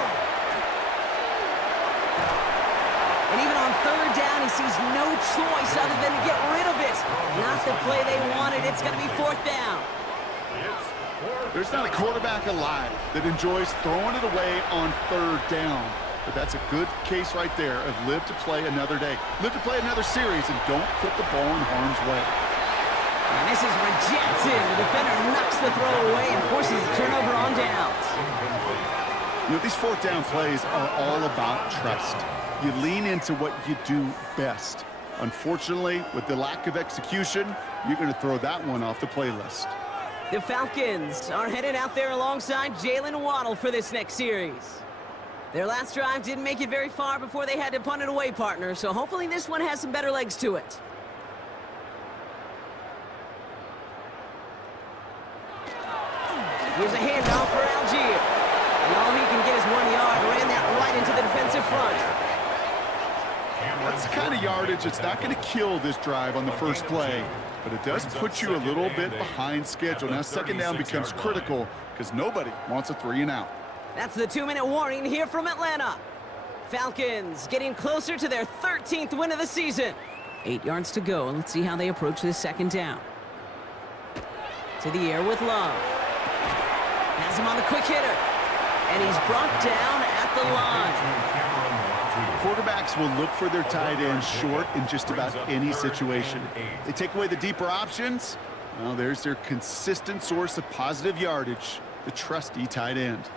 And even on third down, he sees no choice other than to get rid of it. Not the play they wanted. It's going to be 4th down. It's There's not a quarterback alive that enjoys throwing it away on third down. But that's a good case right there of live to play another day. Live to play another series and don't put the ball in harm's way. And this is rejected. The defender knocks the throw away and forces a turnover on downs. You know, these fourth down plays are all about trust. You lean into what you do best. Unfortunately, with the lack of execution, you're going to throw that one off the playlist. The Falcons are headed out there alongside Jalen Waddle for this next series. Their last drive didn't make it very far before they had to punt it away, partner, so hopefully this one has some better legs to it. Here's a handoff for Algier. And all he can get is 1 yard. Ran that right into the defensive front. That's the kind of yardage that's not going to kill this drive on the first play, but it does put you a little bit behind schedule. Now second down becomes critical because nobody wants a 3 and out. That's the 2-minute warning here from Atlanta. Falcons getting closer to their 13th win of the season. 8 yards to go. Let's see how they approach this second down. To the air with Love. Has him on the quick hitter. And he's brought down at the line. Quarterbacks will look for their tight end short in just about any situation. They take away the deeper options. Well, there's their consistent source of positive yardage, the trusty tight end.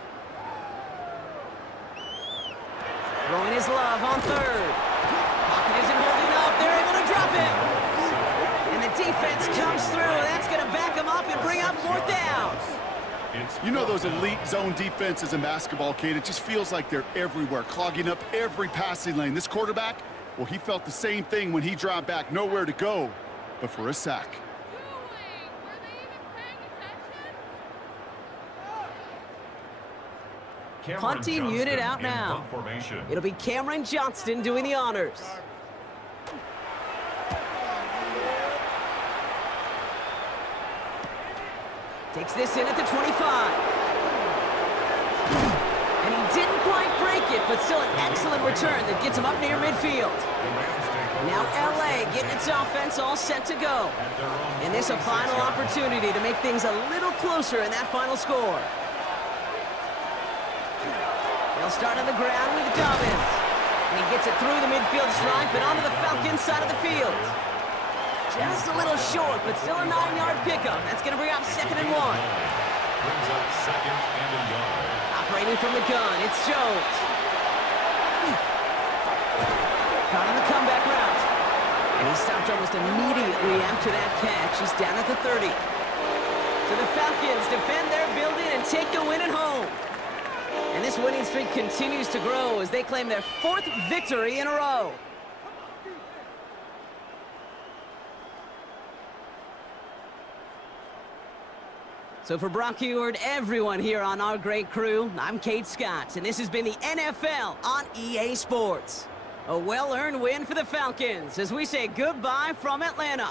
Throwing his Love on third. Pocket isn't holding up. They're able to drop it. And the defense comes through. That's going to back him up and bring up fourth down. You know those elite zone defenses in basketball, Kate, it just feels like they're everywhere, clogging up every passing lane. This quarterback, well, he felt the same thing when he dropped back, nowhere to go but for a sack. Punting unit out now. It'll be Cameron Johnston doing the honors. Takes this in at the 25. And he didn't quite break it, but still an excellent return that gets him up near midfield. Now LA getting its offense all set to go. And this a final opportunity to make things a little closer in that final score. They'll start on the ground with Dobbins. And he gets it through the midfield stripe and onto the Falcons side of the field. Just a little short, but still a 9-yard pickup. That's going to bring up 2nd and 1. Brings up 2nd and a yard. Operating from the gun, it's Jones. Caught on the comeback route. And he stopped almost immediately after that catch. He's down at the 30. So the Falcons defend their building and take the win at home. And this winning streak continues to grow as they claim their 4th victory in a row. So for Brock Eward, everyone here on our great crew, I'm Kate Scott, and this has been the NFL on EA Sports. A well-earned win for the Falcons as we say goodbye from Atlanta.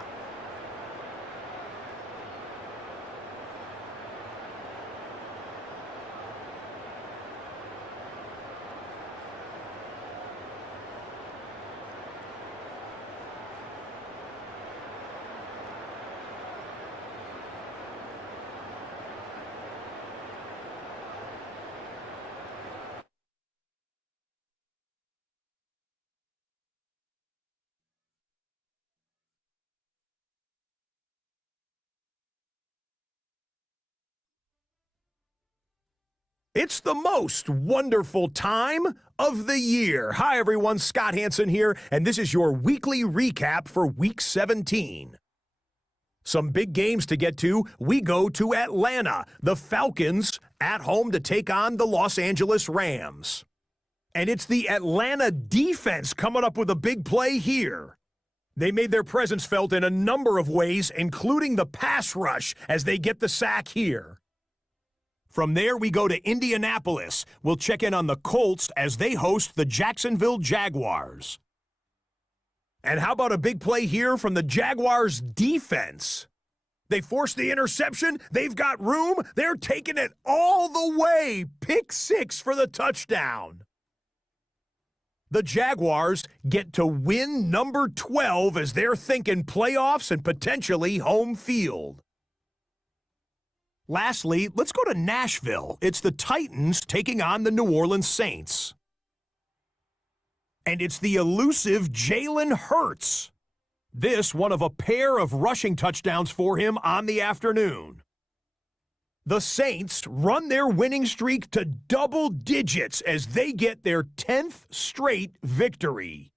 It's the most wonderful time of the year. Hi, everyone. Scott Hansen here, and this is your weekly recap for Week 17. Some big games to get to. We go to Atlanta. The Falcons at home to take on the Los Angeles Rams. And it's the Atlanta defense coming up with a big play here. They made their presence felt in a number of ways, including the pass rush as they get the sack here. From there, we go to Indianapolis. We'll check in on the Colts as they host the Jacksonville Jaguars. And how about a big play here from the Jaguars defense? They force the interception. They've got room. They're taking it all the way. Pick 6 for the touchdown. The Jaguars get to win number 12 as they're thinking playoffs and potentially home field. Lastly, let's go to Nashville. It's the Titans taking on the New Orleans Saints. And it's the elusive Jalen Hurts. This one of a pair of rushing touchdowns for him on the afternoon. The Saints run their winning streak to double digits as they get their 10th straight victory.